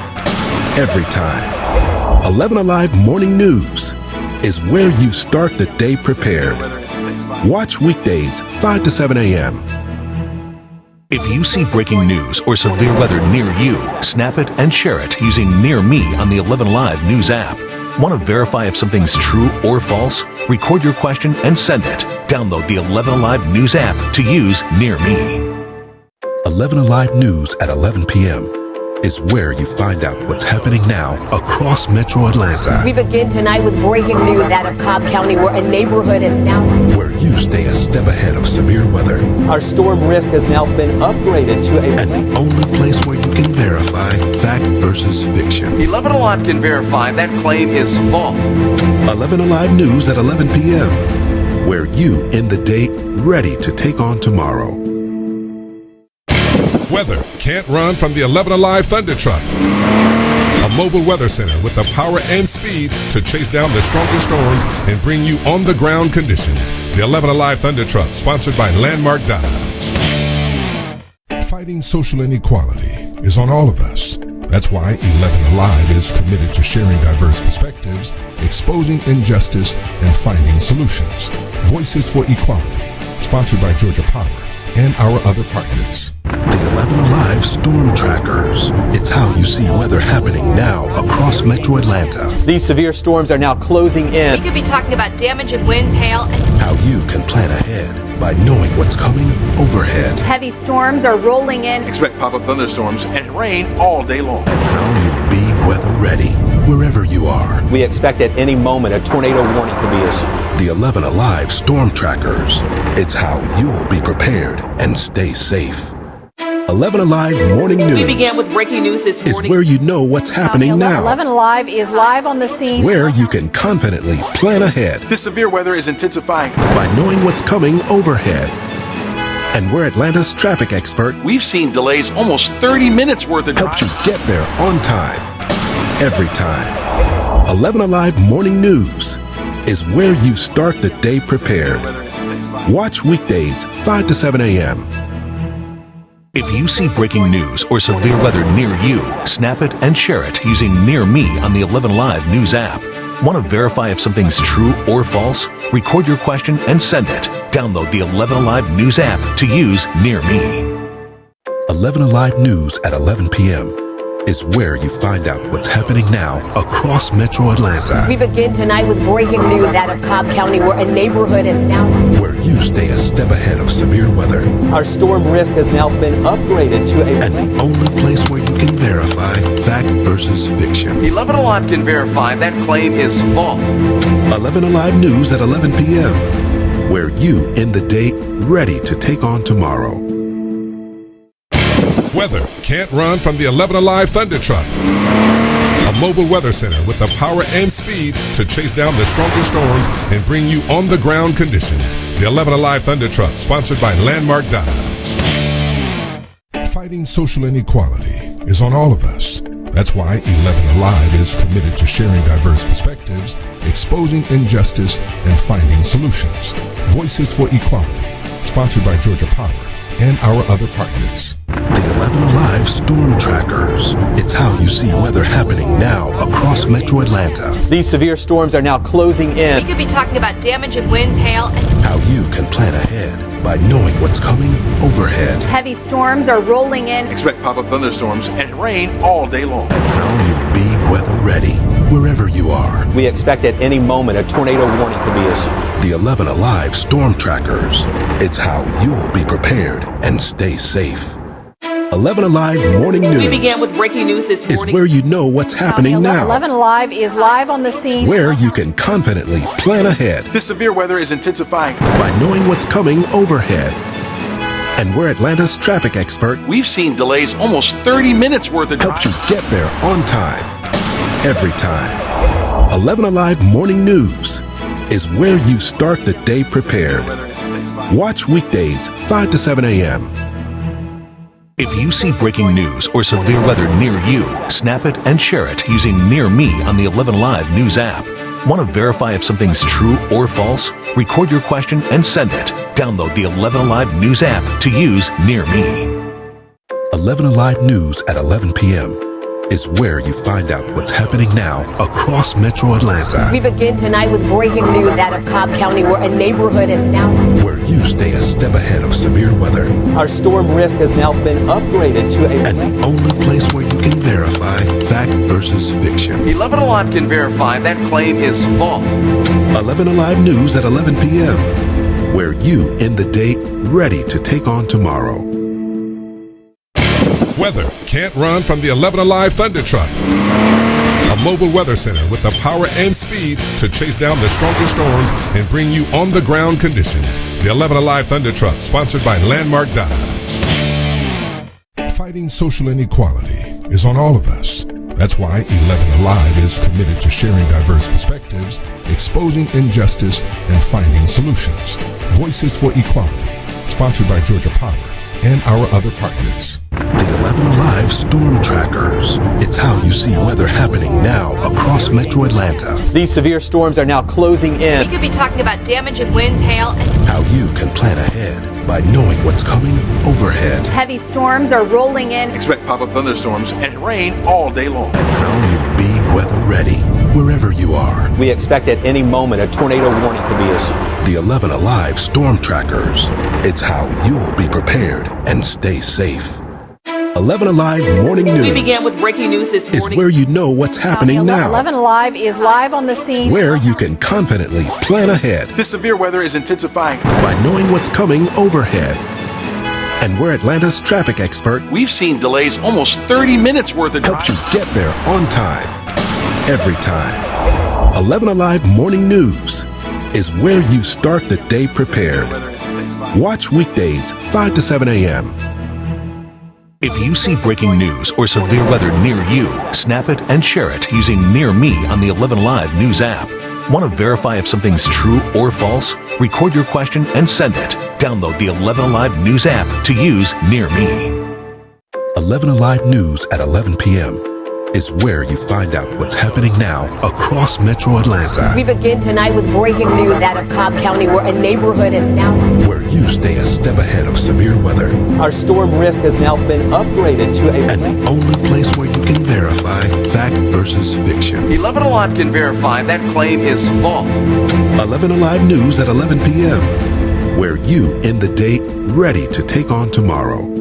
every time. 11 Alive Morning News is where you start the day prepared. Watch weekdays 5 to 7 a.m. If you see breaking news or severe weather near you, snap it and share it using Near Me on the 11 Live News app. Want to verify if something's true or false? Record your question and send it. Download the 11 Alive News app to use Near Me. 11 Alive News at 11 p.m. is where you find out what's happening now across Metro Atlanta. We begin tonight with breaking news out of Cobb County, where a neighborhood is now Where you stay a step ahead of severe weather. Our storm risk has now been upgraded to a... And the only place where you can verify fact versus fiction. 11 Alive can verify that claim is false. 11 Alive News at 11 p.m. Where you end the day ready to take on tomorrow. Weather can't run from the 11 Alive Thunder Truck. A mobile weather center with the power and speed to chase down the strongest storms and bring you on-the-ground conditions. The 11 Alive Thunder Truck, sponsored by Landmark Dodge. Fighting social inequality is on all of us. That's why 11 Alive is committed to sharing diverse perspectives, exposing injustice, and finding solutions. Voices for Equality, sponsored by Georgia Power and our other partners. The 11 Alive Storm Trackers. It's how you see weather happening now across Metro Atlanta. These severe storms are now closing We in. could be talking about damaging winds, hail, and How you can plan ahead by knowing what's coming overhead. heavy storms are rolling in. Expect pop-up thunderstorms and rain all day long. And how you'll be weather ready wherever you are. We expect at any moment a tornado warning could be issued. The 11 Alive Storm Trackers. It's how you'll be prepared and stay safe. 11 Alive Morning News. We began with breaking news this morning. Is where you know what's happening now. 11 Alive is live on the scene. Where you can confidently plan ahead. This severe weather is intensifying. By knowing what's coming overhead. And we're Atlanta's traffic expert. We've seen delays almost 30 minutes worth of helps you get there on time. Every time. 11 Alive Morning News is where you start the day prepared. Watch weekdays 5 to 7 a.m. If you see breaking news or severe weather near you, snap it and share it using Near Me on the 11 Alive News app. Want to verify if something's true or false? Record your question and send it. Download the 11 Alive News app to use Near Me. 11 Alive News at 11 p.m. is where you find out what's happening now across Metro Atlanta. We begin tonight with breaking news out of Cobb County, where a neighborhood is now... Where you stay a step ahead of severe weather. Our storm risk has now been upgraded to a... And the only place where you can verify fact versus fiction. 11 Alive can verify that claim is false. 11 Alive News at 11 p.m. Where you end the day ready to take on tomorrow. Weather can't run from the 11 Alive Thunder Truck. A mobile weather center with the power and speed to chase down the strongest storms and bring you on-the-ground conditions. The 11 Alive Thunder Truck, sponsored by Landmark Dodge. Fighting social inequality is on all of us. That's why 11 Alive is committed to sharing diverse perspectives, exposing injustice, and finding solutions. Voices for Equality, sponsored by Georgia Power and our other partners. The 11 Alive Storm Trackers. It's how you see weather happening now across Metro Atlanta. These severe storms are now closing in. We could be talking about damaging winds, hail, and... How you can plan ahead by knowing what's coming overhead. Heavy storms are rolling in. Expect pop-up thunderstorms and rain all day long. And how you'll be weather ready wherever you are. We expect at any moment a tornado warning could be issued. The 11 Alive Storm Trackers. It's how you'll be prepared and stay safe. 11 Alive Morning News. We began with breaking news this morning. Is where you know what's happening now. 11 Alive is live on the scene. Where you can confidently plan ahead. This severe weather is intensifying. By knowing what's coming overhead. And we're Atlanta's traffic expert. We've seen delays almost 30 minutes worth of helps you get there on time. Every time. 11 Alive Morning News is where you start the day prepared. Watch weekdays 5 to 7 a.m. If you see breaking news or severe weather near you, snap it and share it using Near Me on the 11 Alive News app. Want to verify if something's true or false? Record your question and send it. Download the 11 Alive News app to use Near Me. 11 Alive News at 11 p.m. is where you find out what's happening now across Metro Atlanta. We begin tonight with breaking news out of Cobb County, where a neighborhood is now... Where you stay a step ahead of severe weather. Our storm risk has now been upgraded to a... And the only place where you can verify fact versus fiction. 11 Alive can verify that claim is false. 11 Alive News at 11 p.m. Where you end the day ready to take on tomorrow. Weather can't run from the 11 Alive Thunder Truck. A mobile weather center with the power and speed to chase down the strongest storms and bring you on-the-ground conditions. The 11 Alive Thunder Truck, sponsored by Landmark Dodge. Fighting social inequality is on all of us. That's why 11 Alive is committed to sharing diverse perspectives, exposing injustice, and finding solutions. Voices for Equality, sponsored by Georgia Power and our other partners. The 11 Alive Storm Trackers. It's how you see weather happening now across Metro Atlanta. These severe storms are now closing in. We could be talking about damaging winds, hail, and... How you can plan ahead by knowing what's coming overhead. Heavy storms are rolling in. Expect pop-up thunderstorms and rain all day long. And how you'll be weather ready wherever you are. We expect at any moment a tornado warning could be issued. The 11 Alive Storm Trackers. It's how you'll be prepared and stay safe. 11 Alive Morning News. We began with breaking news this morning. Is where you know what's happening now. 11 Alive is live on the scene. Where you can confidently plan ahead. This severe weather is intensifying. By knowing what's coming overhead. And we're Atlanta's traffic expert. We've seen delays almost 30 minutes worth of helps you get there on time. every time. 11 Alive Morning News is where you start the day prepared. Watch weekdays 5 to 7 a.m. If you see breaking news or severe weather near you, snap it and share it using Near Me on the 11 Alive News app. Want to verify if something's true or false? Record your question and send it. Download the 11 Alive News app to use Near Me. 11 Alive News at 11 p.m. is where you find out what's happening now across Metro Atlanta. We begin tonight with breaking news out of Cobb County, where a neighborhood is now... Where you stay a step ahead of severe weather. Our storm risk has now been upgraded to a... And the only place where you can verify fact versus fiction. 11 Alive can verify that claim is false. 11 Alive News at 11 p.m. Where you end the day ready to take on tomorrow.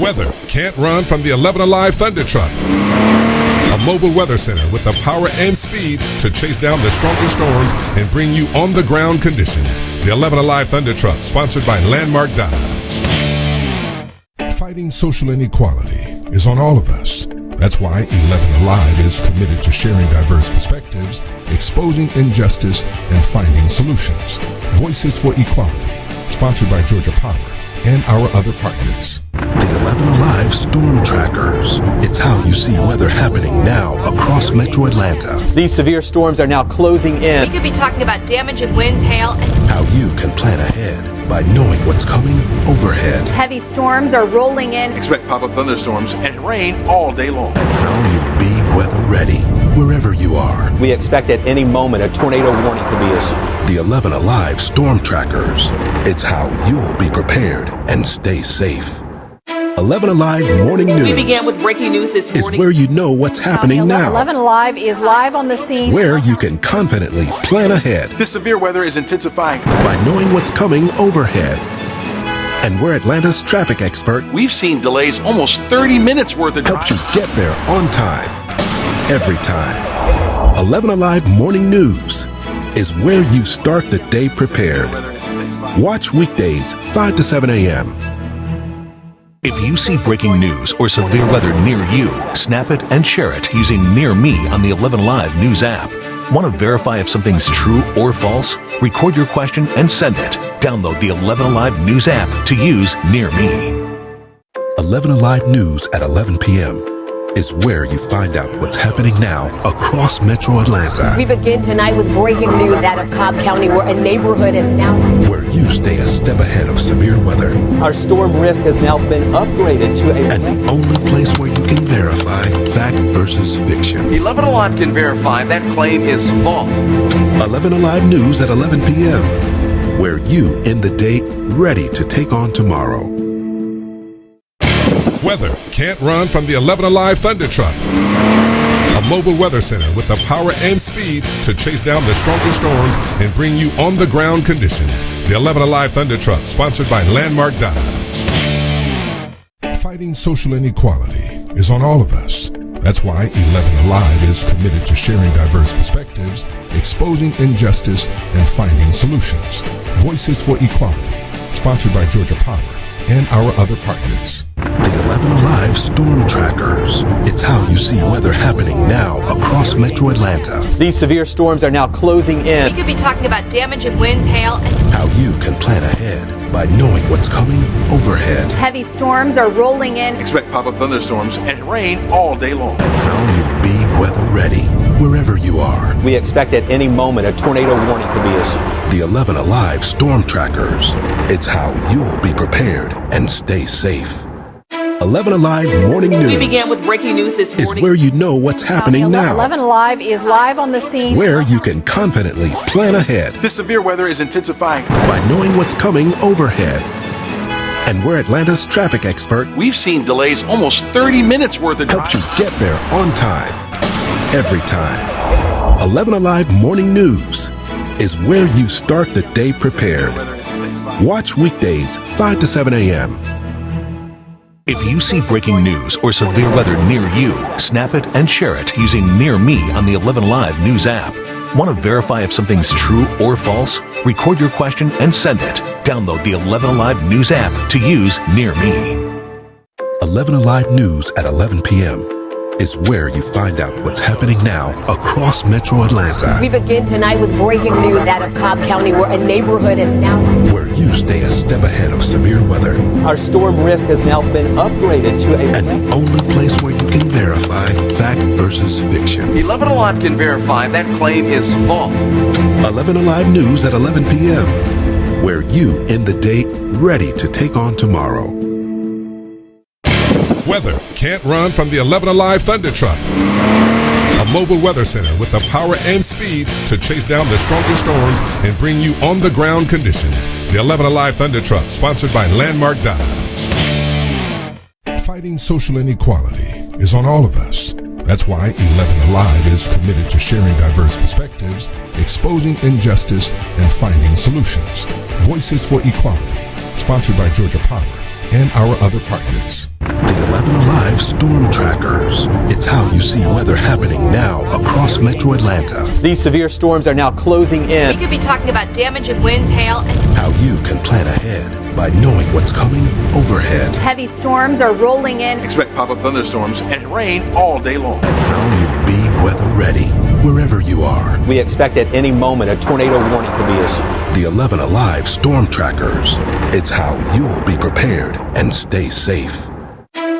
Weather can't run from the 11 Alive Thunder Truck. A mobile weather center with the power and speed to chase down the strongest storms and bring you on-the-ground conditions. The 11 Alive Thunder Truck, sponsored by Landmark Dodge. Fighting social inequality is on all of us. That's why 11 Alive is committed to sharing diverse perspectives, exposing injustice, and finding solutions. Voices for Equality, sponsored by Georgia Power and our other partners. The 11 Alive Storm Trackers. It's how you see weather happening now across Metro Atlanta. These severe storms are now closing in. We could be talking about damaging winds, hail, and... How you can plan ahead by knowing what's coming overhead. Heavy storms are rolling in. Expect pop-up thunderstorms and rain all day long. And how you'll be weather ready wherever you are. We expect at any moment a tornado warning could be issued. The 11 Alive Storm Trackers. It's how you'll be prepared and stay safe. 11 Alive Morning News. We began with breaking news this morning. Is where you know what's happening now. 11 Alive is live on the scene. Where you can confidently plan ahead. This severe weather is intensifying. By knowing what's coming overhead. And we're Atlanta's traffic expert. We've seen delays almost 30 minutes worth of helps you get there on time. Every time. 11 Alive Morning News is where you start the day prepared. Watch weekdays 5 to 7 a.m. If you see breaking news or severe weather near you, snap it and share it using Near Me on the 11 Alive News app. Want to verify if something's true or false? Record your question and send it. Download the 11 Alive News app to use Near Me. 11 Alive News at 11 p.m. is where you find out what's happening now across Metro Atlanta. We begin tonight with breaking news out of Cobb County, where a neighborhood is now... Where you stay a step ahead of severe weather. Our storm risk has now been upgraded to a... And the only place where you can verify fact versus fiction. 11 Alive can verify that claim is false. 11 Alive News at 11 p.m. Where you end the day ready to take on tomorrow. Weather can't run from the 11 Alive Thunder Truck. A mobile weather center with the power and speed to chase down the strongest storms and bring you on-the-ground conditions. The 11 Alive Thunder Truck, sponsored by Landmark Dodge. Fighting social inequality is on all of us. That's why 11 Alive is committed to sharing diverse perspectives, exposing injustice, and finding solutions. Voices for Equality, sponsored by Georgia Power and our other partners. The 11 Alive Storm Trackers. It's how you see weather happening now across Metro Atlanta. These severe storms are now closing in. We could be talking about damaging winds, hail, and... How you can plan ahead by knowing what's coming overhead. Heavy storms are rolling in. Expect pop-up thunderstorms and rain all day long. And how you'll be weather ready wherever you are. We expect at any moment a tornado warning could be issued. The 11 Alive Storm Trackers. It's how you'll be prepared and stay safe. 11 Alive Morning News. We began with breaking news this morning. Is where you know what's happening now. 11 Alive is live on the scene. Where you can confidently plan ahead. This severe weather is intensifying. By knowing what's coming overhead. And we're Atlanta's traffic expert. We've seen delays almost 30 minutes worth of helps you get there on time. Every time. 11 Alive Morning News is where you start the day prepared. Watch weekdays 5 to 7 a.m. If you see breaking news or severe weather near you, snap it and share it using Near Me on the 11 Alive News app. Want to verify if something's true or false? Record your question and send it. Download the 11 Alive News app to use Near Me. 11 Alive News at 11 p.m. is where you find out what's happening now across Metro Atlanta. We begin tonight with breaking news out of Cobb County, where a neighborhood is now... Where you stay a step ahead of severe weather. Our storm risk has now been upgraded to a... And the only place where you can verify fact versus fiction. 11 Alive can verify that claim is false. 11 Alive News at 11 p.m. Where you end the day ready to take on tomorrow. Weather can't run from the 11 Alive Thunder Truck. A mobile weather center with the power and speed to chase down the strongest storms and bring you on-the-ground conditions. The 11 Alive Thunder Truck, sponsored by Landmark Dodge. Fighting social inequality is on all of us. That's why 11 Alive is committed to sharing diverse perspectives, exposing injustice, and finding solutions. Voices for Equality, sponsored by Georgia Power and our other partners. The 11 Alive Storm Trackers. It's how you see weather happening now across Metro Atlanta. These severe storms are now closing in. We could be talking about damaging winds, hail, and... How you can plan ahead by knowing what's coming overhead. Heavy storms are rolling in. Expect pop-up thunderstorms and rain all day long. And how you'll be weather ready wherever you are. We expect at any moment a tornado warning could be issued. The 11 Alive Storm Trackers. It's how you'll be prepared and stay safe.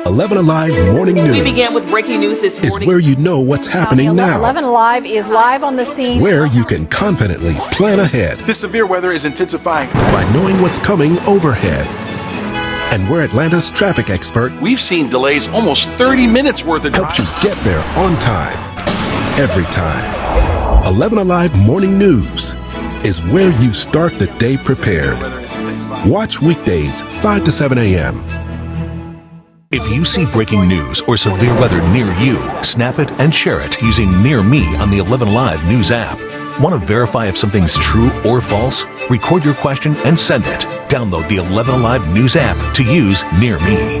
11 Alive Morning News. We began with breaking news this morning. Is where you know what's happening now. 11 Alive is live on the scene. Where you can confidently plan ahead. This severe weather is intensifying. By knowing what's coming overhead. And we're Atlanta's traffic expert. We've seen delays almost 30 minutes worth of helps you get there on time. Every time. 11 Alive Morning News is where you start the day prepared. Watch weekdays 5 to 7 a.m. If you see breaking news or severe weather near you, snap it and share it using Near Me on the 11 Alive News app. Want to verify if something's true or false? Record your question and send it. Download the 11 Alive News app to use Near Me.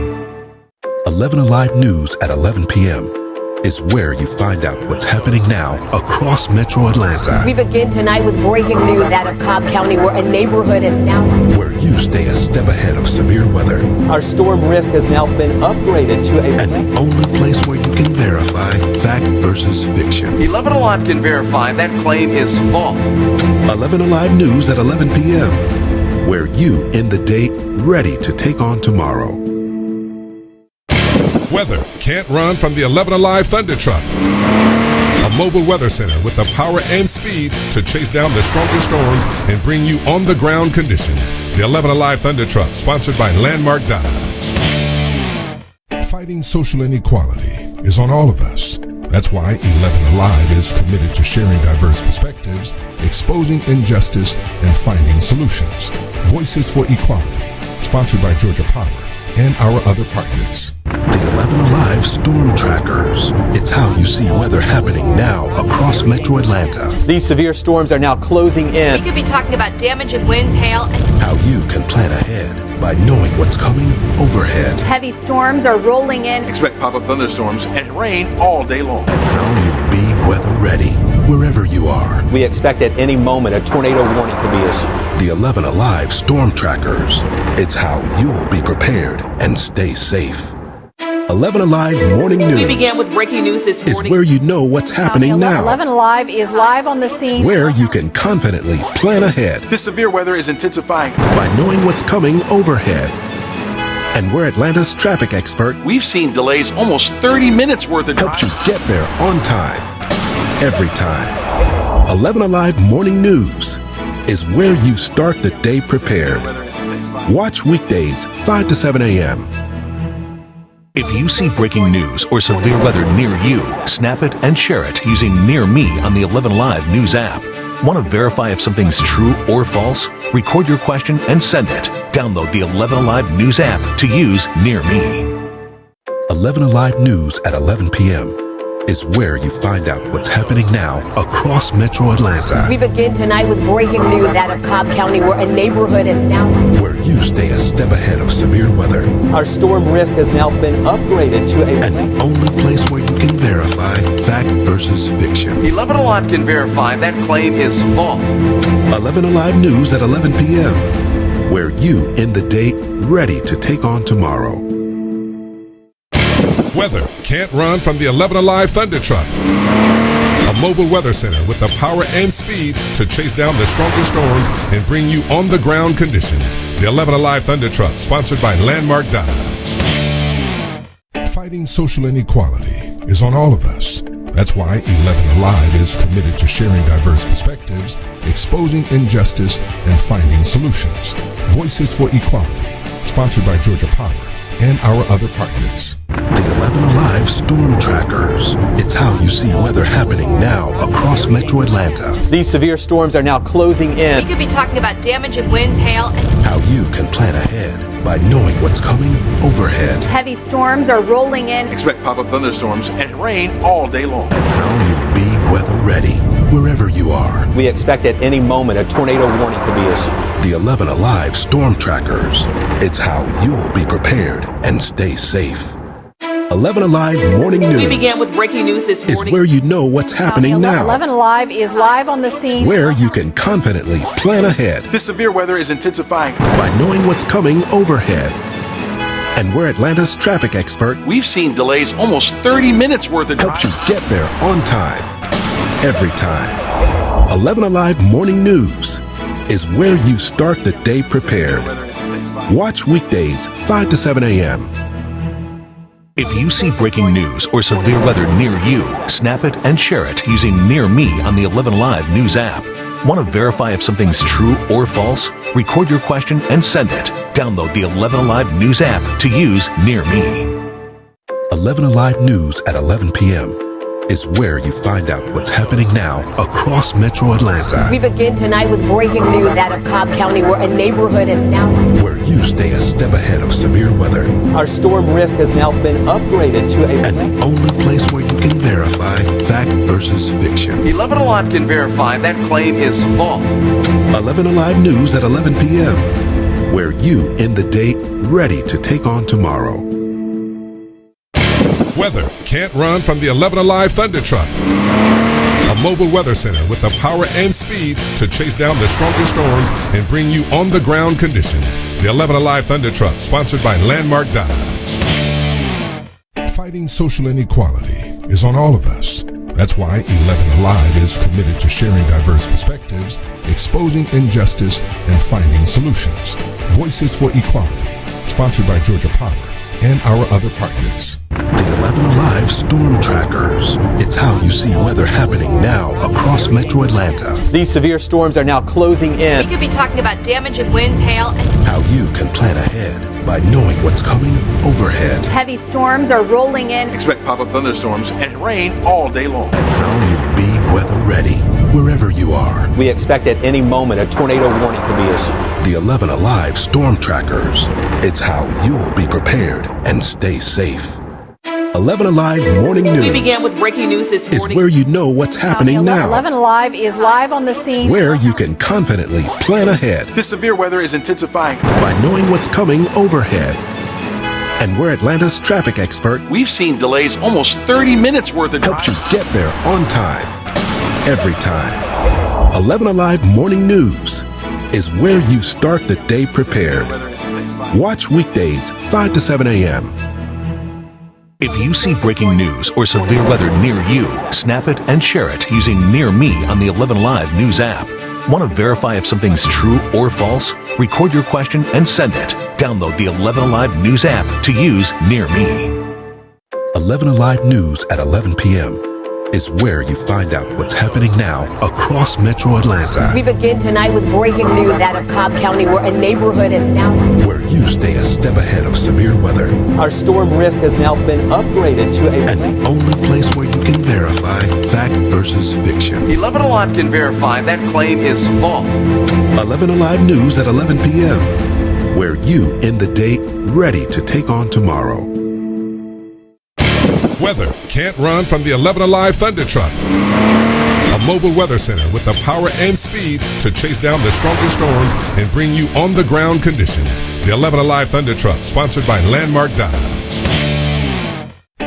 11 Alive News at 11 p.m. is where you find out what's happening now across Metro Atlanta. We begin tonight with breaking news out of Cobb County, where a neighborhood is now... Where you stay a step ahead of severe weather. Our storm risk has now been upgraded to a... And the only place where you can verify fact versus fiction. 11 Alive can verify that claim is false. 11 Alive News at 11 p.m. Where you end the day ready to take on tomorrow. Weather can't run from the 11 Alive Thunder Truck. A mobile weather center with the power and speed to chase down the strongest storms and bring you on-the-ground conditions. The 11 Alive Thunder Truck, sponsored by Landmark Dodge. Fighting social inequality is on all of us. That's why 11 Alive is committed to sharing diverse perspectives, exposing injustice, and finding solutions. Voices for Equality, sponsored by Georgia Power and our other partners. The 11 Alive Storm Trackers. It's how you see weather happening now across Metro Atlanta. These severe storms are now closing in. We could be talking about damaging winds, hail, and... How you can plan ahead by knowing what's coming overhead. Heavy storms are rolling in. Expect pop-up thunderstorms and rain all day long. And how you'll be weather ready wherever you are. We expect at any moment a tornado warning could be issued. The 11 Alive Storm Trackers. It's how you'll be prepared and stay safe. 11 Alive Morning News. We began with breaking news this morning. Is where you know what's happening now. 11 Alive is live on the scene. Where you can confidently plan ahead. This severe weather is intensifying. By knowing what's coming overhead. And we're Atlanta's traffic expert. We've seen delays almost 30 minutes worth of helps you get there on time. Every time. 11 Alive Morning News is where you start the day prepared. Watch weekdays 5 to 7 a.m. If you see breaking news or severe weather near you, snap it and share it using Near Me on the 11 Alive News app. Want to verify if something's true or false? Record your question and send it. Download the 11 Alive News app to use Near Me. 11 Alive News at 11 p.m. is where you find out what's happening now across Metro Atlanta. We begin tonight with breaking news out of Cobb County, where a neighborhood is now... Where you stay a step ahead of severe weather. Our storm risk has now been upgraded to a... And the only place where you can verify fact versus fiction. 11 Alive can verify that claim is false. 11 Alive News at 11 p.m. Where you end the day ready to take on tomorrow. Weather can't run from the 11 Alive Thunder Truck. A mobile weather center with the power and speed to chase down the strongest storms and bring you on-the-ground conditions. The 11 Alive Thunder Truck, sponsored by Landmark Dodge. Fighting social inequality is on all of us. That's why 11 Alive is committed to sharing diverse perspectives, exposing injustice, and finding solutions. Voices for Equality, sponsored by Georgia Power and our other partners. The 11 Alive Storm Trackers. It's how you see weather happening now across Metro Atlanta. These severe storms are now closing in. We could be talking about damaging winds, hail, and How you can plan ahead by knowing what's coming overhead. heavy storms are rolling in. Expect pop-up thunderstorms and rain all day long. And how you'll be weather ready wherever you are. We expect at any moment a tornado warning could be issued. The 11 Alive Storm Trackers. It's how you'll be prepared and stay safe. 11 Alive Morning News. We began with breaking news this is morning. where you know what's happening now. 11 Alive is live on the scene. Where you can confidently plan ahead This severe weather is intensifying. by knowing what's coming overhead. And where Atlanta's traffic expert We've seen delays almost 30 minutes worth of helps you get there on time, every time. 11 Alive Morning News is where you start the day prepared. Watch weekdays 5 to 7 a.m. If you see breaking news or severe weather near you, snap it and share it using Near Me on the 11 Live News app. Want to verify if something's true or false? Record your question and send it. Download the 11 Alive News app to use Near Me. 11 Alive News at 11 p.m. is where you find out what's happening now across Metro Atlanta. We begin tonight with breaking news out of Cobb County, where a neighborhood is now Where you stay a step ahead of severe weather. Our storm risk has now been upgraded to a... And the only place where you can verify fact versus fiction. 11 Alive can verify that claim is false. 11 Alive News at 11 p.m. where you end the day ready to take on tomorrow. Weather can't run from the 11 Alive Thunder Truck. A mobile weather center with the power and speed to chase down the strongest storms and bring you on-the-ground conditions. The 11 Alive Thunder Truck, sponsored by Landmark Dodge. Fighting social inequality is on all of us. That's why 11 Alive is committed to sharing diverse perspectives, exposing injustice, and finding solutions. Voices for Equality, sponsored by Georgia Power and our other partners. The 11 Alive Storm Trackers. It's how you see weather happening now across Metro Atlanta. These severe storms are now closing We in. could be talking about damaging winds, hail, and How you can plan ahead by knowing what's coming overhead. heavy storms are rolling in. Expect pop-up thunderstorms and rain all day long. And how you'll be weather ready wherever you are. We expect at any moment a tornado warning could be issued. The 11 Alive Storm Trackers. It's how you'll be prepared and stay safe. 11 Alive Morning News We began with breaking news this is morning. where you know what's happening now. 11 Alive is live on the scene. Where you can confidently plan ahead This severe weather is intensifying. by knowing what's coming overhead. And where Atlanta's traffic expert We've seen delays almost 30 minutes worth of helps you get there on time, every time. 11 Alive Morning News is where you start the day prepared. Watch weekdays 5 to 7 a.m. If you see breaking news or severe weather near you, snap it and share it using Near Me on the 11 Live News app. Want to verify if something's true or false? Record your question and send it. Download the 11 Alive News app to use Near Me. 11 Alive News at 11 p.m. is where you find out what's happening now across Metro Atlanta. We begin tonight with breaking news out of Cobb County, where a neighborhood is now Where you stay a step ahead of severe weather. Our storm risk has now been upgraded to a... And the only place where you can verify fact versus fiction. 11 Alive can verify that claim is false. 11 Alive News at 11 p.m. where you end the day ready to take on tomorrow. Weather can't run from the 11 Alive Thunder Truck. A mobile weather center with the power and speed to chase down the strongest storms and bring you on-the-ground conditions. The 11 Alive Thunder Truck, sponsored by Landmark Dodge.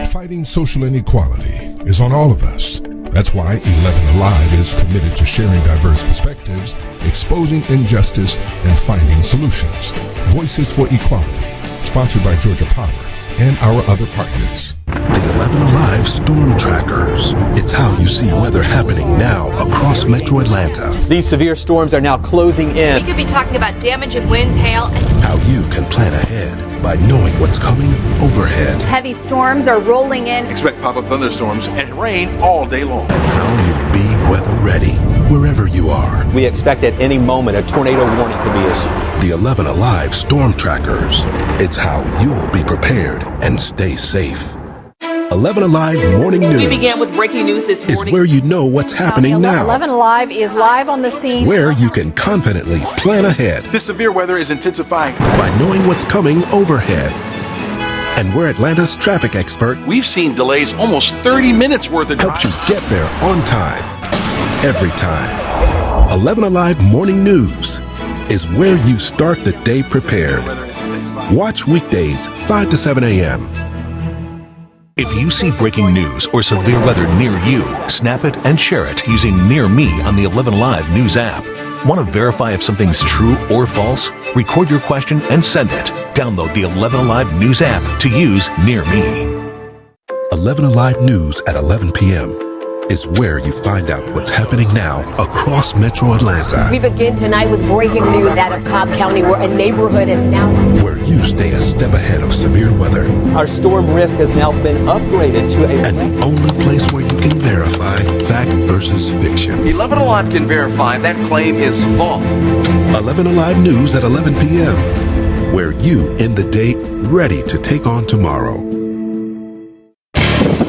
Fighting social inequality is on all of us. That's why 11 Alive is committed to sharing diverse perspectives, exposing injustice, and finding solutions. Voices for Equality, sponsored by Georgia Power and our other partners. The 11 Alive Storm Trackers. It's how you see weather happening now across Metro Atlanta. These severe storms are now closing in. We could be talking about damaging winds, hail, and How you can plan ahead by knowing what's coming overhead. heavy storms are rolling in. Expect pop-up thunderstorms and rain all day long. And how you'll be weather ready wherever you are. We expect at any moment a tornado warning could be issued. The 11 Alive Storm Trackers. It's how you'll be prepared and stay safe. 11 Alive Morning News. We began with breaking news this is morning. where you know what's happening now. 11 Alive is live on the scene. Where you can confidently plan ahead This severe weather is intensifying. by knowing what's coming overhead. And where Atlanta's traffic expert We've seen delays almost 30 minutes worth of helps you get there on time, every time. 11 Alive Morning News is where you start the day prepared. Watch weekdays 5 to 7 a.m. If you see breaking news or severe weather near you, snap it and share it using Near Me on the 11 Alive News app. Want to verify if something's true or false? Record your question and send it. Download the 11 Alive News app to use Near Me. 11 Alive News at 11 p.m. is where you find out what's happening now across Metro Atlanta. We begin tonight with breaking news out of Cobb County, where a neighborhood is now Where you stay a step ahead of severe weather. Our storm risk has now been upgraded to a... And the only place where you can verify fact versus fiction. 11 Alive can verify that claim is false. 11 Alive News at 11 p.m. Where you end the day ready to take on tomorrow.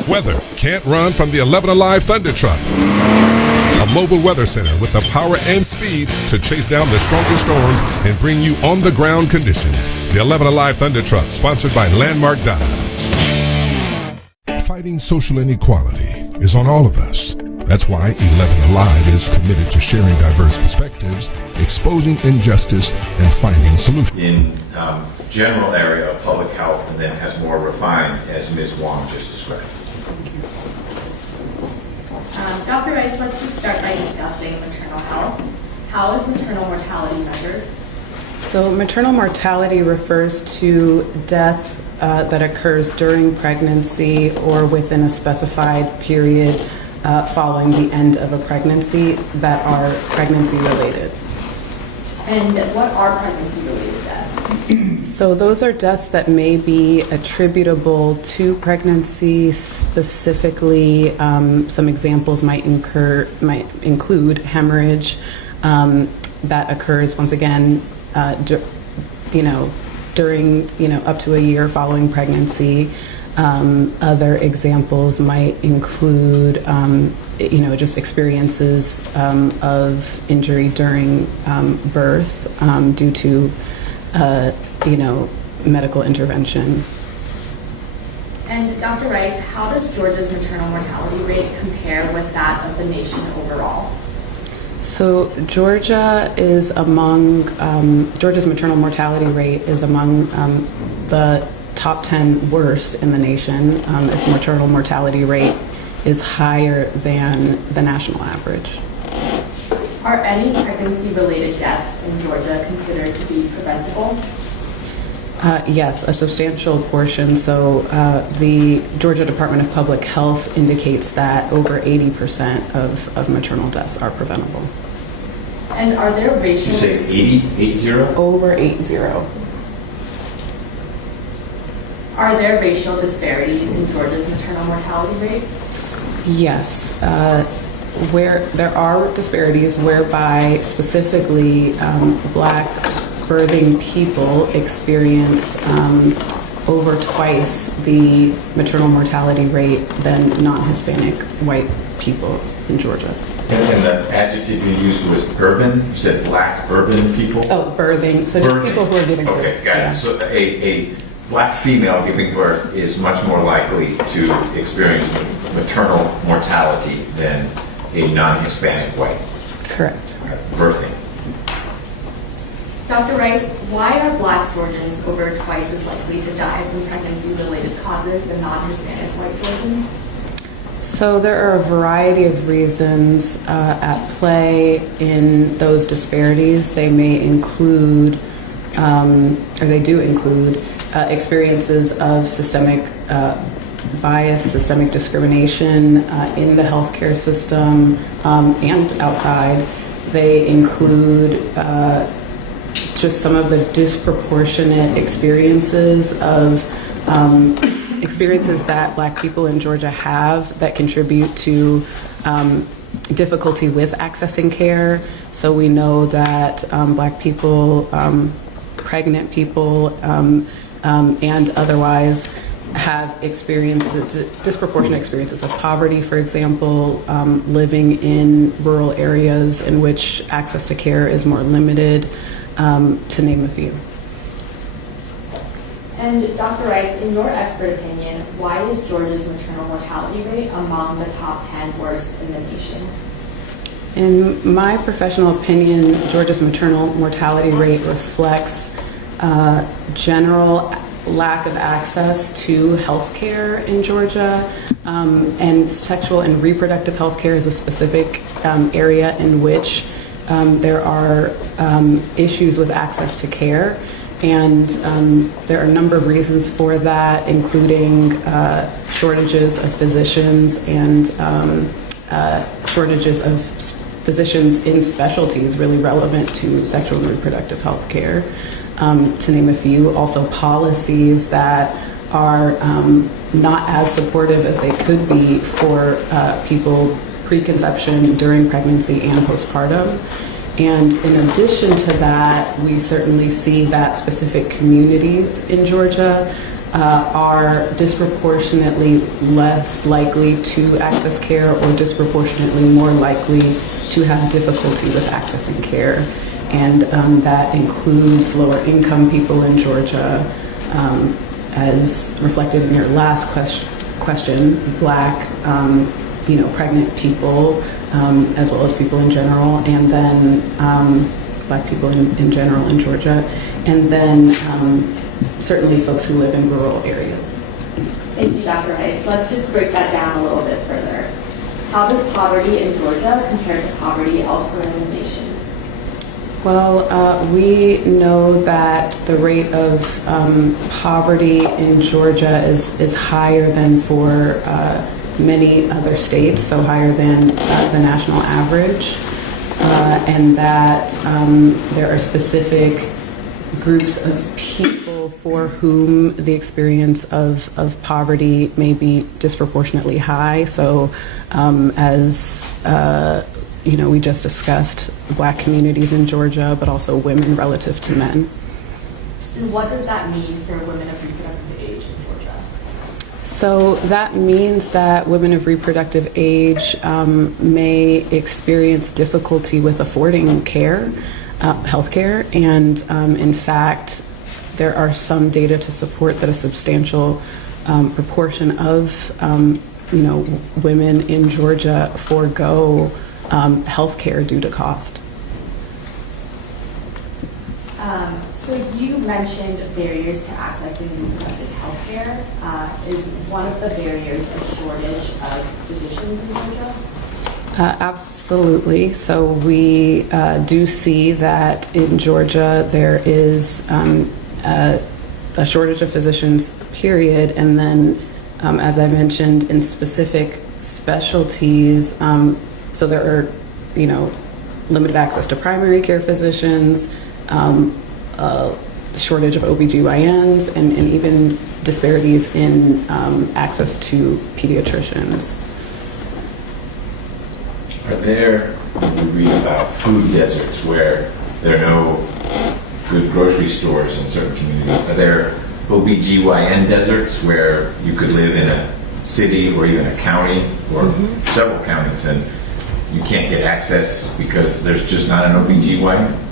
Weather can't run from the 11 Alive Thunder Truck. A mobile weather center with the power and speed to chase down the strongest storms and bring you on-the-ground conditions. The 11 Alive Thunder Truck, sponsored by Landmark Dodge. Fighting social inequality is on all of us. That's why 11 Alive is committed to sharing diverse perspectives, exposing injustice, and finding solutions. In general area of public health, and then as more refined as Ms. Wong just described. Dr. Rice, let's just start by discussing maternal health. How is maternal mortality measured? So maternal mortality refers to death that occurs during pregnancy or within a specified period following the end of a pregnancy that are pregnancy related. And what are pregnancy related deaths? So those are deaths that may be attributable to pregnancy. Specifically, some examples might include hemorrhage that occurs once again, during up to a year following pregnancy. Other examples might include just experiences of injury during birth due to medical intervention. And Dr. Rice, how does Georgia's maternal mortality rate compare with that of the nation overall? So Georgia is Georgia's maternal mortality rate is among the top 10 worst in the nation. Its maternal mortality rate is higher than the national average. Are any pregnancy-related deaths in Georgia considered to be preventable? Yes, a substantial portion. So the Georgia Department of Public Health indicates that over 80% of maternal deaths are preventable. And are there racial... Did you say 80? Over 80. Are there racial disparities in Georgia's maternal mortality rate? Yes. Where there are disparities whereby specifically Black birthing people experience over twice the maternal mortality rate than non-Hispanic white people in Georgia. And the adjective you used was urban? You said Black urban people? Oh, birthing. So just people who are giving birth. Okay, got Yeah. it. So a Black female giving birth is much more likely to experience maternal mortality than a non-Hispanic white. Correct. Birthing. Dr. Rice, why are Black Georgians over twice as likely to die from pregnancy-related causes than non-Hispanic white Georgians? So there are a variety of reasons at play in those disparities. They may include, or they do include, experiences of systemic bias, systemic discrimination in the healthcare system and outside. They include just some of the disproportionate experiences that Black people in Georgia have that contribute to difficulty with accessing care. So we know that Black people, pregnant people, and otherwise have experiences, disproportionate experiences of poverty, for example, living in rural areas in which access to care is more limited, to name a few. And Dr. Rice, in your expert opinion, why is Georgia's maternal mortality rate among the top 10 worst in the nation? In my professional opinion, Georgia's maternal mortality rate reflects general lack of access to health care in Georgia, and sexual and reproductive health care is a specific area in which there are issues with access to care. And there are a number of reasons for that, including shortages of physicians and shortages of physicians in specialties really relevant to sexual and reproductive health care, to name a few. Also policies that are not as supportive as they could be for people preconception, during pregnancy, and postpartum. And in addition to that, we certainly see that specific communities in Georgia are disproportionately less likely to access care or disproportionately more likely to have difficulty with accessing care. And that includes lower income people in Georgia, as reflected in your last question, Black, pregnant people, as well as people in general, and then Black people in general in Georgia, and then certainly folks who live in rural areas. Thank you, Dr. Rice. Let's just break that down a little bit further. How does poverty in Georgia compare to poverty elsewhere in the nation? Well, we know that the rate of poverty in Georgia is higher than for many other states, so higher than the national average, and that there are specific groups of people for whom the experience of poverty may be disproportionately high. So as we just discussed, Black communities in Georgia, but also women relative to men. And what does that mean for women of reproductive age in Georgia? So that means that women of reproductive age may experience difficulty with affording care, health care, and in fact, there are some data to support that a substantial proportion of women in Georgia forego health care due to cost. So you mentioned barriers to accessing reproductive health care. Is one of the barriers a shortage of physicians in Georgia? Absolutely. So we do see that in Georgia there is a shortage of physicians, period. And then, as I mentioned, in specific specialties, so there are, limited access to primary care physicians, shortage of OBGYNs, and even disparities in access to pediatricians. Are there, you read about food deserts where there are no good grocery stores in certain communities? Are there OBGYN deserts where you could live in a city or even a county or several counties and you can't get access because there's just not an OBGYN?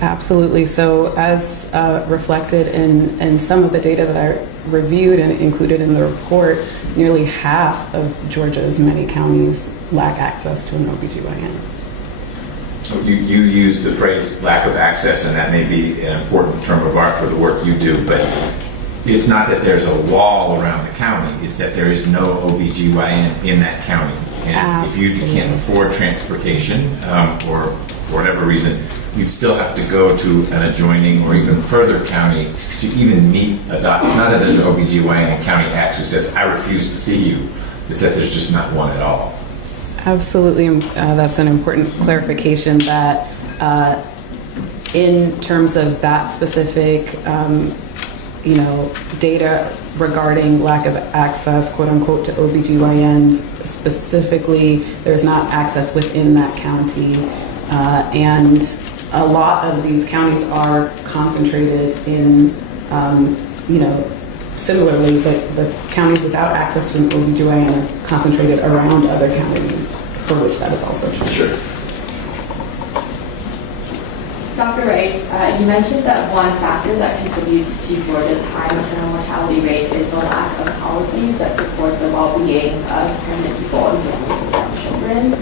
Absolutely. So as reflected in some of the data that I reviewed and included in the report, nearly half of Georgia's many counties lack access to an OBGYN. You use the phrase lack of access, and that may be an important term of art for the work you do, but it's not that there's a wall around the county, it's that there is no OBGYN in that county. And if you can't afford transportation or for whatever reason, you'd still have to go to an adjoining or even further county to even meet a doctor. It's not that there's an OBGYN in County X who says, I refuse to see you. It's that there's just not one at all. Absolutely. That's an important clarification that in terms of that specific data regarding lack of access, quote unquote, to OBGYNs, specifically, there's not access within that county. And a lot of these counties are concentrated in, similarly, the counties without access to an OBGYN are concentrated around other counties, for which that is also true. Sure. Dr. Rice, you mentioned that one factor that contributes to Georgia's high maternal mortality rate is the lack of policies that support the well-being of pregnant people and families with young children.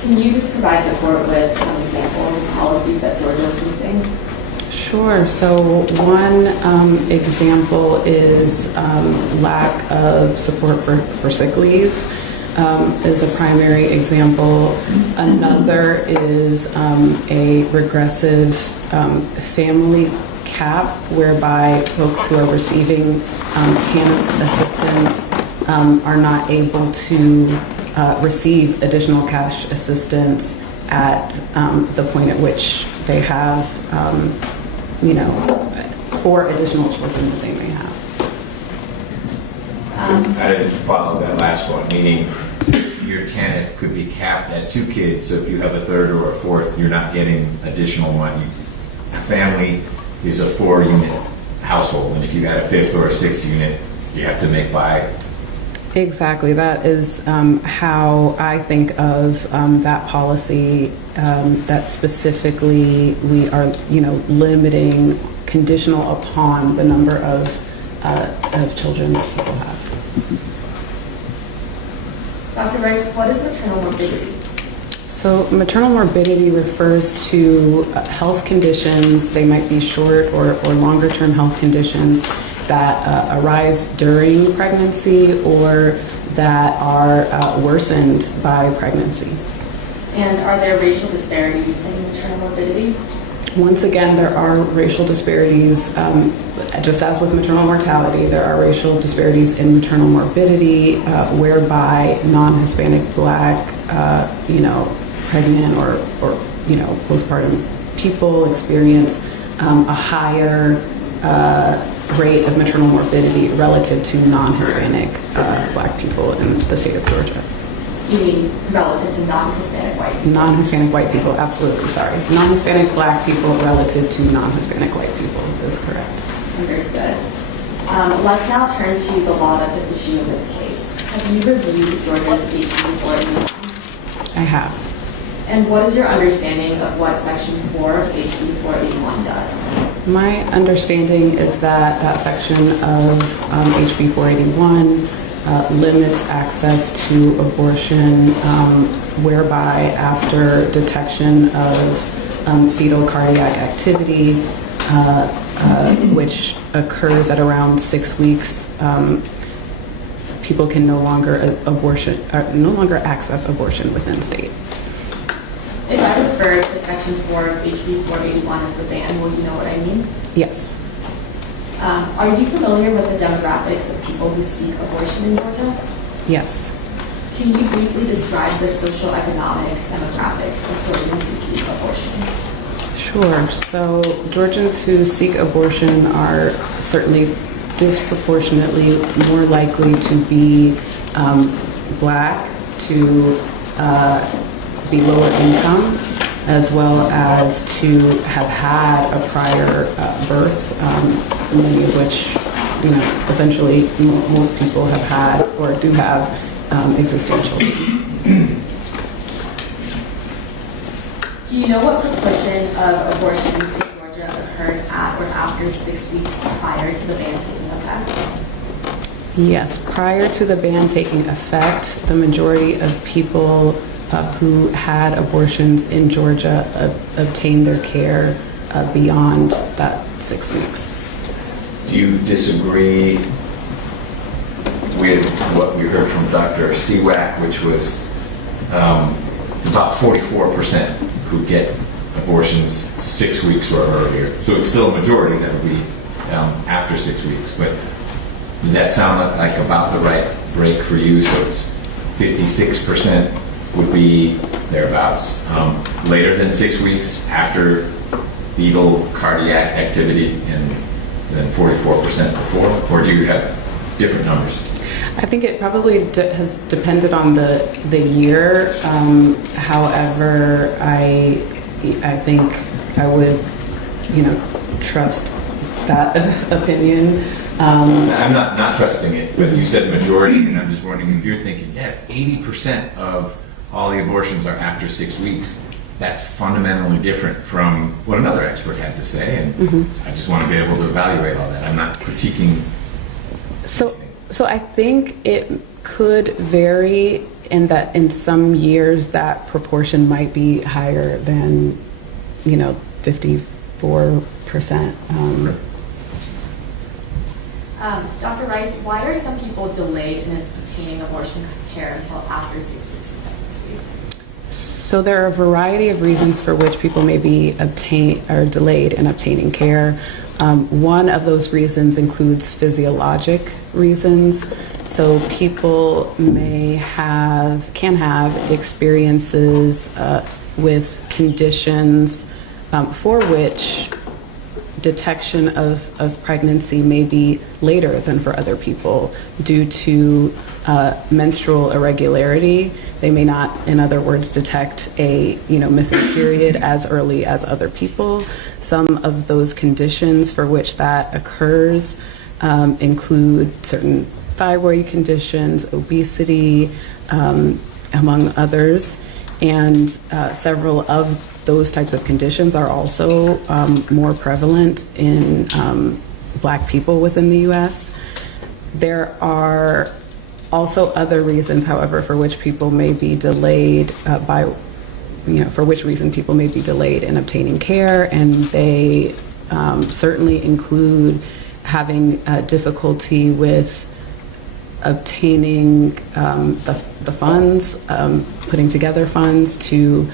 Can you just provide the court with some examples of policies that Georgia is missing? Sure. So one example is lack of support for sick leave. Is a primary example. Another is a regressive family cap, whereby folks who are receiving TANF assistance are not able to receive additional cash assistance at the point at which they have, 4 additional children that they may have. I didn't follow that last one, meaning your TANF could be capped at 2 kids, so if you have a 3rd or a 4th, you're not getting additional money. A family is a 4-unit household, and if you add a 5th or a 6th unit, you have to make by. Exactly. That is how I think of that policy, that specifically we are, limiting conditional upon the number of children that people have. Dr. Rice, what is maternal morbidity? So maternal morbidity refers to health conditions. They might be short or longer term health conditions that arise during pregnancy or that are worsened by pregnancy. And are there racial disparities in maternal morbidity? Once again, there are racial disparities. Just as with maternal mortality, there are racial disparities in maternal morbidity, whereby non-Hispanic Black, pregnant or postpartum people experience a higher rate of maternal morbidity relative to non-Hispanic Black people in the state of Georgia. Do you mean relative to non-Hispanic white people? Non-Hispanic white people, absolutely, sorry. Non-Hispanic Black people relative to non-Hispanic white people is correct. Understood. Let's now turn to the law that's at issue in this case. Have you reviewed Georgia's HB 481? I have. And what is your understanding of what Section 4 of HB 481 does? My understanding is that that section of HB 481 limits access to abortion, whereby after detection of fetal cardiac activity, which occurs at around 6 weeks, people can no longer access abortion within state. If I refer to Section 4 of HB 481 as the ban, will you know what I mean? Yes. Are you familiar with the demographics of people who seek abortion in Georgia? Yes. Can you briefly describe the social economic demographics of Georgians who seek abortion? Sure. So Georgians who seek abortion are certainly disproportionately more likely to be Black, to be lower income, as well as to have had a prior birth, many of which, essentially most people have had or do have existing children. Do you know what proportion of abortions in Georgia occurred at or after 6 weeks prior to the ban taking effect? Yes, prior to the ban taking effect, the majority of people who had abortions in Georgia obtained their care beyond that 6 weeks. Do you disagree with what we heard from Dr. Seawack, which was about 44% who get abortions 6 weeks or earlier. So it's still a majority that would be after 6 weeks. But does that sound like about the right break for you? So it's 56% would be thereabouts. Later than 6 weeks after fetal cardiac activity, and then 44% before? Or do you have different numbers? I think it probably has depended on the year. However, I think I would, trust that opinion. I'm not trusting it, but you said majority, and I'm just wondering if you're thinking, yes, 80% of all the abortions are after 6 weeks. That's fundamentally different from what another expert had to say, and I just want to be able to evaluate all that. I'm not critiquing. So I think it could vary in that in some years that proportion might be higher than, 54%. Dr. Rice, why are some people delayed in obtaining abortion care until after 6 weeks of pregnancy? So there are a variety of reasons for which people may be delayed in obtaining care. One of those reasons includes physiologic reasons. So people can have experiences with conditions for which detection of pregnancy may be later than for other people due to menstrual irregularity. They may not, in other words, detect a missing period as early as other people. Some of those conditions for which that occurs include certain thyroid conditions, obesity, among others, and several of those types of conditions are also more prevalent in Black people within the U.S. There are also other reasons, however, for which people may be delayed for which reason people may be delayed in obtaining care, and they certainly include having difficulty with obtaining the funds, putting together funds to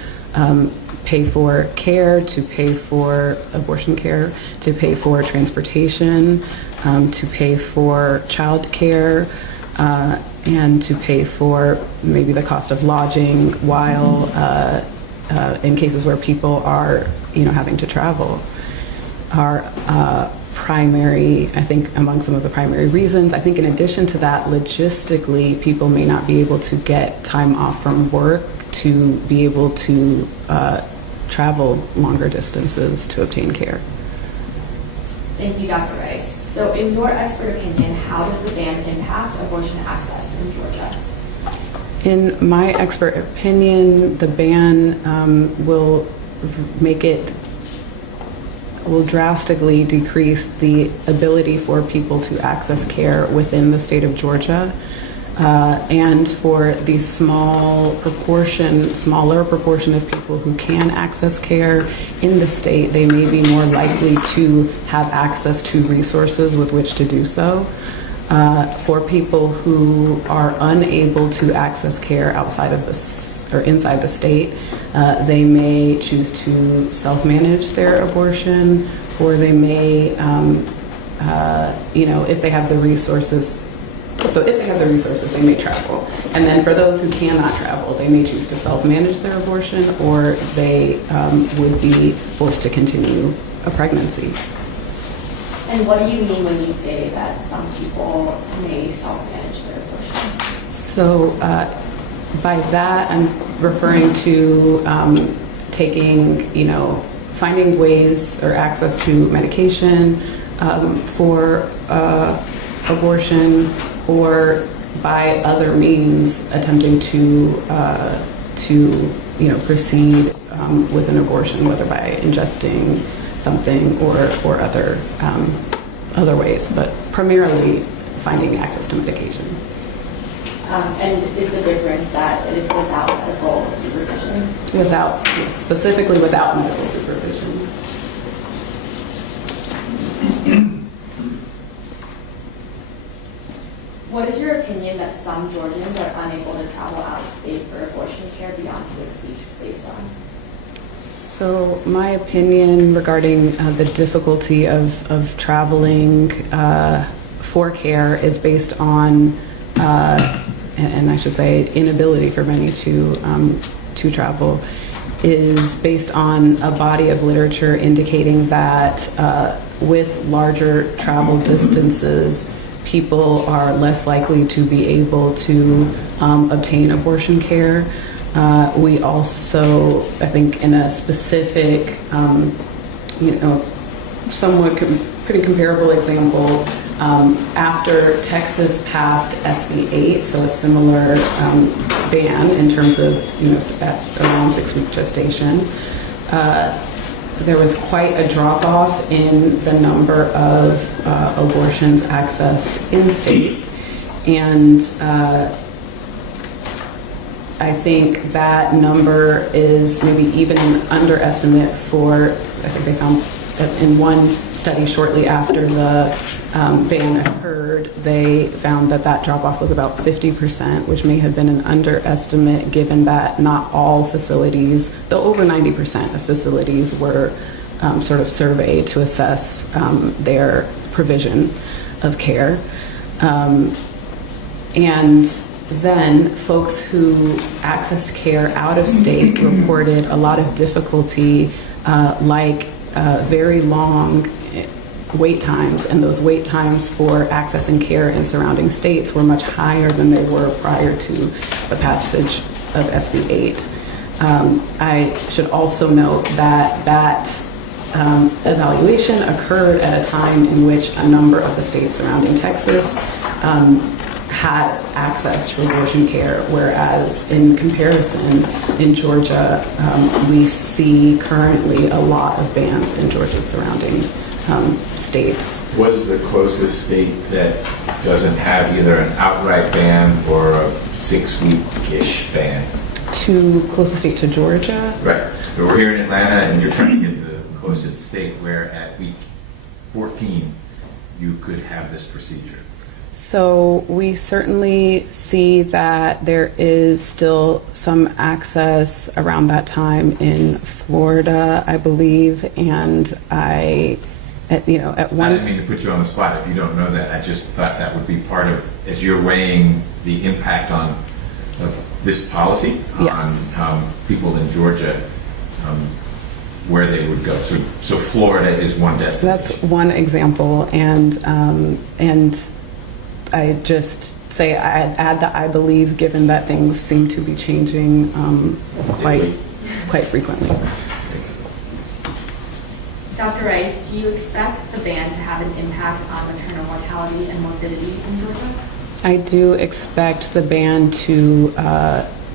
pay for care, to pay for abortion care, to pay for transportation, to pay for child care, and to pay for maybe the cost of lodging while in cases where people are having to travel. Our primary, I think among some of the primary reasons, I think in addition to that, logistically, people may not be able to get time off from work to be able to travel longer distances to obtain care. Thank you, Dr. Rice. So in your expert opinion, how does the ban impact abortion access in Georgia? In my expert opinion, the ban will drastically decrease the ability for people to access care within the state of Georgia. And for the smaller proportion of people who can access care in the state, they may be more likely to have access to resources with which to do so. For people who are unable to access care outside of or inside the state, they may choose to self-manage their abortion, or they may, if they have the resources. So if they have the resources, they may travel. And then for those who cannot travel, they may choose to self-manage their abortion, or they would be forced to continue a pregnancy. And what do you mean when you say that some people may self-manage their abortion? So by that, I'm referring to finding ways or access to medication for abortion, or by other means attempting to proceed with an abortion, whether by ingesting something or other ways, but primarily finding access to medication. And is the difference that it is without medical supervision? Specifically without medical supervision. What is your opinion that some Georgians are unable to travel out of state for abortion care beyond 6 weeks based on? So my opinion regarding the difficulty of traveling for care is based on, and I should say inability for many to travel, is based on a body of literature indicating that with larger travel distances, people are less likely to be able to obtain abortion care. We also, I think, in a specific, somewhat pretty comparable example, after Texas passed SB 8, so a similar ban in terms of, at around 6-week gestation, there was quite a drop-off in the number of abortions accessed in-state, and I think that number is maybe even an underestimate for, I think they found that in one study shortly after the ban occurred, they found that drop-off was about 50%, which may have been an underestimate given that not all facilities, though over 90% of facilities were sort of surveyed to assess their provision of care. And then folks who accessed care out of state reported a lot of difficulty, like very long wait times, and those wait times for accessing care in surrounding states were much higher than they were prior to the passage of SB 8. I should also note that evaluation occurred at a time in which a number of the states surrounding Texas had access to abortion care, whereas in comparison, in Georgia, we see currently a lot of bans in Georgia's surrounding states. What is the closest state that doesn't have either an outright ban or a 6-week-ish ban? Closest state to Georgia? Right. But we're here in Atlanta, and you're trying to get the closest state where at week 14 you could have this procedure. So we certainly see that there is still some access around that time in Florida, I believe, and at one. I didn't mean to put you on the spot if you don't know that. I just thought that would be part of, as you're weighing the impact of this policy on people in Georgia, where they would go. So Florida is one destination. That's one example, and I just say I'd add that I believe, given that things seem to be changing quite frequently. Dr. Rice, do you expect the ban to have an impact on maternal mortality and morbidity in Georgia? I do expect the ban to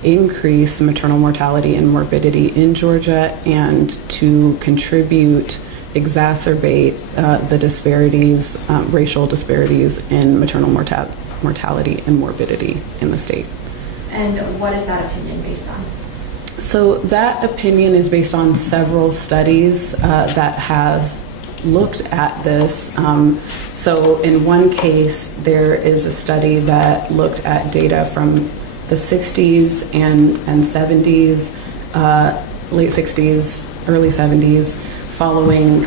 increase maternal mortality and morbidity in Georgia and to exacerbate the disparities, racial disparities in maternal mortality and morbidity in the state. And what is that opinion based on? So that opinion is based on several studies that have looked at this. So in one case, there is a study that looked at data from the 60s and 70s, late 60s, early 70s, following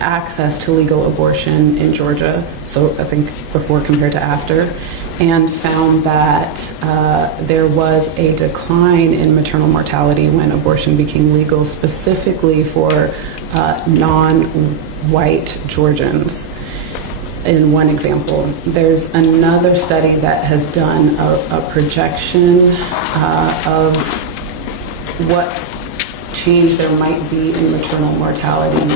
access to legal abortion in Georgia, so I think before compared to after, and found that there was a decline in maternal mortality when abortion became legal, specifically for non-white Georgians. In one example, there's another study that has done a projection of what change there might be in maternal mortality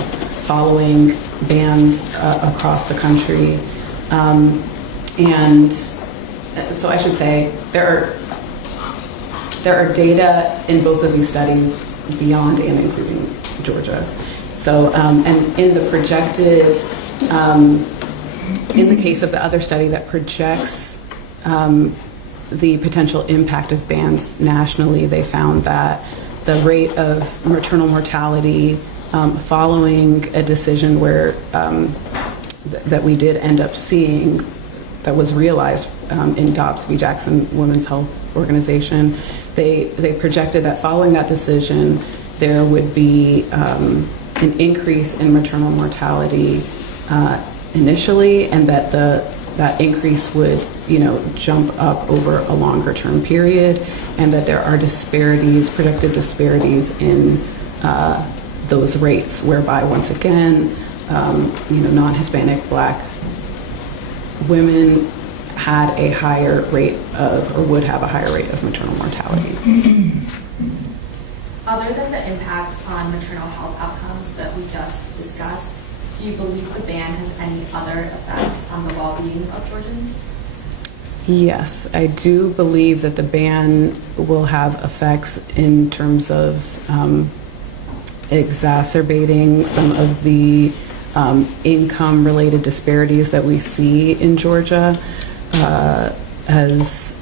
following bans across the country. And so I should say there are data in both of these studies beyond and including Georgia. So, and in the projected, in the case of the other study that projects the potential impact of bans nationally, they found that the rate of maternal mortality following a decision where that we did end up seeing, that was realized in Dobbs v. Jackson Women's Health Organization, they projected that following that decision, there would be an increase in maternal mortality initially, and that that increase would, jump up over a longer term period, and that there are projected disparities in those rates, whereby once again, non-Hispanic Black women had a higher rate of, or would have a higher rate of maternal mortality. Other than the impacts on maternal health outcomes that we just discussed, do you believe the ban has any other effect on the well-being of Georgians? Yes, I do believe that the ban will have effects in terms of exacerbating some of the income-related disparities that we see in Georgia. As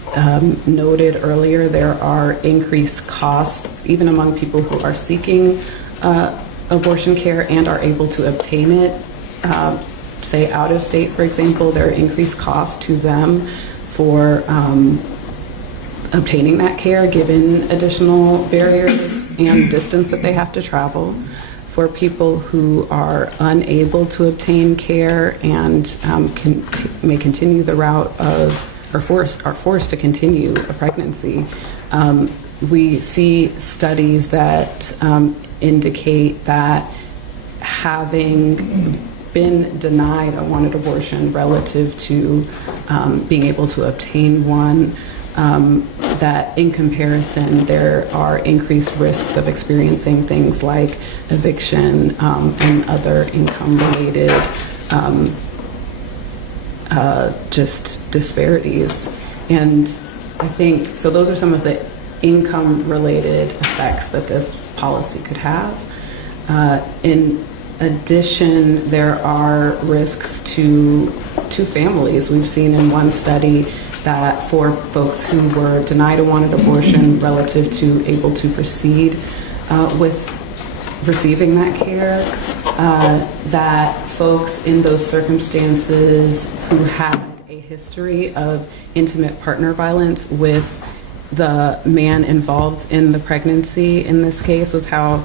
noted earlier, there are increased costs, even among people who are seeking abortion care and are able to obtain it. Say out of state, for example, there are increased costs to them for obtaining that care, given additional barriers and distance that they have to travel. For people who are unable to obtain care and may continue the route of, or are forced to continue a pregnancy, we see studies that indicate that having been denied a wanted abortion relative to being able to obtain one, that in comparison there are increased risks of experiencing things like eviction and other income-related just disparities. And I think, so those are some of the income-related effects that this policy could have. In addition, there are risks to families. We've seen in one study that for folks who were denied a wanted abortion relative to able to proceed with receiving that care, that folks in those circumstances who had a history of intimate partner violence with the man involved in the pregnancy, in this case, was how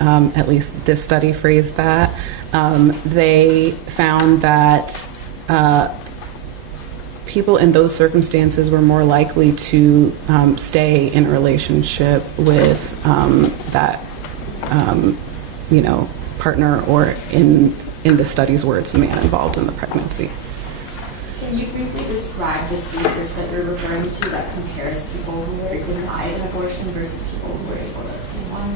at least this study phrased that. They found that people in those circumstances were more likely to stay in a relationship with that partner, or in the study's words, man involved in the pregnancy. Can you briefly describe this research that you're referring to that compares people who were denied an abortion versus people who were able to obtain one?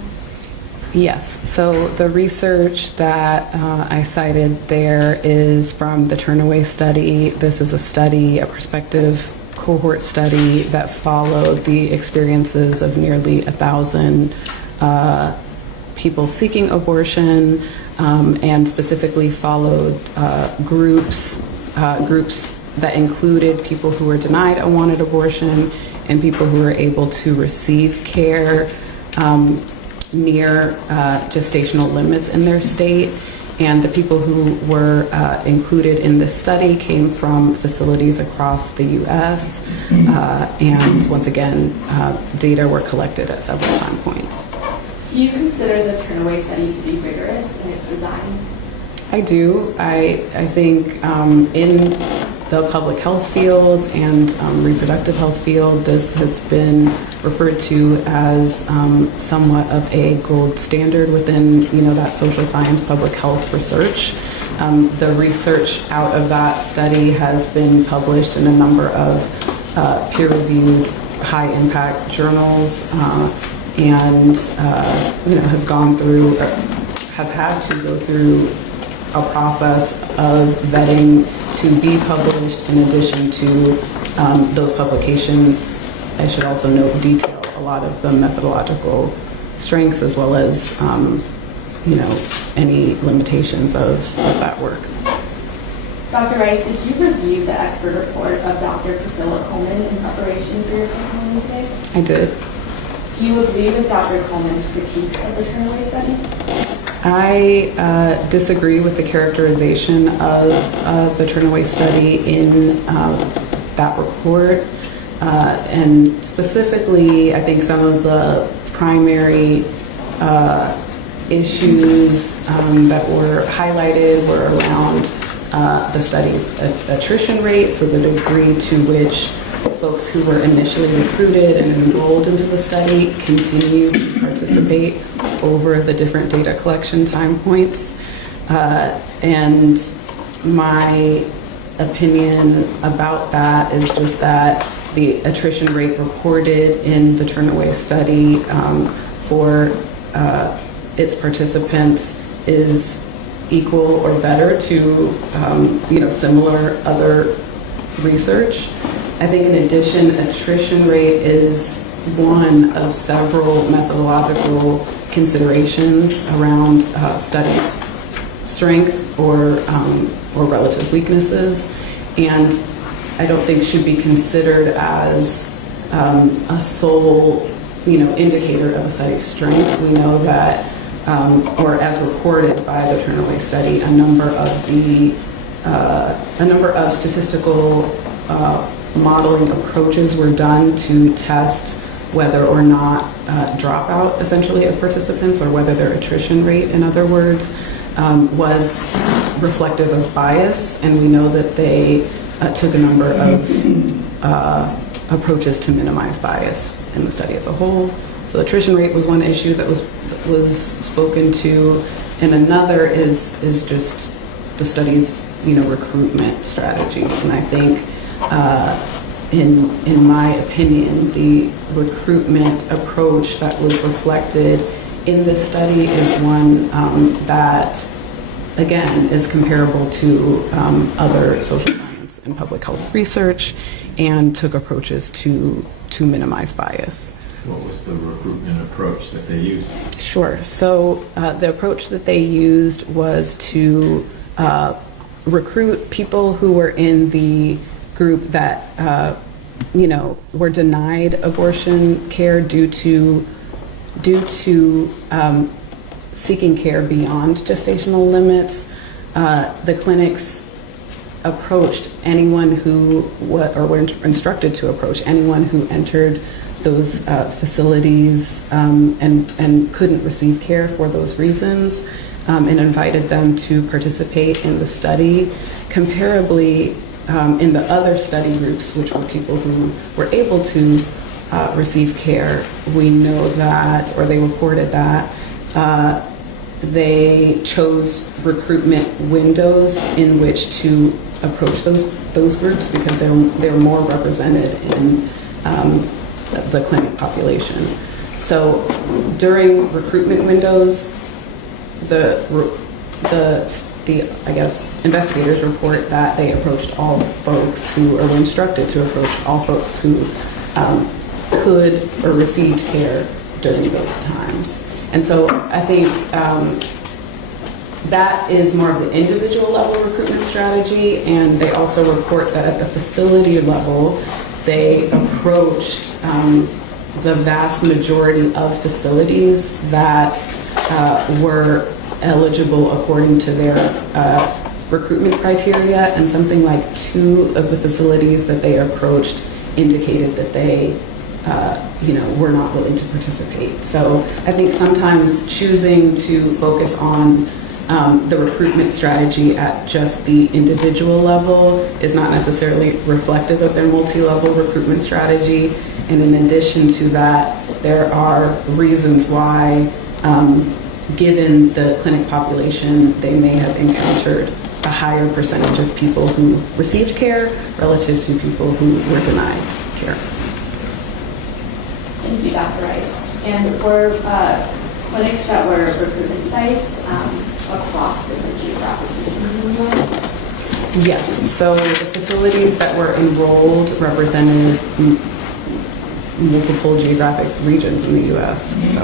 Yes, so the research that I cited there is from the Turnaway study. This is a study, a prospective cohort study that followed the experiences of nearly 1,000 people seeking abortion, and specifically followed groups that included people who were denied a wanted abortion and people who were able to receive care near gestational limits in their state. And the people who were included in this study came from facilities across the U.S. And once again, data were collected at several time points. Do you consider the Turnaway study to be rigorous in its design? I do. I think in the public health field and reproductive health field, this has been referred to as somewhat of a gold standard within that social science public health research. The research out of that study has been published in a number of peer-reviewed high-impact journals, and has gone through, has had to go through a process of vetting to be published. In addition to those publications, I should also note, detail a lot of the methodological strengths as well as any limitations of that work. Dr. Rice, did you review the expert report of Dr. Priscilla Coleman in preparation for your testimony today? I did. Do you agree with Dr. Coleman's critiques of the Turnaway study? I disagree with the characterization of the Turnaway study in that report. And specifically, I think some of the primary issues that were highlighted were around the study's attrition rate, so the degree to which folks who were initially recruited and enrolled into the study continued to participate over the different data collection time points. And my opinion about that is just that the attrition rate reported in the Turnaway study for its participants is equal or better to similar other research. I think in addition, attrition rate is one of several methodological considerations around studies' strength or relative weaknesses, and I don't think should be considered as a sole indicator of a study's strength. We know that, or as reported by the Turnaway study, a number of statistical modeling approaches were done to test whether or not dropout, essentially, of participants, or whether their attrition rate, in other words, was reflective of bias, and we know that they took a number of approaches to minimize bias in the study as a whole. So attrition rate was one issue that was spoken to, and another is just the study's recruitment strategy. And I think in my opinion, the recruitment approach that was reflected in this study is one that, again, is comparable to other social science and public health research, and took approaches to minimize bias. What was the recruitment approach that they used? Sure. So the approach that they used was to recruit people who were in the group that were denied abortion care due to seeking care beyond gestational limits. The clinics approached anyone who were instructed to approach anyone who entered those facilities and couldn't receive care for those reasons, and invited them to participate in the study. Comparably, in the other study groups, which were people who were able to receive care, we know that, or they reported that, they chose recruitment windows in which to approach those groups because they were more represented in the clinic population. So during recruitment windows, the investigators report that they approached all folks who, or were instructed to approach all folks who could or received care during those times. And so I think that is more of the individual level recruitment strategy, and they also report that at the facility level, they approached the vast majority of facilities that were eligible according to their recruitment criteria, and something like 2 of the facilities that they approached indicated that they were not willing to participate. So I think sometimes choosing to focus on the recruitment strategy at just the individual level is not necessarily reflective of their multi-level recruitment strategy. And in addition to that, there are reasons why, given the clinic population, they may have encountered a higher percentage of people who received care relative to people who were denied care. Thank you, Dr. Rice. And for clinics that were recruitment sites across different geographic regions in the U.S.? Yes, so the facilities that were enrolled represented multiple geographic regions in the U.S., so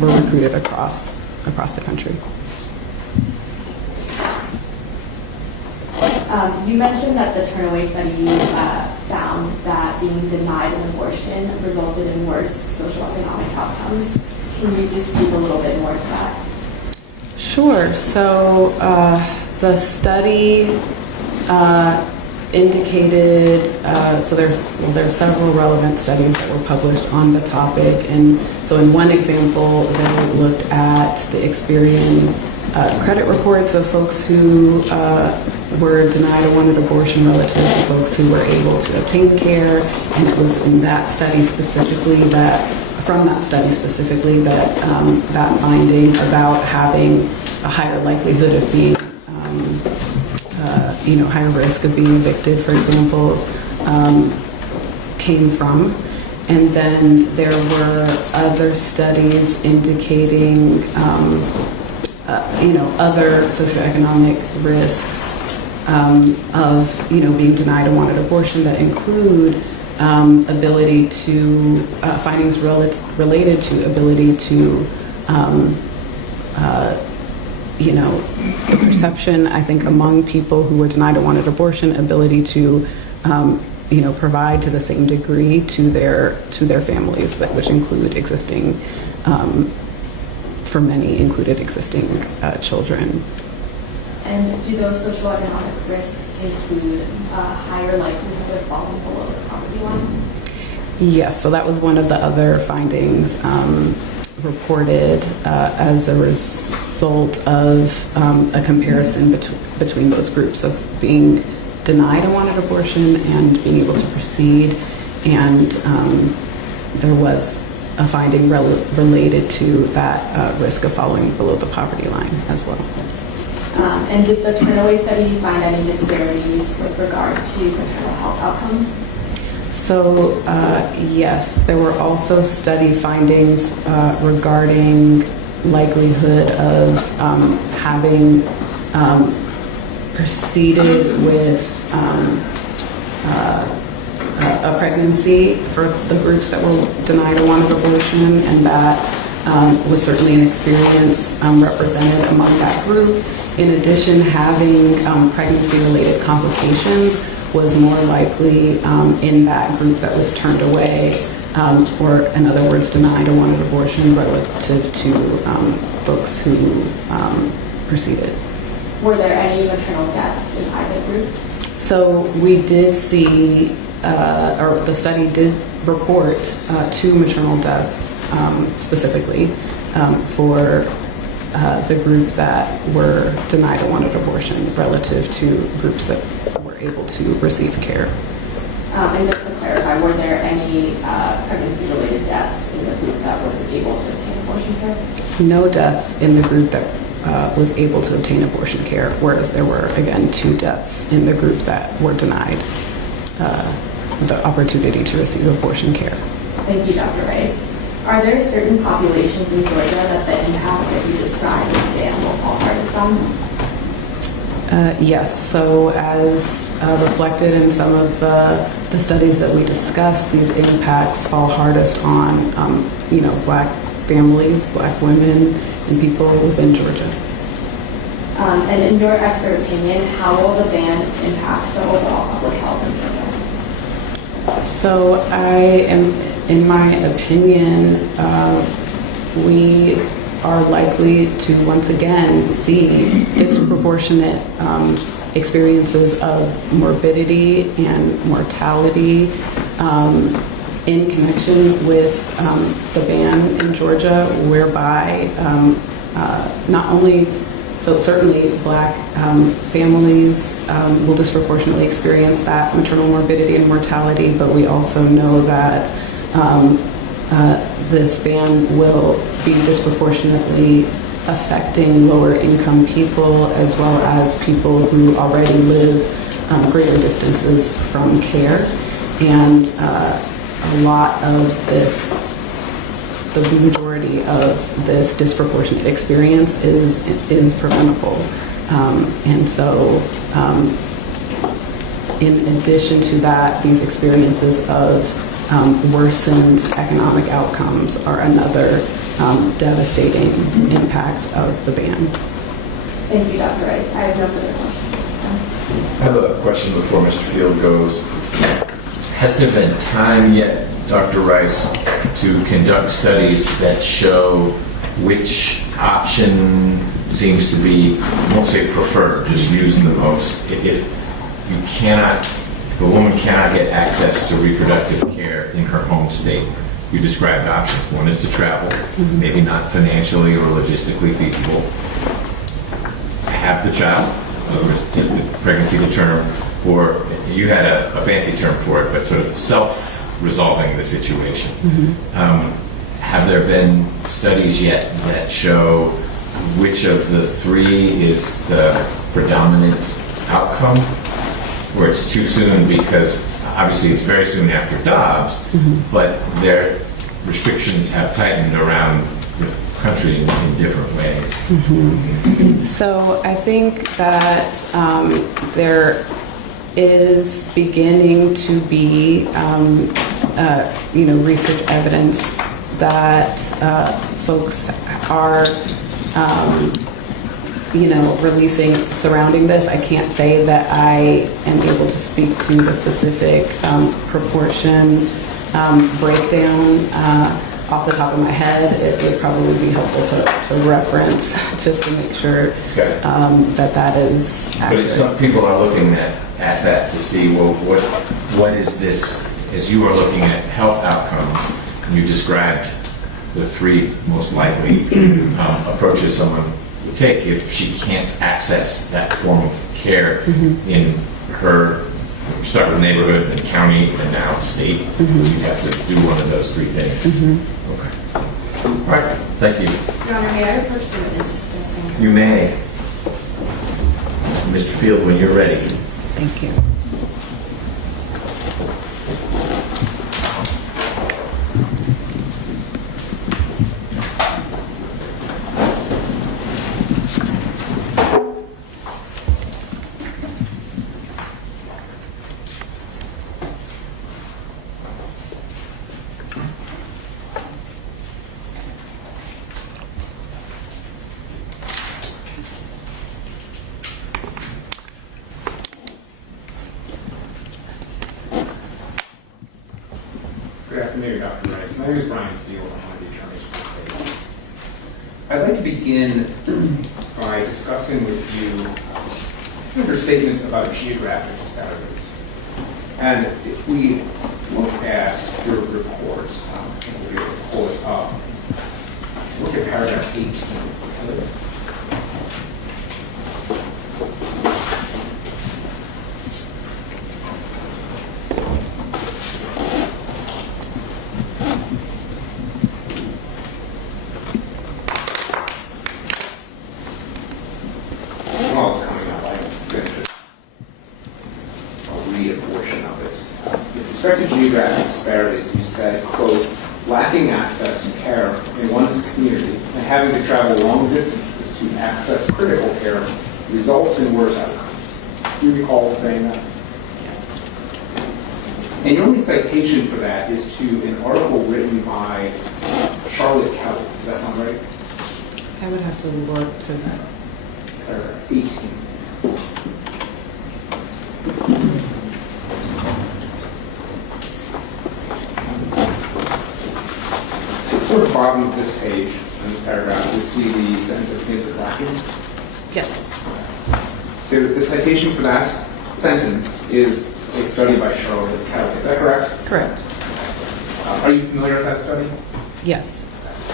were recruited across the country. You mentioned that the Turnaway study found that being denied an abortion resulted in worse socioeconomic outcomes. Can you just speak a little bit more to that? Sure. So the study indicated, so there are several relevant studies that were published on the topic, and so in one example they looked at the Experian credit reports of folks who were denied or wanted abortion relative to folks who were able to obtain care, and it was in that study specifically that that finding about having a higher likelihood of being higher risk of being evicted, for example, came from. And then there were other studies indicating, other socioeconomic risks of, being denied a wanted abortion that include ability to, findings related to ability to, the perception, I think, among people who were denied a wanted abortion, ability to, provide to the same degree to their families, which include existing, for many, included existing children. And do those social economic risks include higher likelihood of falling below the poverty line? Yes, so that was one of the other findings reported as a result of a comparison between those groups of being denied a wanted abortion and being able to proceed, and there was a finding related to that risk of falling below the poverty line as well. And did the Turnaway study find any disparities with regard to maternal health outcomes? So yes, there were also study findings regarding likelihood of having proceeded with a pregnancy for the groups that were denied a wanted abortion, and that was certainly an experience represented among that group. In addition, having pregnancy-related complications was more likely in that group that was turned away, or in other words, denied a wanted abortion relative to folks who proceeded. Were there any maternal deaths in either group? So we did see, or the study did report 2 maternal deaths specifically for the group that were denied a wanted abortion relative to groups that were able to receive care. And just to clarify, were there any pregnancy-related deaths in the group that was able to obtain abortion care? No deaths in the group that was able to obtain abortion care, whereas there were, again, 2 deaths in the group that were denied the opportunity to receive abortion care. Thank you, Dr. Rice. Are there certain populations in Georgia that the impact that you described in the ban will fall hardest on? Yes, so as reflected in some of the studies that we discussed, these impacts fall hardest on, Black families, Black women, and people within Georgia. And in your expert opinion, how will the ban impact the overall public health in Georgia? So in my opinion, we are likely to once again see disproportionate experiences of morbidity and mortality in connection with the ban in Georgia, whereby not only, so certainly Black families will disproportionately experience that maternal morbidity and mortality, but we also know that this ban will be disproportionately affecting lower income people as well as people who already live greater distances from care. And a lot of this, the majority of this disproportionate experience is preventable. And so in addition to that, these experiences of worsened economic outcomes are another devastating impact of the ban. Thank you, Dr. Rice. I have no further questions this time. I have a question before Mr. Field goes. Has there been time yet, Dr. Rice, to conduct studies that show which option seems to be, I won't say preferred, just used the most? If you cannot the woman cannot get access to reproductive care in her home state. You described options. One is to travel, maybe not financially or logistically feasible. Have the child, in other words, the pregnancy to term, or you had a fancy term for it, but sort of self-resolving the situation. Have there been studies yet that show which of the three is the predominant outcome? Where it's too soon because obviously it's very soon after Dobbs, but their restrictions have tightened around the country in different ways. So I think that there is beginning to be, research evidence that folks are, releasing surrounding this. I can't say that I am able to speak to the specific proportion breakdown off the top of my head. It would probably be helpful to reference just to make sure that is accurate. But some people are looking at that to see, well, what is this, as you are looking at health outcomes, you described the three most likely approaches someone would take if she can't access that form of care in her, start with neighborhood, then county, and now state. You have to do one of those three things. Okay. All right. Thank you. Your Honor, may I approach the witness? You may. Mr. Field, when you're ready. Thank you. Good afternoon, Dr. Rice. My name is Brian Field. I'm one of the attorneys for the state. I'd like to begin by discussing with you some of your statements about geographic disparities. And if we look at your report, I think we'll pull it up. Look at paragraph 18. Geographic disparities, you said, quote, lacking access to care in one's community and having to travel long distances to access critical care results in worse outcomes. Do you recall saying that? Yes. And your only citation for that is to an article written by Charlotte Kelly. Does that sound right? I would have to look to that. Paragraph 18. Toward the bottom of this page, in the paragraph, you see the sentence that begins with lacking? Yes. So the citation for that sentence is a study by Charlotte Kelly. Is that correct? Correct. Are you familiar with that study? Yes.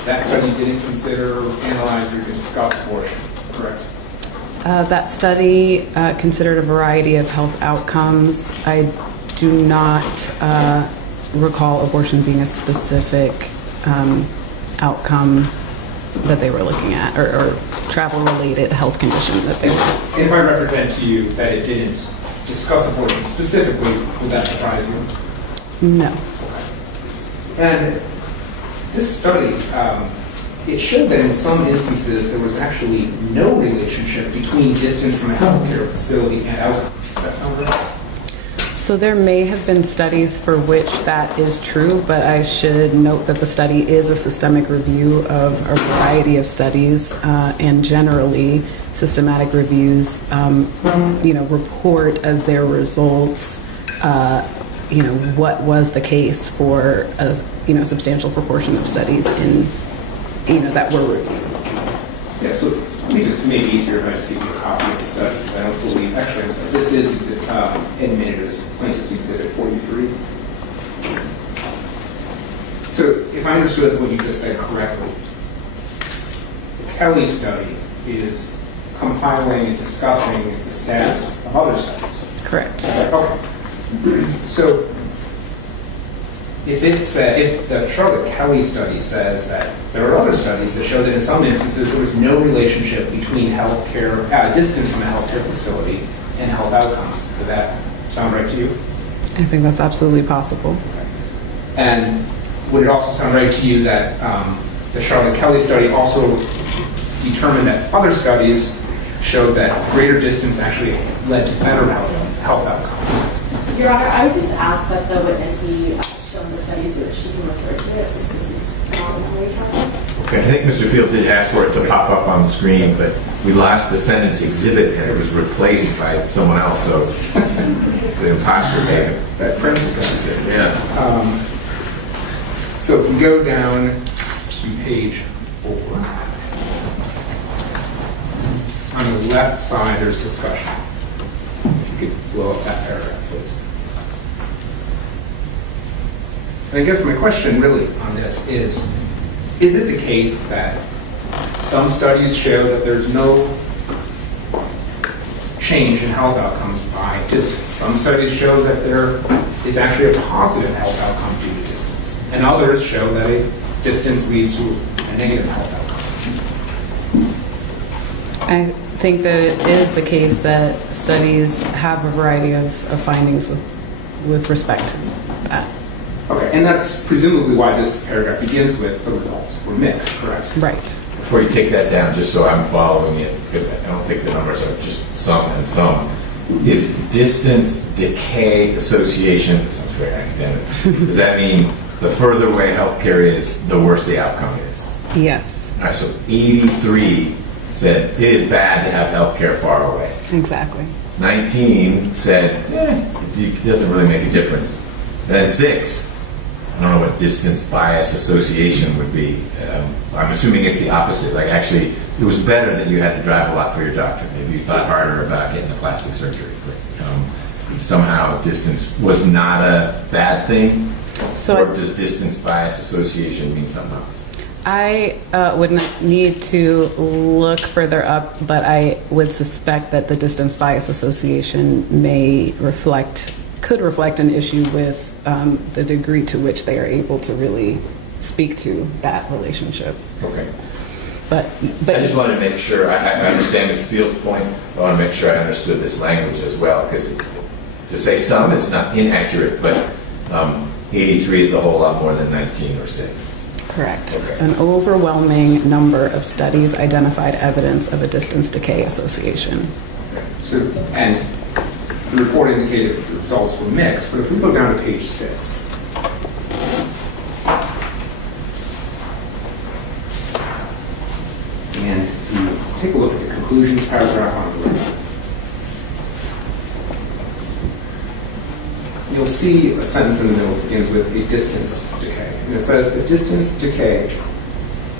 That study didn't consider, analyze, or discuss abortion, correct? That study considered a variety of health outcomes. I do not recall abortion being a specific outcome that they were looking at, or travel-related health condition that they were. If I represent to you that it didn't discuss abortion specifically, would that surprise you? No. And this study, it showed that in some instances there was actually no relationship between distance from a healthcare facility and outcomes. Does that sound right? So there may have been studies for which that is true, but I should note that the study is a systemic review of a variety of studies, and generally systematic reviews, report as their results, what was the case for a substantial proportion of studies in, that were reviewed. Yeah. So me just make it easier if I just give you a copy of the study, because I don't believe, actually, I'm sorry, this is admitted as Plaintiff's Exhibit 43. So if I understood what you just said correctly, the Kelly study is compiling and discussing the status of other studies. Correct. Okay. So if the Charlotte Kelly study says that there are other studies that show that in some instances there was no relationship between healthcare, distance from a healthcare facility and health outcomes, would that sound right to you? I think that's absolutely possible. Okay. And would it also sound right to you that the Charlotte Kelly study also determined that other studies showed that greater distance actually led to better health outcomes? Your Honor, I would just ask that the witness be shown the study so that she can refer to it, since this is not memory counsel. Okay, I think Mr. Field did ask for it to pop up on the screen, but we lost defendant's exhibit and it was replaced by someone else, so the imposter made it. That Prince got it. Yeah. So if we go down to page 4, on the left side there's discussion. If you could blow up that paragraph, please. And I guess my question really on this is it the case that some studies show that there's no change in health outcomes by distance? Some studies show that there is actually a positive health outcome due to distance, and others show that a distance leads to a negative health outcome. I think that it is the case that studies have a variety of findings with respect to that. Okay, and that's presumably why this paragraph begins with the results were mixed, correct? Right. Before you take that down, just so I'm following it, because I don't think the numbers are just some and some, is distance decay association, that sounds very academic, does that mean the further away healthcare is, the worse the outcome is? Yes. All right, so 83 said it is bad to have healthcare far away. Exactly. 19 said, it doesn't really make a difference. Then 6, I don't know what distance bias association would be. I'm assuming it's the opposite. Like, actually, it was better that you had to drive a lot for your doctor. Maybe you thought harder about getting the plastic surgery. But, somehow distance was not a bad thing? So or does distance bias association mean something else? I would not need to look further up, but I would suspect that the distance bias association could reflect an issue with the degree to which they are able to really speak to that relationship. Okay. But I just wanted to make sure, I understand Mr. Field's point, I want to make sure I understood this language as well, because to say some is not inaccurate, but 83 is a whole lot more than 19 or 6. Correct. Okay. An overwhelming number of studies identified evidence of a distance decay association. Okay. So, and the report indicated that the results were mixed, but if we go down to page 6, and you take a look at the conclusions paragraph on the left, you'll see a sentence in the middle that begins with a distance decay. And it says the distance decay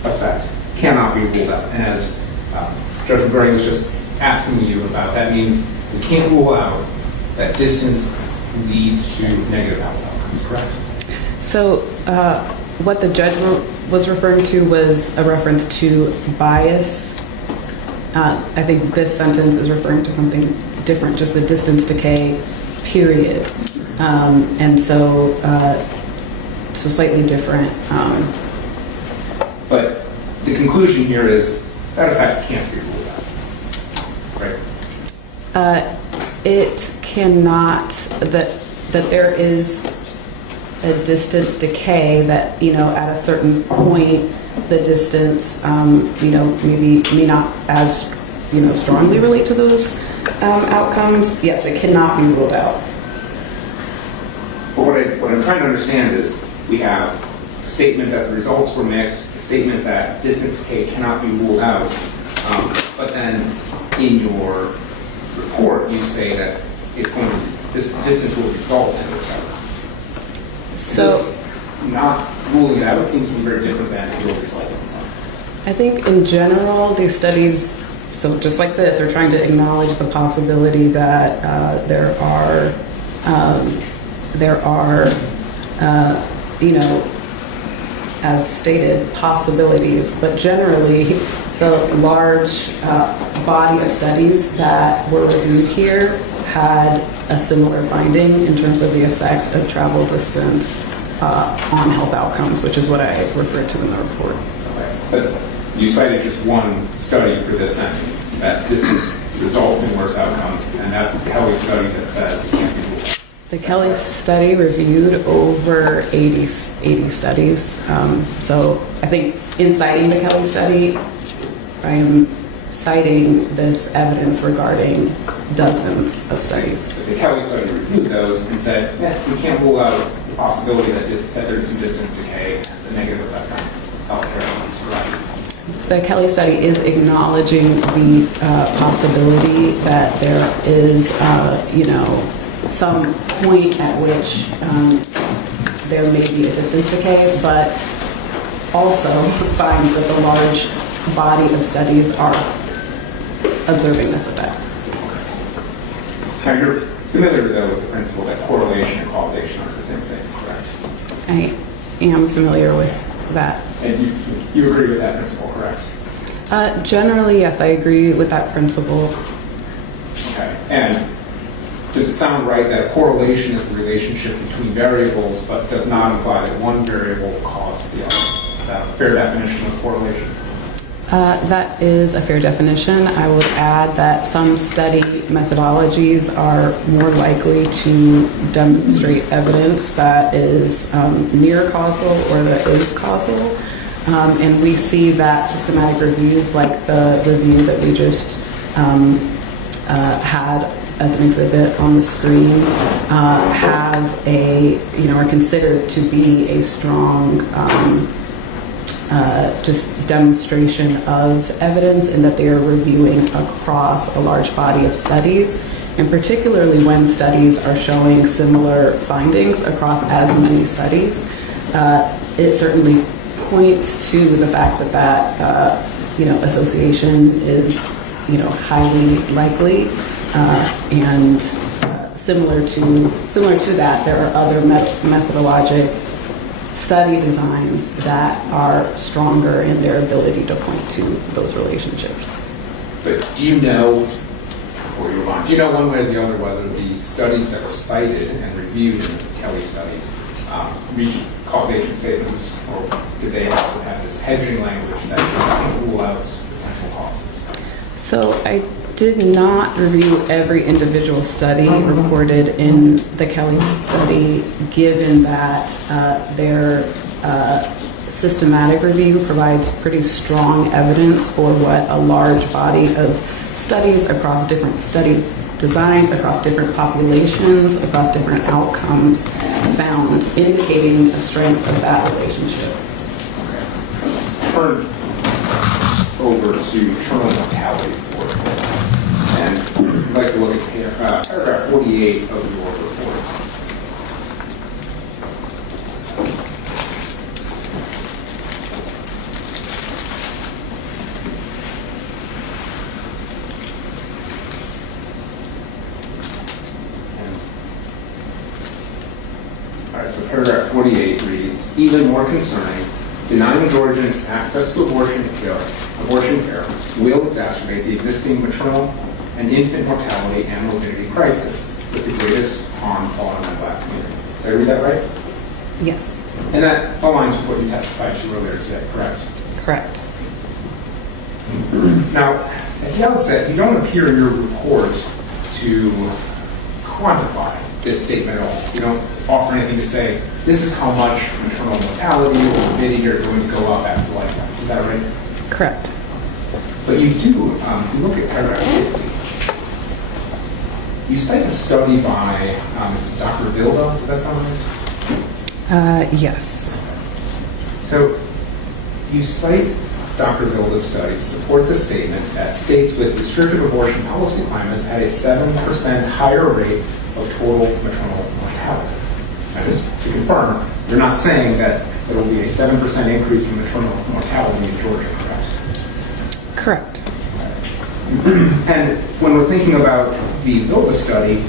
effect cannot be ruled out. And as Judge McBurney was just asking you about, that means we can't rule out that distance leads to negative health outcomes, correct? So what the judge was referring to was a reference to bias. I think this sentence is referring to something different, just the distance decay, period. And so slightly different. But the conclusion here is that effect can't be ruled out, right? It cannot, that there is a distance decay that, at a certain point, the distance, may not as, strongly relate to those outcomes. Yes, it cannot be ruled out. But what I'm trying to understand is we have a statement that the results were mixed, a statement that distance decay cannot be ruled out, but then in your report you say that this distance will result in those outcomes. So not ruling it out seems to be very different than it will result in something. I think in general these studies so just like this, are trying to acknowledge the possibility that there are, as stated, possibilities, but generally the large body of studies that were reviewed here had a similar finding in terms of the effect of travel distance on health outcomes, which is what I referred to in the report. Okay. But you cited just one study for this sentence, that distance results in worse outcomes, and that's the Kelly study that says it can't be ruled. The Kelly study reviewed over 80 studies. So I think in citing the Kelly study, I am citing this evidence regarding dozens of studies. But the Kelly study reviewed those and said, we can't rule out the possibility that there's some distance decay, the negative effect on healthcare outcomes, right? The Kelly study is acknowledging the possibility that there is, some point at which there may be a distance decay, but also finds that the large body of studies are observing this effect. Now, you're familiar, though, with the principle that correlation and causation are the same thing, correct? I am familiar with that. And you agree with that principle, correct? Generally, yes, I agree with that principle. Okay. And does it sound right that correlation is the relationship between variables, but does not imply that one variable will cause the other? Is that a fair definition of correlation? That is a fair definition. I would add that some study methodologies are more likely to demonstrate evidence that is near causal or that is causal. And we see that systematic reviews like the review that we just had as an exhibit on the screen have are considered to be a strong just demonstration of evidence, and that they are reviewing across a large body of studies, and particularly when studies are showing similar findings across as many studies. It certainly points to the fact that association is highly likely, and similar to that, there are other methodologic study designs that are stronger in their ability to point to those relationships. But do you know one way or the other whether the studies that were cited and reviewed in the Kelly study reached causation statements, or did they also have this hedging language that can rule out potential causes? So I did not review every individual study reported in the Kelly study, given that their systematic review provides pretty strong evidence for what a large body of studies across different study designs, across different populations, across different outcomes found, indicating the strength of that relationship. Okay. Let's turn over to maternal mortality for a minute. And I'd like to look at paragraph 48 of your report. All right, so paragraph 48 reads, even more concerning, denying Georgians access to abortion care will exacerbate the existing maternal and infant mortality and morbidity crisis, with the greatest harm falling on Black communities. Did I read that right? Yes. And that aligns with what you testified to earlier today, correct? Correct. Now, at the outset, you don't appear in your report to quantify this statement at all. You don't offer anything to say, this is how much maternal mortality or morbidity are going to go up after lifetime. Is that right? Correct. But you do, you look at paragraph 50. You cite a study by Dr. Vilda, does that sound right? Yes. So you cite Dr. Vilda's study to support the statement that states with restrictive abortion policy climates had a 7% higher rate of total maternal mortality. Now, just to confirm, you're not saying that there will be a 7% increase in maternal mortality in Georgia, correct? Correct. And when we're thinking about the VILDA study,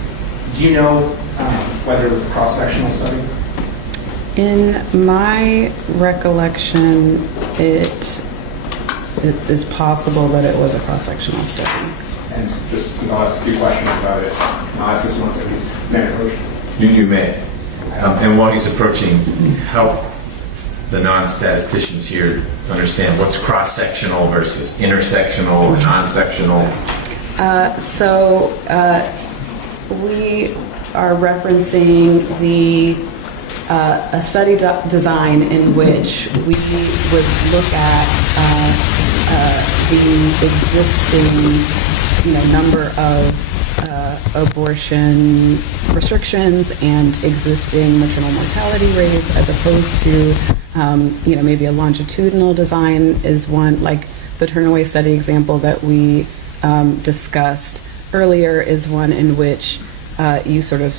do you know whether it was a cross-sectional study? In my recollection, it is possible that it was a cross-sectional study. And just since I'll ask a few questions about it, I'll ask this once at least. May I approach? You may. And while he's approaching, help the non-statisticians here understand what's cross-sectional versus intersectional, non-sectional. We are referencing a study design in which we would look at the existing, number of abortion restrictions and existing maternal mortality rates, as opposed to, maybe a longitudinal design is one, like the turnaway study example that we discussed earlier is one in which you sort of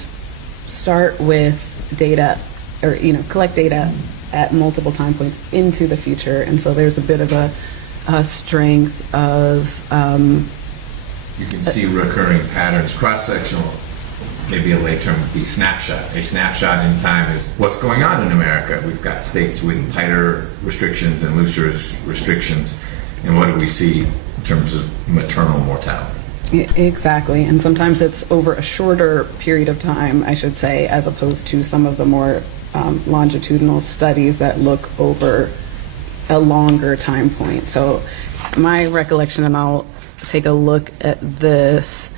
start with data or, collect data at multiple time points into the future. And so there's a bit of a strength of... you can see recurring patterns. Cross-sectional, maybe a lay term would be snapshot. A snapshot in time is what's going on in America. We've got states with tighter restrictions and looser restrictions. And what do we see in terms of maternal mortality? Exactly, and sometimes it's over a shorter period of time, I should say, as opposed to some of the more longitudinal studies that look over a longer time point. So my recollection, and I'll take a look at this,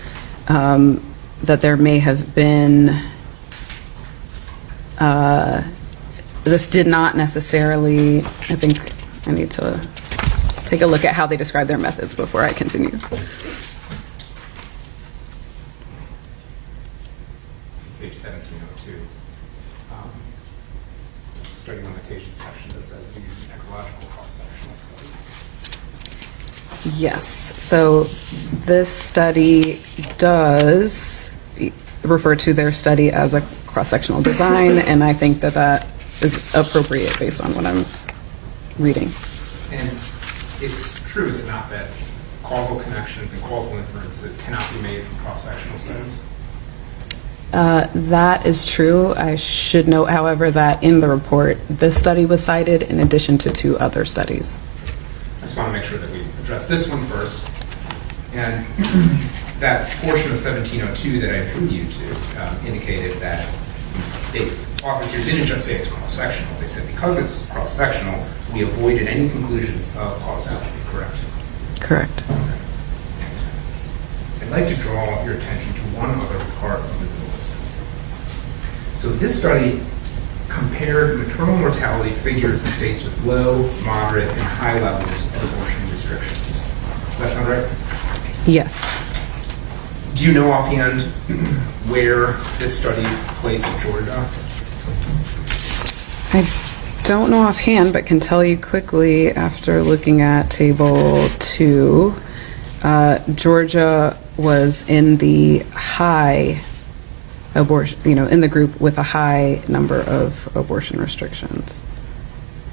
that there may have been, this did not necessarily, I think I need to take a look at how they describe their methods before I continue. Page 1702, study limitations section that says we use an ecological cross-sectional study. Yes, so this study does refer to their study as a cross-sectional design, and I think that that is appropriate based on what I'm reading. And it's true, is it not, that causal connections and causal inferences cannot be made from cross-sectional studies? That is true. I should note, however, that in the report, this study was cited in addition to 2 other studies. I just want to make sure that we address this one first. And that portion of 1702 that I drew you to indicated that the authors here didn't just say it's cross-sectional. They said because it's cross-sectional, we avoided any conclusions of causality, correct? Correct. Okay. I'd like to draw your attention to one other part of the VILDA study. So this study compared maternal mortality figures in states with low, moderate, and high levels of abortion restrictions. Does that sound right? Yes. Do you know offhand where this study placed Georgia? I don't know offhand, but can tell you quickly after looking at Table 2. Georgia was in the high abortion, in the group with a high number of abortion restrictions.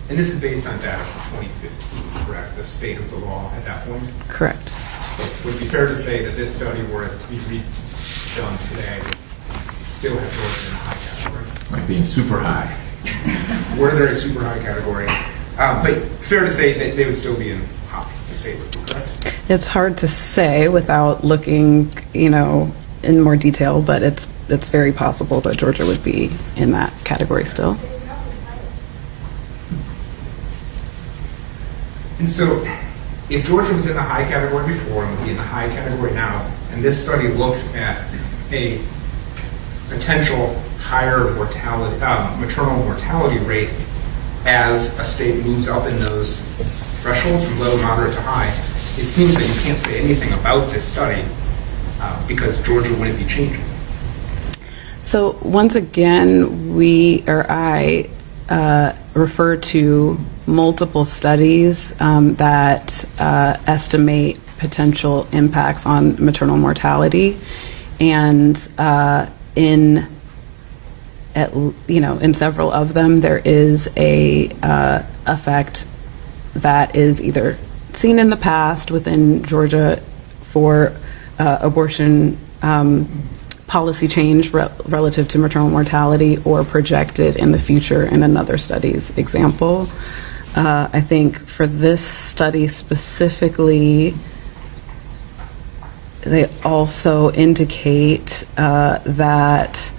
And this is based on data from 2015, correct? The state of the law at that point? Correct. So would it be fair to say that this study, were it to be redone today, still have Georgia in a high category? Like being super high. Were there a super high category? But fair to say that they would still be in the state, correct? It's hard to say without looking, in more detail, but it's very possible that Georgia would be in that category still. And so, if Georgia was in the high category before and would be in the high category now, and this study looks at a potential higher mortality, maternal mortality rate as a state moves up in those thresholds from low, moderate to high, it seems that you can't say anything about this study because Georgia wouldn't be changing. So once again, I refer to multiple studies that estimate potential impacts on maternal mortality, and in several of them there is a effect that is either seen in the past within Georgia for abortion policy change relative to maternal mortality or projected in the future in another study's example. I think for this study specifically, they also indicate that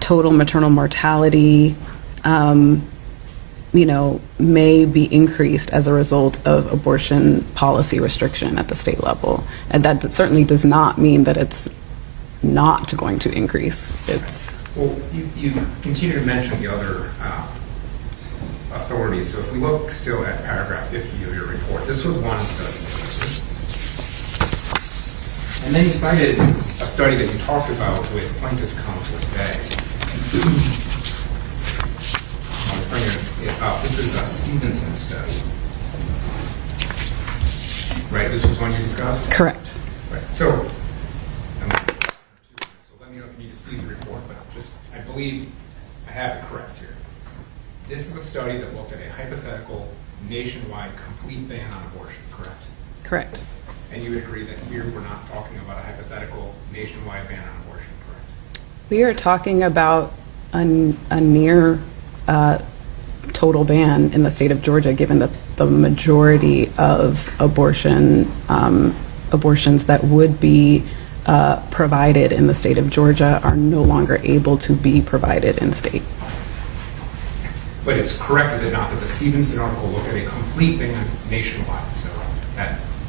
total maternal mortality may be increased as a result of abortion policy restriction at the state level. And that certainly does not mean that it's not going to increase. Well, you continue to mention the other authorities. So if we look still at paragraph 50 of your report, this was one study. And then you cited a study that you talked about with plaintiff's counsel today. I'll bring it up. This is a Stevenson study. Right, this was one you discussed? Correct. Right, so let me know if you need to see the report, but I believe I have it correct here. This is a study that looked at a hypothetical nationwide complete ban on abortion, correct? Correct. And you would agree that here we're not talking about a hypothetical nationwide ban on abortion, correct? We are talking about a near total ban in the state of Georgia, given that the majority of abortions that would be provided in the state of Georgia are no longer able to be provided in state. But it's correct, is it not, that the Stevenson article looked at a complete ban nationwide? So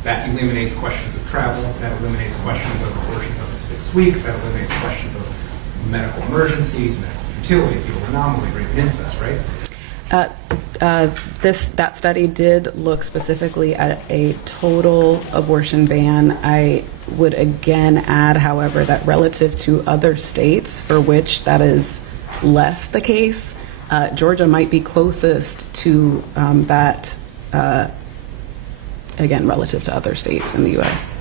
that eliminates questions of travel, that eliminates questions of abortions up to 6 weeks, that eliminates questions of medical emergencies, medical futility, fetal anomaly, rape and incest, right? That study did look specifically at a total abortion ban. I would again add, however, that relative to other states for which that is less the case, Georgia might be closest to that, again, relative to other states in the U.S.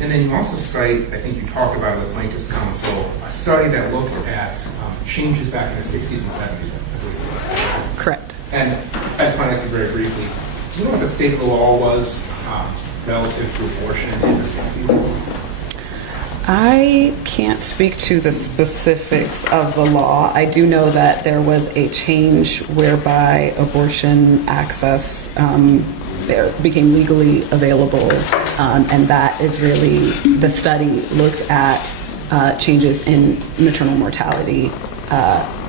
And then you also cite, I think you talked about with plaintiff's counsel, a study that looked at changes back in the 60s and 70s, I believe it was. Correct. And I just want to ask you very briefly, do you know what the state law was relative to abortion in the 60s? I can't speak to the specifics of the law. I do know that there was a change whereby abortion access became legally available, and that is really, the study looked at changes in maternal mortality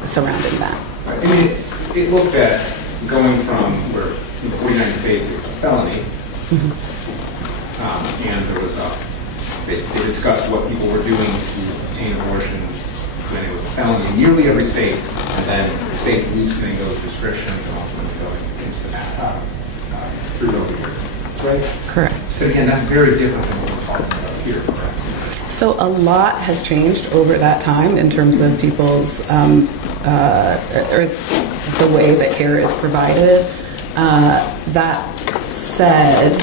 surrounding that. I mean, it looked at going from where in the 49 states it's a felony, and there was they discussed what people were doing to obtain abortions when it was a felony in nearly every state, and then the states loosening those restrictions and ultimately going into the through over here, right? Correct. So again, that's very different than what we're talking about here, correct? So a lot has changed over that time in terms of people's, or the way that care is provided. That said,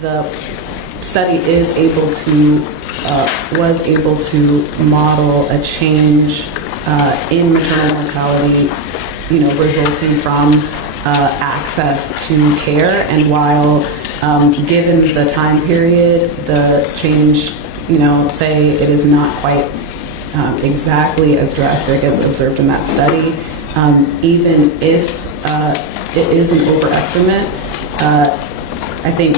the study is able to, was able to model a change in maternal mortality, resulting from access to care. And while given the time period, the change, say it is not quite exactly as drastic as observed in that study, even if it is an overestimate, I think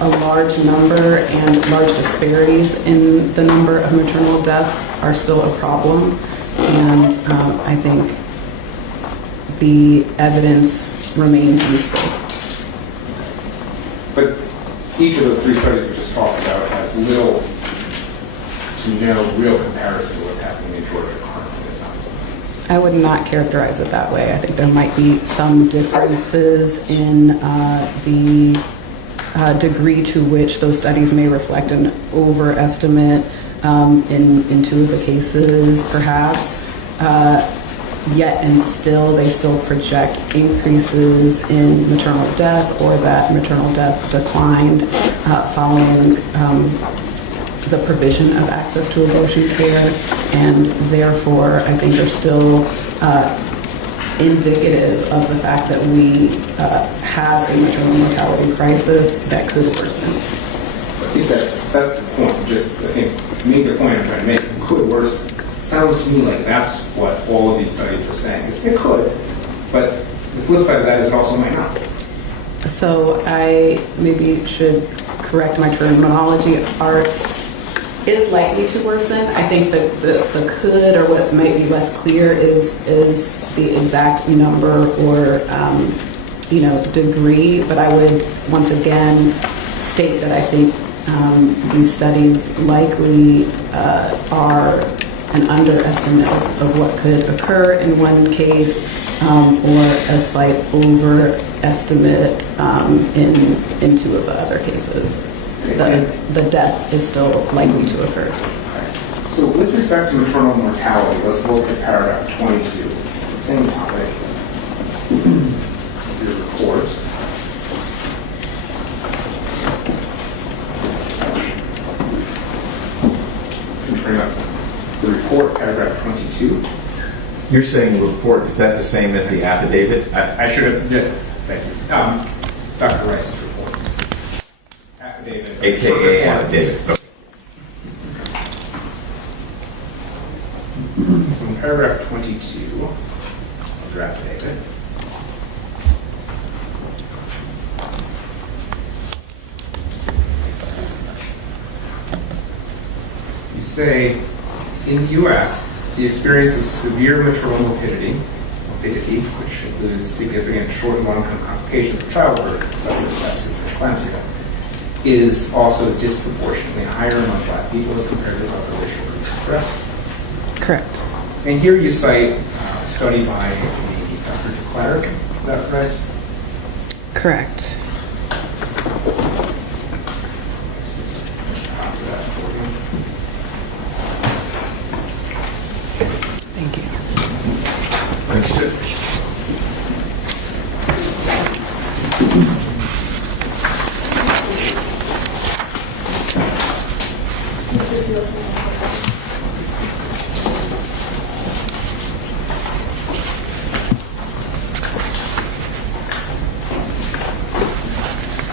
a large number and large disparities in the number of maternal deaths are still a problem. And I think the evidence remains useful. But each of those three studies we just talked about has little to no real comparison to what's happening in Georgia currently, it sounds like. I would not characterize it that way. I think there might be some differences in the degree to which those studies may reflect an overestimate in two of the cases, perhaps. Yet and still, they still project increases in maternal death, or that maternal death declined following the provision of access to abortion care, and therefore I think are still indicative of the fact that we have a maternal mortality crisis that could worsen. I think that's the point. I think to make the point I'm trying to make, it could worsen. It sounds to me like that's what all of these studies are saying. It could, but the flip side of that is it also might not. So I maybe should correct my terminology. Art is likely to worsen. I think that the could, or what might be less clear, is the exact number or degree. But I would once again state that I think these studies likely are an underestimate of what could occur in one case, or a slight overestimate in two of the other cases. The death is still likely to occur. So with respect to maternal mortality, let's look at paragraph 22, the same topic. Your report. You can bring up the report, paragraph 22. You're saying report, is that the same as the affidavit? I should have, yeah, thank you. Dr. Rice's report. Affidavit. AKA affidavit. Okay. So in paragraph 22 of your affidavit, you say, in the U.S., the experience of severe maternal morbidity, which includes significant short and long-term complications of childbirth, such as sepsis and eclampsia, is also disproportionately higher among Black people as compared with other racial groups, correct? Correct. And here you cite a study by Dr. DeClerc, is that correct? Correct. Thank you. Thanks, sir.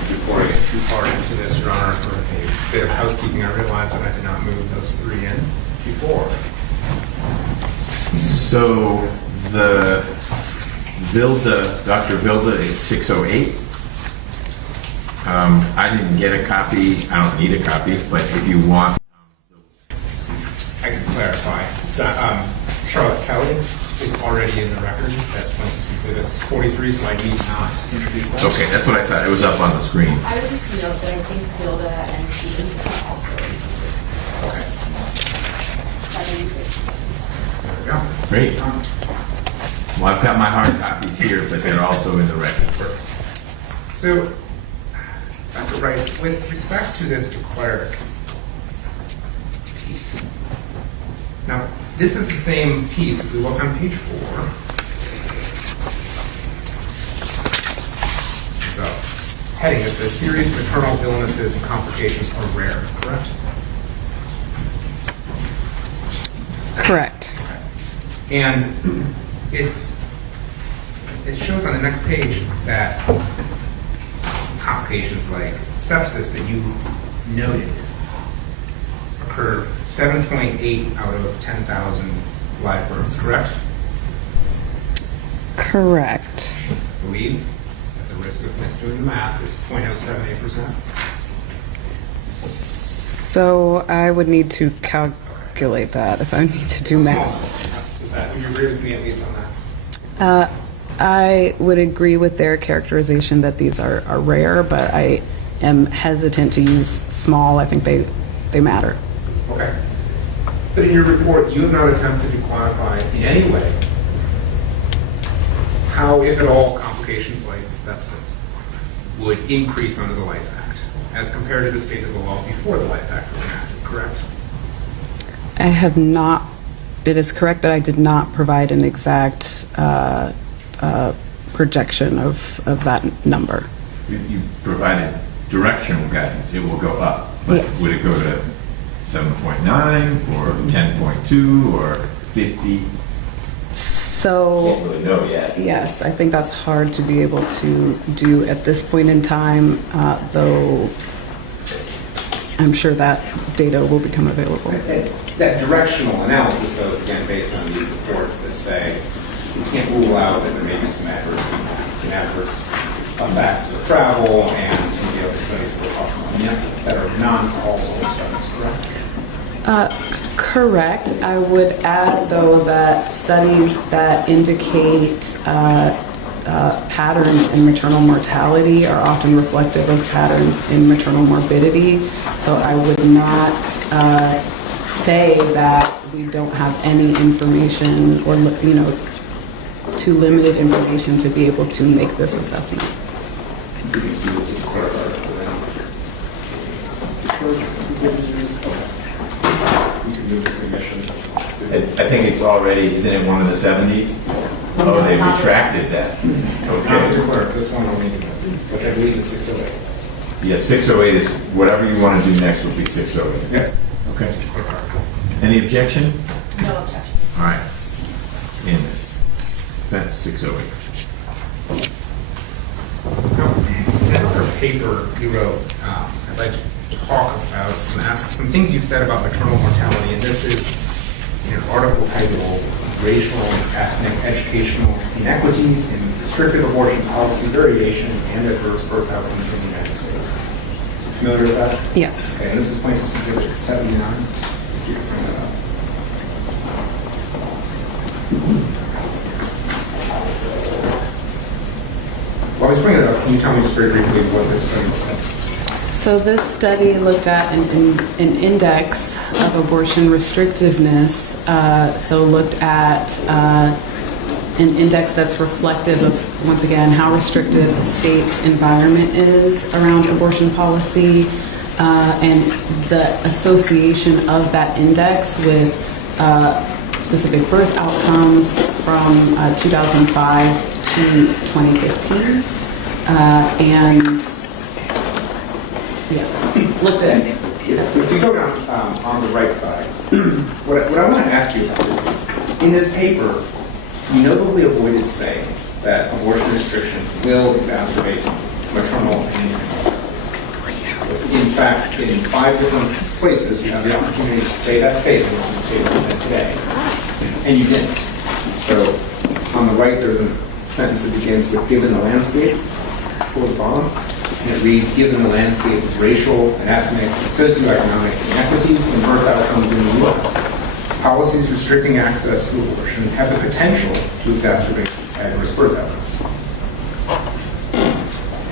Before I get too far into this, Your Honor, for a bit of housekeeping, I realized that I did not move those three in before. So the Dr. Vilda is 608. I didn't get a copy. I don't need a copy, but if you want. I can clarify. Charlotte Kelly is already in the record. That's plaintiff's exhibits 43, so I need not introduce that. Okay, that's what I thought. It was up on the screen. I would just note that I think Hilda and Stevens are also. Okay. 76. There we go. Great. Well, I've got my hard copies here, but they're also in the record. So, Dr. Rice, with respect to this DeClerc piece, now this is the same piece. If we look on page 4, so heading, it says serious maternal illnesses and complications are rare, correct? Correct. And it shows on the next page that complications like sepsis that you noted occur 7.8 out of 10,000 live births, correct? Correct. I believe, at the risk of misdoing the math, is 0.078%. So I would need to calculate that if I need to do math. Would you agree with me at least on that? I would agree with their characterization that these are rare, but I am hesitant to use small. I think they matter. Okay. But in your report, you have not attempted to quantify in any way how, if at all, complications like sepsis would increase under the Life Act as compared to the state of the law before the Life Act was enacted, correct? I have not. It is correct that I did not provide an exact projection of that number. You provided directional guidance. It will go up. But yes. Would it go to 7.9 or 10.2 or 50? So, can't really know yet. Yes, I think that's hard to be able to do at this point in time, though I'm sure that data will become available. That directional analysis, though, is again based on these reports that say you can't rule out that there may be some adverse effects of travel and some of the other studies we're talking about that are non-causal studies, correct? Correct. I would add, though, that studies that indicate patterns in maternal mortality are often reflective of patterns in maternal morbidity. So I would not say that we don't have any information or, too limited information to be able to make this assessment. I think it's already, isn't it one of the 70s? Oh, they retracted that. Okay. This one only, which I believe is 608. Yeah, 608 is, whatever you want to do next would be 608. Yeah. Okay. Any objection? No objection. All right. It's in this. That's 608. In her paper you wrote, I'd like to talk about some things you've said about maternal mortality, and this is an article titled Racial and Ethnic Educational Inequities in Restrictive Abortion Policy Variation and Adverse Birth Outcomes in the United States. Familiar with that? Yes. Okay, and this is Plaintiff's Exhibit 79. If you can bring that up. While I was bringing it up, can you tell me just very briefly what this study looked at? So this study looked at an index of abortion restrictiveness. So looked at an index that's reflective of, once again, how restrictive the state's environment is around abortion policy and the association of that index with specific birth outcomes from 2005 to 2015. And yes, looked at it. If you go down on the right side, what I want to ask you about is, in this paper, you notably avoided saying that abortion restriction will exacerbate maternal and infant mortality. In fact, in 5 different places, you have the opportunity to say that statement on the statement you said today, and you didn't. So, on the right, there's a sentence that begins with "given the landscape," toward the bottom. And it reads, given the landscape of racial and ethnic and socioeconomic inequities and birth outcomes in the U.S., policies restricting access to abortion have the potential to exacerbate adverse birth outcomes.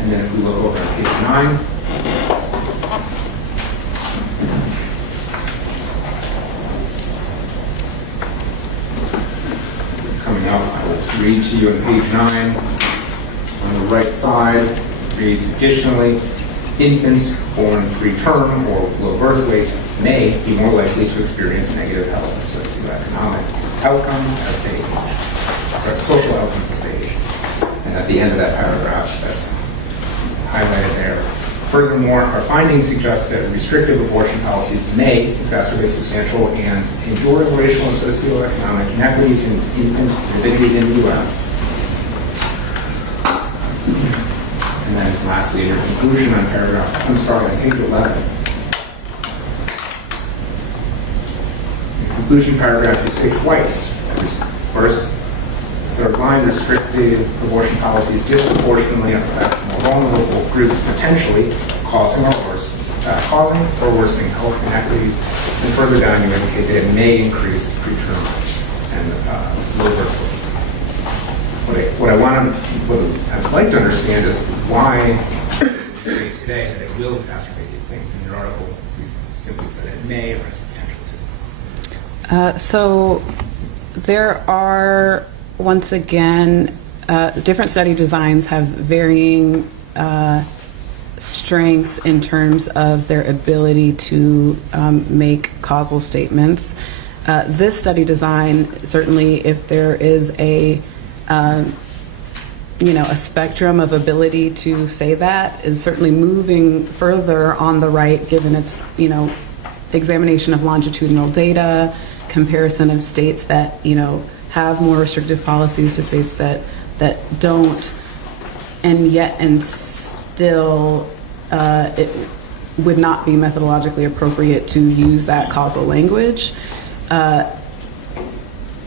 And then if we look over at page 9, it's coming up. I will read to you on page 9. On the right side, reads, additionally, infants born preterm or low birth weight may be more likely to experience negative health and socioeconomic outcomes as they age. Social outcomes as they age. And at the end of that paragraph, that's highlighted there. Furthermore, our findings suggest that restrictive abortion policies may exacerbate substantial and enduring racial and socioeconomic inequities in infant morbidity in the U.S. And then lastly, your conclusion on on page 11. In conclusion paragraph, you say twice. First, third line, restrictive abortion policies disproportionately affect more vulnerable groups, potentially causing or worsening health inequities. And further down, you indicate that it may increase preterm and low birth weight. What I'd like to understand is why you say today that it will exacerbate these things. In your article, you simply said it may or has the potential to. So there are, once again, different study designs have varying strengths in terms of their ability to make causal statements. This study design, certainly if there is a spectrum of ability to say that, is certainly moving further on the right, given its, examination of longitudinal data, comparison of states that, have more restrictive policies to states that don't, and still it would not be methodologically appropriate to use that causal language.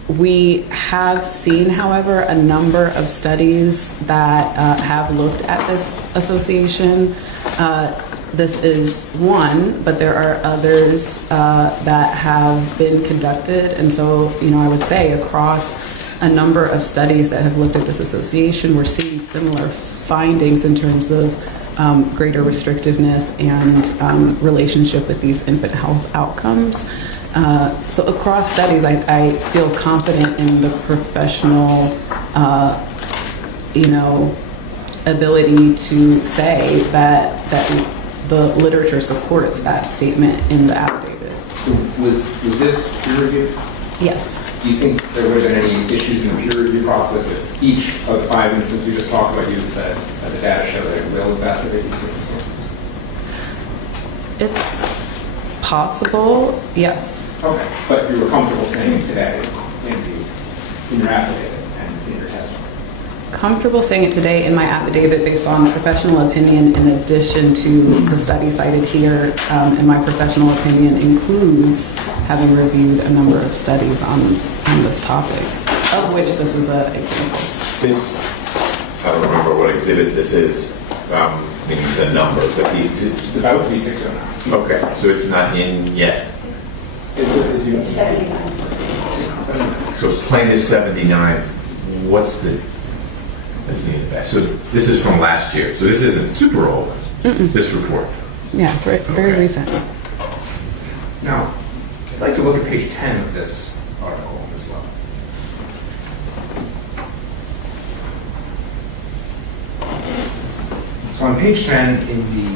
We have seen, however, a number of studies that have looked at this association. This is one, but there are others that have been conducted. And so, I would say across a number of studies that have looked at this association, we're seeing similar findings in terms of greater restrictiveness and relationship with these infant health outcomes. So across studies, I feel confident in the professional, ability to say that the literature supports that statement in the affidavit. Was this peer reviewed? Yes. Do you think there would have been any issues in the peer review process if each of the 5 instances we just talked about, you had said that the data show that it will exacerbate these circumstances? It's possible, yes. Okay, but you were comfortable saying today in your affidavit and in your testimony? Comfortable saying it today in my affidavit based on professional opinion in addition to the study cited here, and my professional opinion includes having reviewed a number of studies on this topic, of which this is an example. This, I don't remember what exhibit this is, meaning the number, but the exhibit. It's about to be 609. Okay, so it's not in yet. It's 79. So plaintiff 79, what's the, let's get it back. So this is from last year, so this isn't super old, this report. Yeah, very recent. Now, I'd like to look at page 10 of this article as well. So on page 10, in the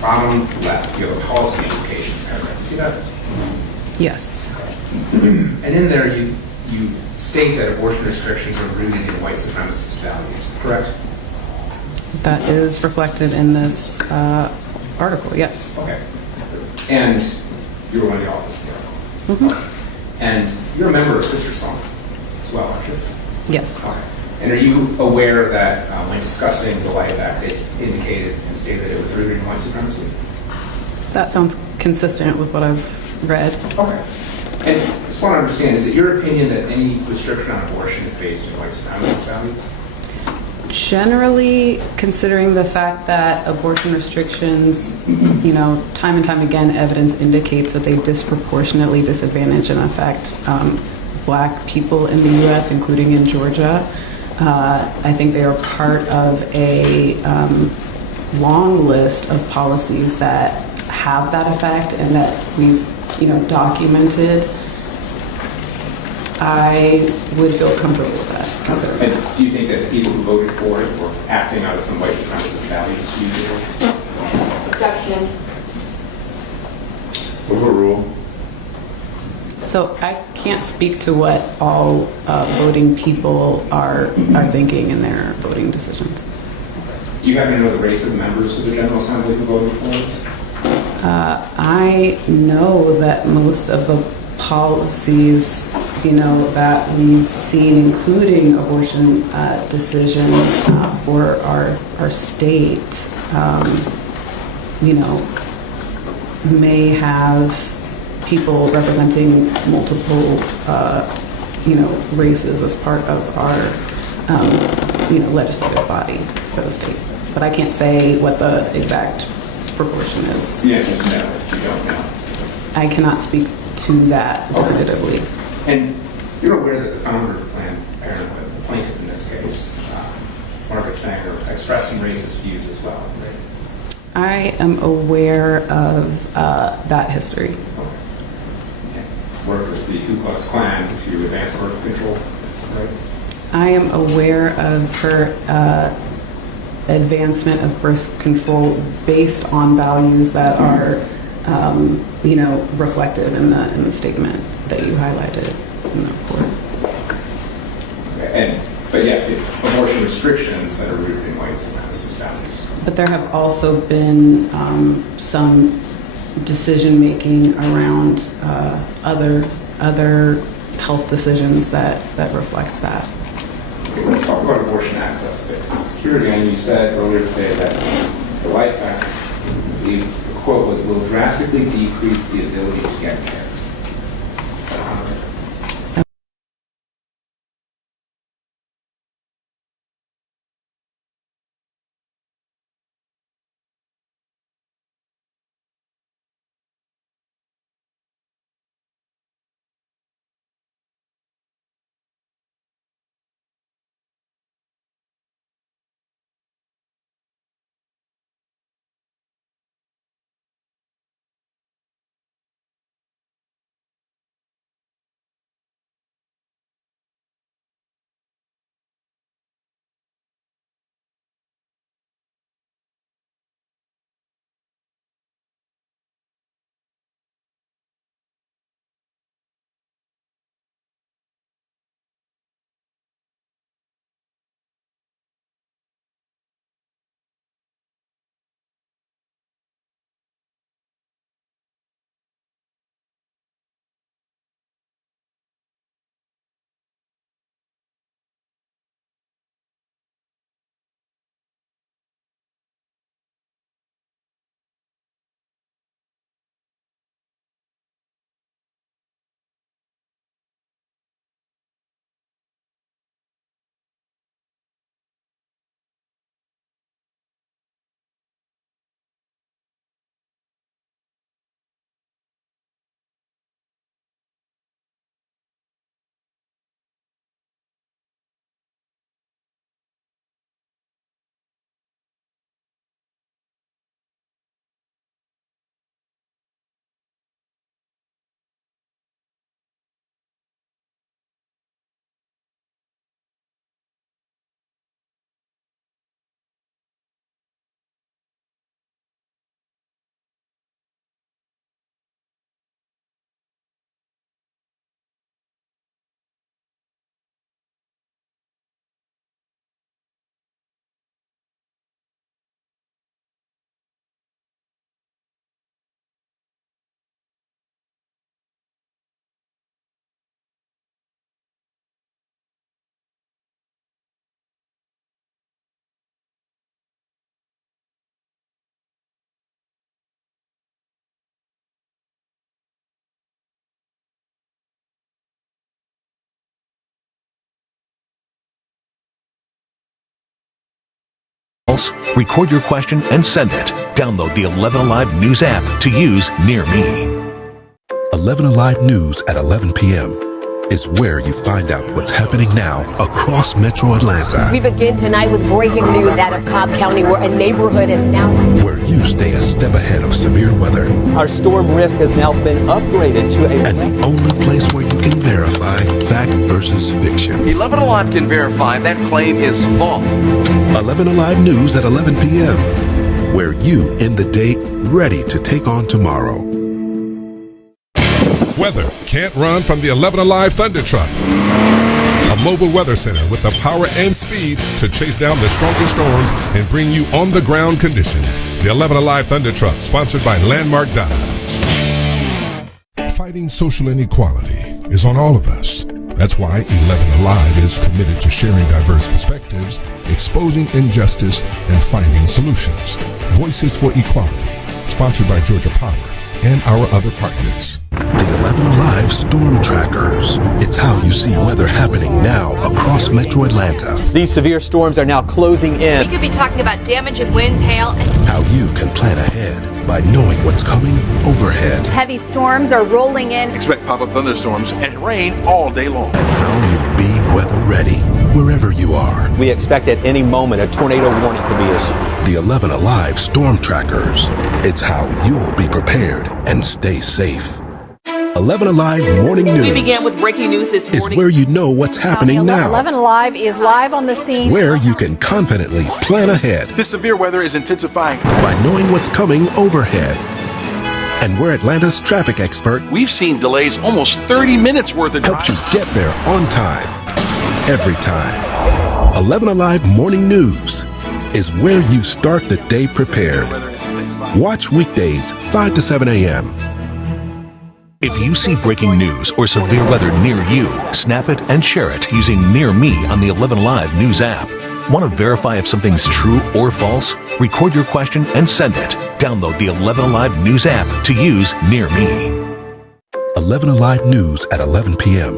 bottom left, you have a policy implications paragraph. See that? Yes. And in there, you state that abortion restrictions are rooted in white supremacist values, correct? That is reflected in this article, yes. Okay. And you were one of the authors of the article. And you're a member of Sister Song as well, aren't you? Yes. Okay. And are you aware that when discussing the Life Act, it's indicated and stated that it was rooted in white supremacy? That sounds consistent with what I've read. Okay. And I just want to understand, is it your opinion that any restriction on abortion is based in white supremacist values? Generally, considering the fact that abortion restrictions, time and time again, evidence indicates that they disproportionately disadvantage and affect Black people in the U.S., including in Georgia. I think they are part of a long list of policies that have that effect and that we've documented. I would feel comfortable with that. And do you think that the people who voted for it were acting out of some white supremacist values usually? Objection. Overrule. So I can't speak to what all voting people are thinking in their voting decisions. Do you happen to know the race of the members of the General Assembly who voted for this? I know that most of the policies, that we've seen, including abortion decisions for our state, may have people representing multiple, races as part of our, legislative body for the state. But I can't say what the exact proportion is. The answer is no, you don't know. I cannot speak to that definitively. And you're aware that the founder of Planned Parenthood, the plaintiff in this case, Margaret Sanger, expressed some racist views as well, right? I am aware of that history. Okay. Worked with the Ku Klux Klan to advance birth control, right? I am aware of her advancement of birth control based on values that are, reflected in the statement that you highlighted in the report. Okay. But yeah, it's abortion restrictions that are rooted in white supremacist values. But there have also been some decision making around other health decisions that reflect that. Okay, let's talk about abortion access space. Here again, you said earlier today that the Life Act, the quote was, will drastically decrease the ability to get care. That's not right. Record your question and send it. Download the 11 Alive News app to use near me. 11 Alive News at 11 p.m. is where you find out what's happening now across Metro Atlanta. We begin tonight with breaking news out of Cobb County, where a neighborhood is now... where you stay a step ahead of severe weather. Our storm risk has now been upgraded to a... and the only place where you can verify fact versus fiction. 11 Alive can verify that claim is false. 11 Alive News at 11 p.m. where you end the day ready to take on tomorrow. Weather can't run from the 11 Alive Thunder Truck. A mobile weather center with the power and speed to chase down the strongest storms and bring you on-the-ground conditions. The 11 Alive Thunder Truck, sponsored by Landmark Dodge. Fighting social inequality is on all of us. That's why 11 Alive is committed to sharing diverse perspectives, exposing injustice, and finding solutions. Voices for Equality, sponsored by Georgia Power and our other partners. The 11 Alive Storm Trackers. It's how you see weather happening now across Metro Atlanta. These severe storms are now closing in. We could be talking about damaging winds, hail, and How you can plan ahead by knowing what's coming overhead. heavy storms are rolling in. Expect pop-up thunderstorms and rain all day long. And how you'll be weather ready wherever you are. We expect at any moment a tornado warning could be issued. The 11 Alive Storm Trackers. It's how you'll be prepared and stay safe. 11 Alive Morning News. We began with breaking news this morning. Is where you know what's happening now. 11 Alive is live on the scene. Where you can confidently plan ahead This severe weather is intensifying. by knowing what's coming overhead. And where Atlanta's traffic expert We've seen delays almost 30 minutes worth of helps you get there on time, every time. 11 Alive Morning News is where you start the day prepared. Watch weekdays 5 to 7 a.m. If you see breaking news or severe weather near you, snap it and share it using Near Me on the 11 Live News app. Want to verify if something's true or false? Record your question and send it. Download the 11 Alive News app to use Near Me. 11 Alive News at 11 p.m.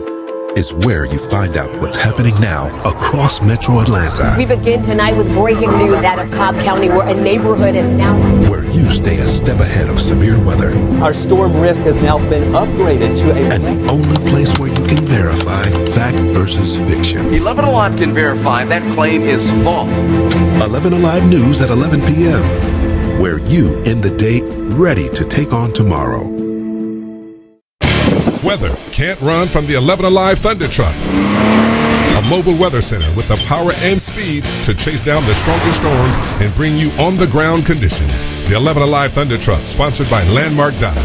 is where you find out what's happening now across Metro Atlanta. We begin tonight with breaking news out of Cobb County, where a neighborhood is now... where you stay a step ahead of severe weather. Our storm risk has now been upgraded to a... and the only place where you can verify fact versus fiction. 11 Alive can verify that claim is false. 11 Alive News at 11 p.m., where you end the day ready to take on tomorrow. Weather can't run from the 11 Alive Thunder Truck. A mobile weather center with the power and speed to chase down the strongest storms and bring you on-the-ground conditions. The 11 Alive Thunder Truck, sponsored by Landmark Dodge.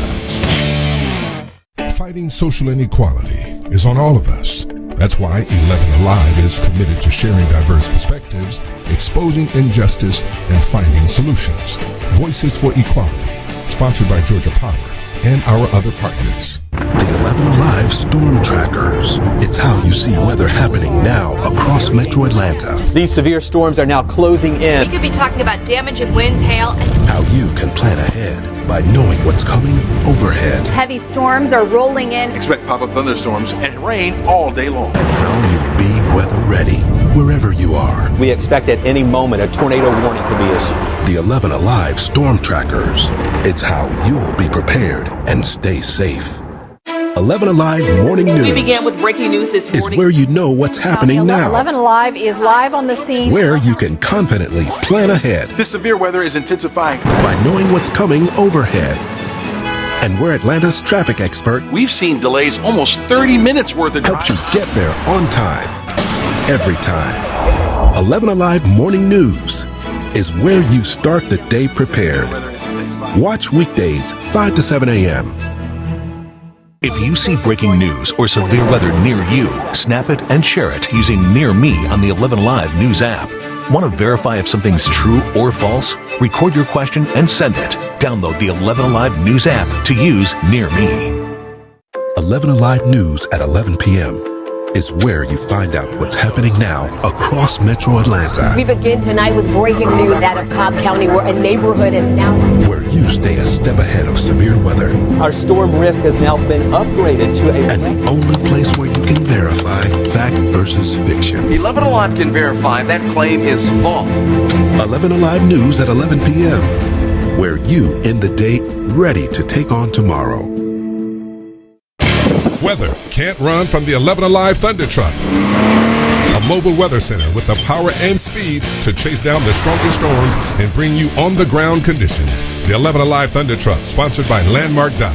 Fighting social inequality is on all of us. That's why 11 Alive is committed to sharing diverse perspectives, exposing injustice, and finding solutions. Voices for Equality, sponsored by Georgia Power and our other partners. The 11 Alive Storm Trackers. It's how you see weather happening now across Metro Atlanta. These severe storms are now closing in. We could be talking about damaging winds, hail, and... how you can plan ahead by knowing what's coming overhead. Heavy storms are rolling in. Expect pop-up thunderstorms and rain all day long. And how you'll be weather ready wherever you are. We expect at any moment a tornado warning could be issued. The 11 Alive Storm Trackers. It's how you'll be prepared and stay safe. 11 Alive Morning News. We began with breaking news this morning. Is where you know what's happening now. 11 Alive is live on the scene. Where you can confidently plan ahead. This severe weather is intensifying by knowing what's coming overhead. And we're Atlanta's traffic expert. We've seen delays almost 30 minutes worth of helps you get there on time. Every time. 11 Alive Morning News is where you start the day prepared. Watch weekdays 5 to 7 a.m. If you see breaking news or severe weather near you, snap it and share it using Near Me on the 11 Live News app. Want to verify if something's true or false? Record your question and send it. Download the 11 Alive News app to use Near Me. 11 Alive News at 11 p.m. is where you find out what's happening now across Metro Atlanta. We begin tonight with breaking news out of Cobb County, where a neighborhood is now... where you stay a step ahead of severe weather. Our storm risk has now been upgraded to a... and the only place where you can verify fact versus fiction. 11 Alive can verify that claim is false. 11 Alive News at 11 p.m., where you end the day ready to take on tomorrow. Weather can't run from the 11 Alive Thunder Truck. A mobile weather center with the power and speed to chase down the strongest storms and bring you on-the-ground conditions. The 11 Alive Thunder Truck, sponsored by Landmark Dodge.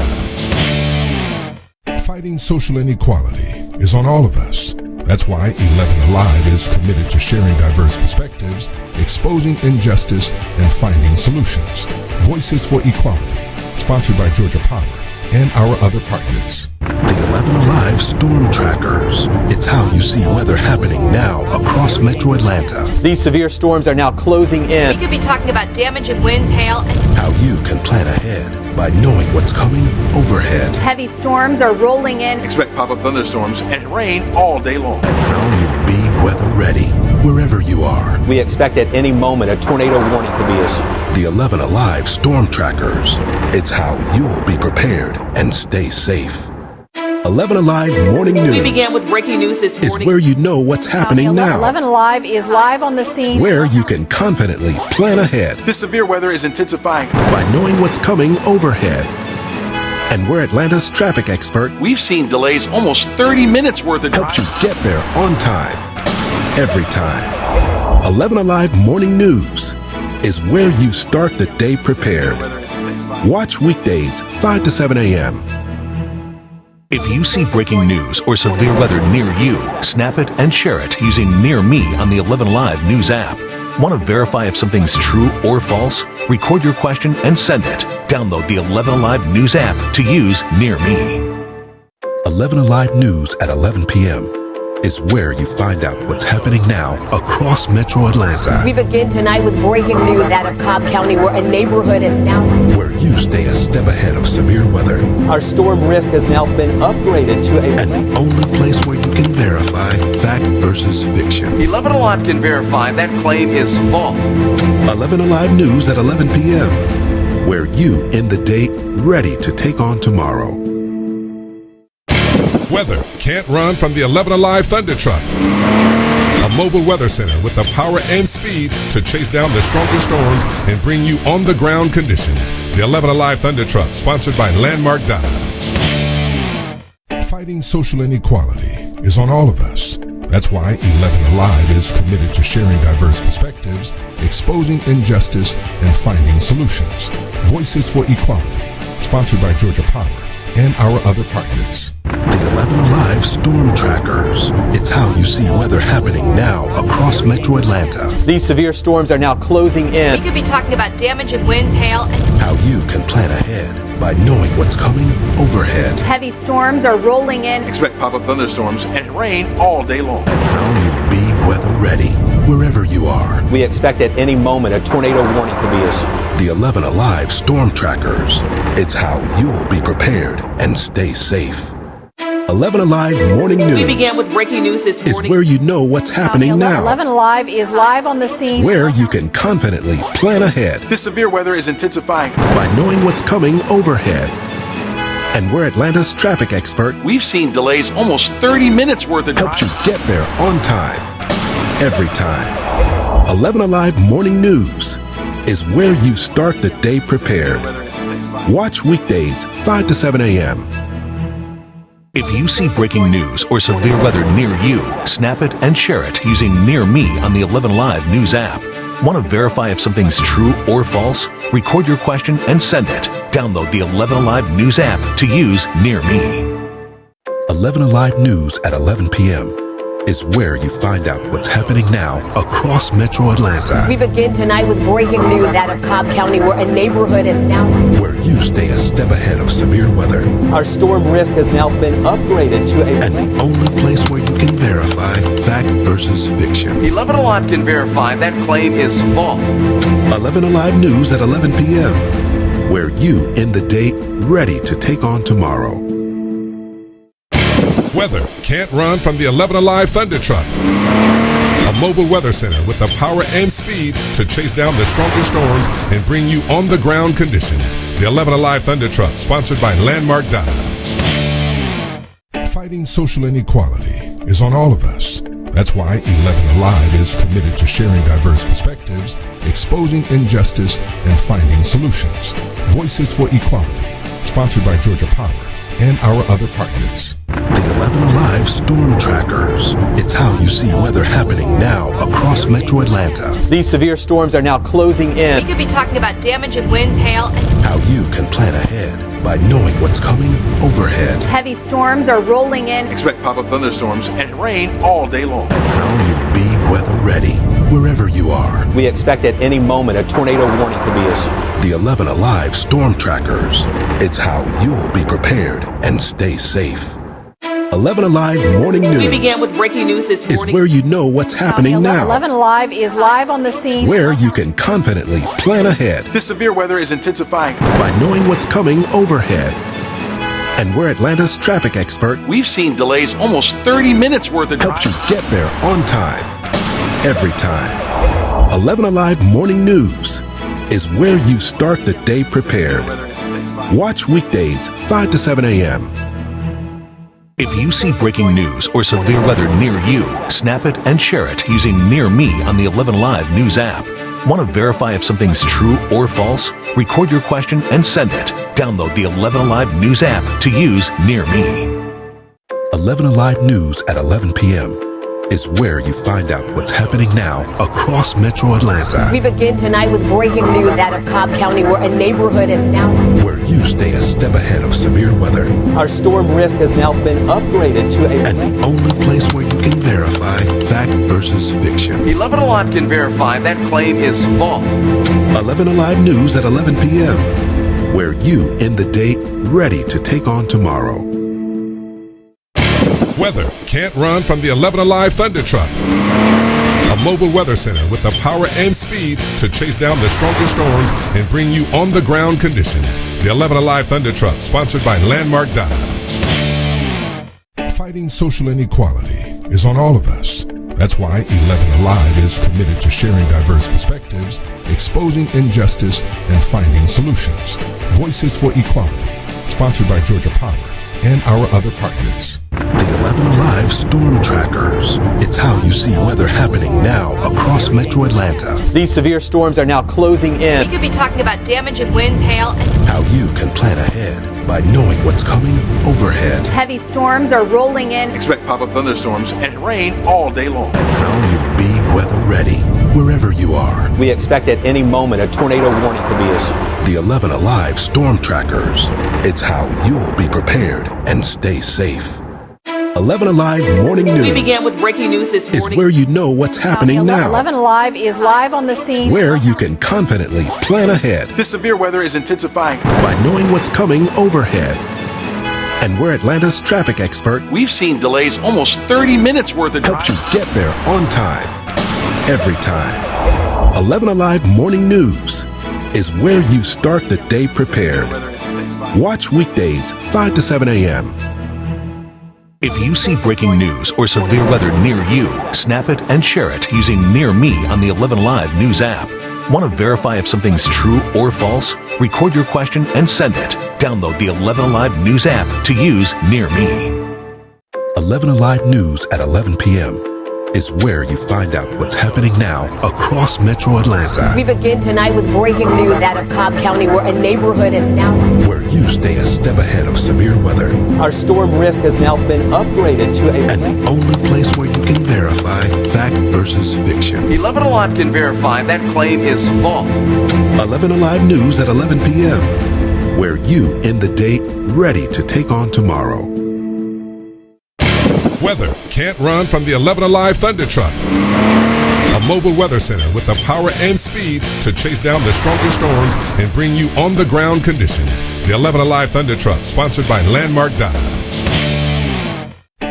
Fighting social inequality is on all of us. That's why 11 Alive is committed to sharing diverse perspectives, exposing injustice, and finding solutions. Voices for Equality, sponsored by Georgia Power and our other partners. The 11 Alive Storm Trackers. It's how you see weather happening now across Metro Atlanta. These severe storms are now closing in. We could be talking about damaging winds, hail, and... how you can plan ahead by knowing what's coming overhead. Heavy storms are rolling in. Expect pop-up thunderstorms and rain all day long. And how you'll be weather ready wherever you are. We expect at any moment a tornado warning could be issued. The 11 Alive Storm Trackers. It's how you'll be prepared and stay safe. 11 Alive Morning News. We began with breaking news this morning. Is where you know what's happening now. 11 Alive is live on the scene. Where you can confidently plan ahead. This severe weather is intensifying by knowing what's coming overhead. And we're Atlanta's traffic expert. We've seen delays almost 30 minutes worth of helps you get there on time. Every time. 11 Alive Morning News is where you start the day prepared. Watch weekdays 5 to 7 a.m. If you see breaking news or severe weather near you, snap it and share it using Near Me on the 11 Live News app. Want to verify if something's true or false? Record your question and send it. Download the 11 Alive News app to use Near Me. 11 Alive News at 11 p.m. is where you find out what's happening now across Metro Atlanta. We begin tonight with breaking news out of Cobb County, where a neighborhood is now... Where you stay a step ahead of severe weather. Our storm risk has now been upgraded to a... And the only place where you can verify fact versus fiction. 11 Alive can verify that claim is false. 11 Alive News at 11 p.m. Where you end the day ready to take on tomorrow. Weather can't run from the 11 Alive Thunder Truck. A mobile weather center with the power and speed to chase down the strongest storms and bring you on-the-ground conditions. The 11 Alive Thunder Truck, sponsored by Landmark Dodge. Fighting social inequality is on all of us. That's why 11 Alive is committed to sharing diverse perspectives, exposing injustice, and finding solutions. Voices for Equality, sponsored by Georgia Power and our other partners. The 11 Alive Storm Trackers. It's how you see weather happening now across Metro Atlanta. These severe storms are now closing in. We could be talking about damaging winds, hail, and... How you can plan ahead by knowing what's coming overhead. Heavy storms are rolling in. Expect pop-up thunderstorms and rain all day long. And how you'll be weather ready wherever you are. We expect at any moment a tornado warning could be issued. The 11 Alive Storm Trackers. It's how you'll be prepared and stay safe. 11 Alive Morning News. We began with breaking news this morning. Is where you know what's happening now. 11 Alive is live on the scene. Where you can confidently plan ahead. This severe weather is intensifying. By knowing what's coming overhead. And we're Atlanta's traffic expert. We've seen delays almost 30 minutes worth of helps you get there on time. Every time. 11 Alive Morning News is where you start the day prepared. Watch weekdays 5 to 7 a.m. If you see breaking news or severe weather near you, snap it and share it using Near Me on the 11 Live News app. Want to verify if something's true or false? Record your question and send it. Download the 11 Alive News app to use Near Me. 11 Alive News at 11 p.m. is where you find out what's happening now across Metro Atlanta. We begin tonight with breaking news out of Cobb County, where a neighborhood is now... Where you stay a step ahead of severe weather. Our storm risk has now been upgraded to a... And the only place where you can verify fact versus fiction. 11 Alive can verify that claim is false. 11 Alive News at 11 p.m. Where you end the day ready to take on tomorrow. Weather can't run from the 11 Alive Thunder Truck. A mobile weather center with the power and speed to chase down the strongest storms and bring you on-the-ground conditions. The 11 Alive Thunder Truck, sponsored by Landmark Dodge. Fighting social inequality is on all of us. That's why 11 Alive is committed to sharing diverse perspectives, exposing injustice, and finding solutions. Voices for Equality, sponsored by Georgia Power and our other partners. The 11 Alive Storm Trackers. It's how you see weather happening now across Metro Atlanta. These severe storms are now closing in. We could be talking about damaging winds, hail, and... How you can plan ahead by knowing what's coming overhead. Heavy storms are rolling in. Expect pop-up thunderstorms and rain all day long. And how you'll be weather ready wherever you are. We expect at any moment a tornado warning could be issued. The 11 Alive Storm Trackers. It's how you'll be prepared and stay safe. 11 Alive Morning News. We began with breaking news this morning. Is where you know what's happening now. 11 Alive is live on the scene. Where you can confidently plan ahead. This severe weather is intensifying. By knowing what's coming overhead. And we're Atlanta's traffic expert. We've seen delays almost 30 minutes worth of helps you get there on time. Every time. 11 Alive Morning News is where you start the day prepared. Watch weekdays 5 to 7 a.m. If you see breaking news or severe weather near you, snap it and share it using Near Me on the 11 Live News app. Want to verify if something's true or false? Record your question and send it. Download the 11 Alive News app to use Near Me. 11 Alive News at 11 p.m. is where you find out what's happening now across Metro Atlanta. We begin tonight with breaking news out of Cobb County, where a neighborhood is now... Where you stay a step ahead of severe weather. Our storm risk has now been upgraded to a... And the only place where you can verify fact versus fiction. 11 Alive can verify that claim is false. 11 Alive News at 11 p.m. Where you end the day ready to take on tomorrow. Weather can't run from the 11 Alive Thunder Truck. A mobile weather center with the power and speed to chase down the strongest storms and bring you on-the-ground conditions. The 11 Alive Thunder Truck, sponsored by Landmark Dodge. Fighting social inequality is on all of us. That's why 11 Alive is committed to sharing diverse perspectives, exposing injustice, and finding solutions. Voices for Equality, sponsored by Georgia Power and our other partners. The 11 Alive Storm Trackers. It's how you see weather happening now across Metro Atlanta. These severe storms are now closing in. We could be talking about damaging winds, hail, and How you can plan ahead by knowing what's coming overhead. heavy storms are rolling in. Expect pop-up thunderstorms and rain all day long. And how you'll be weather ready wherever you are. We expect at any moment a tornado warning could be issued. The 11 Alive Storm Trackers. It's how you'll be prepared and stay safe. 11 Alive Morning News. We began with breaking news this is morning. where you know what's happening now. 11 Alive is live on the scene. Where you can confidently plan ahead This severe weather is intensifying. by knowing what's coming overhead. And where Atlanta's traffic expert We've seen delays almost 30 minutes worth of helps you driving. get there on time, every time. 11 Alive Morning News is where you start the day prepared. Watch weekdays 5 to 7 a.m. If you see breaking news or severe weather near you, snap it and share it using Near Me on the 11 Live News app. Want to verify if something's true or false? Record your question and send it. Download the 11 Alive News app to use Near Me. 11 Alive News at 11 p.m. is where you find out what's happening now across Metro Atlanta. We begin tonight with breaking news out of Cobb County, where a neighborhood is now Where you stay a step ahead of severe weather. Our storm risk has now been upgraded to a... And the only place where you can verify fact versus fiction. 11 Alive can verify that claim is false. 11 Alive News at 11 p.m. Where you end the day ready to take on tomorrow. Weather can't run from the 11 Alive Thunder Truck. A mobile weather center with the power and speed to chase down the strongest storms and bring you on-the-ground conditions. The 11 Alive Thunder Truck, sponsored by Landmark Dodge.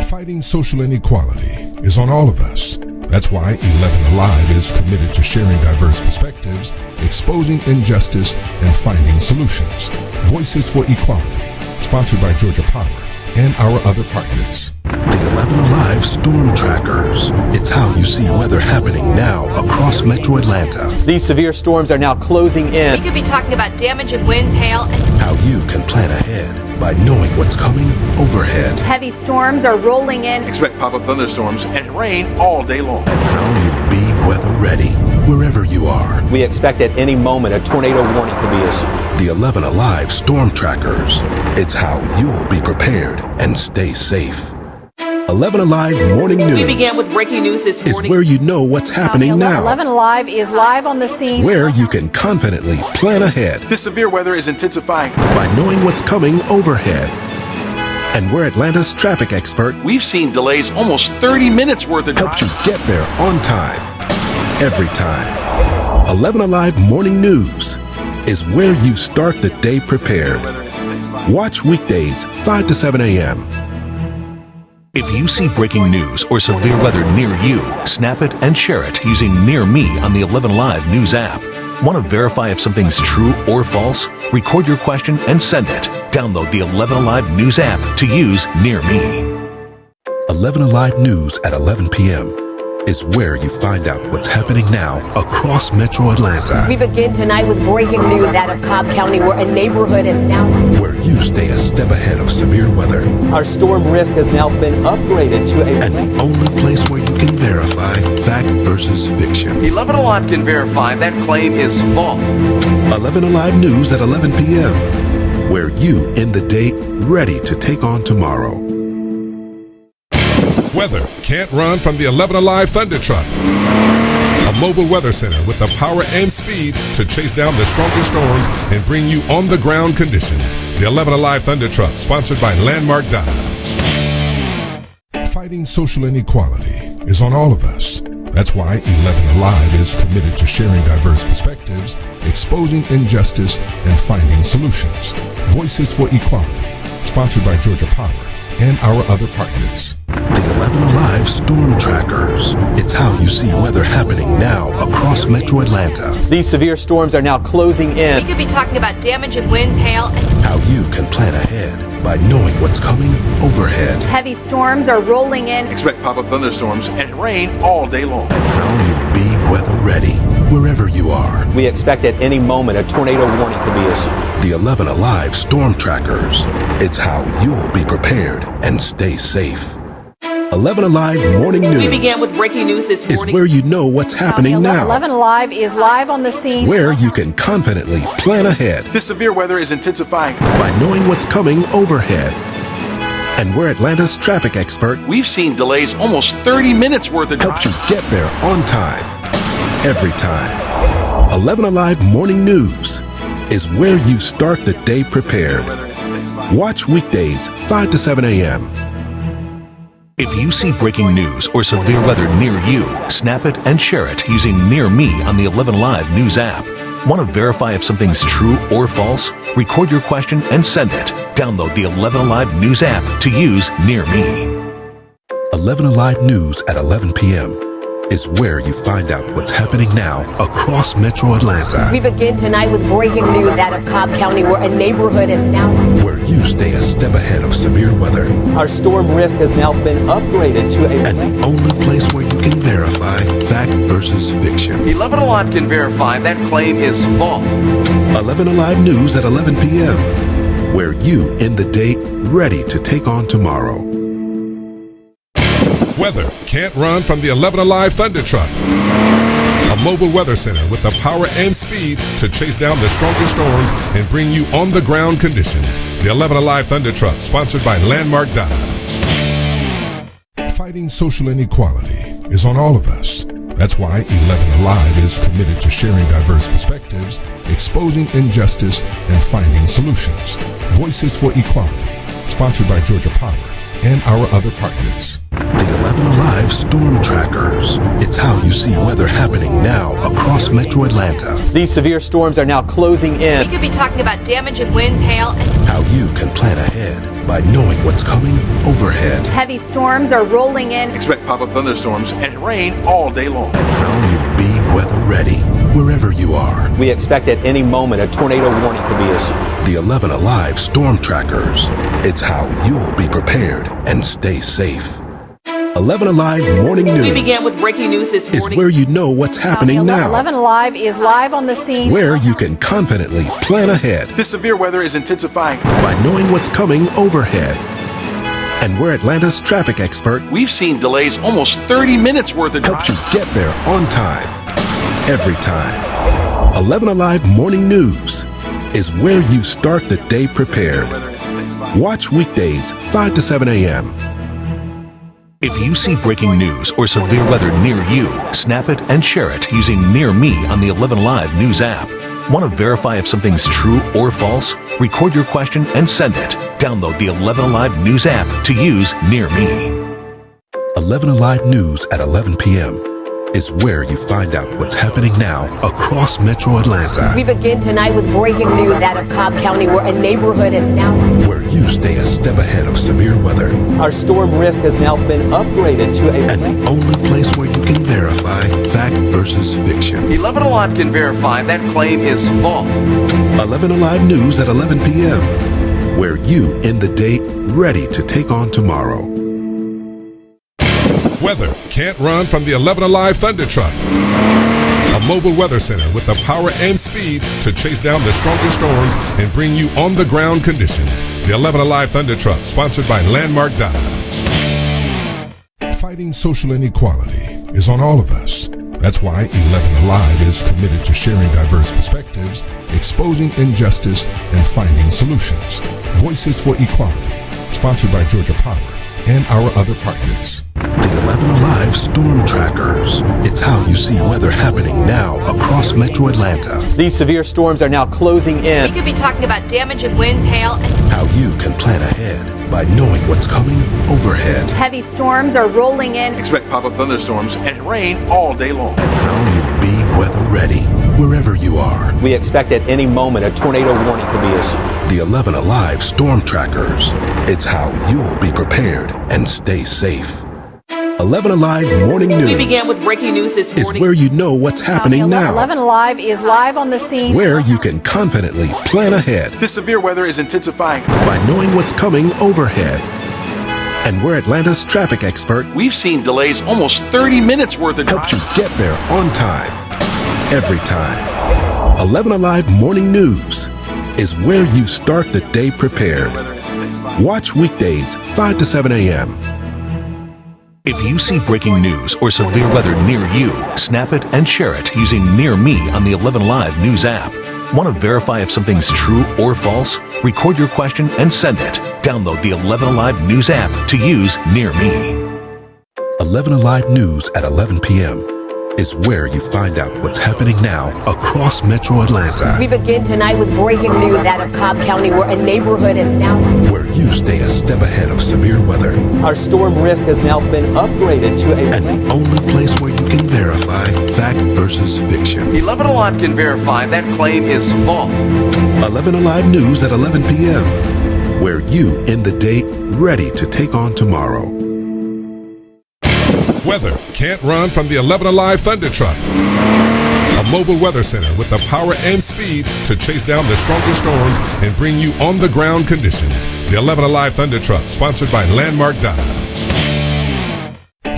Fighting social inequality is on all of us. That's why 11 Alive is committed to sharing diverse perspectives, exposing injustice, and finding solutions. Voices for Equality, sponsored by Georgia Power and our other partners. The 11 Alive Storm Trackers. It's how you see weather happening now across Metro Atlanta. These severe storms are now closing We in. could be talking about damaging winds, hail, and How you can plan ahead by knowing what's coming overhead. heavy storms are rolling in. Expect pop-up thunderstorms and rain all day long. And how you'll be weather ready wherever you are. We expect at any moment a tornado warning could be issued. The 11 Alive Storm Trackers. It's how you'll be prepared and stay safe. 11 Alive Morning News We began with breaking news this is morning. where you know what's happening now. 11 Alive is live on the scene. Where you can confidently plan ahead This severe weather is intensifying. by knowing what's coming overhead. And where Atlanta's traffic expert We've seen delays almost 30 minutes worth of helps you driving. get there on time, every time. 11 Alive Morning News is where you start the day prepared. Watch weekdays 5 to 7 a.m. If you see breaking news or severe weather near you, snap it and share it using Near Me on the 11 Live News app. Want to verify if something's true or false? Record your question and send it. Download the 11 Alive News app to use Near Me. 11 Alive News at 11 p.m. is where you find out what's happening now across Metro Atlanta. We begin tonight with breaking news out of Cobb County, where a neighborhood is now Where you stay a step ahead of severe weather. Our storm risk has now been upgraded to a... And the only place where you can verify fact versus fiction. 11 Alive can verify that claim is false. 11 Alive News at 11 p.m. Where you end the day ready to take on tomorrow. Weather can't run from the 11 Alive Thunder Truck. A mobile weather center with the power and speed to chase down the strongest storms and bring you on-the-ground conditions. The 11 Alive Thunder Truck, sponsored by Landmark Dodge. Fighting social inequality is on all of us. That's why 11 Alive is committed to sharing diverse perspectives, exposing injustice, and finding solutions. Voices for Equality, sponsored by Georgia Power and our other partners. The 11 Alive Storm Trackers. It's how you see weather happening now across Metro Atlanta. These severe storms are now closing We in. could be talking about damaging winds, hail, and How you can plan ahead by knowing what's coming overhead. heavy storms are rolling in. Expect pop-up thunderstorms and rain all day long. And how you'll be weather ready wherever you are. We expect at any moment a tornado warning could be issued. The 11 Alive Storm Trackers. It's how you'll be prepared and stay safe. 11 Alive Morning News We began with breaking news this is morning. where you know what's happening now. 11 Alive is live on the scene. Where you can confidently plan ahead This severe weather is intensifying. by knowing what's coming overhead. And where Atlanta's traffic expert We've seen delays almost 30 minutes worth of helps you get there on time, every time. 11 Alive Morning News is where you start the day prepared. Watch weekdays 5 to 7 a.m. If you see breaking news or severe weather near you, snap it and share it using Near Me on the 11 Live News app. Want to verify if something's true or false? Record your question and send it. Download the 11 Live News app to use Near Me. 11 Alive News at 11 p.m. is where you find out what's happening now across Metro Atlanta. We begin tonight with breaking news out of Cobb County, where a neighborhood is now Where you stay a step ahead of severe weather. Our storm risk has now been upgraded to a... And the only place where you can verify fact versus fiction. 11 Alive can verify that claim is false. 11 Alive News at 11 p.m. Where you end the day ready to take on tomorrow. Weather can't run from the 11 Alive Thunder Truck. A mobile weather center with the power and speed to chase down the strongest storms and bring you on-the-ground conditions. The 11 Alive Thunder Truck, sponsored by Landmark Dodge. Fighting social inequality is on all of us. That's why 11 Alive is committed to sharing diverse perspectives, exposing injustice, and finding solutions. Voices for Equality, sponsored by Georgia Power and our other partners. The 11 Alive Storm Trackers. It's how you see weather happening now across Metro Atlanta. These severe storms are now closing We in. could be talking about damaging winds, hail, and How you can plan ahead by knowing what's coming overhead. heavy storms are rolling in. Expect pop-up thunderstorms and rain all day long. And how you'll be weather ready wherever you are. We expect at any moment a tornado warning could be issued. The 11 Alive Storm Trackers. It's how you'll be prepared and stay safe. 11 Alive Morning News We began with breaking news this is morning. where you know what's happening now. 11 Alive is live on the scene. Where you can confidently plan ahead This severe weather is intensifying. by knowing what's coming overhead. And where Atlanta's traffic expert We've seen delays almost 30 minutes worth of helps you get there on time, every time. 11 Alive Morning News is where you start the day prepared. Watch weekdays 5 to 7 a.m. If you see breaking news or severe weather near you, snap it and share it using Near Me on the 11 Live News app. Want to verify if something's true or false? Record your question and send it. Download the 11 Alive News app to use Near Me. 11 Alive News at 11 p.m. is where you find out what's happening now across Metro Atlanta. We begin tonight with breaking news out of Cobb County, where a neighborhood is now Where you stay a step ahead of severe weather. Our storm risk has now been upgraded to a... And the only place where you can verify fact versus fiction. 11 Alive can verify that claim is false. 11 Alive News at 11 p.m. Where you end the day ready to take on tomorrow. Weather can't run from the 11 Alive Thunder Truck. A mobile weather center with the power and speed to chase down the strongest storms and bring you on-the-ground conditions. The 11 Alive Thunder Truck, sponsored by Landmark Dodge. Fighting social inequality is on all of us. That's why 11 Alive is committed to sharing diverse perspectives, exposing injustice, and finding solutions. Voices for Equality, sponsored by Georgia Power and our other partners. The 11 Alive Storm Trackers. It's how you see weather happening now across metro Atlanta. These severe storms are now closing in. We could be talking about damaging winds, hail, and How you can plan ahead by knowing what's coming overhead. heavy storms are rolling in. Expect pop-up thunderstorms and rain all day long. And how you'll be weather ready wherever you are. We expect at any moment a tornado warning could be issued. The 11 Alive Storm Trackers. It's how you'll be prepared and stay safe. 11 Alive Morning News. We began with breaking news this is morning. where you know what's happening now. 11 Alive is live on the scene. Where you can confidently plan ahead This severe weather is intensifying. by knowing what's coming overhead. And where Atlanta's traffic expert We've seen delays almost 30 minutes worth of helps you get there on time, every time. 11 Alive Morning News is where you start the day prepared. Watch weekdays 5 to 7 a.m. If you see breaking news or severe weather near you, snap it and share it using Near Me on the 11 Live News app. Want to verify if something's true or false? Record your question and send it. Download the 11 Alive News app to use Near Me. 11 Alive News at 11 p.m. is where you find out what's happening now across metro Atlanta. We begin tonight with breaking news out of Cobb County, where a neighborhood is now Where you stay a step ahead of severe weather. Our storm risk has now been upgraded to a... And the only place where you can verify fact versus fiction. 11 Alive can verify that claim is false. 11 Alive News at 11 p.m. where you end the day ready to take on tomorrow. Weather can't run from the 11 Alive Thunder Truck. A mobile weather center with the power and speed to chase down the strongest storms and bring you on-the-ground conditions. The 11 Alive Thunder Truck, sponsored by Landmark Dodge.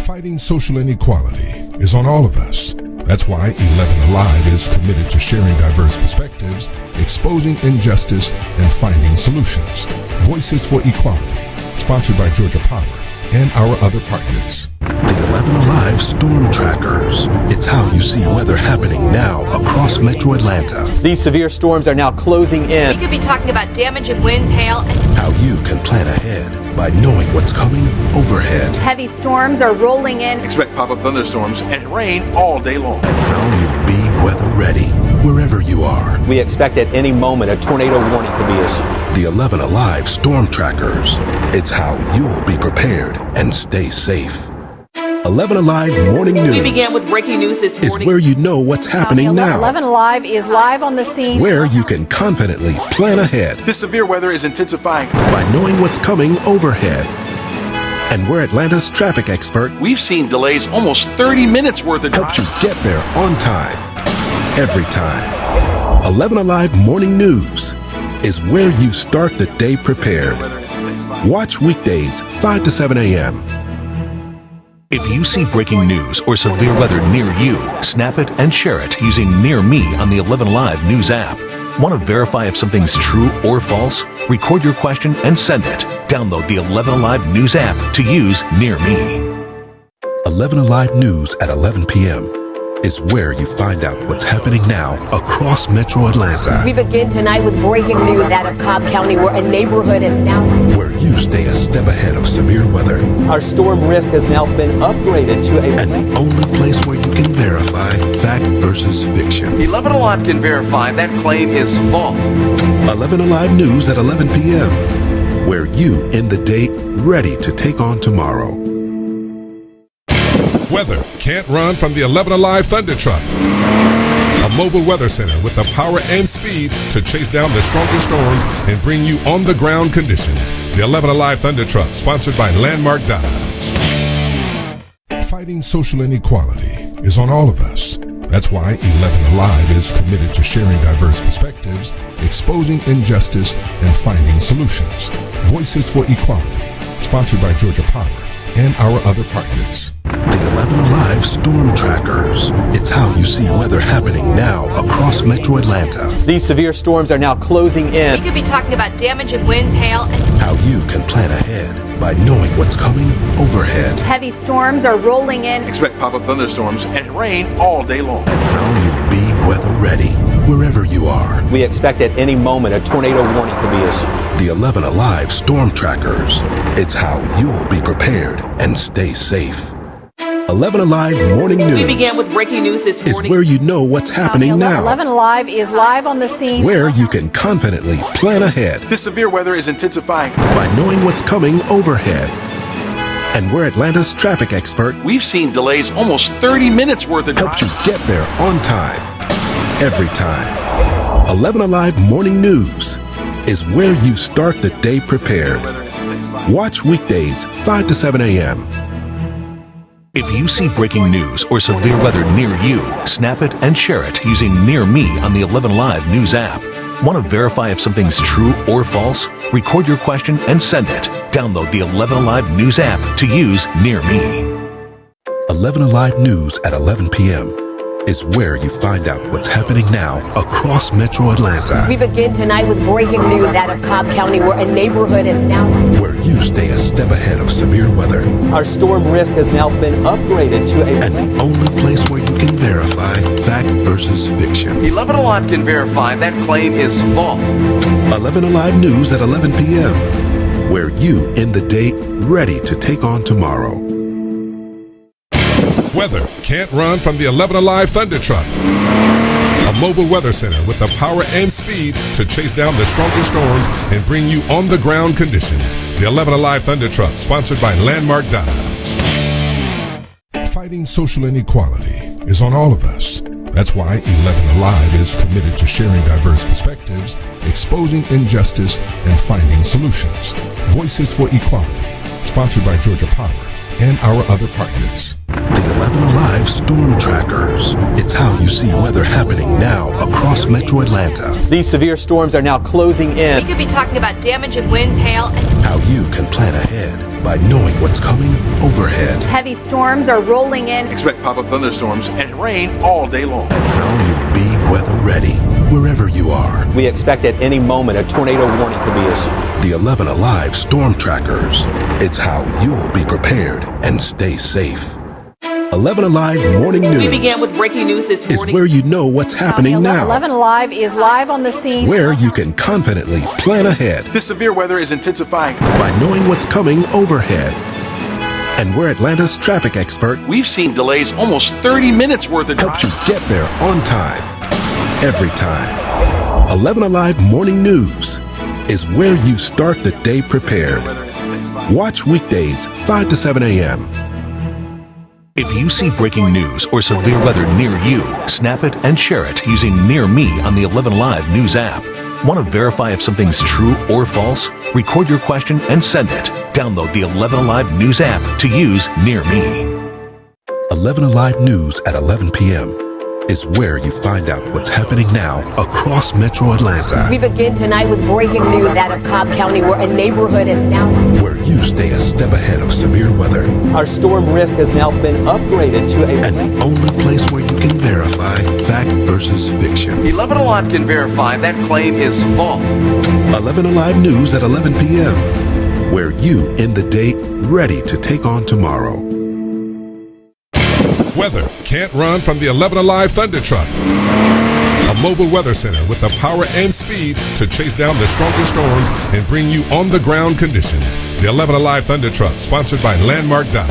Fighting social inequality is on all of us. That's why 11 Alive is committed to sharing diverse perspectives, exposing injustice, and finding solutions. Voices for Equality, sponsored by Georgia Power and our other partners. The 11 Alive Storm Trackers. It's how you see weather happening now across metro Atlanta. These severe storms are now closing We in. could be talking about damaging winds, hail, and How you can plan ahead by knowing what's coming overhead. heavy storms are rolling in. Expect pop-up thunderstorms and rain all day long. And how you'll be weather ready wherever you are. We expect at any moment a tornado warning could be issued. The 11 Alive Storm Trackers. It's how you'll be prepared and stay safe. 11 Alive Morning News We began with breaking news this is morning. where you know what's happening now. 11 Alive is live on the scene. Where you can confidently plan ahead This severe weather is intensifying. by knowing what's coming overhead. And where Atlanta's traffic expert We've seen delays almost 30 minutes worth of helps you get there on time, every time. 11 Alive Morning News is where you start the day prepared. Watch weekdays 5 to 7 a.m. If you see breaking news or severe weather near you, snap it and share it using Near Me on the 11 Live News app. Want to verify if something's true or false? Record your question and send it. Download the 11 Alive News app to use Near Me. 11 Alive News at 11 p.m. is where you find out what's happening now across metro Atlanta. We begin tonight with breaking news out of Cobb County, where a neighborhood is now Where you stay a step ahead of severe weather. Our storm risk has now been upgraded to a... And the only place where you can verify fact versus fiction. 11 Alive can verify that claim is false. 11 Alive News at 11 p.m. where you end the day ready to take on tomorrow. Weather can't run from the 11 Alive Thunder Truck. A mobile weather center with the power and speed to chase down the strongest storms and bring you on-the-ground conditions. The 11 Alive Thunder Truck, sponsored by Landmark Dodge. Fighting social inequality is on all of us. That's why 11 Alive is committed to sharing diverse perspectives, exposing injustice, and finding solutions. Voices for Equality, sponsored by Georgia Power and our other partners. The 11 Alive Storm Trackers. It's how you see weather happening now across metro Atlanta. These severe storms are now closing We in. could be talking about damaging winds, hail, and How you can plan ahead by knowing what's coming overhead. heavy storms are rolling in. Expect pop-up thunderstorms and rain all day long. And how you'll be weather ready wherever you are. We expect at any moment a tornado warning could be issued. The 11 Alive Storm Trackers. It's how you'll be prepared and stay safe. 11 Alive Morning News. We began with breaking news this morning. Is where you know what's happening now. 11 Alive is live on the scene. Where you can confidently plan ahead. This severe weather is intensifying. By knowing what's coming overhead. And where Atlanta's traffic expert. We've seen delays almost 30 minutes worth of helps you get there on time. Every time. 11 Alive Morning News is where you start the day prepared. Watch weekdays 5 to 7 a.m. If you see breaking news or severe weather near you, snap it and share it using Near Me on the 11 Alive News app. Want to verify if something's true or false? Record your question and send it. Download the 11 Alive News app to use Near Me. 11 Alive News at 11 p.m. is where you find out what's happening now across Metro Atlanta. We begin tonight with breaking news out of Cobb County, where a neighborhood is now... where you stay a step ahead of severe weather. Our storm risk has now been upgraded to a... and the only place where you can verify fact versus fiction. 11 Alive can verify that claim is false. 11 Alive News at 11 p.m. where you end the day ready to take on tomorrow. Weather can't run from the 11 Alive Thunder Truck. A mobile weather center with the power and speed to chase down the strongest storms and bring you on-the-ground conditions. The 11 Alive Thunder Truck, sponsored by Landmark Dodge. Fighting social inequality is on all of us. That's why 11 Alive is committed to sharing diverse perspectives, exposing injustice, and finding solutions. Voices for Equality, sponsored by Georgia Power and our other partners. The 11 Alive Storm Trackers. It's how you see weather happening now across Metro Atlanta. These severe storms are now closing in. We could be talking about damaging winds, hail, and... how you can plan ahead by knowing what's coming overhead. heavy storms are rolling in. Expect pop-up thunderstorms and rain all day long. And how you'll be weather ready wherever you are. We expect at any moment a tornado warning could be issued. The 11 Alive Storm Trackers. It's how you'll be prepared and stay safe. 11 Alive Morning News. We began with breaking news this morning. Is where you know what's happening now. 11 Alive is live on the scene. Where you can confidently plan ahead. This severe weather is intensifying. By knowing what's coming overhead. And where Atlanta's traffic expert. We've seen delays almost 30 minutes worth of helps you get there on time. Every time. 11 Alive Morning News is where you start the day prepared. Watch weekdays 5 to 7 a.m. If you see breaking news or severe weather near you, snap it and share it using Near Me on the 11 Alive News app. Want to verify if something's true or false? Record your question and send it. Download the 11 Alive News app to use Near Me. 11 Alive News at 11 p.m. is where you find out what's happening now across Metro Atlanta. We begin tonight with breaking news out of Cobb County, where a neighborhood is now... where you stay a step ahead of severe weather. Our storm risk has now been upgraded to a... and the only place where you can verify fact versus fiction. 11 Alive can verify that claim is false. 11 Alive News at 11 p.m. where you end the day ready to take on tomorrow. Weather can't run from the 11 Alive Thunder Truck. A mobile weather center with the power and speed to chase down the strongest storms and bring you on-the-ground conditions. The 11 Alive Thunder Truck, sponsored by Landmark Dodge.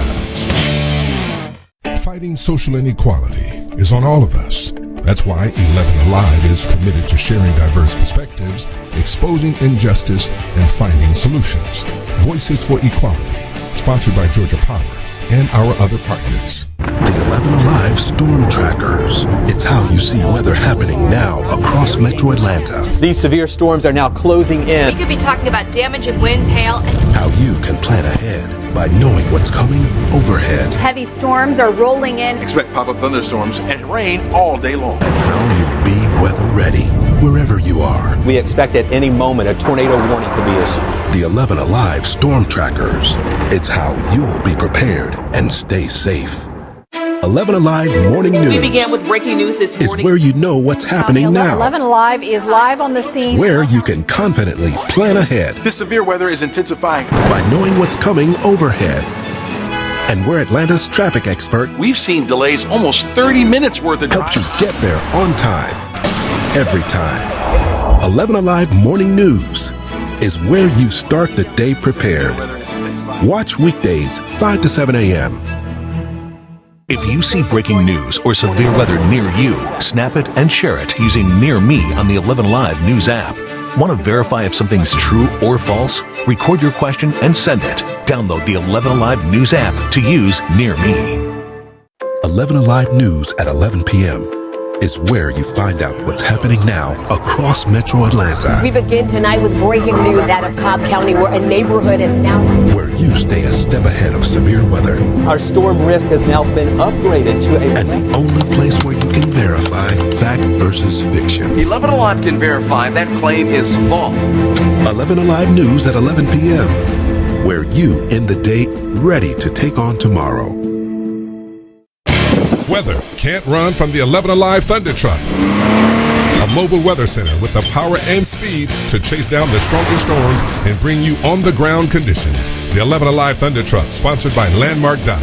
Fighting social inequality is on all of us. That's why 11 Alive is committed to sharing diverse perspectives, exposing injustice, and finding solutions. Voices for Equality, sponsored by Georgia Power and our other partners. The 11 Alive Storm Trackers. It's how you see weather happening now across Metro Atlanta. These severe storms are now closing in. We could be talking about damaging winds, hail, and... how you can plan ahead by knowing what's coming overhead. heavy storms are rolling in. Expect pop-up thunderstorms and rain all day long. And how you'll be weather ready wherever you are. We expect at any moment a tornado warning could be issued. The 11 Alive Storm Trackers. It's how you'll be prepared and stay safe. 11 Alive Morning News. We began with breaking news this morning. Is where you know what's happening now. 11 Alive is live on the scene. Where you can confidently plan ahead. This severe weather is intensifying. By knowing what's coming overhead. And where Atlanta's traffic expert. We've seen delays almost 30 minutes worth of helps you get there on time. Every time. 11 Alive Morning News is where you start the day prepared. Watch weekdays 5 to 7 a.m. If you see breaking news or severe weather near you, snap it and share it using Near Me on the 11 Alive News app. Want to verify if something's true or false? Record your question and send it. Download the 11 Alive News app to use Near Me. 11 Alive News at 11 p.m. is where you find out what's happening now across Metro Atlanta. We begin tonight with breaking news out of Cobb County, where a neighborhood is now... Where you stay a step ahead of severe weather. Our storm risk has now been upgraded to a... And the only place where you can verify fact versus fiction. 11 Alive can verify that claim is false. 11 Alive News at 11 p.m. where you end the day ready to take on tomorrow. Weather can't run from the 11 Alive Thunder Truck. A mobile weather center with the power and speed to chase down the strongest storms and bring you on-the-ground conditions. The 11 Alive Thunder Truck, sponsored by Landmark Dodge.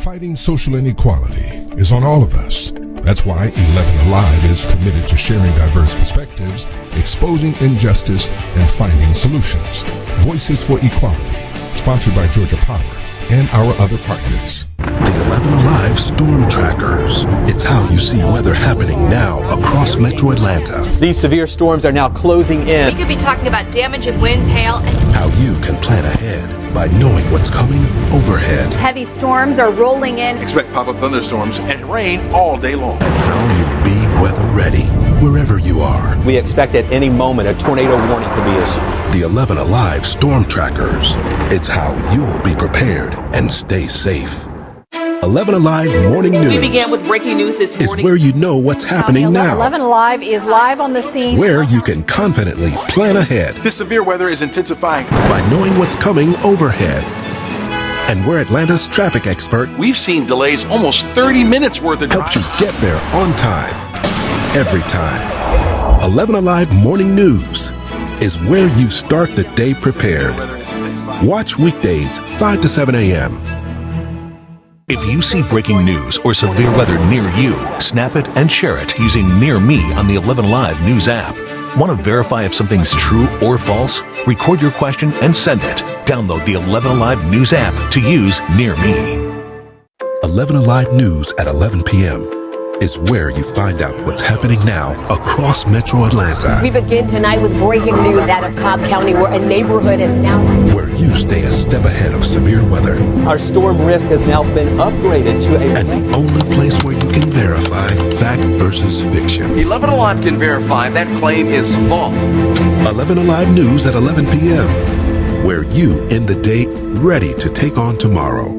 Fighting social inequality is on all of us. That's why 11 Alive is committed to sharing diverse perspectives, exposing injustice, and finding solutions. Voices for Equality, sponsored by Georgia Power and our other partners. The 11 Alive Storm Trackers. It's how you see weather happening now across Metro Atlanta. These severe storms are now closing in. We could be talking about damaging winds, hail, and... How you can plan ahead by knowing what's coming overhead. Heavy storms are rolling in. Expect pop-up thunderstorms and rain all day long. And how you'll be weather ready wherever you are. We expect at any moment a tornado warning could be issued. The 11 Alive Storm Trackers. It's how you'll be prepared and stay safe. 11 Alive Morning News. We began with breaking news this morning. Is where you know what's happening now. 11 Alive is live on the scene. Where you can confidently plan ahead. This severe weather is intensifying. By knowing what's coming overhead. And where Atlanta's traffic expert... We've seen delays almost 30 minutes worth of helps you get there on time. Every time. 11 Alive Morning News is where you start the day prepared. Watch weekdays 5 to 7 a.m. If you see breaking news or severe weather near you, snap it and share it using Near Me on the 11 Alive News app. Want to verify if something's true or false? Record your question and send it. Download the 11 Alive News app to use Near Me. 11 Alive News at 11 p.m. is where you find out what's happening now across Metro Atlanta. We begin tonight with breaking news out of Cobb County, where a neighborhood is now... Where you stay a step ahead of severe weather. Our storm risk has now been upgraded to a... And the only place where you can verify fact versus fiction. 11 Alive can verify that claim is false. 11 Alive News at 11 p.m. where you end the day ready to take on tomorrow.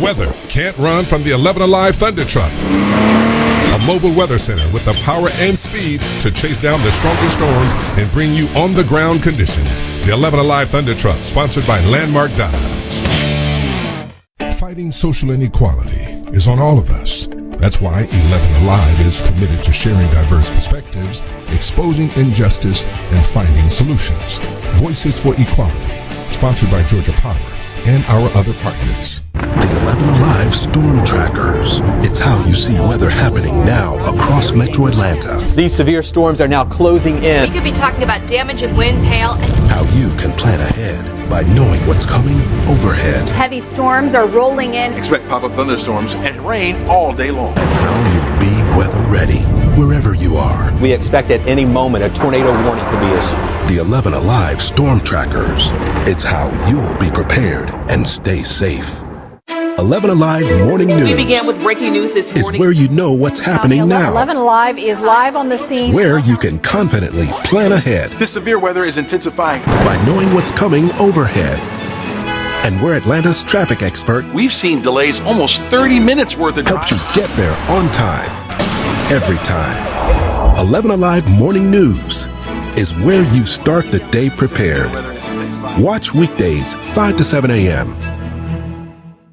Weather can't run from the 11 Alive Thunder Truck. A mobile weather center with the power and speed to chase down the strongest storms and bring you on-the-ground conditions. The 11 Alive Thunder Truck, sponsored by Landmark Dodge. Fighting social inequality is on all of us. That's why 11 Alive is committed to sharing diverse perspectives, exposing injustice, and finding solutions. Voices for Equality, sponsored by Georgia Power and our other partners. The 11 Alive Storm Trackers. It's how you see weather happening now across Metro Atlanta. These severe storms are now closing in. We could be talking about damaging winds, hail, and... How you can plan ahead by knowing what's coming overhead. Heavy storms are rolling in. Expect pop-up thunderstorms and rain all day long. And how you'll be weather ready wherever you are. We expect at any moment a tornado warning could be issued. The 11 Alive Storm Trackers. It's how you'll be prepared and stay safe. 11 Alive Morning News. We began with breaking news this morning. Is where you know what's happening now. 11 Alive is live on the scene. Where you can confidently plan ahead. This severe weather is intensifying. By knowing what's coming overhead. And where Atlanta's traffic expert... We've seen delays almost 30 minutes worth of helps you get there on time. Every time. 11 Alive Morning News is where you start the day prepared. Watch weekdays 5 to 7 a.m.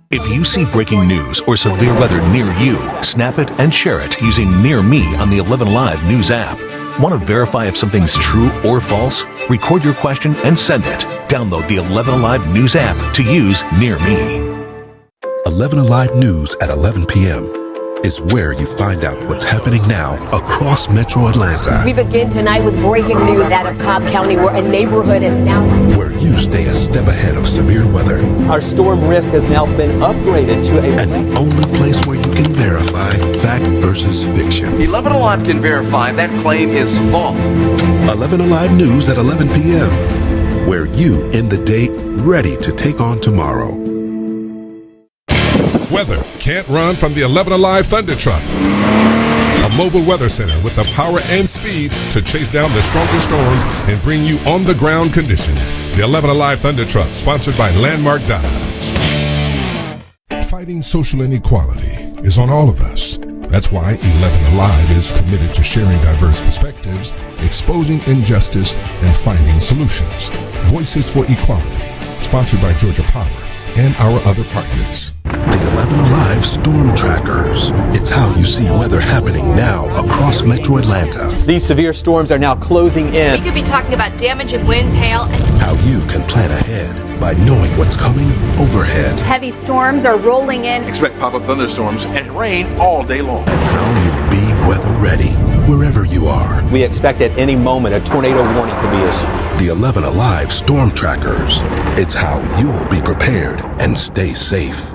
If you see breaking news or severe weather near you, snap it and share it using Near Me on the 11 Alive News app. Want to verify if something's true or false? Record your question and send it. Download the 11 Alive News app to use Near Me. 11 Alive News at 11 p.m. is where you find out what's happening now across Metro Atlanta. We begin tonight with breaking news out of Cobb County, where a neighborhood is now... Where you stay a step ahead of severe weather. Our storm risk has now been upgraded to a... And the only place where you can verify fact versus fiction. 11 Alive can verify that claim is false. 11 Alive News at 11 p.m. Where you end the day ready to take on tomorrow. Weather can't run from the 11 Alive Thunder Truck. A mobile weather center with the power and speed to chase down the strongest storms and bring you on-the-ground conditions. The 11 Alive Thunder Truck, sponsored by Landmark Dodge. Fighting social inequality is on all of us. That's why 11 Alive is committed to sharing diverse perspectives, exposing injustice, and finding solutions. Voices for Equality, sponsored by Georgia Power and our other partners. The 11 Alive Storm Trackers. It's how you see weather happening now across Metro Atlanta. These severe storms are now closing in. We could be talking about damaging winds, hail, and... How you can plan ahead by knowing what's coming overhead. Heavy storms are rolling in. Expect pop-up thunderstorms and rain all day long. And how you'll be weather ready wherever you are. We expect at any moment a tornado warning could be issued. The 11 Alive Storm Trackers. It's how you'll be prepared and stay safe.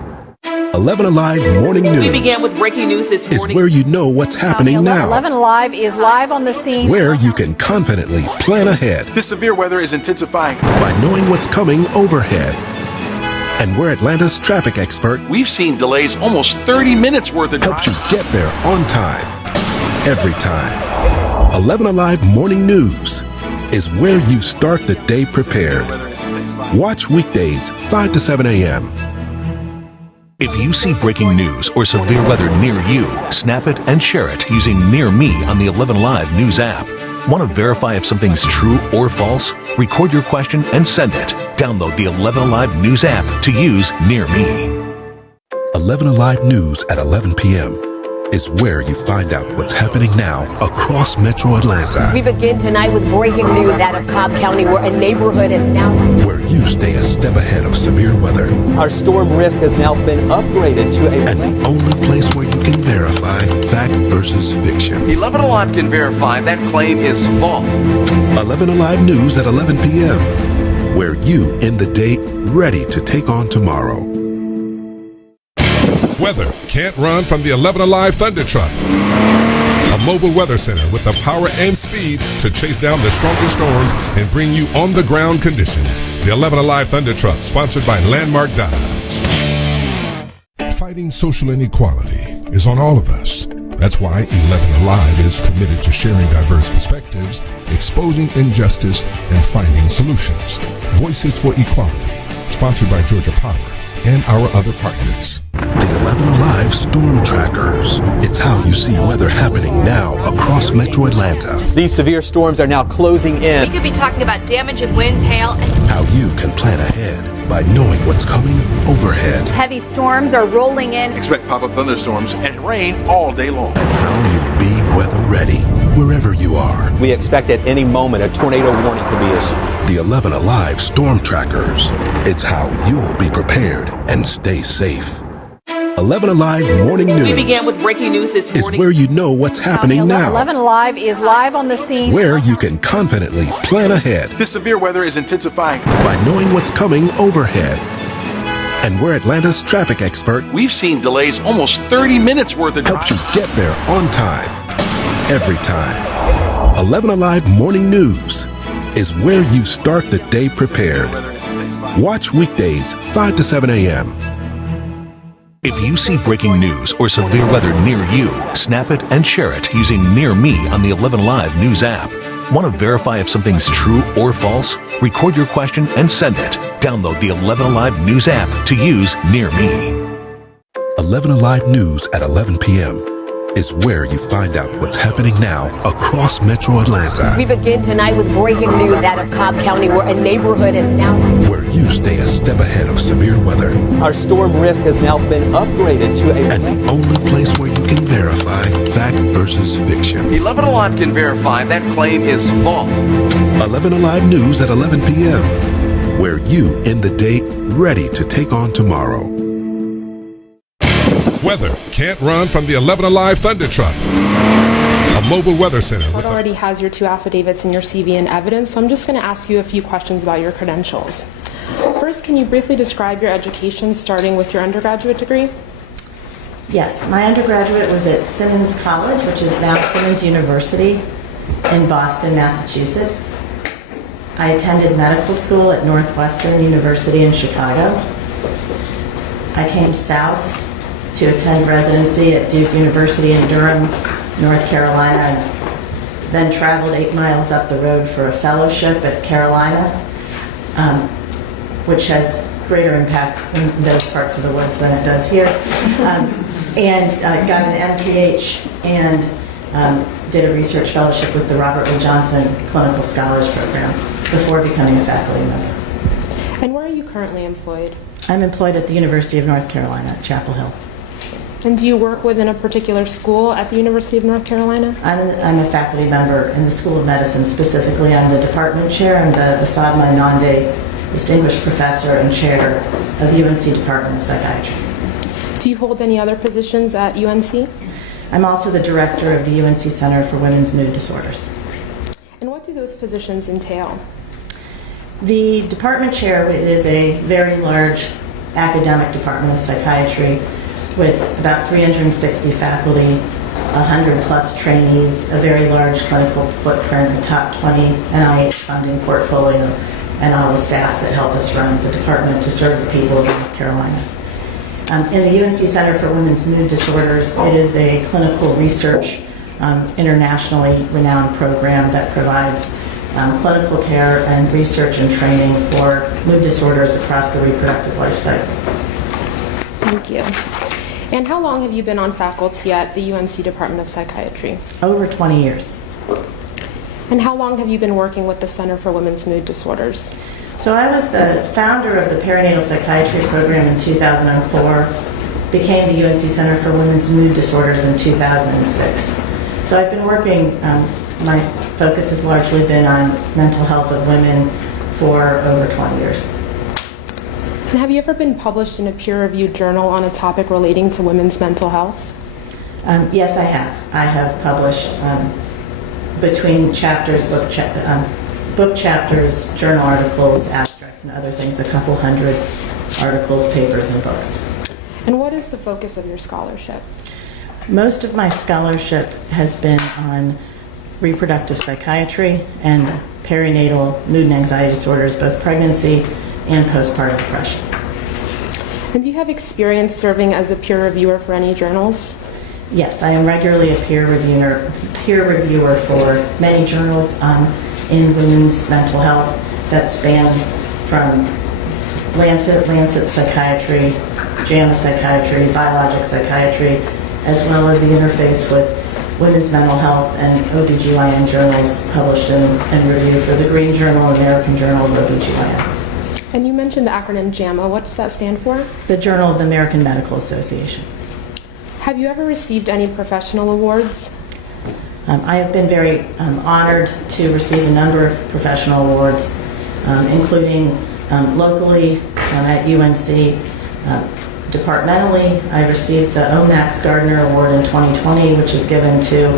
11 Alive Morning News. We began with breaking news this morning. Is where you know what's happening now. 11 Alive is live on the scene. Where you can confidently plan ahead. This severe weather is intensifying. By knowing what's coming overhead. And we're Atlanta's traffic expert. We've seen delays almost 30 minutes worth of drive. Helps you get there on time. Every time. 11 Alive Morning News is where you start the day prepared. Watch weekdays 5 to 7 a.m. If you see breaking news or severe weather near you, snap it and share it using Near Me on the 11 Live News app. Want to verify if something's true or false? Record your question and send it. Download the 11 Live News app to use Near Me. 11 Alive News at 11 p.m. is where you find out what's happening now across Metro Atlanta. We begin tonight with breaking news out of Cobb County, where a neighborhood is now... Where you stay a step ahead of severe weather. Our storm risk has now been upgraded to a... And the only place where you can verify fact versus fiction. 11 Alive can verify that claim is false. 11 Alive News at 11 p.m. Where you end the day ready to take on tomorrow. Weather can't run from the 11 Alive Thunder Truck. A mobile weather center with the power and speed to chase down the strongest storms and bring you on-the-ground conditions. The 11 Alive Thunder Truck, sponsored by Landmark Dodge. Fighting social inequality is on all of us. That's why 11 Alive is committed to sharing diverse perspectives, exposing injustice, and finding solutions. Voices for Equality, sponsored by Georgia Power and our other partners. The 11 Alive Storm Trackers. It's how you see weather happening now across Metro Atlanta. These severe storms are now closing in. We could be talking about damaging winds, hail, and... How you can plan ahead by knowing what's coming overhead. Heavy storms are rolling in. Expect pop-up thunderstorms and rain all day long. And how you'll be weather ready wherever you are. We expect at any moment a tornado warning could be issued. The 11 Alive Storm Trackers. It's how you'll be prepared and stay safe. 11 Alive Morning News. We began with breaking news this morning. Is where you know what's happening now. 11 Alive is live on the scene. Where you can confidently plan ahead. This severe weather is intensifying. By knowing what's coming overhead. And we're Atlanta's traffic expert. We've seen delays almost 30 minutes worth of drive. Helps you get there on time. Every time. 11 Alive Morning News is where you start the day prepared. Watch weekdays 5 to 7 a.m. If you see breaking news or severe weather near you, snap it and share it using Near Me on the 11 Live News app. Want to verify if something's true or false? Record your question and send it. Download the 11 Alive News app to use Near Me. 11 Alive News at 11 p.m. is where you find out what's happening now across Metro Atlanta. We begin tonight with breaking news out of Cobb County, where a neighborhood is now... Where you stay a step ahead of severe weather. Our storm risk has now been upgraded to a... And the only place where you can verify fact versus fiction. 11 Alive can verify that claim is false. 11 Alive News at 11 p.m. Where you end the day ready to take on tomorrow. Weather can't run from the 11 Alive Thunder Truck. A mobile weather center. The court already has your 2 affidavits and your CV in evidence, so I'm just going to ask you a few questions about your credentials. First, can you briefly describe your education, starting with your undergraduate degree? Yes, my undergraduate was at Simmons College, which is now Simmons University in Boston, Massachusetts. I attended medical school at Northwestern University in Chicago. I came south to attend residency at Duke University in Durham, North Carolina, and then traveled 8 miles up the road for a fellowship at Carolina, which has greater impact in those parts of the woods than it does here. And got an MPH and did a research fellowship with the Robert Wood Johnson Clinical Scholars Program before becoming a faculty member. And where are you currently employed? I'm employed at the University of North Carolina at Chapel Hill. And do you work within a particular school at the University of North Carolina? I'm a faculty member in the School of Medicine. Specifically, I'm the department chair and the Assad Mainande Distinguished Professor and Chair of the UNC Department of Psychiatry. Do you hold any other positions at UNC? I'm also the director of the UNC Center for Women's Mood Disorders. And what do those positions entail? The department chair is a very large academic department of psychiatry with about 360 faculty, 100 plus trainees, a very large clinical footprint, a top 20 NIH funding portfolio, and all the staff that help us run the department to serve the people of North Carolina. In the UNC Center for Women's Mood Disorders, it is a clinical research, internationally renowned program that provides clinical care and research and training for mood disorders across the reproductive life cycle. Thank you. And how long have you been on faculty at the UNC Department of Psychiatry? Over 20 years. And how long have you been working with the Center for Women's Mood Disorders? So I was the founder of the perinatal psychiatry program in 2004, became the UNC Center for Women's Mood Disorders in 2006. So I've been working, my focus has largely been on mental health of women for over 20 years. And have you ever been published in a peer-reviewed journal on a topic relating to women's mental health? Yes, I have. I have published between chapters, book chapters, journal articles, abstracts, and other things, a couple hundred articles, papers, and books. And what is the focus of your scholarship? Most of my scholarship has been on reproductive psychiatry and perinatal mood and anxiety disorders, both pregnancy and postpartum depression. And do you have experience serving as a peer reviewer for any journals? Yes, I am regularly a peer reviewer for many journals in women's mental health that spans from Lancet Psychiatry, JAMA Psychiatry, Biologic Psychiatry, as well as the interface with women's mental health and OBGYN journals published and reviewed for the Green Journal, American Journal of OBGYN. And you mentioned the acronym JAMA. What does that stand for? The Journal of the American Medical Association. Have you ever received any professional awards? I have been very honored to receive a number of professional awards, including locally at UNC. Departmentally, I received the OMAX Gardner Award in 2020, which is given to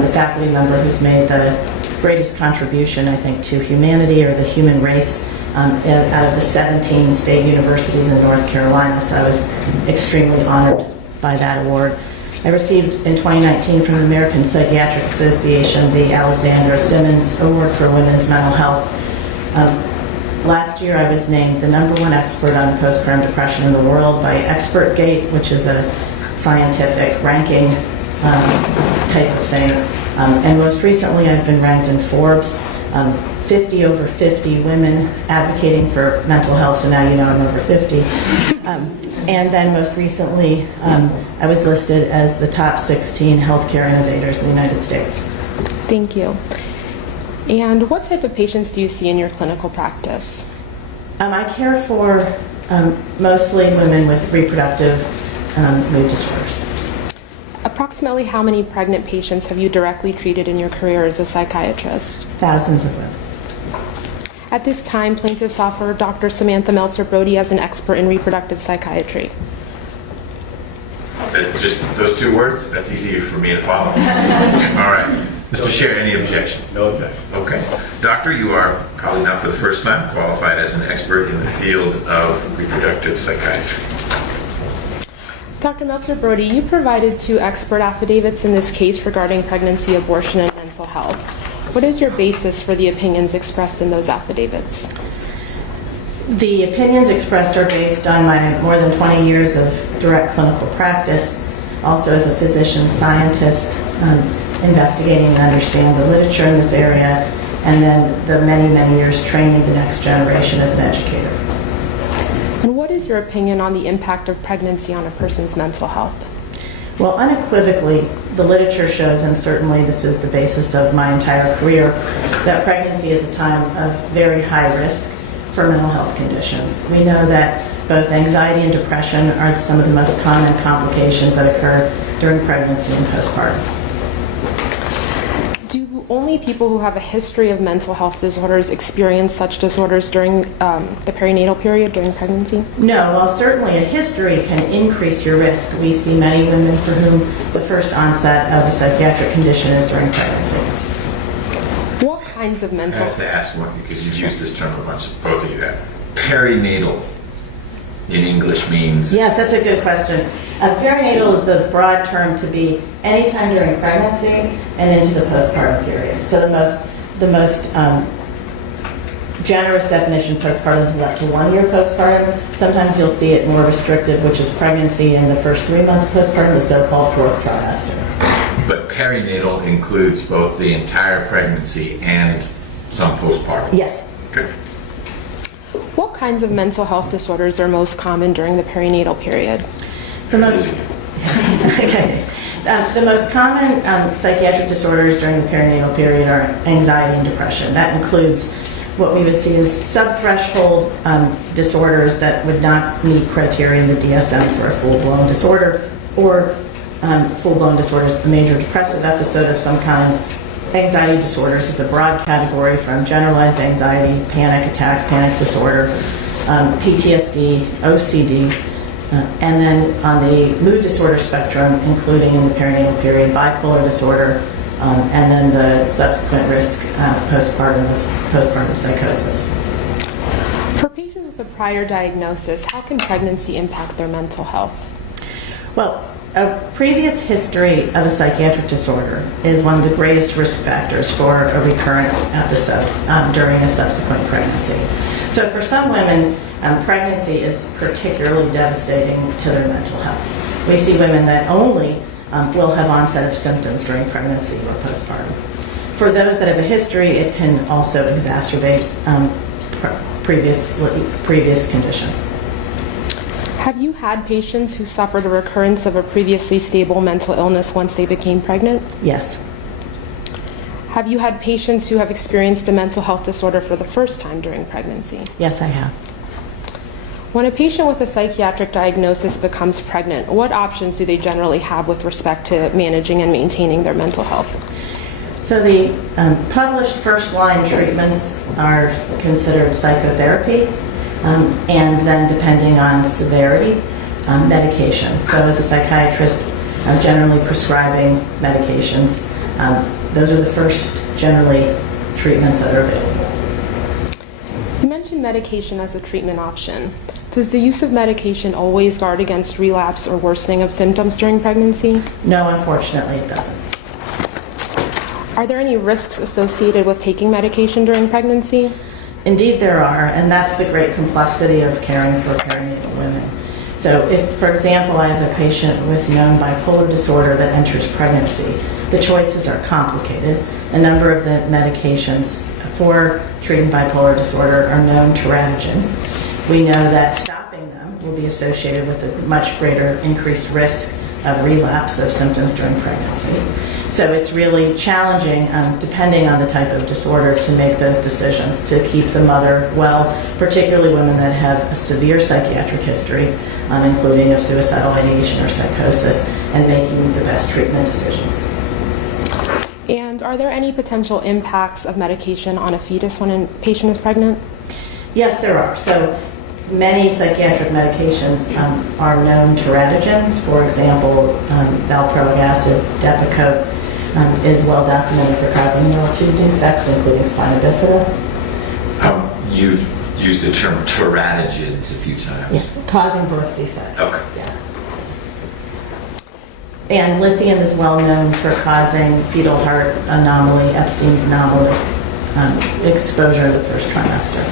the faculty member who's made the greatest contribution, I think, to humanity or the human race out of the 17 state universities in North Carolina. So I was extremely honored by that award. I received in 2019 from the American Psychiatric Association the Alexandra Simmons Award for Women's Mental Health. Last year I was named the #1 expert on postpartum depression in the world by ExpertGate, which is a scientific ranking type of thing. And most recently I've been ranked in Forbes 50 over 50 women advocating for mental health, so now you know I'm over 50. And then most recently I was listed as the top 16 healthcare innovators in the United States. Thank you. And what type of patients do you see in your clinical practice? I care for mostly women with reproductive mood disorders. Approximately how many pregnant patients have you directly treated in your career as a psychiatrist? Thousands of women. At this time, plaintiffs offer Dr. Samantha Meltzer-Brody as an expert in reproductive psychiatry. Just those two words? That's easy for me to follow. All right. Mr. Scher, any objection? No objection. Okay. Doctor, you are probably not for the first time qualified as an expert in the field of reproductive psychiatry. Dr. Meltzer-Brody, you provided 2 expert affidavits in this case regarding pregnancy, abortion, and mental health. What is your basis for the opinions expressed in those affidavits? The opinions expressed are based on my more than 20 years of direct clinical practice, also as a physician scientist, investigating and understand the literature in this area, and then the many, many years training the next generation as an educator. And what is your opinion on the impact of pregnancy on a person's mental health? Well, unequivocally, the literature shows, and certainly this is the basis of my entire career, that pregnancy is a time of very high risk for mental health conditions. We know that both anxiety and depression are some of the most common complications that occur during pregnancy and postpartum. Do only people who have a history of mental health disorders experience such disorders during the perinatal period, during pregnancy? No, while certainly a history can increase your risk, we see many women for whom the first onset of a psychiatric condition is during pregnancy. What kinds of mental... I have to ask one, because you've used this term a bunch, both of you have. Perinatal in English means... Yes, that's a good question. Perinatal is the broad term to be any time during pregnancy and into the postpartum period. So the most generous definition postpartum is up to 1 year postpartum. Sometimes you'll see it more restrictive, which is pregnancy in the first 3 months postpartum, the so-called 4th trimester. But perinatal includes both the entire pregnancy and some postpartum? Yes. Okay. What kinds of mental health disorders are most common during the perinatal period? The most common psychiatric disorders during the perinatal period are anxiety and depression. That includes what we would see as subthreshold disorders that would not meet criteria in the DSM for a full-blown disorder, or full-blown disorders, a major depressive episode of some kind. Anxiety disorders is a broad category from generalized anxiety, panic attacks, panic disorder, PTSD, OCD, and then on the mood disorder spectrum, including in the perinatal period, bipolar disorder, and then the subsequent risk postpartum psychosis. For patients with a prior diagnosis, how can pregnancy impact their mental health? Well, a previous history of a psychiatric disorder is one of the greatest risk factors for a recurrent episode during a subsequent pregnancy. So for some women, pregnancy is particularly devastating to their mental health. We see women that only will have onset of symptoms during pregnancy or postpartum. For those that have a history, it can also exacerbate previous conditions. Have you had patients who suffered a recurrence of a previously stable mental illness once they became pregnant? Yes. Have you had patients who have experienced a mental health disorder for the first time during pregnancy? Yes, I have. When a patient with a psychiatric diagnosis becomes pregnant, what options do they generally have with respect to managing and maintaining their mental health? So the published first-line treatments are considered psychotherapy, and then depending on severity, medication. So as a psychiatrist, I'm generally prescribing medications. Those are the first, generally, treatments that are available. You mentioned medication as a treatment option. Does the use of medication always guard against relapse or worsening of symptoms during pregnancy? No, unfortunately it doesn't. Are there any risks associated with taking medication during pregnancy? Indeed there are, and that's the great complexity of caring for perinatal women. So if, for example, I have a patient with known bipolar disorder that enters pregnancy, the choices are complicated. A number of the medications for treating bipolar disorder are known teratogens. We know that stopping them will be associated with a much greater increased risk of relapse of symptoms during pregnancy. So it's really challenging, depending on the type of disorder, to make those decisions to keep the mother well, particularly women that have a severe psychiatric history, including of suicidal ideation or psychosis, and making the best treatment decisions. And are there any potential impacts of medication on a fetus when a patient is pregnant? Yes, there are. So many psychiatric medications are known teratogens. For example, valproic acid, Depakote, is well documented for causing neural tube defects, including spina bifida. You've used the term teratogens a few times. Yeah, causing birth defects. Okay. Yeah. And lithium is well known for causing fetal heart anomaly, Epstein's anomaly, exposure in the first trimester.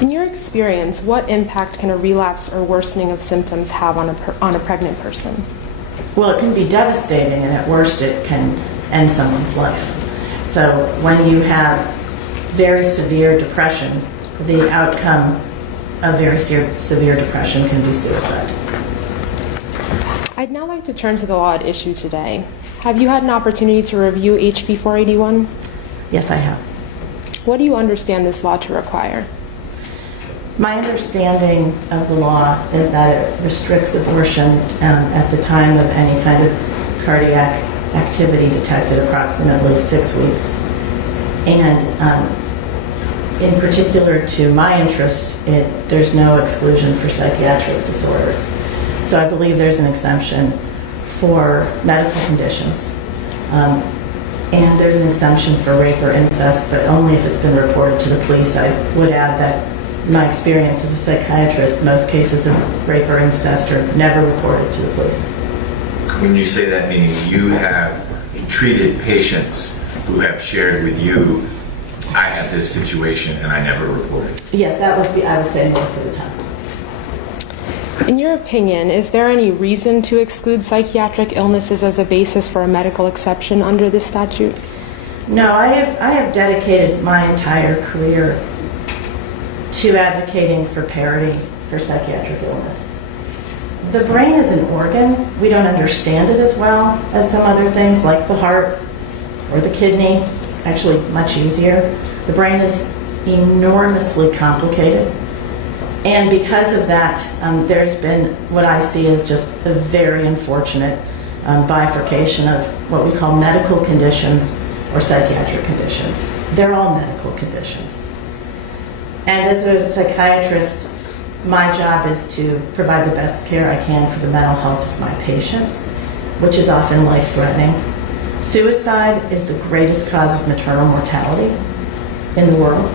In your experience, what impact can a relapse or worsening of symptoms have on a pregnant person? Well, it can be devastating, and at worst, it can end someone's life. So when you have very severe depression, the outcome of very severe depression can be suicide. I'd now like to turn to the law at issue today. Have you had an opportunity to review HB 481? Yes, I have. What do you understand this law to require? My understanding of the law is that it restricts abortion at the time of any kind of cardiac activity detected, approximately 6 weeks. And in particular to my interest, there's no exclusion for psychiatric disorders. So I believe there's an exemption for medical conditions. And there's an exemption for rape or incest, but only if it's been reported to the police. I would add that in my experience as a psychiatrist, most cases of rape or incest are never reported to the police. When you say that, meaning you have treated patients who have shared with you, I have this situation and I never reported. Yes, that would be, I would say, most of the time. In your opinion, is there any reason to exclude psychiatric illnesses as a basis for a medical exception under this statute? No, I have dedicated my entire career to advocating for parity for psychiatric illness. The brain is an organ. We don't understand it as well as some other things like the heart or the kidney. It's actually much easier. The brain is enormously complicated. And because of that, there's been what I see as just a very unfortunate bifurcation of what we call medical conditions or psychiatric conditions. They're all medical conditions. And as a psychiatrist, my job is to provide the best care I can for the mental health of my patients, which is often life-threatening. Suicide is the greatest cause of maternal mortality in the world.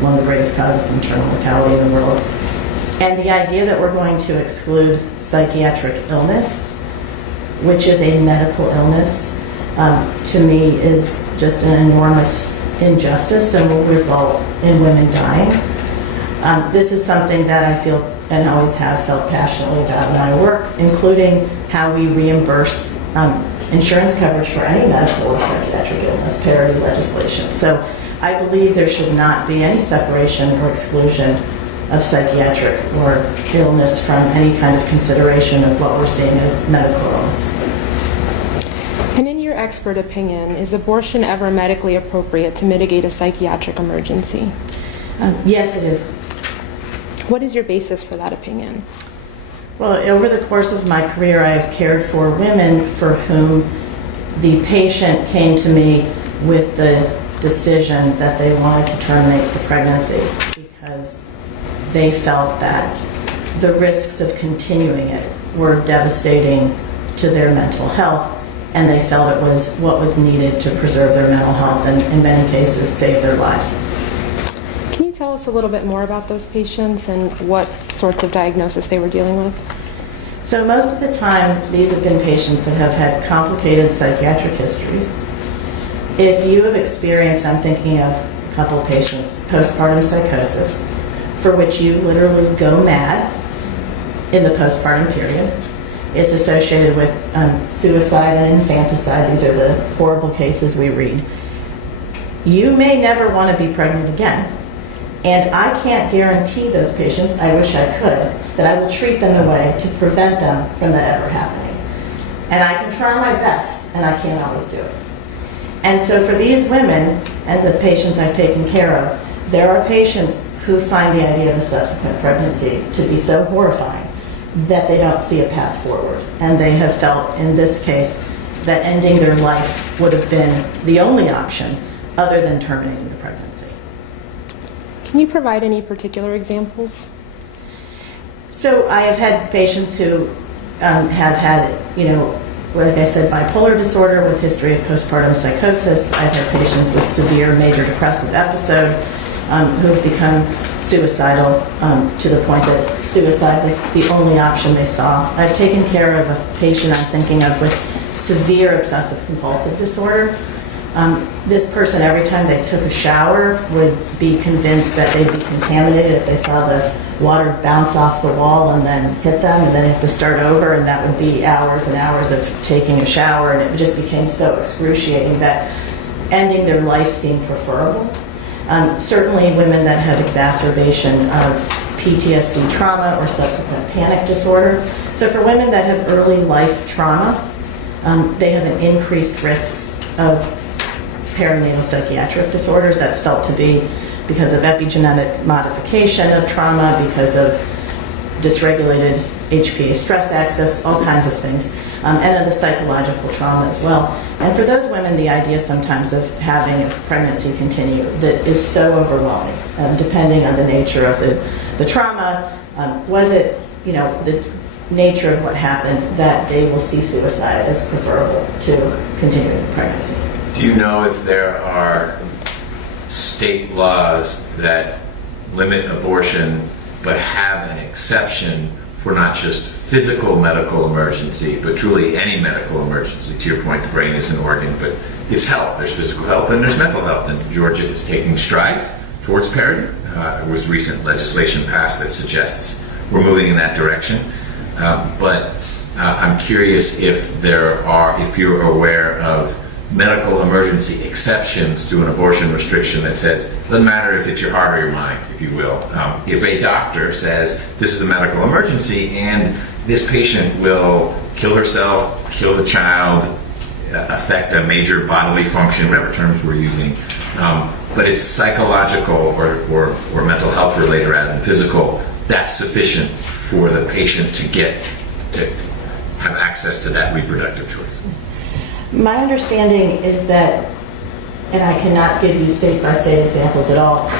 One of the greatest causes of maternal mortality in the world. And the idea that we're going to exclude psychiatric illness, which is a medical illness, to me is just an enormous injustice and will result in women dying. This is something that I feel and always have felt passionately about in my work, including how we reimburse insurance coverage for any medical or psychiatric illness, parity legislation. So I believe there should not be any separation or exclusion of psychiatric or illness from any kind of consideration of what we're seeing as medical illness. And in your expert opinion, is abortion ever medically appropriate to mitigate a psychiatric emergency? Yes, it is. What is your basis for that opinion? Well, over the course of my career, I have cared for women for whom the patient came to me with the decision that they wanted to terminate the pregnancy because they felt that the risks of continuing it were devastating to their mental health, and they felt it was what was needed to preserve their mental health and in many cases save their lives. Can you tell us a little bit more about those patients and what sorts of diagnosis they were dealing with? So most of the time, these have been patients that have had complicated psychiatric histories. If you have experienced, I'm thinking of a couple of patients, postpartum psychosis, for which you literally go mad in the postpartum period. It's associated with suicide and infanticide. These are the horrible cases we read. You may never want to be pregnant again. And I can't guarantee those patients, I wish I could, that I will treat them in a way to prevent them from that ever happening. And I can try my best, and I can't always do it. And so for these women and the patients I've taken care of, there are patients who find the idea of a subsequent pregnancy to be so horrifying that they don't see a path forward. And they have felt, in this case, that ending their life would have been the only option other than terminating the pregnancy. Can Can you provide any particular examples? So I have had patients who have had, like I said, bipolar disorder with history of postpartum psychosis. I've had patients with severe major depressive episode who have become suicidal to the point that suicide was the only option they saw. I've taken care of a patient I'm thinking of with severe obsessive compulsive disorder. This person, every time they took a shower, would be convinced that they'd be contaminated if they saw the water bounce off the wall and then hit them, and then have to start over, and that would be hours and hours of taking a shower, and it just became so excruciating that ending their life seemed preferable. Certainly women that have exacerbation of PTSD trauma or subsequent panic disorder. So for women that have early life trauma, they have an increased risk of perinatal psychiatric disorders. That's felt to be because of epigenetic modification of trauma, because of dysregulated HPA stress axis, all kinds of things, and of the psychological trauma as well. And for those women, the idea sometimes of having a pregnancy continue that is so overwhelming, depending on the nature of the trauma. Was it, the nature of what happened, that they will see suicide as preferable to continuing the pregnancy. Do you know if there are state laws that limit abortion but have an exception for not just physical medical emergency, but truly any medical emergency? To your point, the brain is an organ, but it's health. There's physical health and there's mental health, and Georgia is taking strides towards parity. There was recent legislation passed that suggests we're moving in that direction. But I'm curious if you're aware of medical emergency exceptions to an abortion restriction that says, doesn't matter if it's your heart or your mind, if you will. If a doctor says this is a medical emergency and this patient will kill herself, kill the child, affect a major bodily function, whatever terms we're using, but it's psychological or mental health related rather than physical, that's sufficient for the patient to have access to that reproductive choice. My understanding is that, and I cannot give you state-by-state examples at all,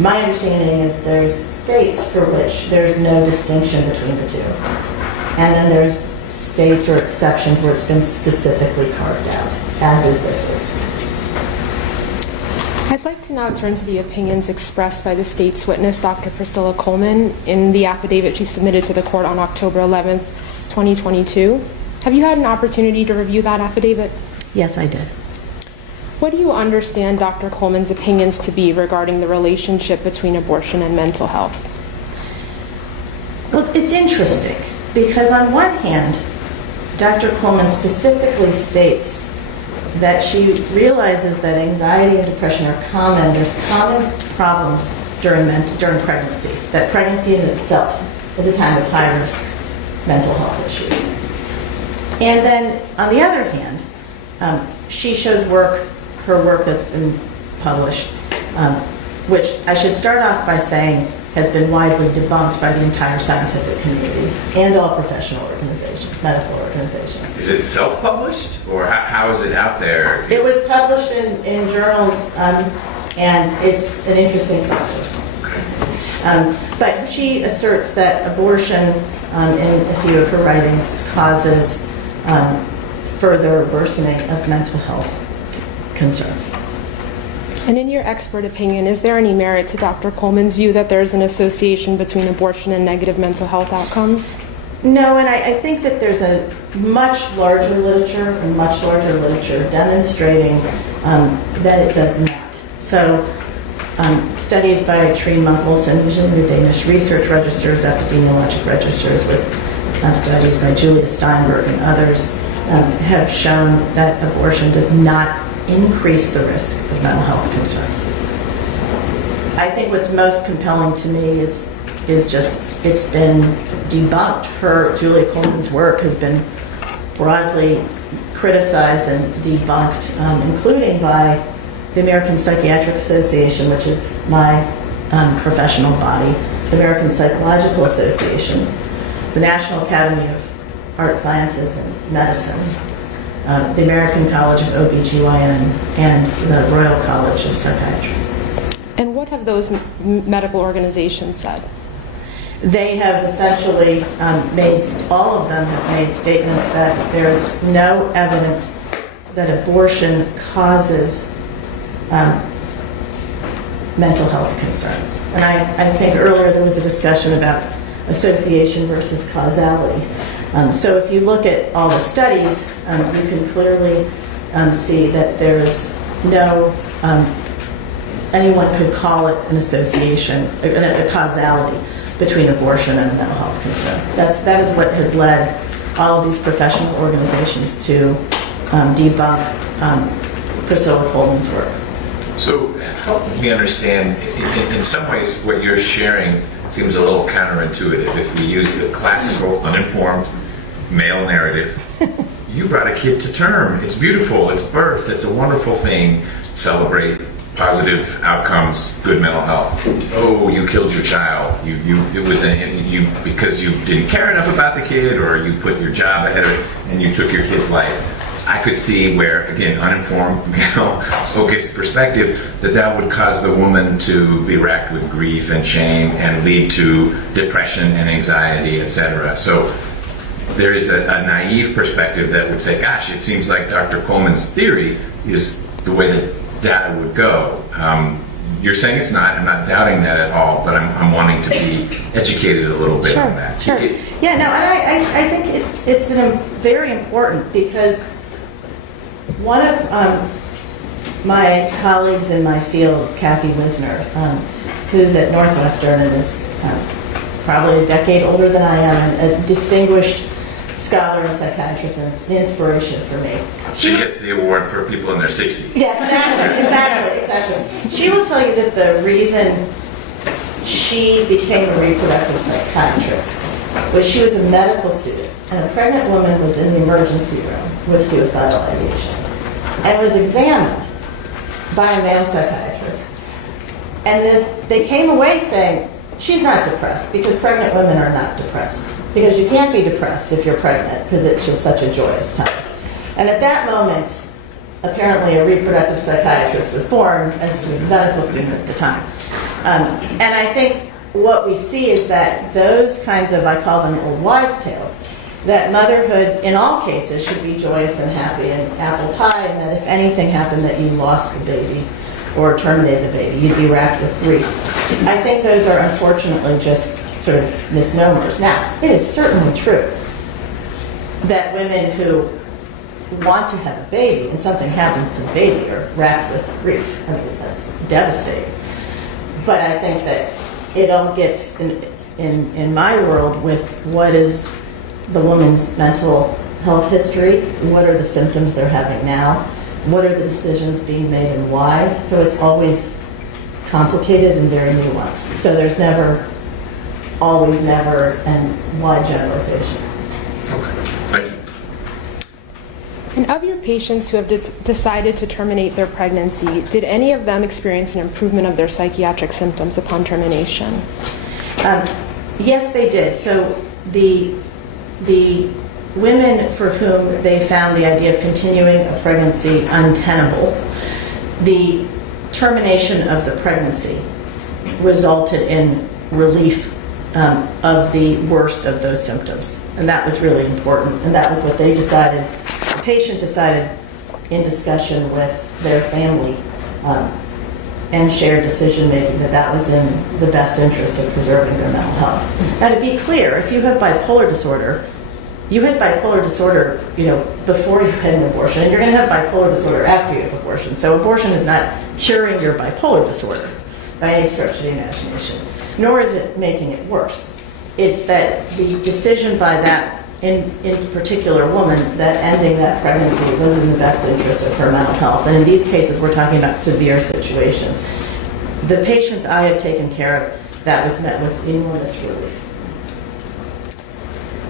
my understanding is there's states for which there's no distinction between the two. And then there's states or exceptions where it's been specifically carved out, as is this is. I'd like to now turn to the opinions expressed by the state's witness, Dr. Priscilla Coleman, in the affidavit she submitted to the court on October 11th, 2022. Have you had an opportunity to review that affidavit? Yes, I did. What do you understand Dr. Coleman's opinions to be regarding the relationship between abortion and mental health? Well, it's interesting because on one hand, Dr. Coleman specifically states that she realizes that anxiety and depression are common. There's common problems during pregnancy, that pregnancy in itself is a time of high-risk mental health issues. And then, on the other hand, she shows her work that's been published, which I should start off by saying has been widely debunked by the entire scientific community and all professional organizations, medical organizations. Is it self-published, or how is it out there? It was published in journals, and it's an interesting question. But she asserts that abortion, in a few of her writings, causes further worsening of mental health concerns. And in your expert opinion, is there any merit to Dr. Coleman's view that there's an association between abortion and negative mental health outcomes? No, and I think that there's a much larger literature demonstrating that it does not. So studies by Trine Munkelsen, usually the Danish research registers, epidemiologic registers, with studies by Julia Steinberg and others have shown that abortion does not increase the risk of mental health concerns. I think what's most compelling to me is just it's been debunked. Julia Coleman's work has been broadly criticized and debunked, including by the American Psychiatric Association, which is my professional body, the American Psychological Association, the National Academy of Art Sciences and Medicine, the American College of OBGYN, and the Royal College of Psychiatrists. And what have those medical organizations said? They have essentially all of them have made statements that there's no evidence that abortion causes mental health concerns. And I think earlier there was a discussion about association versus causality. So if you look at all the studies, you can clearly see that there is no, anyone could call it an association, a causality between abortion and a mental health concern. That is what has led all of these professional organizations to debunk Priscilla Coleman's work. So help me understand, in some ways what you're sharing seems a little counterintuitive. If we use the classical, uninformed male narrative, you brought a kid to term. It's beautiful, it's birth, it's a wonderful thing. Celebrate positive outcomes, good mental health. Oh, you killed your child. It was because you didn't care enough about the kid, or you put your job ahead of it, and you took your kid's life. I could see where, again, uninformed, male-focused perspective, that would cause the woman to be racked with grief and shame and lead to depression and anxiety, etc. So there is a naive perspective that would say, gosh, it seems like Dr. Coleman's theory is the way that data would go. You're saying it's not. I'm not doubting that at all, but I'm wanting to be educated a little bit on that. Sure. Yeah, no, and I think it's very important, because one of my colleagues in my field, Kathy Wisner, who's at Northwestern and is probably a decade older than I am, and a distinguished scholar and psychiatrist, and an inspiration for me. She gets the award for people in their 60s. Yeah, exactly. She will tell you that the reason she became a reproductive psychiatrist was she was a medical student, and a pregnant woman was in the emergency room with suicidal ideation and was examined by a male psychiatrist. And then they came away saying, she's not depressed, because pregnant women are not depressed. Because you can't be depressed if you're pregnant, because it's just such a joyous time. And at that moment, apparently a reproductive psychiatrist was born, as she was a medical student at the time. And I think what we see is that those kinds of, I call them old wives' tales, that motherhood in all cases should be joyous and happy and apple pie, and that if anything happened that you lost the baby or terminated the baby, you'd be racked with grief. I think those are unfortunately just sort of misnomers. Now, it is certainly true that women who want to have a baby and something happens to the baby are racked with grief. I mean, that's devastating. But I think that it all gets, in my world, with what is the woman's mental health history, what are the symptoms they're having now, what are the decisions being made and why. So it's always complicated and very nuanced. So there's never, always never, and wide generalization. Okay, thank you. And of your patients who have decided to terminate their pregnancy, did any of them experience an improvement of their psychiatric symptoms upon termination? Yes, they did. So the women for whom they found the idea of continuing a pregnancy untenable, the termination of the pregnancy resulted in relief of the worst of those symptoms. And that was really important. And that was what they decided. The patient decided in discussion with their family and shared decision making that was in the best interest of preserving their mental health. Now, to be clear, if you have bipolar disorder, you had bipolar disorder, before you had an abortion, and you're going to have bipolar disorder after you have abortion. So abortion is not curing your bipolar disorder by any stretch of the imagination, nor is it making it worse. It's that the decision by that in particular woman that ending that pregnancy was in the best interest of her mental health. And in these cases, we're talking about severe situations. The patients I have taken care of, that was met with enormous relief.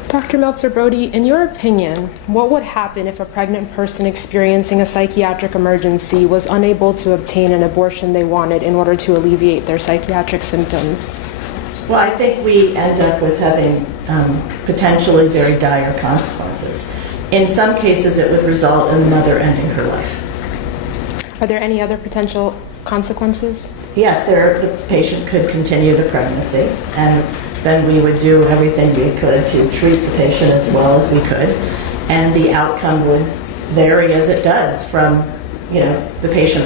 Dr. Meltzer-Brody, in your opinion, what would happen if a pregnant person experiencing a psychiatric emergency was unable to obtain an abortion they wanted in order to alleviate their psychiatric symptoms? Well, I think we end up with having potentially very dire consequences. In some cases, it would result in the mother ending her life. Are there any other potential consequences? Yes, the patient could continue the pregnancy, and then we would do everything we could to treat the patient as well as we could, and the outcome would vary as it does from, the patient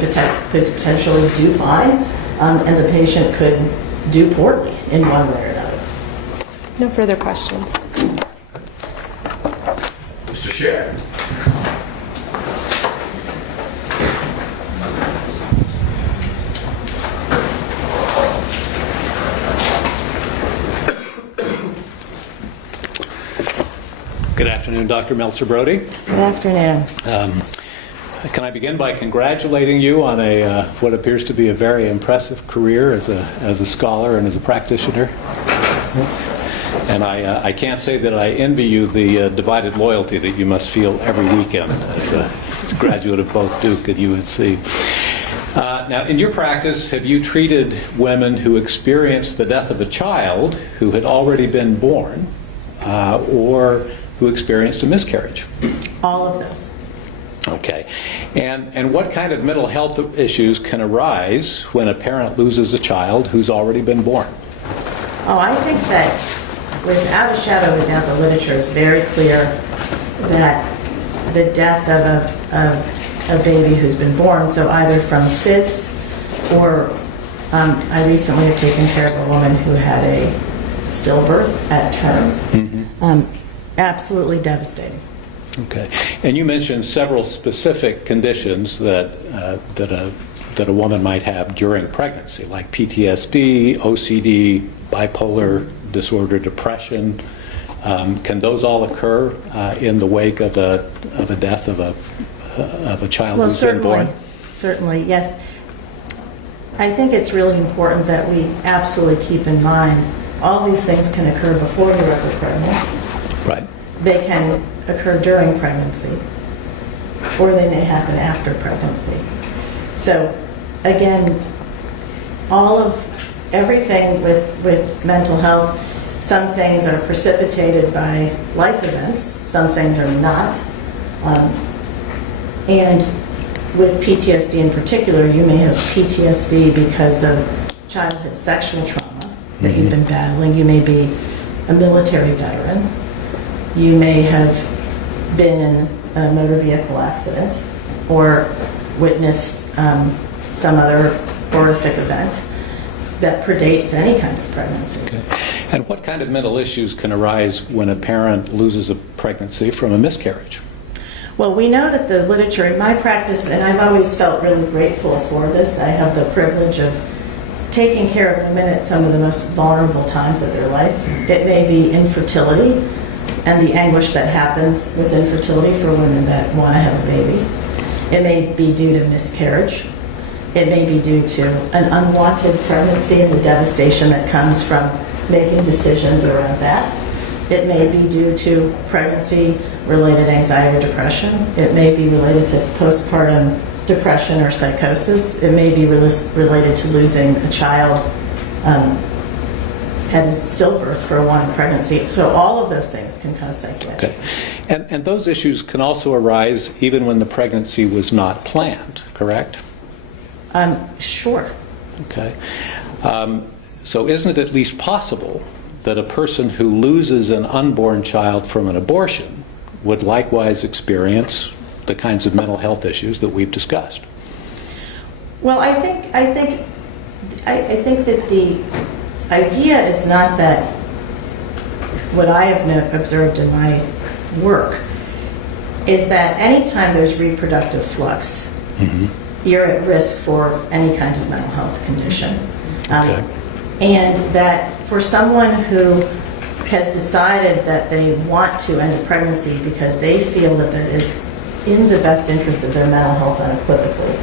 could potentially do fine, and the patient could do poorly in one way or another. No further questions. Mr. Sherritt. Good afternoon, Dr. Meltzer-Brody. Good afternoon. Can I begin by congratulating you on what appears to be a very impressive career as a scholar and as a practitioner? And I can't say that I envy you the divided loyalty that you must feel every weekend as a graduate of both Duke and UNC. Now, in your practice, have you treated women who experienced the death of a child who had already been born, or who experienced a miscarriage? All of those. Okay. And what kind of mental health issues can arise when a parent loses a child who's already been born? Oh, I think that without a shadow of a doubt, the literature is very clear that the death of a baby who's been born, so either from SIDS or I recently have taken care of a woman who had a stillbirth at term. Absolutely devastating. Okay. And you mentioned several specific conditions that a woman might have during pregnancy, like PTSD, OCD, bipolar disorder, depression. Can those all occur in the wake of a death of a child who's been born? Certainly, yes. I think it's really important that we absolutely keep in mind all these things can occur before you're ever pregnant. Right. They can occur during pregnancy, or they may happen after pregnancy. So, again, everything with mental health, some things are precipitated by life events, some things are not. And with PTSD in particular, you may have PTSD because of childhood sexual trauma that you've been battling. You may be a military veteran. You may have been in a motor vehicle accident or witnessed some other horrific event that predates any kind of pregnancy. Okay. And what kind of mental issues can arise when a parent loses a pregnancy from a miscarriage? Well, we know that the literature in my practice, and I've always felt really grateful for this, I have the privilege of taking care of women at some of the most vulnerable times of their life. It may be infertility and the anguish that happens with infertility for women that want to have a baby. It may be due to miscarriage. It may be due to an unwanted pregnancy and the devastation that comes from making decisions around that. It may be due to pregnancy-related anxiety or depression. It may be related to postpartum depression or psychosis. It may be related to losing a child at stillbirth for a wanted pregnancy. So all of those things can cause psychiatric. Okay. And those issues can also arise even when the pregnancy was not planned, correct? Sure. Okay. So isn't it at least possible that a person who loses an unborn child from an abortion would likewise experience the kinds of mental health issues that we've discussed? Well, I think that the idea is not that what I have observed in my work is that anytime there's reproductive flux, you're at risk for any kind of mental health condition. And that for someone who has decided that they want to end a pregnancy because they feel that that is in the best interest of their mental health unequivocally,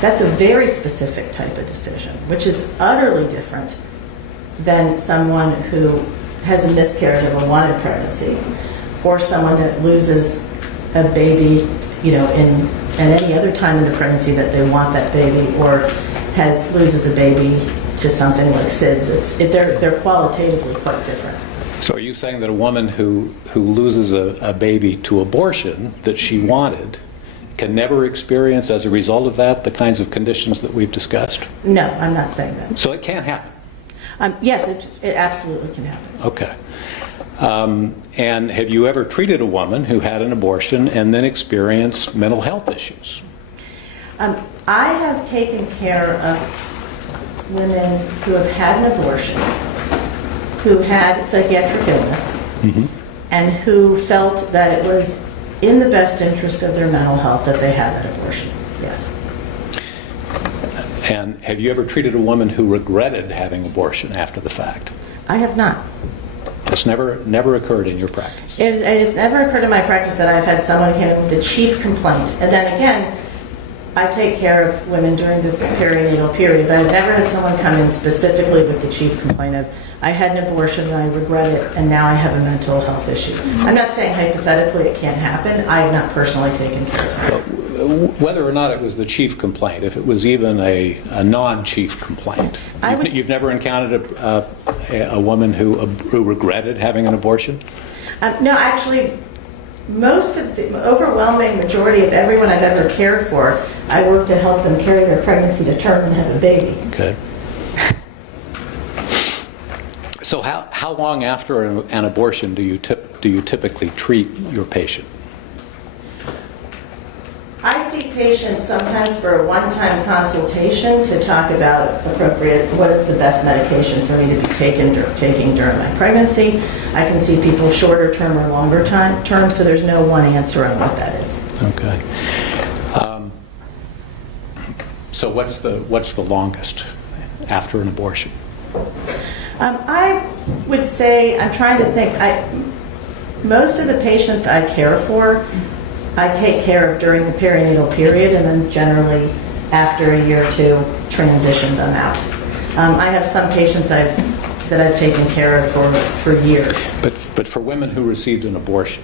that's a very specific type of decision, which is utterly different than someone who has a miscarriage of a wanted pregnancy, or someone that loses a baby, at any other time in the pregnancy that they want that baby, or loses a baby to something like SIDS. They're qualitatively quite different. So are you saying that a woman who loses a baby to abortion that she wanted can never experience as a result of that the kinds of conditions that we've discussed? No, I'm not saying that. So it can't happen? Yes, it absolutely can happen. Okay. And have you ever treated a woman who had an abortion and then experienced mental health issues? I have taken care of women who have had an abortion, who had psychiatric illness, and who felt that it was in the best interest of their mental health that they had that abortion. Yes. And have you ever treated a woman who regretted having abortion after the fact? I have not. It's never occurred in your practice? It has never occurred in my practice that I've had someone come in with the chief complaint. And then again, I take care of women during the perinatal period, but I've never had someone come in specifically with the chief complaint of, I had an abortion and I regret it, and now I have a mental health issue. I'm not saying hypothetically it can't happen. I have not personally taken care of someone. Whether or not it was the chief complaint, if it was even a non-chief complaint, you've never encountered a woman who regretted having an abortion? No, actually, most of the overwhelming majority of everyone I've ever cared for, I work to help them carry their pregnancy to term and have a baby. Okay. So how long after an abortion do you typically treat your patient? I see patients sometimes for a one-time consultation to talk about what is the best medication for me to be taking during my pregnancy. I can see people shorter term or longer term, so there's no one answer on what that is. Okay. So what's the longest after an abortion? I would say, I'm trying to think, most of the patients I care for, I take care of during the perinatal period, and then generally after a year or two transition them out. I have some patients that I've taken care of for years. But for women who received an abortion,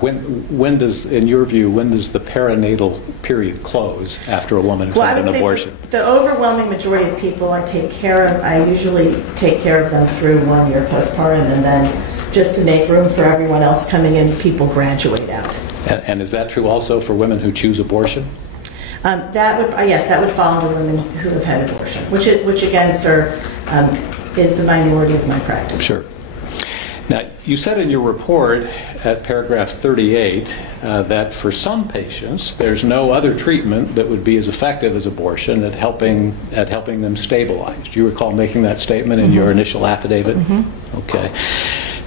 when does, in your view, when does the perinatal period close after a woman has had an abortion? The overwhelming majority of people I take care of, I usually take care of them through 1 year postpartum, and then just to make room for everyone else coming in, people graduate out. And is that true also for women who choose abortion? That would fall under women who have had abortion, which again, sir, is the minority of my practice. Sure. Now, you said in your report at paragraph 38 that for some patients there's no other treatment that would be as effective as abortion at helping them stabilize. Do you recall making that statement in your initial affidavit? Okay.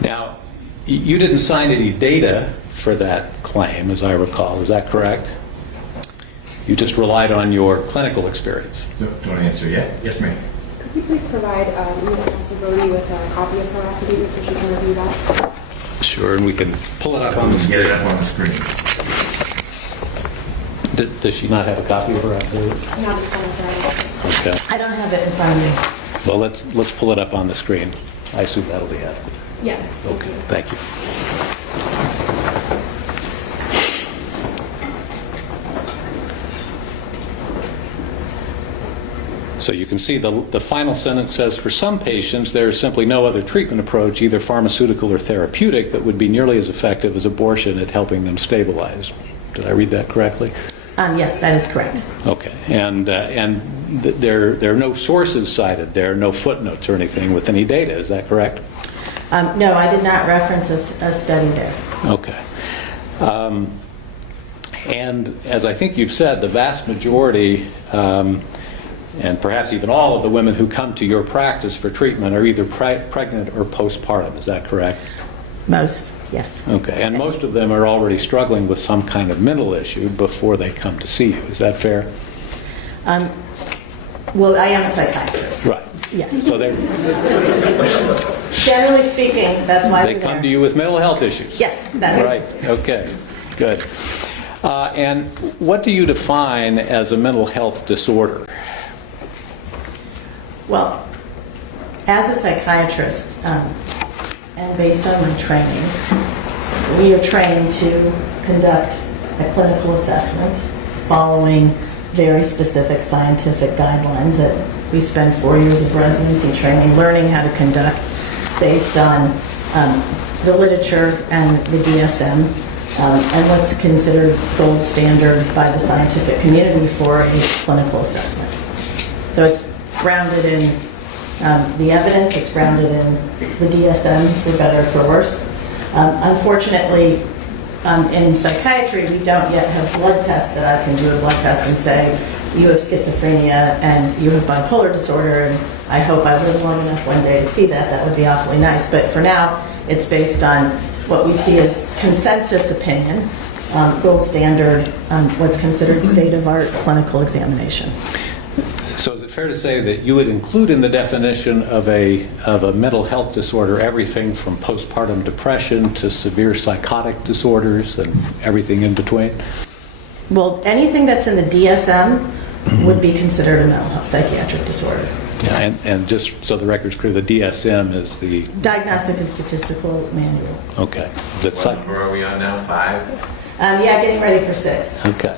Now, you didn't sign any data for that claim, as I recall. Is that correct? You just relied on your clinical experience. Don't answer yet. Yes, ma'am. Could you please provide Ms. Brody with a copy of her affidavit so she can review that? Sure, and we can pull it up on the screen. Get it up on the screen. Does she not have a copy of her affidavit? Not in front of her. Okay. I don't have it in front of me. Well, let's pull it up on the screen. I assume that'll be it. Yes. Okay, thank you. So you can see the final sentence says, for some patients, there is simply no other treatment approach, either pharmaceutical or therapeutic, that would be nearly as effective as abortion at helping them stabilize. Did I read that correctly? Yes, that is correct. Okay. And there are no sources cited. There are no footnotes or anything with any data. Is that correct? No, I did not reference a study there. Okay. And as I think you've said, the vast majority, and perhaps even all of the women who come to your practice for treatment are either pregnant or postpartum. Is that correct? Most, yes. Okay. And most of them are already struggling with some kind of mental issue before they come to see you. Is that fair? Well, I am a psychiatrist. Right. Yes. So they're generally speaking, that's why they come to you with mental health issues. Yes. That right. Okay. Good. And what do you define as a mental health disorder? Well, as a psychiatrist, and based on my training, we are trained to conduct a clinical assessment following very specific scientific guidelines that we spend 4 years of residency training learning how to conduct based on the literature and the DSM and what's considered gold standard by the scientific community for a clinical assessment. So it's grounded in the evidence, it's grounded in the DSM, for better or for worse. Unfortunately, in psychiatry, we don't yet have blood tests that I can do a blood test and say, you have schizophrenia and you have bipolar disorder, and I hope I live long enough one day to see that. That would be awfully nice. But for now, it's based on what we see as consensus opinion, gold standard, what's considered state-of-art clinical examination. So is it fair to say that you would include in the definition of a mental health disorder everything from postpartum depression to severe psychotic disorders and everything in between? Well, anything that's in the DSM would be considered a mental health psychiatric disorder. Yeah, and just so the record's clear, the DSM is the Diagnostic and Statistical Manual. Okay. What number are we on now? 5? Yeah, getting ready for 6. Okay.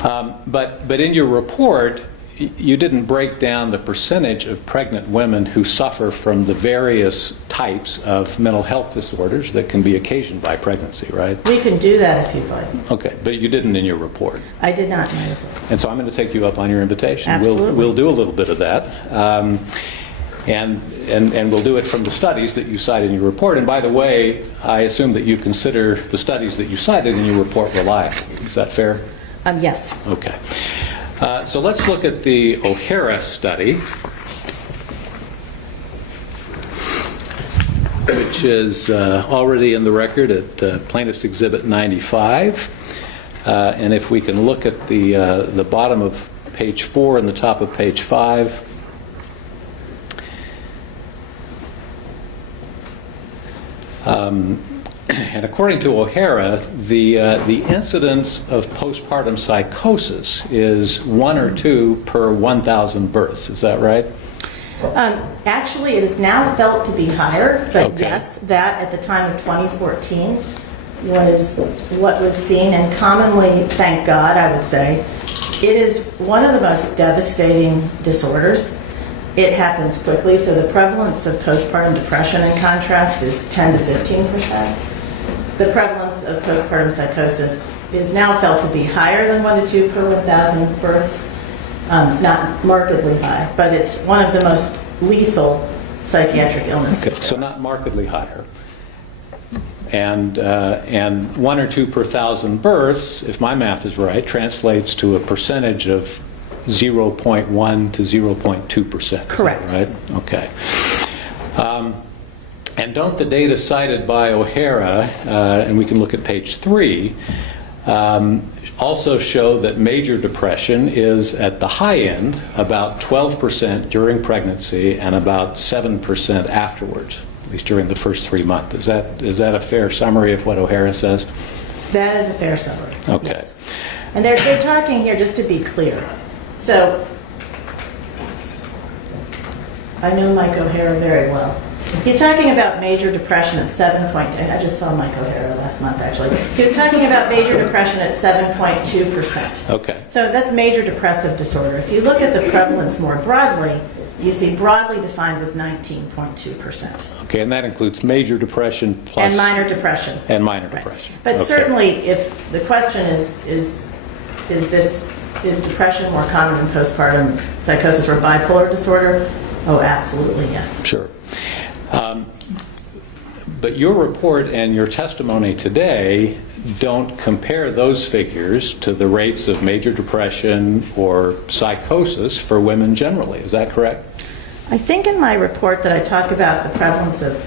But in your report, you didn't break down the percentage of pregnant women who suffer from the various types of mental health disorders that can be occasioned by pregnancy, right? We can do that if you'd like. Okay, but you didn't in your report. I did not in my report. And so I'm going to take you up on your invitation. Absolutely. We'll do a little bit of that. And we'll do it from the studies that you cite in your report. And by the way, I assume that you consider the studies that you cited in your report reliable. Is that fair? Yes. Okay. So let's look at the O'Hara study, which is already in the record at Plaintiff's Exhibit 95. And if we can look at the bottom of page 4 and the top of page 5. And according to O'Hara, the incidence of postpartum psychosis is 1 or 2 per 1,000 births. Is that right? Actually, it is now felt to be higher, but Okay. yes, that at the time of 2014 was what was seen, and commonly, thank God, I would say, it is one of the most devastating disorders. It happens quickly, so the prevalence of postpartum depression, in contrast, is 10 to 15%. The prevalence of postpartum psychosis is now felt to be higher than 1 to 2 per 1,000 births. Not markedly high, but it's one of the most lethal psychiatric illnesses. Okay, so not markedly higher. And 1 or 2 per 1,000 births, if my math is right, translates to a percentage of 0.1 to 0.2%. Correct. Right? Okay. And don't the data cited by O'Hara, and we can look at page 3, also show that major depression is at the high end, about 12% during pregnancy and about 7% afterwards, at least during the first 3 months. Is that a fair summary of what O'Hara says? That is a fair summary. Okay. Yes. And they're talking here, just to be clear. So, I know Mike O'Hara very well. He's talking about major depression at 7.2. I just saw Mike O'Hara last month, actually. He was talking about major depression at 7.2%. Okay. So that's major depressive disorder. If you look at the prevalence more broadly, you see broadly defined was 19.2%. Okay, and that includes major depression plus... And minor depression. And minor depression. But Okay. certainly, if the question is depression more common than postpartum psychosis or bipolar disorder? Oh, absolutely, yes. Sure. But your report and your testimony today don't compare those figures to the rates of major depression or psychosis for women generally. Is that correct? I think in my report that I talk about the prevalence of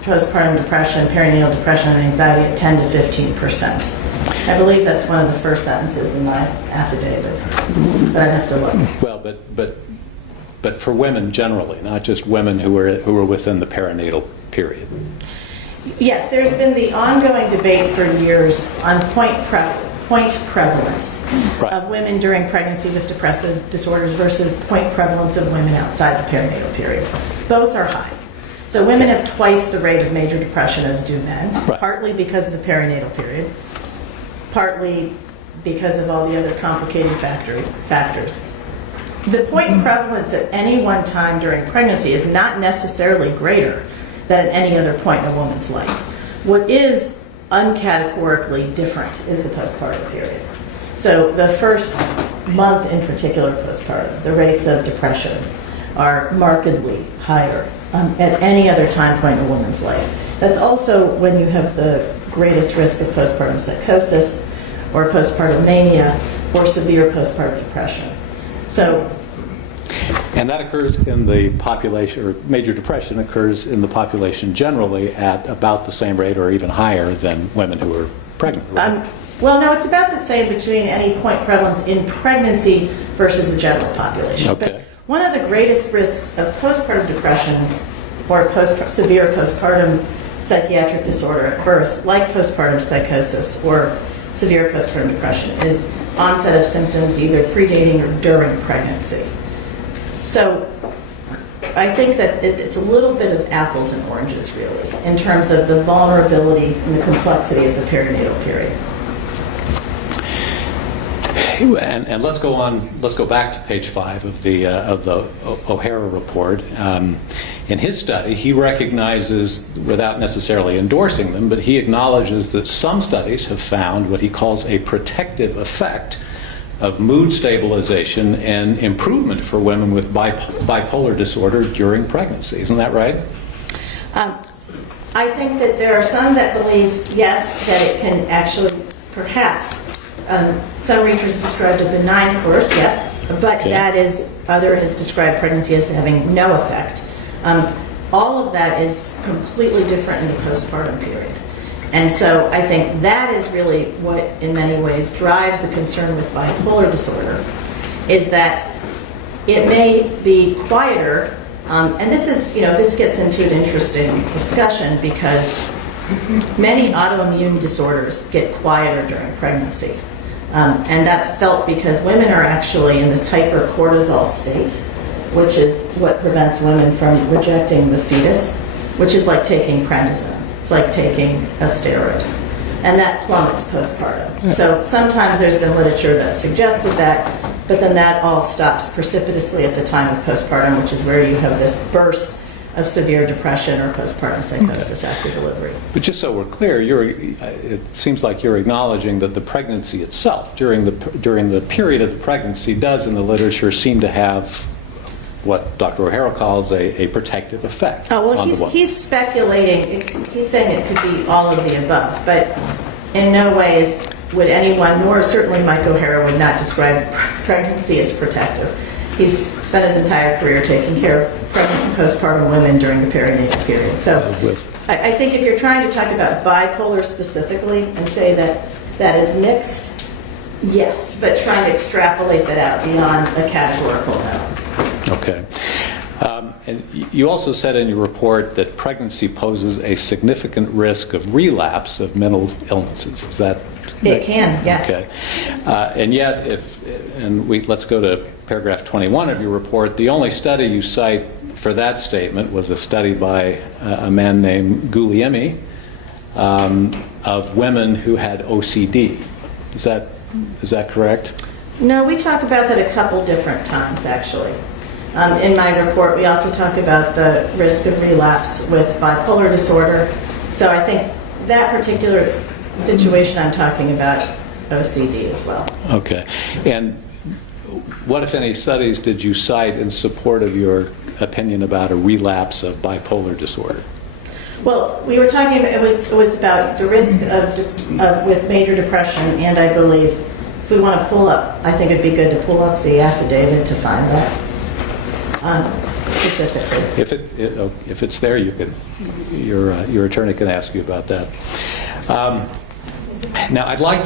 postpartum depression, perinatal depression, and anxiety at 10 to 15%. I believe that's one of the first sentences in my affidavit, but I'd have to look. Well, but for women generally, not just women who are within the perinatal period. Yes, there's been the ongoing debate for years on point prevalence of women during pregnancy with depressive disorders versus point prevalence of women outside the perinatal period. Both are high. So women have twice the rate of major depression as do men, partly because of the perinatal period, partly because of all the other complicating factors. The point prevalence at any one time during pregnancy is not necessarily greater than at any other point in a woman's life. What is uncategorically different is the postpartum period. So the first month in particular postpartum, the rates of depression are markedly higher at any other time point in a woman's life. That's also when you have the greatest risk of postpartum psychosis or postpartum mania or severe postpartum depression. So, and that occurs in the population, or major depression occurs in the population generally at about the same rate or even higher than women who are pregnant, right? Well, no, it's about the same between any point prevalence in pregnancy versus the general population. Okay. But one of the greatest risks of postpartum depression or severe postpartum psychiatric disorder at birth, like postpartum psychosis or severe postpartum depression, is onset of symptoms either predating or during pregnancy. So I think that it's a little bit of apples and oranges, really, in terms of the vulnerability and the complexity of the perinatal period. And let's go on. Let's go back to page 5 of the O'Hara report. In his study, he recognizes, without necessarily endorsing them, but he acknowledges that some studies have found what he calls a protective effect of mood stabilization and improvement for women with bipolar disorder during pregnancy. Isn't that right? I think that there are some that believe, yes, that it can actually, perhaps, some researchers described a benign course, yes, but Okay. that is, other has described pregnancy as having no effect. All of that is completely different in the postpartum period. And so I think that is really what, in many ways, drives the concern with bipolar disorder, is that it may be quieter, and this is, this gets into an interesting discussion because many autoimmune disorders get quieter during pregnancy. And that's felt because women are actually in this hypercortisol state, which is what prevents women from rejecting the fetus, which is like taking prednisone. It's like taking a steroid. And that plummets postpartum. So sometimes there's been literature that suggested that, but then that all stops precipitously at the time of postpartum, which is where you have this burst of severe depression or postpartum psychosis after delivery. But just so we're clear, it seems like you're acknowledging that the pregnancy itself, during the period of the pregnancy, does in the literature seem to have what Dr. O'Hara calls a protective effect. Oh, well, on the woman. he's speculating, he's saying it could be all of the above, but in no ways would anyone, nor certainly Mike O'Hara, would not describe pregnancy as protective. He's spent his entire career taking care of pregnant and postpartum women during the perinatal period. So I think if you're trying to talk about bipolar specifically and say that that is mixed, yes, but trying to extrapolate that out beyond a categorical no. Okay. And you also said in your report that pregnancy poses a significant risk of relapse of mental illnesses. Is that? It can, yes. Okay. And yet, let's go to paragraph 21 of your report. The only study you cite for that statement was a study by a man named Guglielmi of women who had OCD. Is that correct? No, we talk about that a couple different times, actually. In my report, we also talk about the risk of relapse with bipolar disorder. So I think that particular situation I'm talking about OCD as well. Okay. And what, if any, studies did you cite in support of your opinion about a relapse of bipolar disorder? Well, we were talking about, it was about the risk of with major depression, and I believe if we want to pull up, I think it'd be good to pull up the affidavit to find that specifically. If it's there, you can. Your attorney can ask you about that. Now, I'd like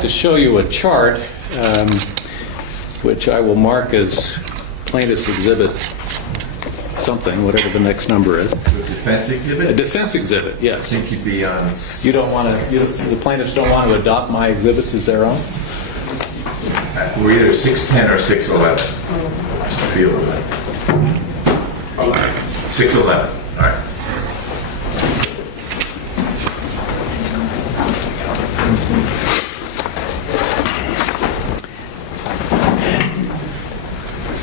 to show you a chart, which I will mark as plaintiff's exhibit something, whatever the next number is. A defense exhibit? A defense exhibit, yes. I think you'd be on. You don't want to. The plaintiffs don't want to adopt my exhibits as their own. We're either 610 or 611. Mr. Field. 611. All right.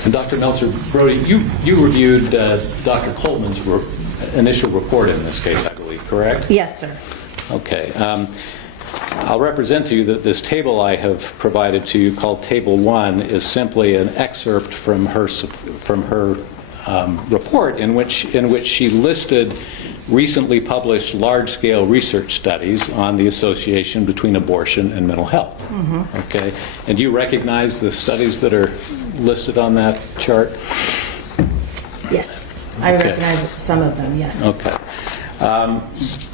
And Dr. Meltzer-Brody, you reviewed Dr. Coleman's initial report in this case, I believe, correct? Yes, sir. Okay. I'll represent to you that this table I have provided to you, called Table 1, is simply an excerpt from her report in which she listed recently published large-scale research studies on the association between abortion and mental health. Mm-hmm. Okay. And do you recognize the studies that are listed on that chart? Yes. I recognize some of them, yes. Okay.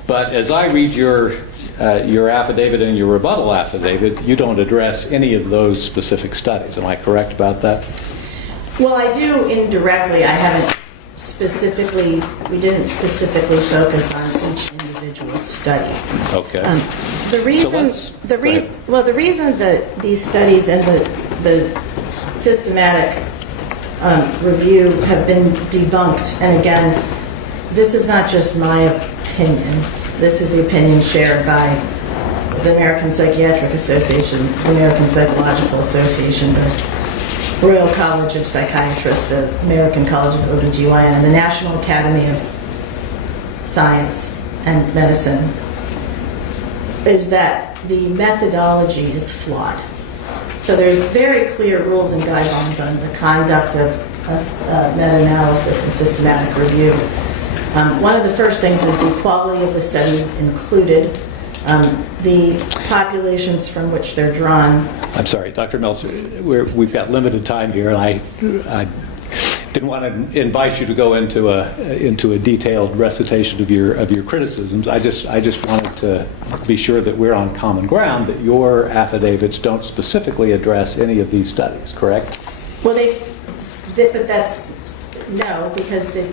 But as I read your affidavit and your rebuttal affidavit, you don't address any of those specific studies. Am I correct about that? Well, I do indirectly. We didn't specifically focus on each individual study. Okay. The reason that these studies and the systematic review have been debunked, and again, this is not just my opinion. This is the opinion shared by the American Psychiatric Association, the American Psychological Association, the Royal College of Psychiatrists, the American College of OBGYN, and the National Academy of Science and Medicine, is that the methodology is flawed. So there's very clear rules and guidelines on the conduct of meta-analysis and systematic review. One of the first things is the quality of the studies included, the populations from which they're drawn. I'm sorry, Dr. Meltzer, we've got limited time here, and I didn't want to invite you to go into a detailed recitation of your criticisms. I just wanted to be sure that we're on common ground, that your affidavits don't specifically address any of these studies, correct? Well, but that's no, because the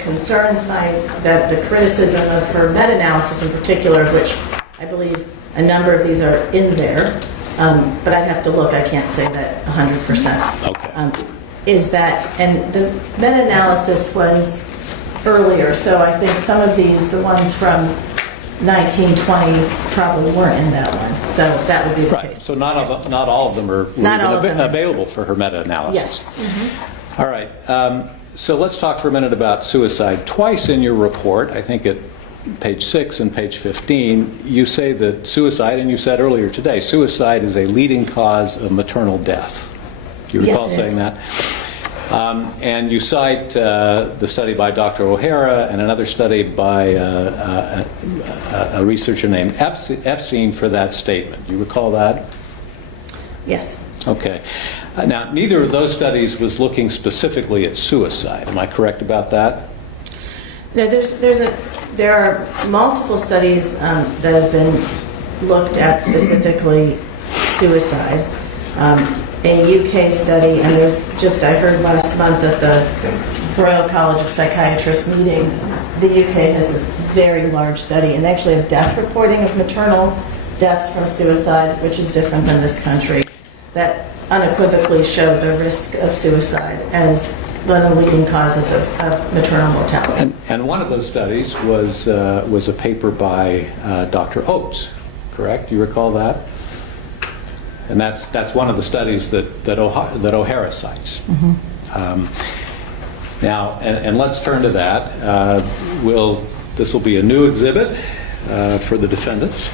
concerns that the criticism of her meta-analysis in particular, of which I believe a number of these are in there, but I'd have to look. I can't say that 100%. Okay. Is that, and the meta-analysis was earlier, so I think some of these, the ones from 1920, probably weren't in that one. So that would be the case. So not all of them are available for her meta-analysis. Yes. Mm-hmm. All right. So let's talk for a minute about suicide. Twice in your report, I think at page 6 and page 15, you say that suicide, and you said earlier today, suicide is a leading cause of maternal death. Do you recall saying that? And you cite the study by Dr. O'Hara and another study by a researcher named Epstein for that statement. Do you recall that? Yes. Okay. Now, neither of those studies was looking specifically at suicide. Am I correct about that? No, there are multiple studies that have been looked at specifically suicide. A UK study, and I heard last month at the Royal College of Psychiatrists meeting, the UK has a very large study, and they actually have death reporting of maternal deaths from suicide, which is different than this country, that unequivocally showed the risk of suicide as one of the leading causes of maternal mortality. And one of those studies was a paper by Dr. Oates, correct? Do you recall that? And that's one of the studies that O'Hara cites. Mm-hmm. Now, and let's turn to that. This will be a new exhibit for the defendants,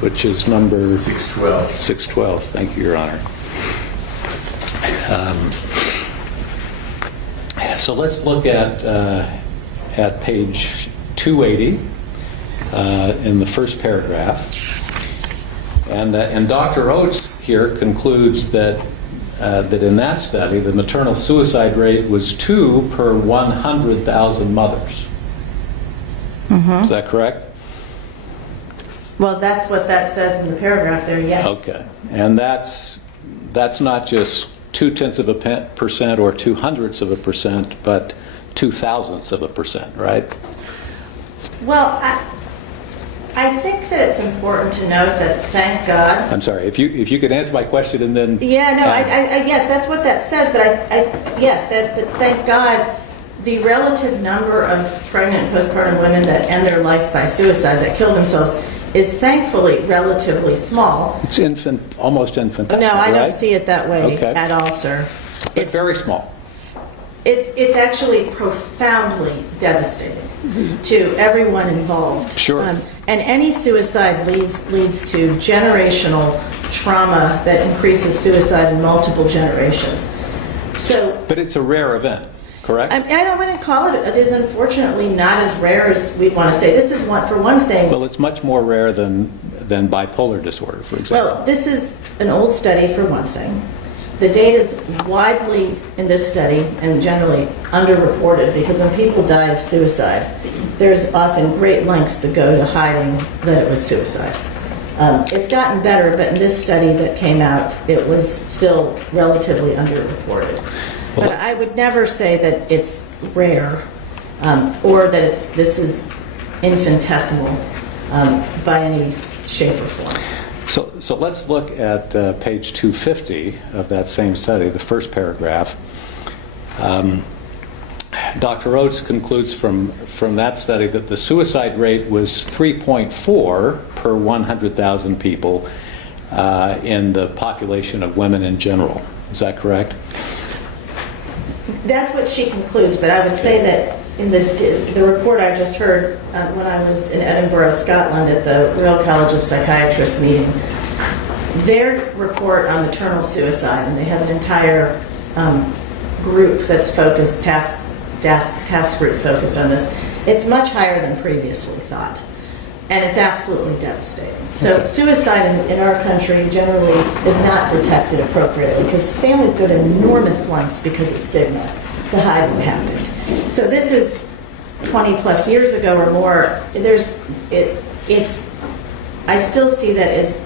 which is number 612. 612. Thank you, Your Honor. So let's look at page 280 in the first paragraph. And Dr. Oates here concludes that in that study, the maternal suicide rate was 2 per 100,000 mothers. Mm-hmm. Is that correct? Well, that's what that says in the paragraph there, yes. Okay. And that's not just 0.2% or 0.02%, but 0.002%, right? Well, I think that it's important to note that, thank God. I'm sorry, if you could answer my question and then. Yeah, no, yes, that's what that says, but thank God, the relative number of pregnant and postpartum women that end their life by suicide, that kill themselves, is thankfully relatively small. It's almost infinitesimal. No, I don't right? see it that way at all, sir. It's very small. It's actually profoundly devastating. to everyone involved. Sure. And any suicide leads to generational trauma that increases suicide in multiple generations. So, but it's a rare event, correct? I wouldn't call it. It is unfortunately not as rare as we'd want to say. This is for one thing. Well, it's much more rare than bipolar disorder, for example. Well, this is an old study for one thing. The data is widely in this study and generally underreported because when people die of suicide, there's often great lengths that go to hiding that it was suicide. It's gotten better, but in this study that came out, it was still relatively underreported. Well, but I would never say that it's rare or that this is infinitesimal by any shape or form. So let's look at page 250 of that same study, the first paragraph. Dr. Oates concludes from that study that the suicide rate was 3.4 per 100,000 people in the population of women in general. Is that correct? That's what she concludes, but I would say that in the report I just heard when I was in Edinburgh, Scotland at the Royal College of Psychiatrists meeting, their report on maternal suicide, and they have an entire group that's focused, task group focused on this, it's much higher than previously thought. And it's absolutely devastating. So suicide in our country generally is not detected appropriately because families go to enormous lengths because of stigma to hide what happened. So this is 20 plus years ago or more. I still see that as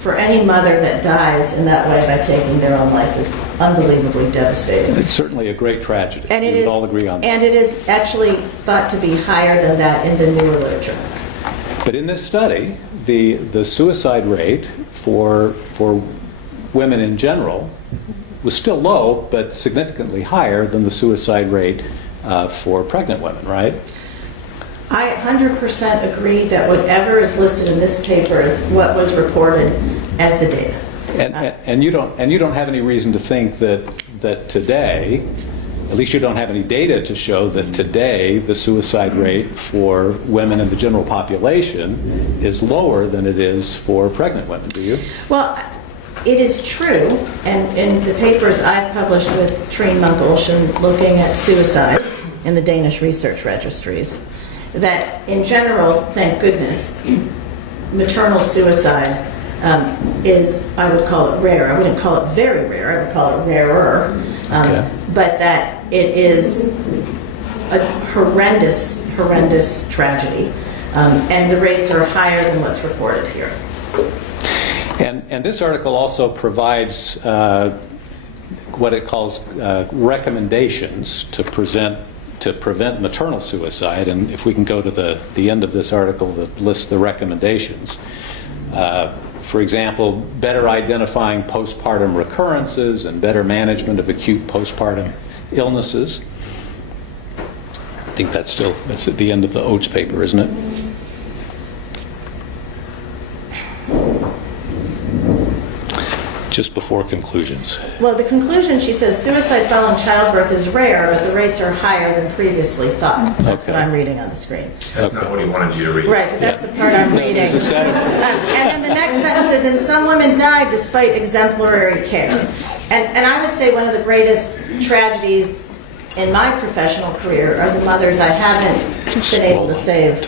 for any mother that dies in that way by taking their own life is unbelievably devastating. It's certainly a great tragedy. And we would all agree on that. And it is actually thought to be higher than that in the newer literature. But in this study, the suicide rate for women in general was still low, but significantly higher than the suicide rate for pregnant women, right? I 100% agree that whatever is listed in this paper is what was reported as the data. And you don't have any reason to think that today, at least you don't have any data to show that today the suicide rate for women in the general population is lower than it is for pregnant women, do you? Well, it is true, and in the papers I've published with Trine Munch-Olsen looking at suicide in the Danish research registries, that in general, thank goodness, maternal suicide is, I would call it rare. I wouldn't call it very rare, I would call it rarer. But that it is a horrendous tragedy. And the rates are higher than what's reported here. And this article also provides what it calls recommendations to prevent maternal suicide. And if we can go to the end of this article that lists the recommendations. For example, better identifying postpartum recurrences and better management of acute postpartum illnesses. I think that's at the end of the Oates paper, isn't it? Just before conclusions. Well, the conclusion, she says, suicide following childbirth is rare, but the rates are higher than previously thought. That's what I'm reading on the screen. That's not what he wanted you to read. Right, but that's the part I'm reading. There's a set of... And then the next sentence is, and some women died despite exemplary care. And I would say one of the greatest tragedies in my professional career are the mothers I haven't been able to save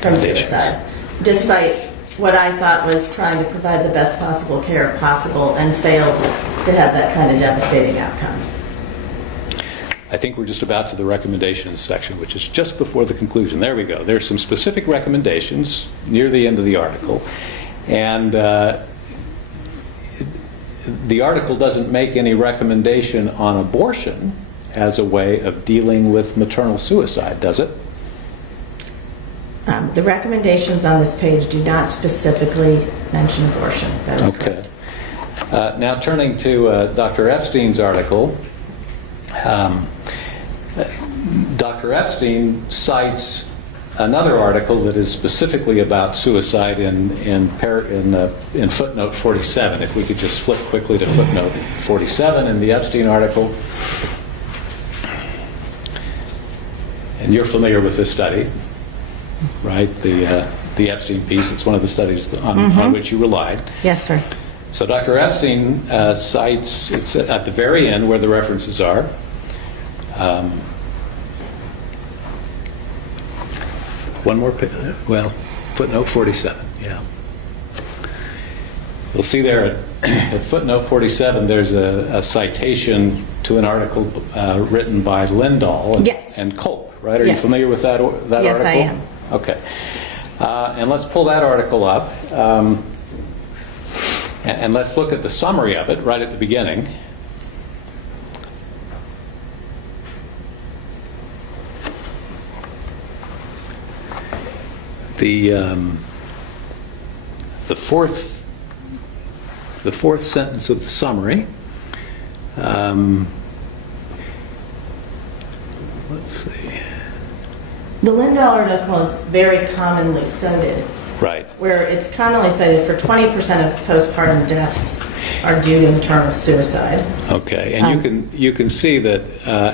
from suicide, despite what I thought was trying to provide the best possible care possible and failed to have that kind of devastating outcome. I think we're just about to the recommendations section, which is just before the conclusion. There we go. There's some specific recommendations near the end of the article. And the article doesn't make any recommendation on abortion as a way of dealing with maternal suicide, does it? The recommendations on this page do not specifically mention abortion. That is okay. Now turning to Dr. Epstein's article, Dr. Epstein cites another article that is specifically about suicide in footnote 47. If we could just flip quickly to footnote 47 in the Epstein article. And you're familiar with this study, right? The Epstein piece. It's one of the studies on which you relied. Yes, sir. So Dr. Epstein cites, it's at the very end where the references are. One more, well, footnote 47, yeah. You'll see there at footnote 47, there's a citation to an article written by Lindahl and Culp, right? Are you familiar with that article? Yes, I am. Okay. And let's pull that article up. And let's look at the summary of it right at the beginning. The fourth sentence of the summary. Let's see. The Lindahl article is very commonly cited. Right. Where it's commonly cited for 20% of postpartum deaths are due to maternal suicide. Okay, and you can see that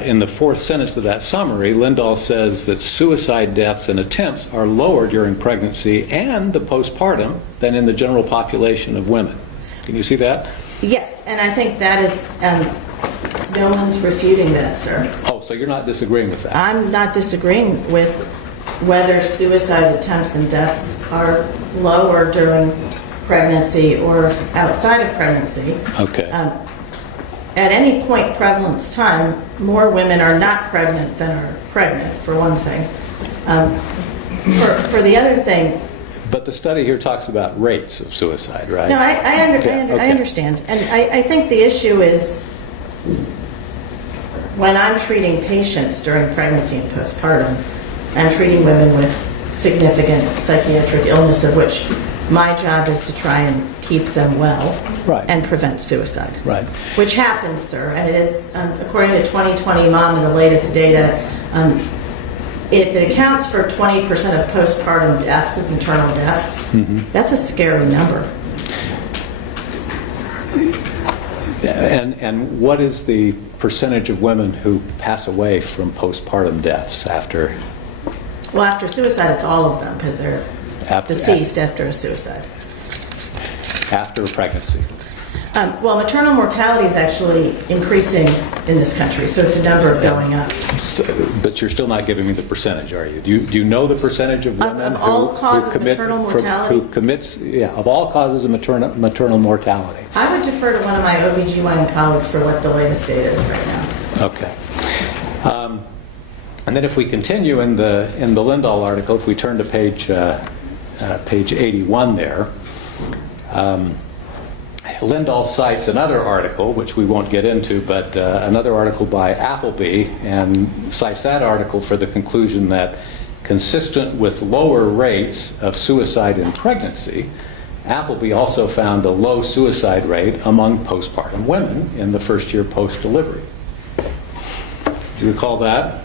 in the fourth sentence of that summary, Lindahl says that suicide deaths and attempts are lower during pregnancy and the postpartum than in the general population of women. Can you see that? Yes, and I think that is, no one's refuting that, sir. Oh, so you're not disagreeing with that? I'm not disagreeing with whether suicide attempts and deaths are lower during pregnancy or outside of pregnancy. Okay. At any point prevalence time, more women are not pregnant than are pregnant, for one thing. For the other thing... But the study here talks about rates of suicide, right? No, I understand. And I think the issue is when I'm treating patients during pregnancy and postpartum, I'm treating women with significant psychiatric illness, of which my job is to try and keep them well and prevent suicide. Right. Which happens, sir, and it is, according to 2020 Mom and the latest data, if it accounts for 20% of postpartum deaths, of maternal deaths, that's a scary number. And what is the percentage of women who pass away from postpartum deaths after? Well, after suicide, it's all of them because they're deceased after a suicide. After pregnancy? Well, maternal mortality is actually increasing in this country, so it's a number going up. But you're still not giving me the percentage, are you? Do you know the percentage of women of all causes of maternal mortality? Who commits, of all causes of maternal mortality? I would defer to one of my OBGYN colleagues for what the latest data is right now. Okay. And then if we continue in the Lindahl article, if we turn to page 81 there, Lindahl cites another article, which we won't get into, but another article by Appleby, and cites that article for the conclusion that consistent with lower rates of suicide in pregnancy, Appleby also found a low suicide rate among postpartum women in the first year post-delivery. Do you recall that?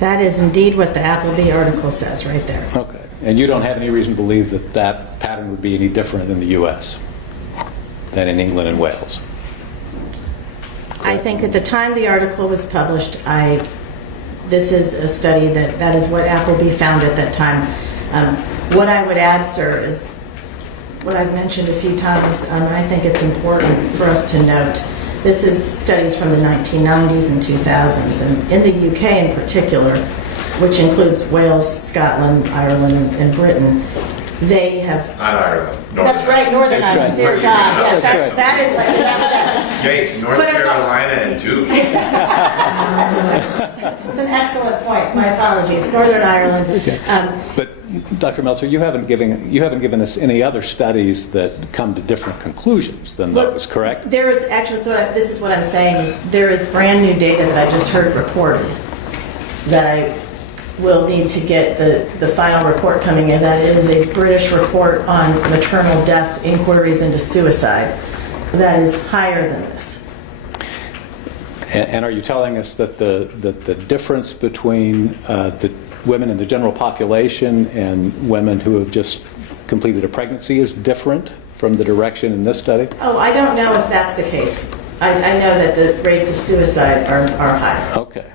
That is indeed what the Appleby article says right there. Okay. And you don't have any reason to believe that that pattern would be any different in the U.S. than in England and Wales? I think at the time the article was published, this is a study that is what Appleby found at that time. What I would add, sir, is what I've mentioned a few times, and I think it's important for us to note. This is studies from the 1990s and 2000s, and in the UK in particular, which includes Wales, Scotland, Ireland, and Britain, they have... Not Ireland. That's right, Northern Ireland. Dear God, yes, that is... Yikes, North Carolina and Duke. It's an excellent point. My apologies. Northern Ireland. Okay. But Dr. Meltzer, you haven't given us any other studies that come to different conclusions than those, correct? There is actually, this is what I'm saying, is there is brand new data that I just heard reported that I will need to get the final report coming in. That it is a British report on maternal deaths, inquiries into suicide, that is higher than this. And are you telling us that the difference between the women in the general population and women who have just completed a pregnancy is different from the direction in this study? Oh, I don't know if that's the case. I know that the rates of suicide are high. Okay.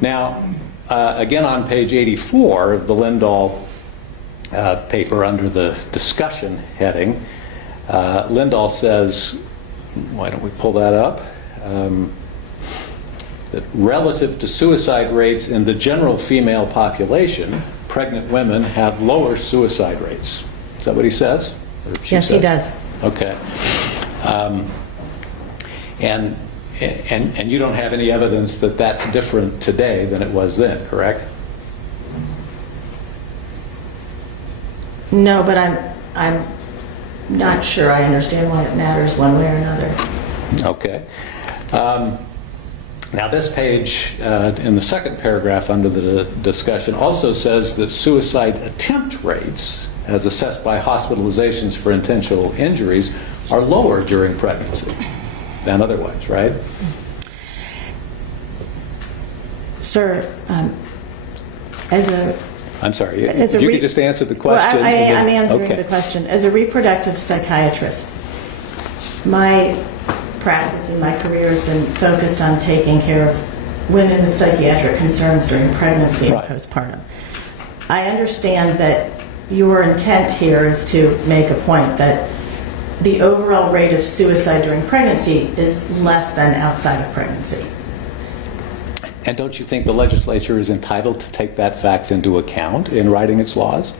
Now, again on page 84 of the Lindahl paper under the discussion heading, Lindahl says, why don't we pull that up? That relative to suicide rates in the general female population, pregnant women have lower suicide rates. Is that what he says? Yes, he does. Okay. And you don't have any evidence that that's different today than it was then, correct? No, but I'm not sure I understand why it matters one way or another. Okay. Now this page in the second paragraph under the discussion also says that suicide attempt rates, as assessed by hospitalizations for intentional injuries, are lower during pregnancy than otherwise, right? Sir, as a... I'm sorry, you could just answer the question. Well, I'm answering the question. As a reproductive psychiatrist, my practice in my career has been focused on taking care of women with psychiatric concerns during pregnancy and postpartum. I understand that your intent here is to make a point that the overall rate of suicide during pregnancy is less than outside of pregnancy. And don't you think the legislature is entitled to take that fact into account in writing its laws?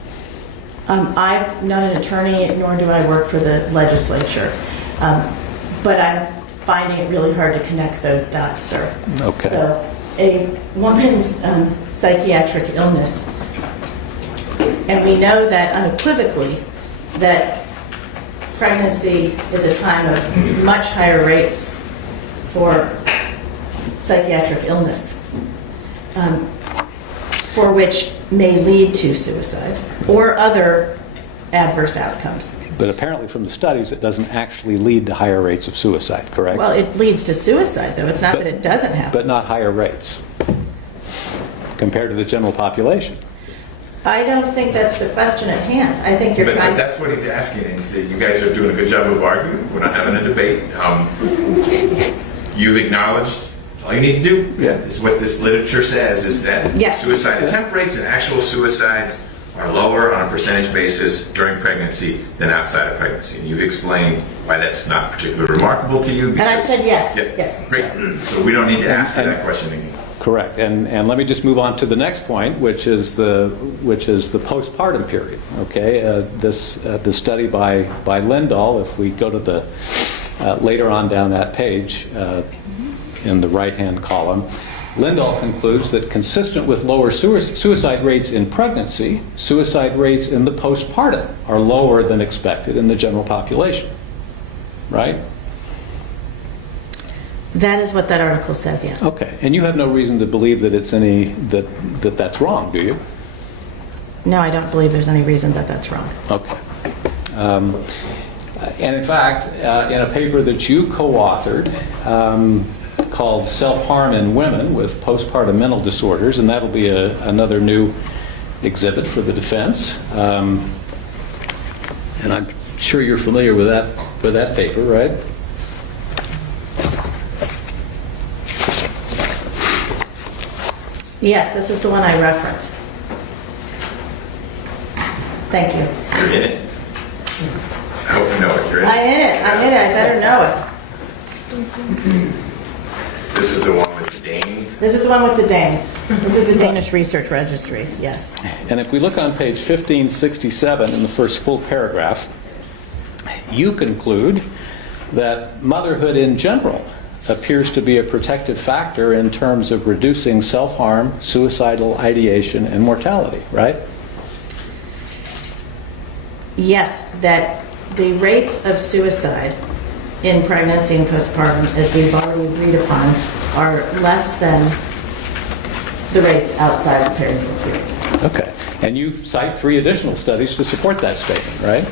I'm not an attorney, nor do I work for the legislature. But I'm finding it really hard to connect those dots, sir. Okay. So a woman's psychiatric illness, and we know that unequivocally that pregnancy is a time of much higher rates for psychiatric illness, for which may lead to suicide or other adverse outcomes. But apparently from the studies it doesn't actually lead to higher rates of suicide, correct? Well, it leads to suicide, though. It's not that it doesn't happen. But not higher rates compared to the general population. I don't think that's the question at hand. I think you're trying... But that's what he's asking, is that you guys are doing a good job of arguing. We're not having a debate. You've acknowledged all you need to do. Yeah. This is what this literature says, is that suicide attempt rates and actual suicides are lower on a percentage basis during pregnancy than outside of pregnancy. And you've explained why that's not particularly remarkable to you. And I've said yes. Yeah, yes. Great. So we don't need to ask for that question again. Correct. And let me just move on to the next point, which is the postpartum period. Okay. The study by Lindahl, if we go to the later on down that page in the right-hand column, Lindahl concludes that consistent with lower suicide rates in pregnancy, suicide rates in the postpartum are lower than expected in the general population. Right? That is what that article says, yes. Okay. And you have no reason to believe that it's that's wrong, do you? No, I don't believe there's any reason that that's wrong. Okay. And in fact, in a paper that you co-authored called Self-Harm in Women with Postpartum Mental Disorders, and that'll be another new exhibit for the defense. And I'm sure you're familiar with that paper, right? Yes, this is the one I referenced. Thank you. You're in it. I hope you know it. You're in it. I'm in it. I better know it. This is the one with the Danes? This is the one with the Danes. This is the Danish Research Registry, yes. And if we look on page 1567 in the first full paragraph, you conclude that motherhood in general appears to be a protective factor in terms of reducing self-harm, suicidal ideation, and mortality, right? Yes, that the rates of suicide in pregnancy and postpartum, as we've already agreed upon, are less than the rates outside of perinatal period. Okay. And you cite 3 additional studies to support that statement, right?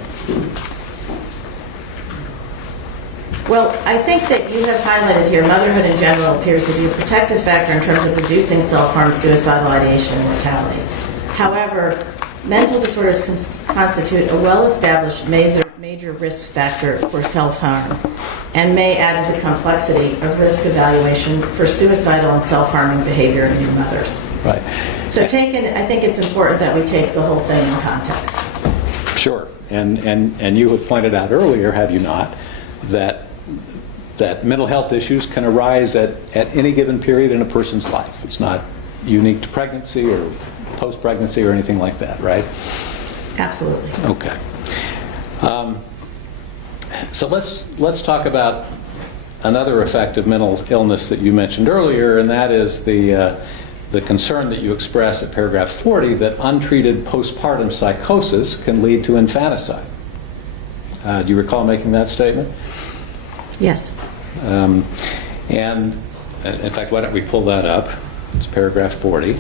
Well, I think that you have highlighted here motherhood in general appears to be a protective factor in terms of reducing self-harm, suicidal ideation, and mortality. However, mental disorders constitute a well-established major risk factor for self-harm. and may add to the complexity of risk evaluation for suicidal and self-harming behavior in new mothers. Right. So I think it's important that we take the whole thing in context. Sure. And you have pointed out earlier, have you not, that mental health issues can arise at any given period in a person's life. It's not unique to pregnancy or post-pregnancy or anything like that, right? Absolutely. Okay. So let's talk about another effect of mental illness that you mentioned earlier, and that is the concern that you express at paragraph 40 that untreated postpartum psychosis can lead to infanticide. Do you recall making that statement? Yes. And in fact, why don't we pull that up? It's paragraph 40.